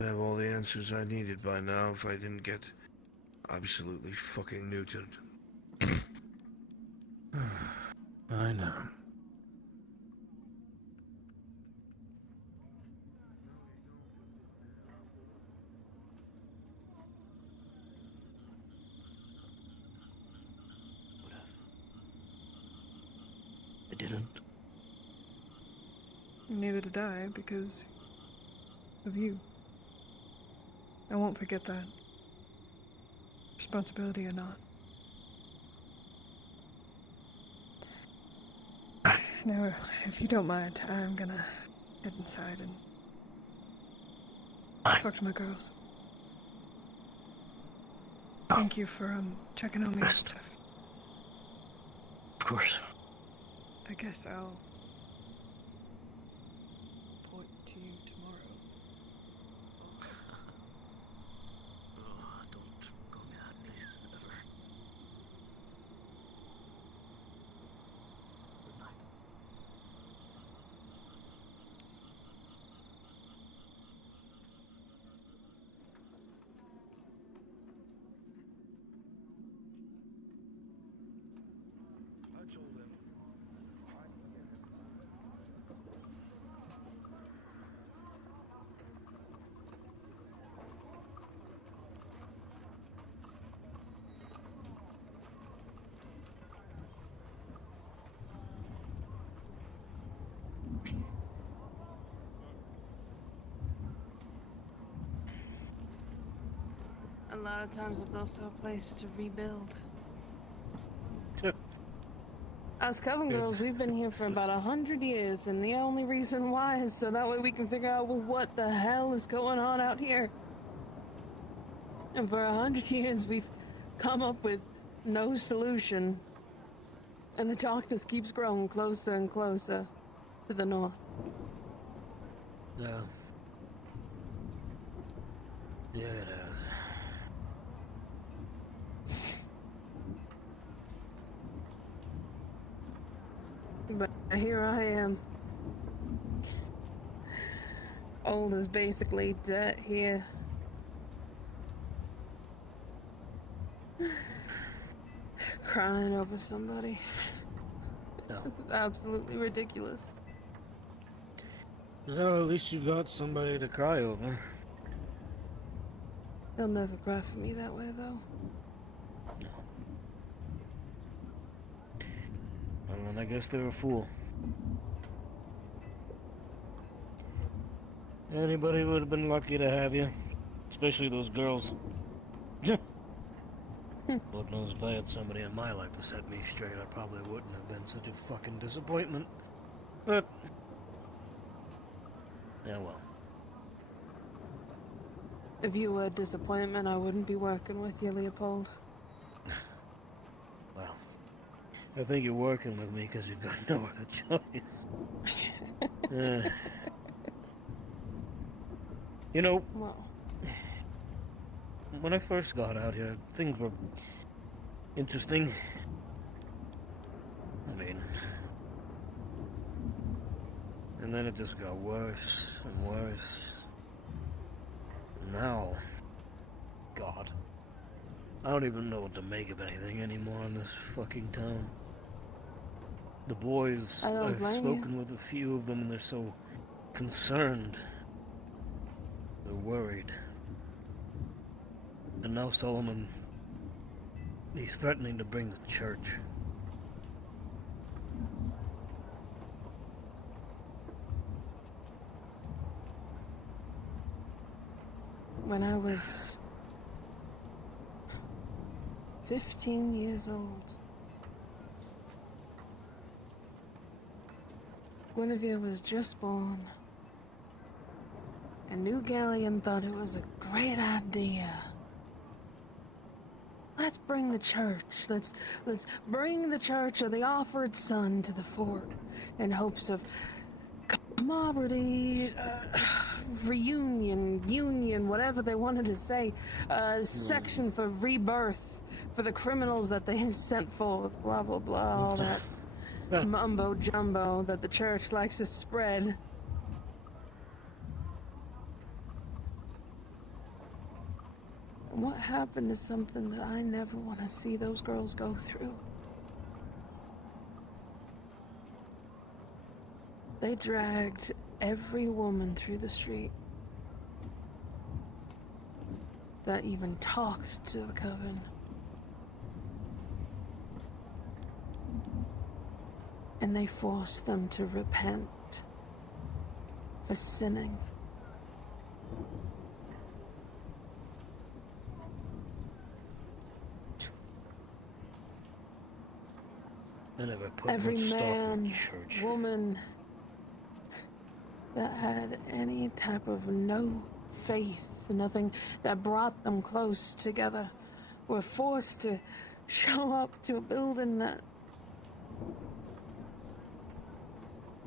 I have all the answers I needed by now if I didn't get absolutely fucking neutered. I know. I didn't. Neither did I, because of you. I won't forget that. Responsibility or not. Now, if you don't mind, I'm gonna head inside and talk to my girls. Thank you for checking on me and stuff. Of course. I guess I'll report to you tomorrow. Don't call me that, please. Ever. Good night. lot of times it's also a place to rebuild. Us Coven girls, we've been here for about 100 years, and the only reason why is so that way we can figure out, well, what the hell is going on out here. And for 100 years, we've come up with no solution. And the darkness keeps growing closer and closer to the north. Yeah. Yeah, it is. But here I am. Old as basically dirt here. Crying over somebody. No. It's absolutely ridiculous. Well, at least you've got somebody to cry over. They'll never cry for me that way, though. No. Well, then I guess they're a fool. Anybody would have been lucky to have you. Especially those girls. Lord knows if I had somebody in my life to set me straight, I probably wouldn't have been such a fucking disappointment. But... yeah, well. If you were a disappointment, I wouldn't be working with you, Leopold. Well, I think you're working with me because you've got no other choice. You know, well, when I first got out here, things were interesting. I mean, and then it just got worse and worse. And now, God, I don't even know what to make of anything anymore in this fucking town. The boys, I've spoken with a few of them, and they're so concerned. They're worried. And now Solomon, he's threatening to bring the church. When I was 15 years old, Guinevere was just born. And New Galleon thought it was a great idea. Let's bring the church. Let's bring the church of the offered son to the fort in hopes of camaraderie, reunion, union, whatever they wanted to say. Section for rebirth for the criminals that they have sent forth. Blah blah blah. All that mumbo jumbo that the church likes to spread. And what happened is something that I never want to see those girls go through. They dragged every woman through the street that even talked to the coven. And they forced them to repent for sinning. I never put Every much stock in man, church. woman that had any type of no faith, nothing that brought them close together, were forced to show up to a building that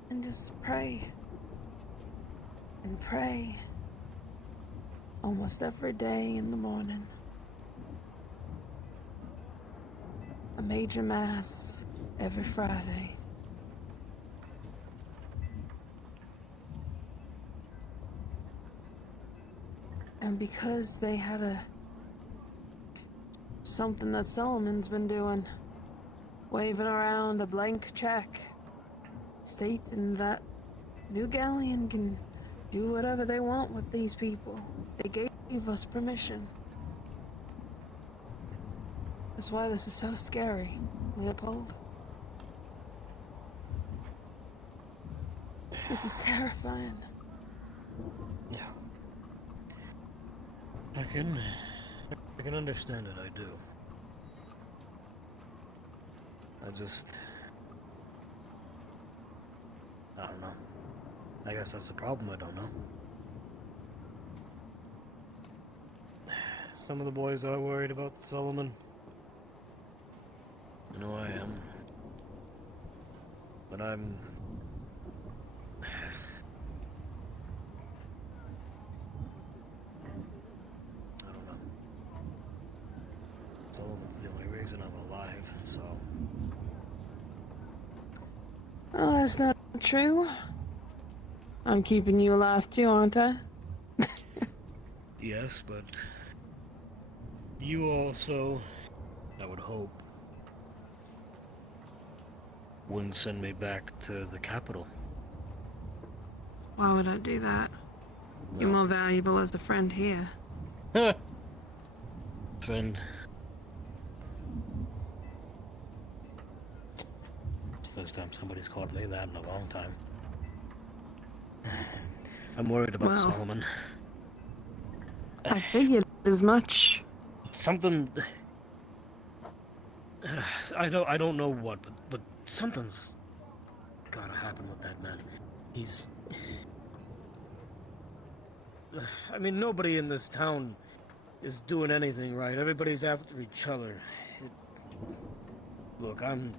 and just pray and pray almost every day in the morning. A major mass every Friday. And because they had something that Solomon's been doing, waving around a blank check, stating that New Galleon can do whatever they want with these people. They gave us permission. That's why this is so scary, Leopold. This is terrifying. Yeah. I can can understand it, I do. I don't know. I guess that's the problem, I don't know. Some of the boys are worried about Solomon. I know I am. But I'm... I don't know. Solomon's the only reason I'm alive, so... Oh, that's not true. I'm keeping you alive too, aren't I? Yes, but... you also, I would hope, wouldn't send me back to the capital. Why would I do that? You're more valuable as a friend here. Friend. It's the first time somebody's called me that in a long time. I'm worried about Solomon. I figured as much. Something... I don't know what, but something's gotta happen with that man. He's... I mean, nobody in this town is doing anything right. Everybody's after each other. Look, I'm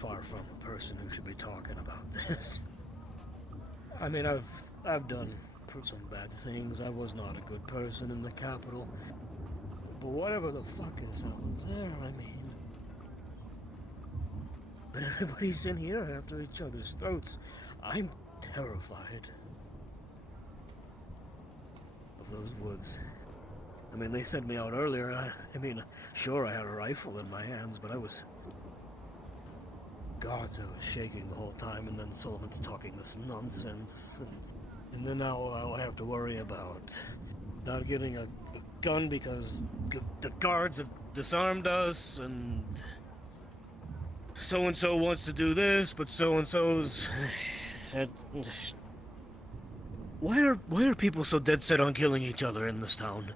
far from a person who should be talking about this. I mean, I've done some bad things. I was not a good person in the capital. But whatever the fuck is happens there, I mean... But everybody's in here after each other's throats. I'm terrified of those woods. I mean, they sent me out earlier. I mean, sure, I had a rifle in my hands, but I was... Gods, I was shaking the whole time, and then Solomon's talking this nonsense. And then now I'll have to worry about not getting a gun because the guards have disarmed us, and so-and-so wants to do this, but so-and-so's... Why are people so dead set on killing each other in this town?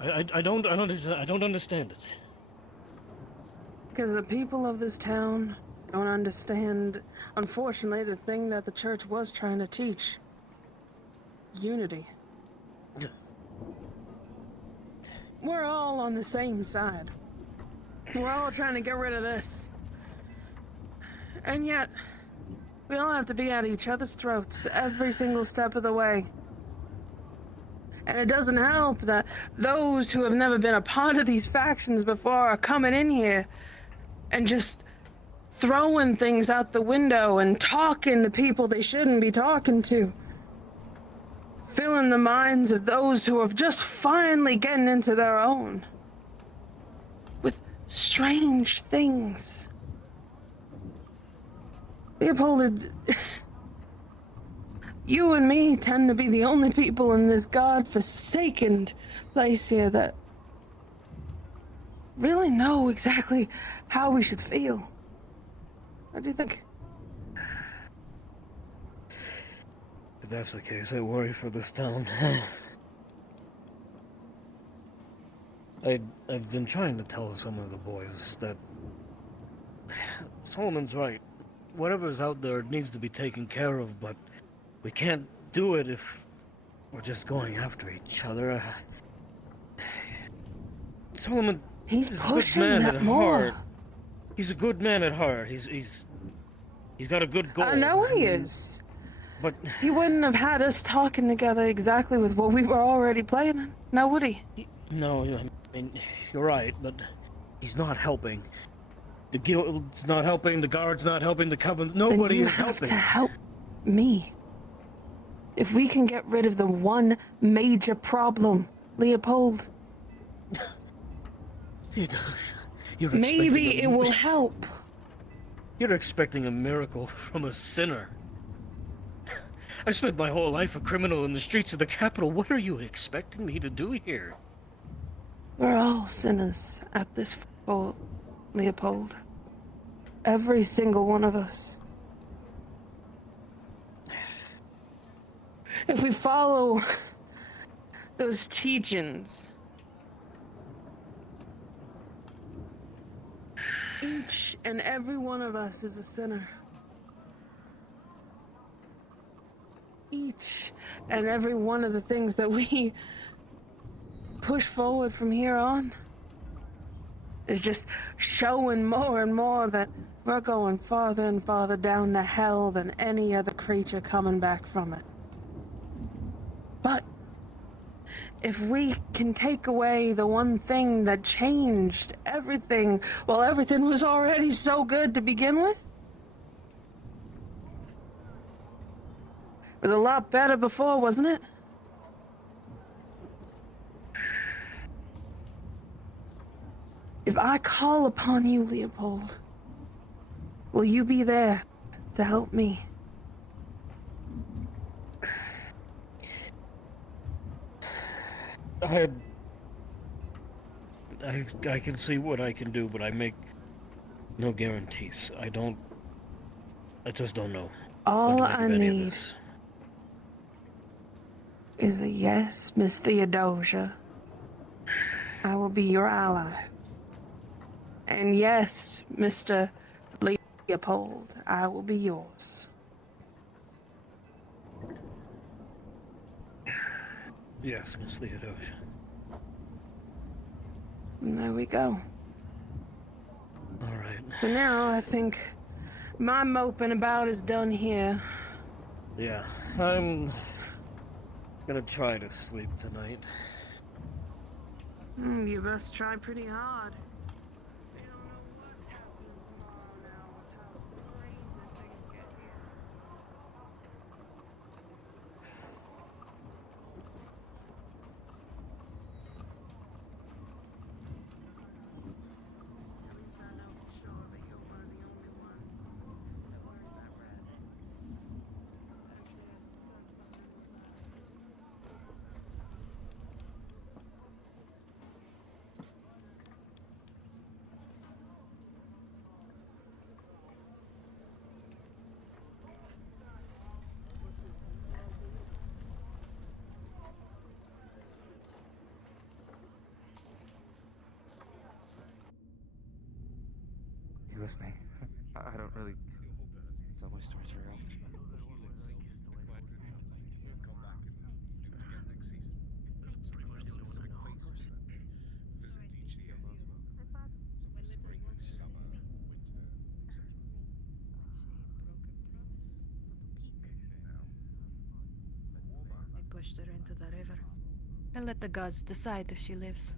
I don't understand it. Because the people of this town don't understand, unfortunately, the thing that the church was trying to teach. Unity. We're all on the same side. We're all trying to get rid of this. And yet, we all have to be at each other's throats every single step of the way. And it doesn't help that those who have never been a part of these factions before are coming in here and just throwing things out the window and talking to people they shouldn't be talking to. Filling the minds of those who are just finally getting into their own with strange things. Leopold, you and me tend to be the only people in this god-forsaken place here that really know exactly how we should feel. What do you think? If that's the case, I worry for this town. I've been trying to tell some of the boys that Solomon's right. Whatever's out there needs to be taken care of, but we can't do it if we're just going after each other. Solomon, he's a good man at heart. He's a good man at heart. He's got a good goal. I know he is. But he wouldn't have had us talking together exactly with what we were already planning. Now would he? No, I mean, you're right, but he's not helping. The guild's not helping, the guard's not helping, the covenant, nobody is helping. Then you have to help me. If we can get rid of the one major problem, Leopold. Maybe it will help. You're expecting a miracle from a sinner. I spent my whole life a criminal in the streets of the capital. What are you expecting me to do here? We're all sinners at this point, Leopold. Every single one of us. If we follow those teachings. Each and every one of us is a sinner. Each and every one of the things that we push forward from here on is just showing more and more that we're going farther and farther down to hell than any other creature coming back from it. But if we can take away the one thing that changed everything, well, everything was already so good to begin with. It was a lot better before, wasn't it? If I call upon you, Leopold, will you be there to help me? I can see what I can do, but I make no guarantees. I just don't know. All what to make I of any of need this. is a yes, Miss Theodosia. I will be your ally. And yes, Mr. Leopold, I will be yours. Yes, Miss Theodosia. And there we go. All right. For now, I think my moping about is done here. Yeah, I'm gonna try to sleep tonight. You best try pretty hard. You listening? I don't really tell my stories very often. I pushed her into the river. I let the gods decide if she lives.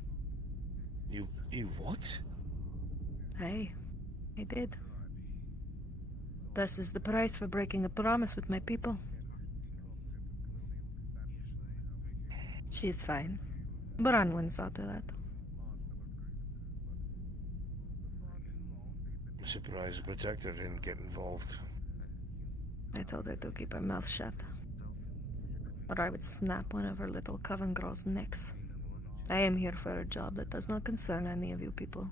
You what? Aye, I did. This is the price for breaking a promise with my people. She's fine. Bronwyn saw to that. I'm surprised the Protector didn't get involved. I told her to keep her mouth shut, or I would snap one of her little coven girls' necks. I am here for a job that does not concern any of you people.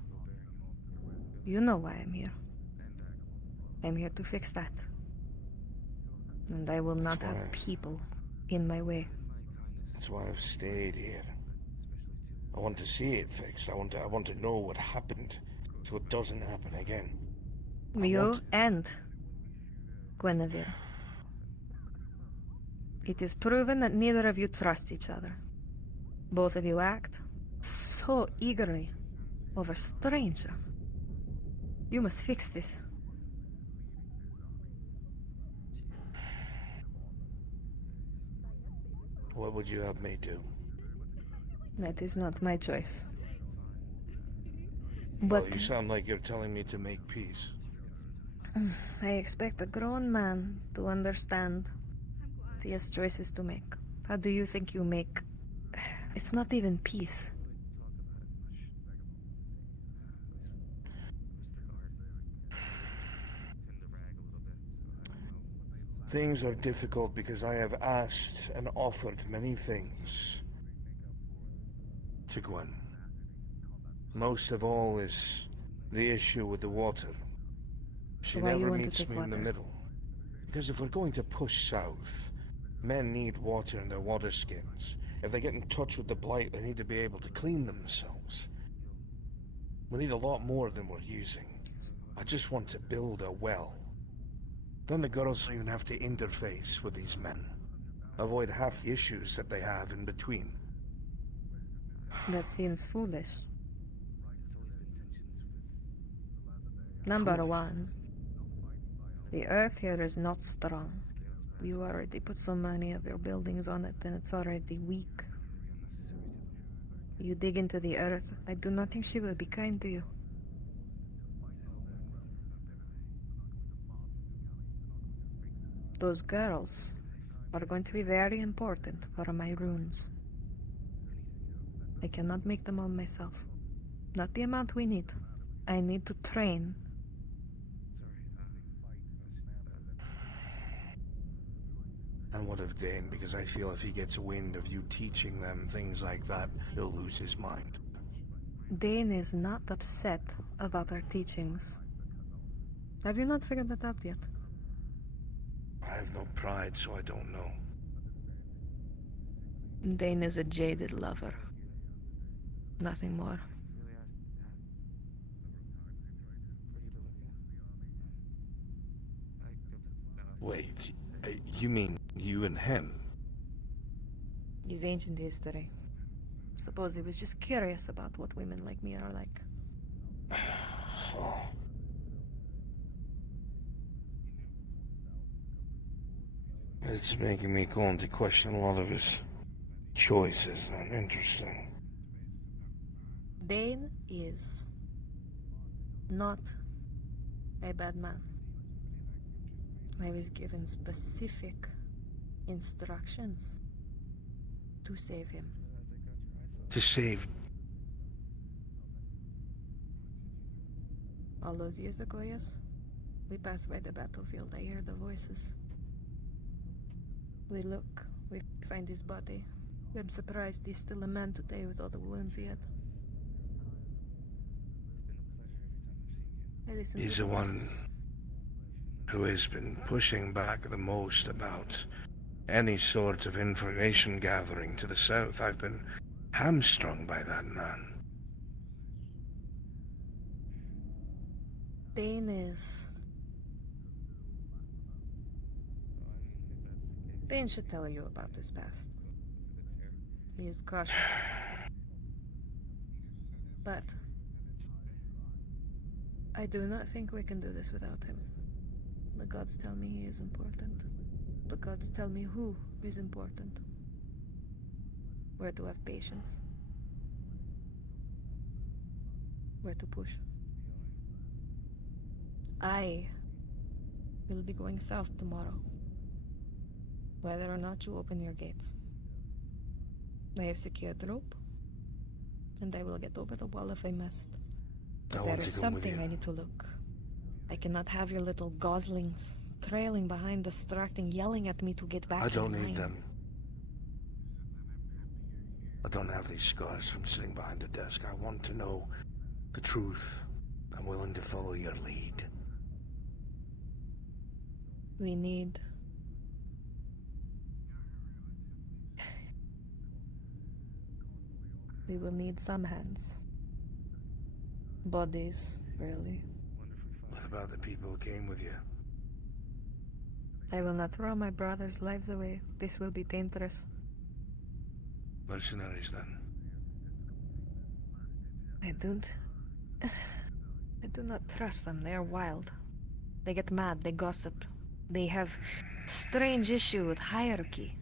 You know why I'm here. I'm here to fix that. And I will not have people in my way. That's why I've stayed here. I want to see it fixed. I want to know what happened, so it doesn't happen again. You and Guinevere. It is proven that neither of you trust each other. Both of you act so eagerly over a stranger. You must fix this. What would you have me do? That is not my choice. Well, But you sound like you're telling me to make peace. I expect a grown man to understand he has choices to make. How do you think you make? It's not even peace. Things are difficult because I have asked and offered many things to Gwen. Most of all is the issue with the water. She Why you never want to meets take me in the water? middle. Because if we're going to push south, men need water in their water skins. if they get in touch with the blight, they need to be able to clean themselves. We need a lot more than we're using. I just want to build a well. Then the girls don't even have to interface with these men. Avoid half the issues that they have in between. That seems foolish. Number one, the earth here is not strong. You already put so many of your buildings on it, and it's already weak. You dig into the earth, I do not think she will be kind to you. Those girls are going to be very important for my runes. I cannot make them all myself. Not the amount we need. I need to train. And what of Dane? Because I feel if he gets wind of you teaching them things like that, he'll lose his mind. Dane is not upset about our teachings. Have you not figured that out yet? I have no pride, so I don't know. Dane is a jaded lover. Nothing more. Wait, you mean you and him? He's ancient history. Suppose he was just curious about what women like me are like. Oh. It's making me go on to question a lot of his choices. Interesting. Dane is not a bad man. I was given specific instructions to save him. To save? All those years ago, yes. We pass by the battlefield, I hear the voices. We look, we find his body. I'm surprised he's still a man today with all the wounds he had. He's the one who has been pushing back the most about any sort of information gathering to the south. I've been hamstrung by that man. Dane is... Dane should tell you about his past. He is cautious. But I do not think we can do this without him. The gods tell me he is important. The gods tell me who is important. Where to have patience. Where to push. I will be going south tomorrow. Whether or not you open your gates. I have secured the rope, and I will get over the wall if I must. But there is something I need to look. I cannot have your little goslings trailing behind, distracting, yelling at me to get back. I don't need them. I don't have these scars from sitting behind a desk. I want to know the truth. I'm willing to follow your lead. We need... We will need some hands. Bodies, really. What about the people who came with you? I will not throw my brother's lives away. This will be dangerous. Mercenaries, then? I do not trust them. They are wild. They get mad, they gossip. They have strange issue with hierarchy.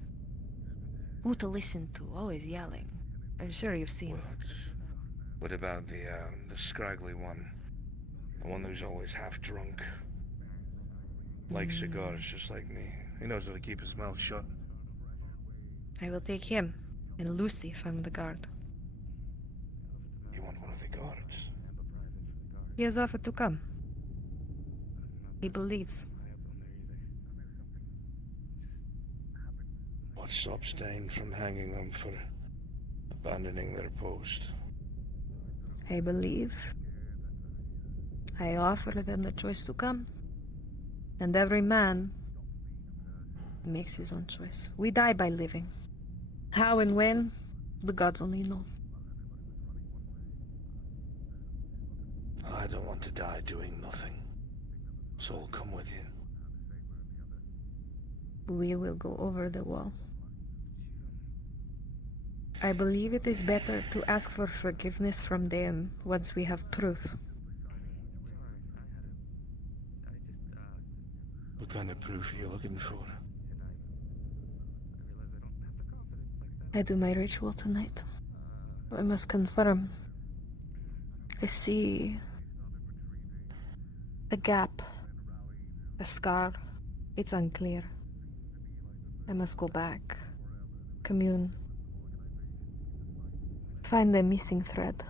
Who to listen to, always yelling. I'm sure you've seen. What about the scraggly one? The one who's always half drunk. Likes cigars just like me. He knows how to keep his mouth shut. I will take him and Lucy from the guard. You want one of the guards? He has offered to come. He believes. What stops Dane from hanging them for abandoning their post? I believe. I offer them the choice to come. And every man makes his own choice. We die by living. How and when, the gods only know. I don't want to die doing nothing, so I'll come with you. We will go over the wall. I believe it is better to ask for forgiveness from them once we have proof. What kind of proof are you looking for? I do my ritual tonight. I must confirm. I see a gap, a scar. It's unclear. I must go back, commune, find the missing thread.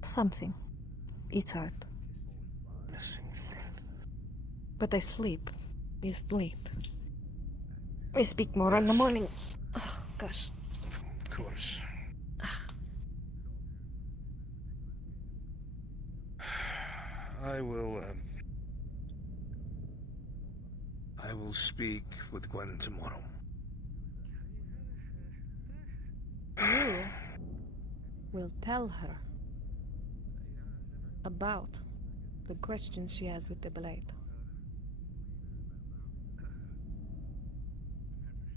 Something. It's hard. Missing thread. But I sleep. It's late. I speak more in the morning. Oh, gosh. Of course. I will speak with Gwen tomorrow. You will tell her about the questions she has with the blade.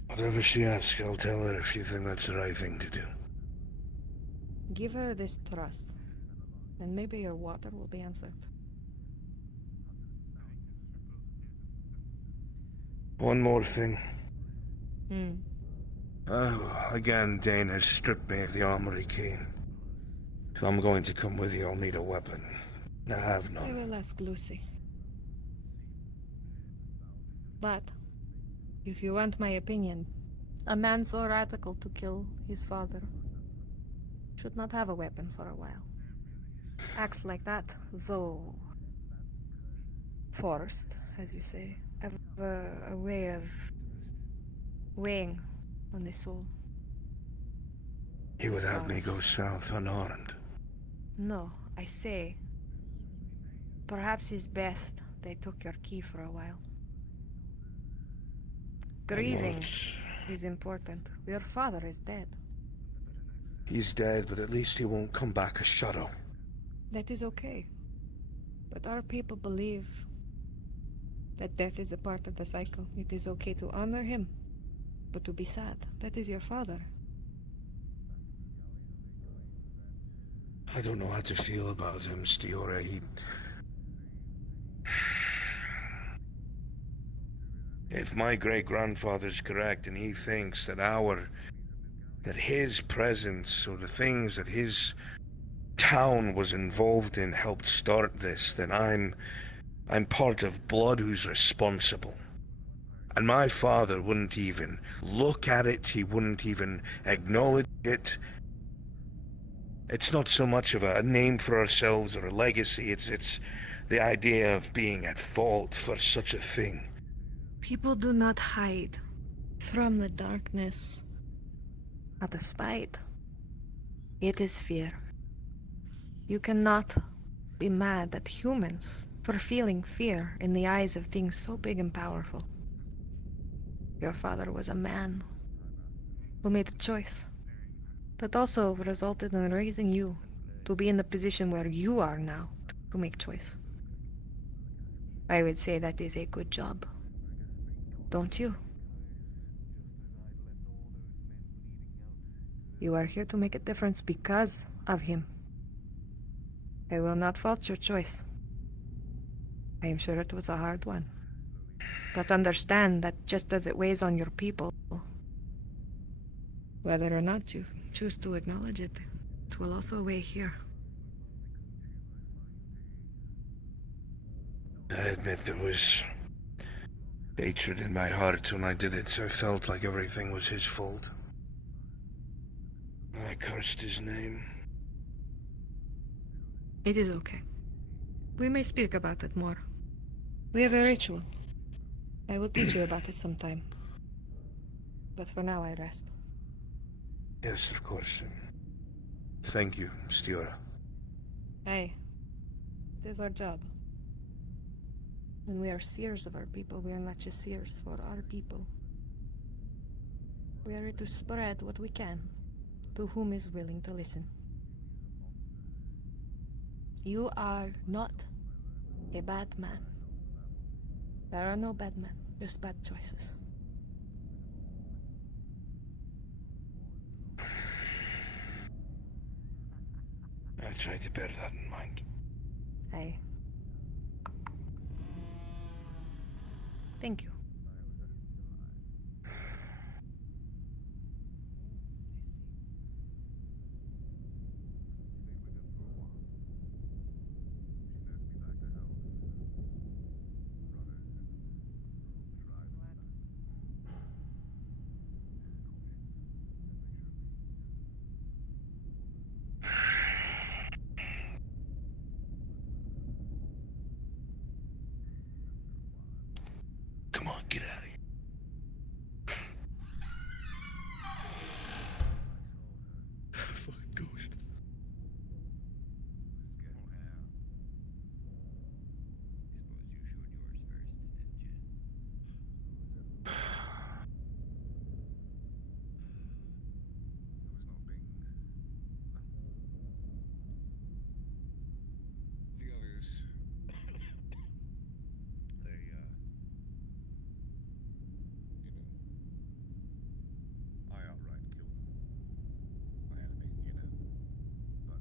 Whatever she asks, I'll tell her if you think that's the right thing to do. Give her this trust, and maybe your water will be answered. One more thing. Hmm. Again, Dane has stripped me of the armory key. If I'm going to come with you, I'll need a weapon. I have I none. will ask Lucy. But, if you want my opinion, a man so radical to kill his father should not have a weapon for a while. Acts like that, though forced, as you say, have a way of weighing on the soul. You without me go south unarmed. No, I say, perhaps it's best they took your key for a while. Grieving is important. Your father is dead. He's dead, but at least he won't come back a shadow. That is okay. But our people believe that death is a part of the cycle. It is okay to honor him, but to be sad. That is your father. I don't know how to feel about him, Stiora. If my great-grandfather's correct and he thinks that his presence or the things that his town was involved in helped start this, then I'm part of blood who's responsible. And my father wouldn't even look at it, he wouldn't even acknowledge it. It's not so much of a name for ourselves or a legacy, it's the idea of being at fault for such a thing. People do not hide from the darkness out of spite. It is fear. You cannot be mad at humans for feeling fear in the eyes of things so big and powerful. Your father was a man who made a choice that also resulted in raising you to be in the position where you are now to make choice. I would say that is a good job. Don't you? You are here to make a difference because of him. I will not fault your choice. I am sure it was a hard one. But understand that just as it weighs on your people, whether or not you choose to acknowledge it, it will also weigh here. I admit there was hatred in my heart when I did it, so I felt like everything was his fault. I cursed his name. It is okay. We may speak about it more. We have a ritual. I will teach you about it sometime. But for now, I rest. Yes, of course. Thank you, Stiora. Hey, it is our job. When we are seers of our people, we are not just seers for our people. We are to spread what we can to whom is willing to listen. You are not a bad man. There are no bad men, just bad choices. I'll try to bear that in mind. Aye. Thank you. Come on, get out of here. Fucking ghost. The others, they, I outright killed them. My enemy, but,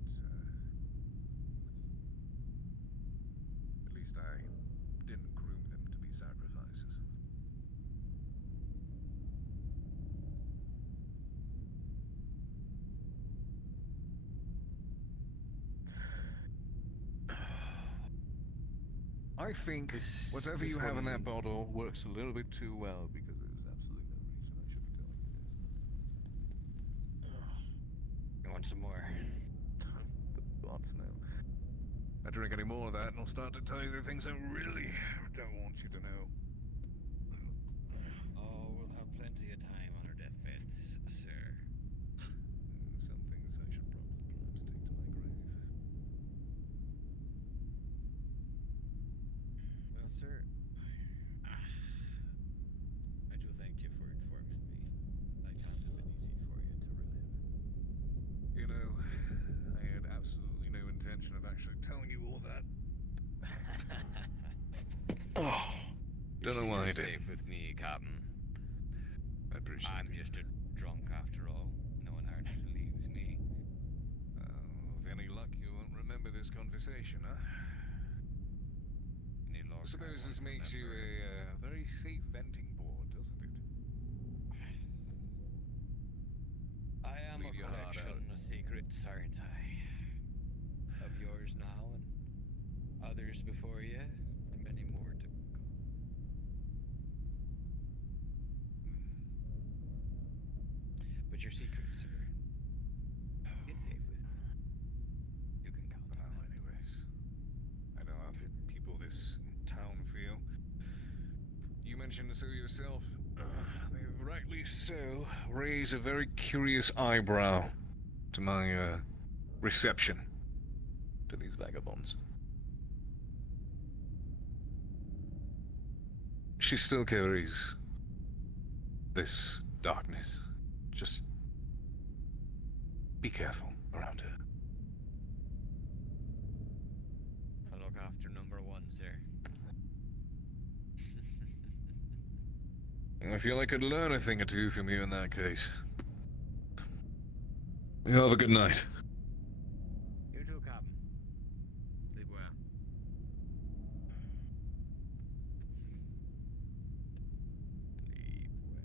at least I didn't groom them to be sacrifices. I think whatever you have in that bottle works a little bit too well because there's absolutely no reason I should be telling you this. You want some more? Gods no. I drink any more of that and I'll start to tell you the things I really don't want you to know. Oh, we'll have plenty of time on our deathbeds, sir. Some things I should probably perhaps take to my grave. Well, sir, I do thank you for informing me. I can't have been easy for you to relive. You know, I had absolutely no intention of actually telling you all that. Oh. Don't know why I did. Safe with me, Captain. I appreciate I'm just a drunk after all. No one hardly believes me. With any luck, you won't remember this conversation, huh? Any luck, I suppose I this won't makes you remember. a very safe venting board, doesn't it? I am Bleed a your heart collection out. of secrets, aren't I? Of yours now and others before you, and many more to come. But your secrets, sir, it's safe with me. You can count on Well, it. anyways, I know how people this town feel. You mentioned so yourself. They've rightly so raised a very curious eyebrow to my reception to these vagabonds. She still carries this darkness. Just be careful around her. I'll look after number one, sir. I feel I could learn a thing or two from you in that case. You have a good night. You too, Captain. Sleep well. Sleep well.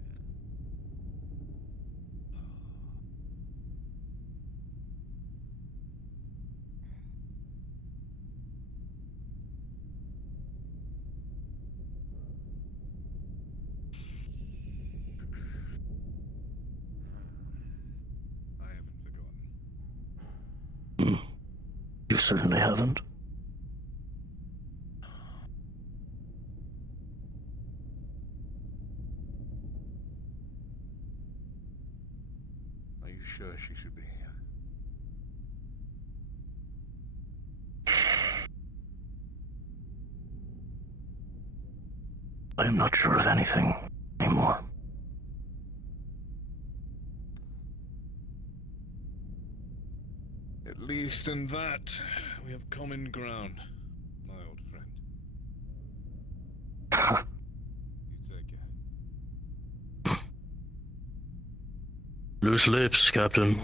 I haven't forgotten. You certainly haven't. Are you sure she should be here? I am not sure of anything anymore. least in that, we have common ground, my old friend. You take it. Loose lips, Captain.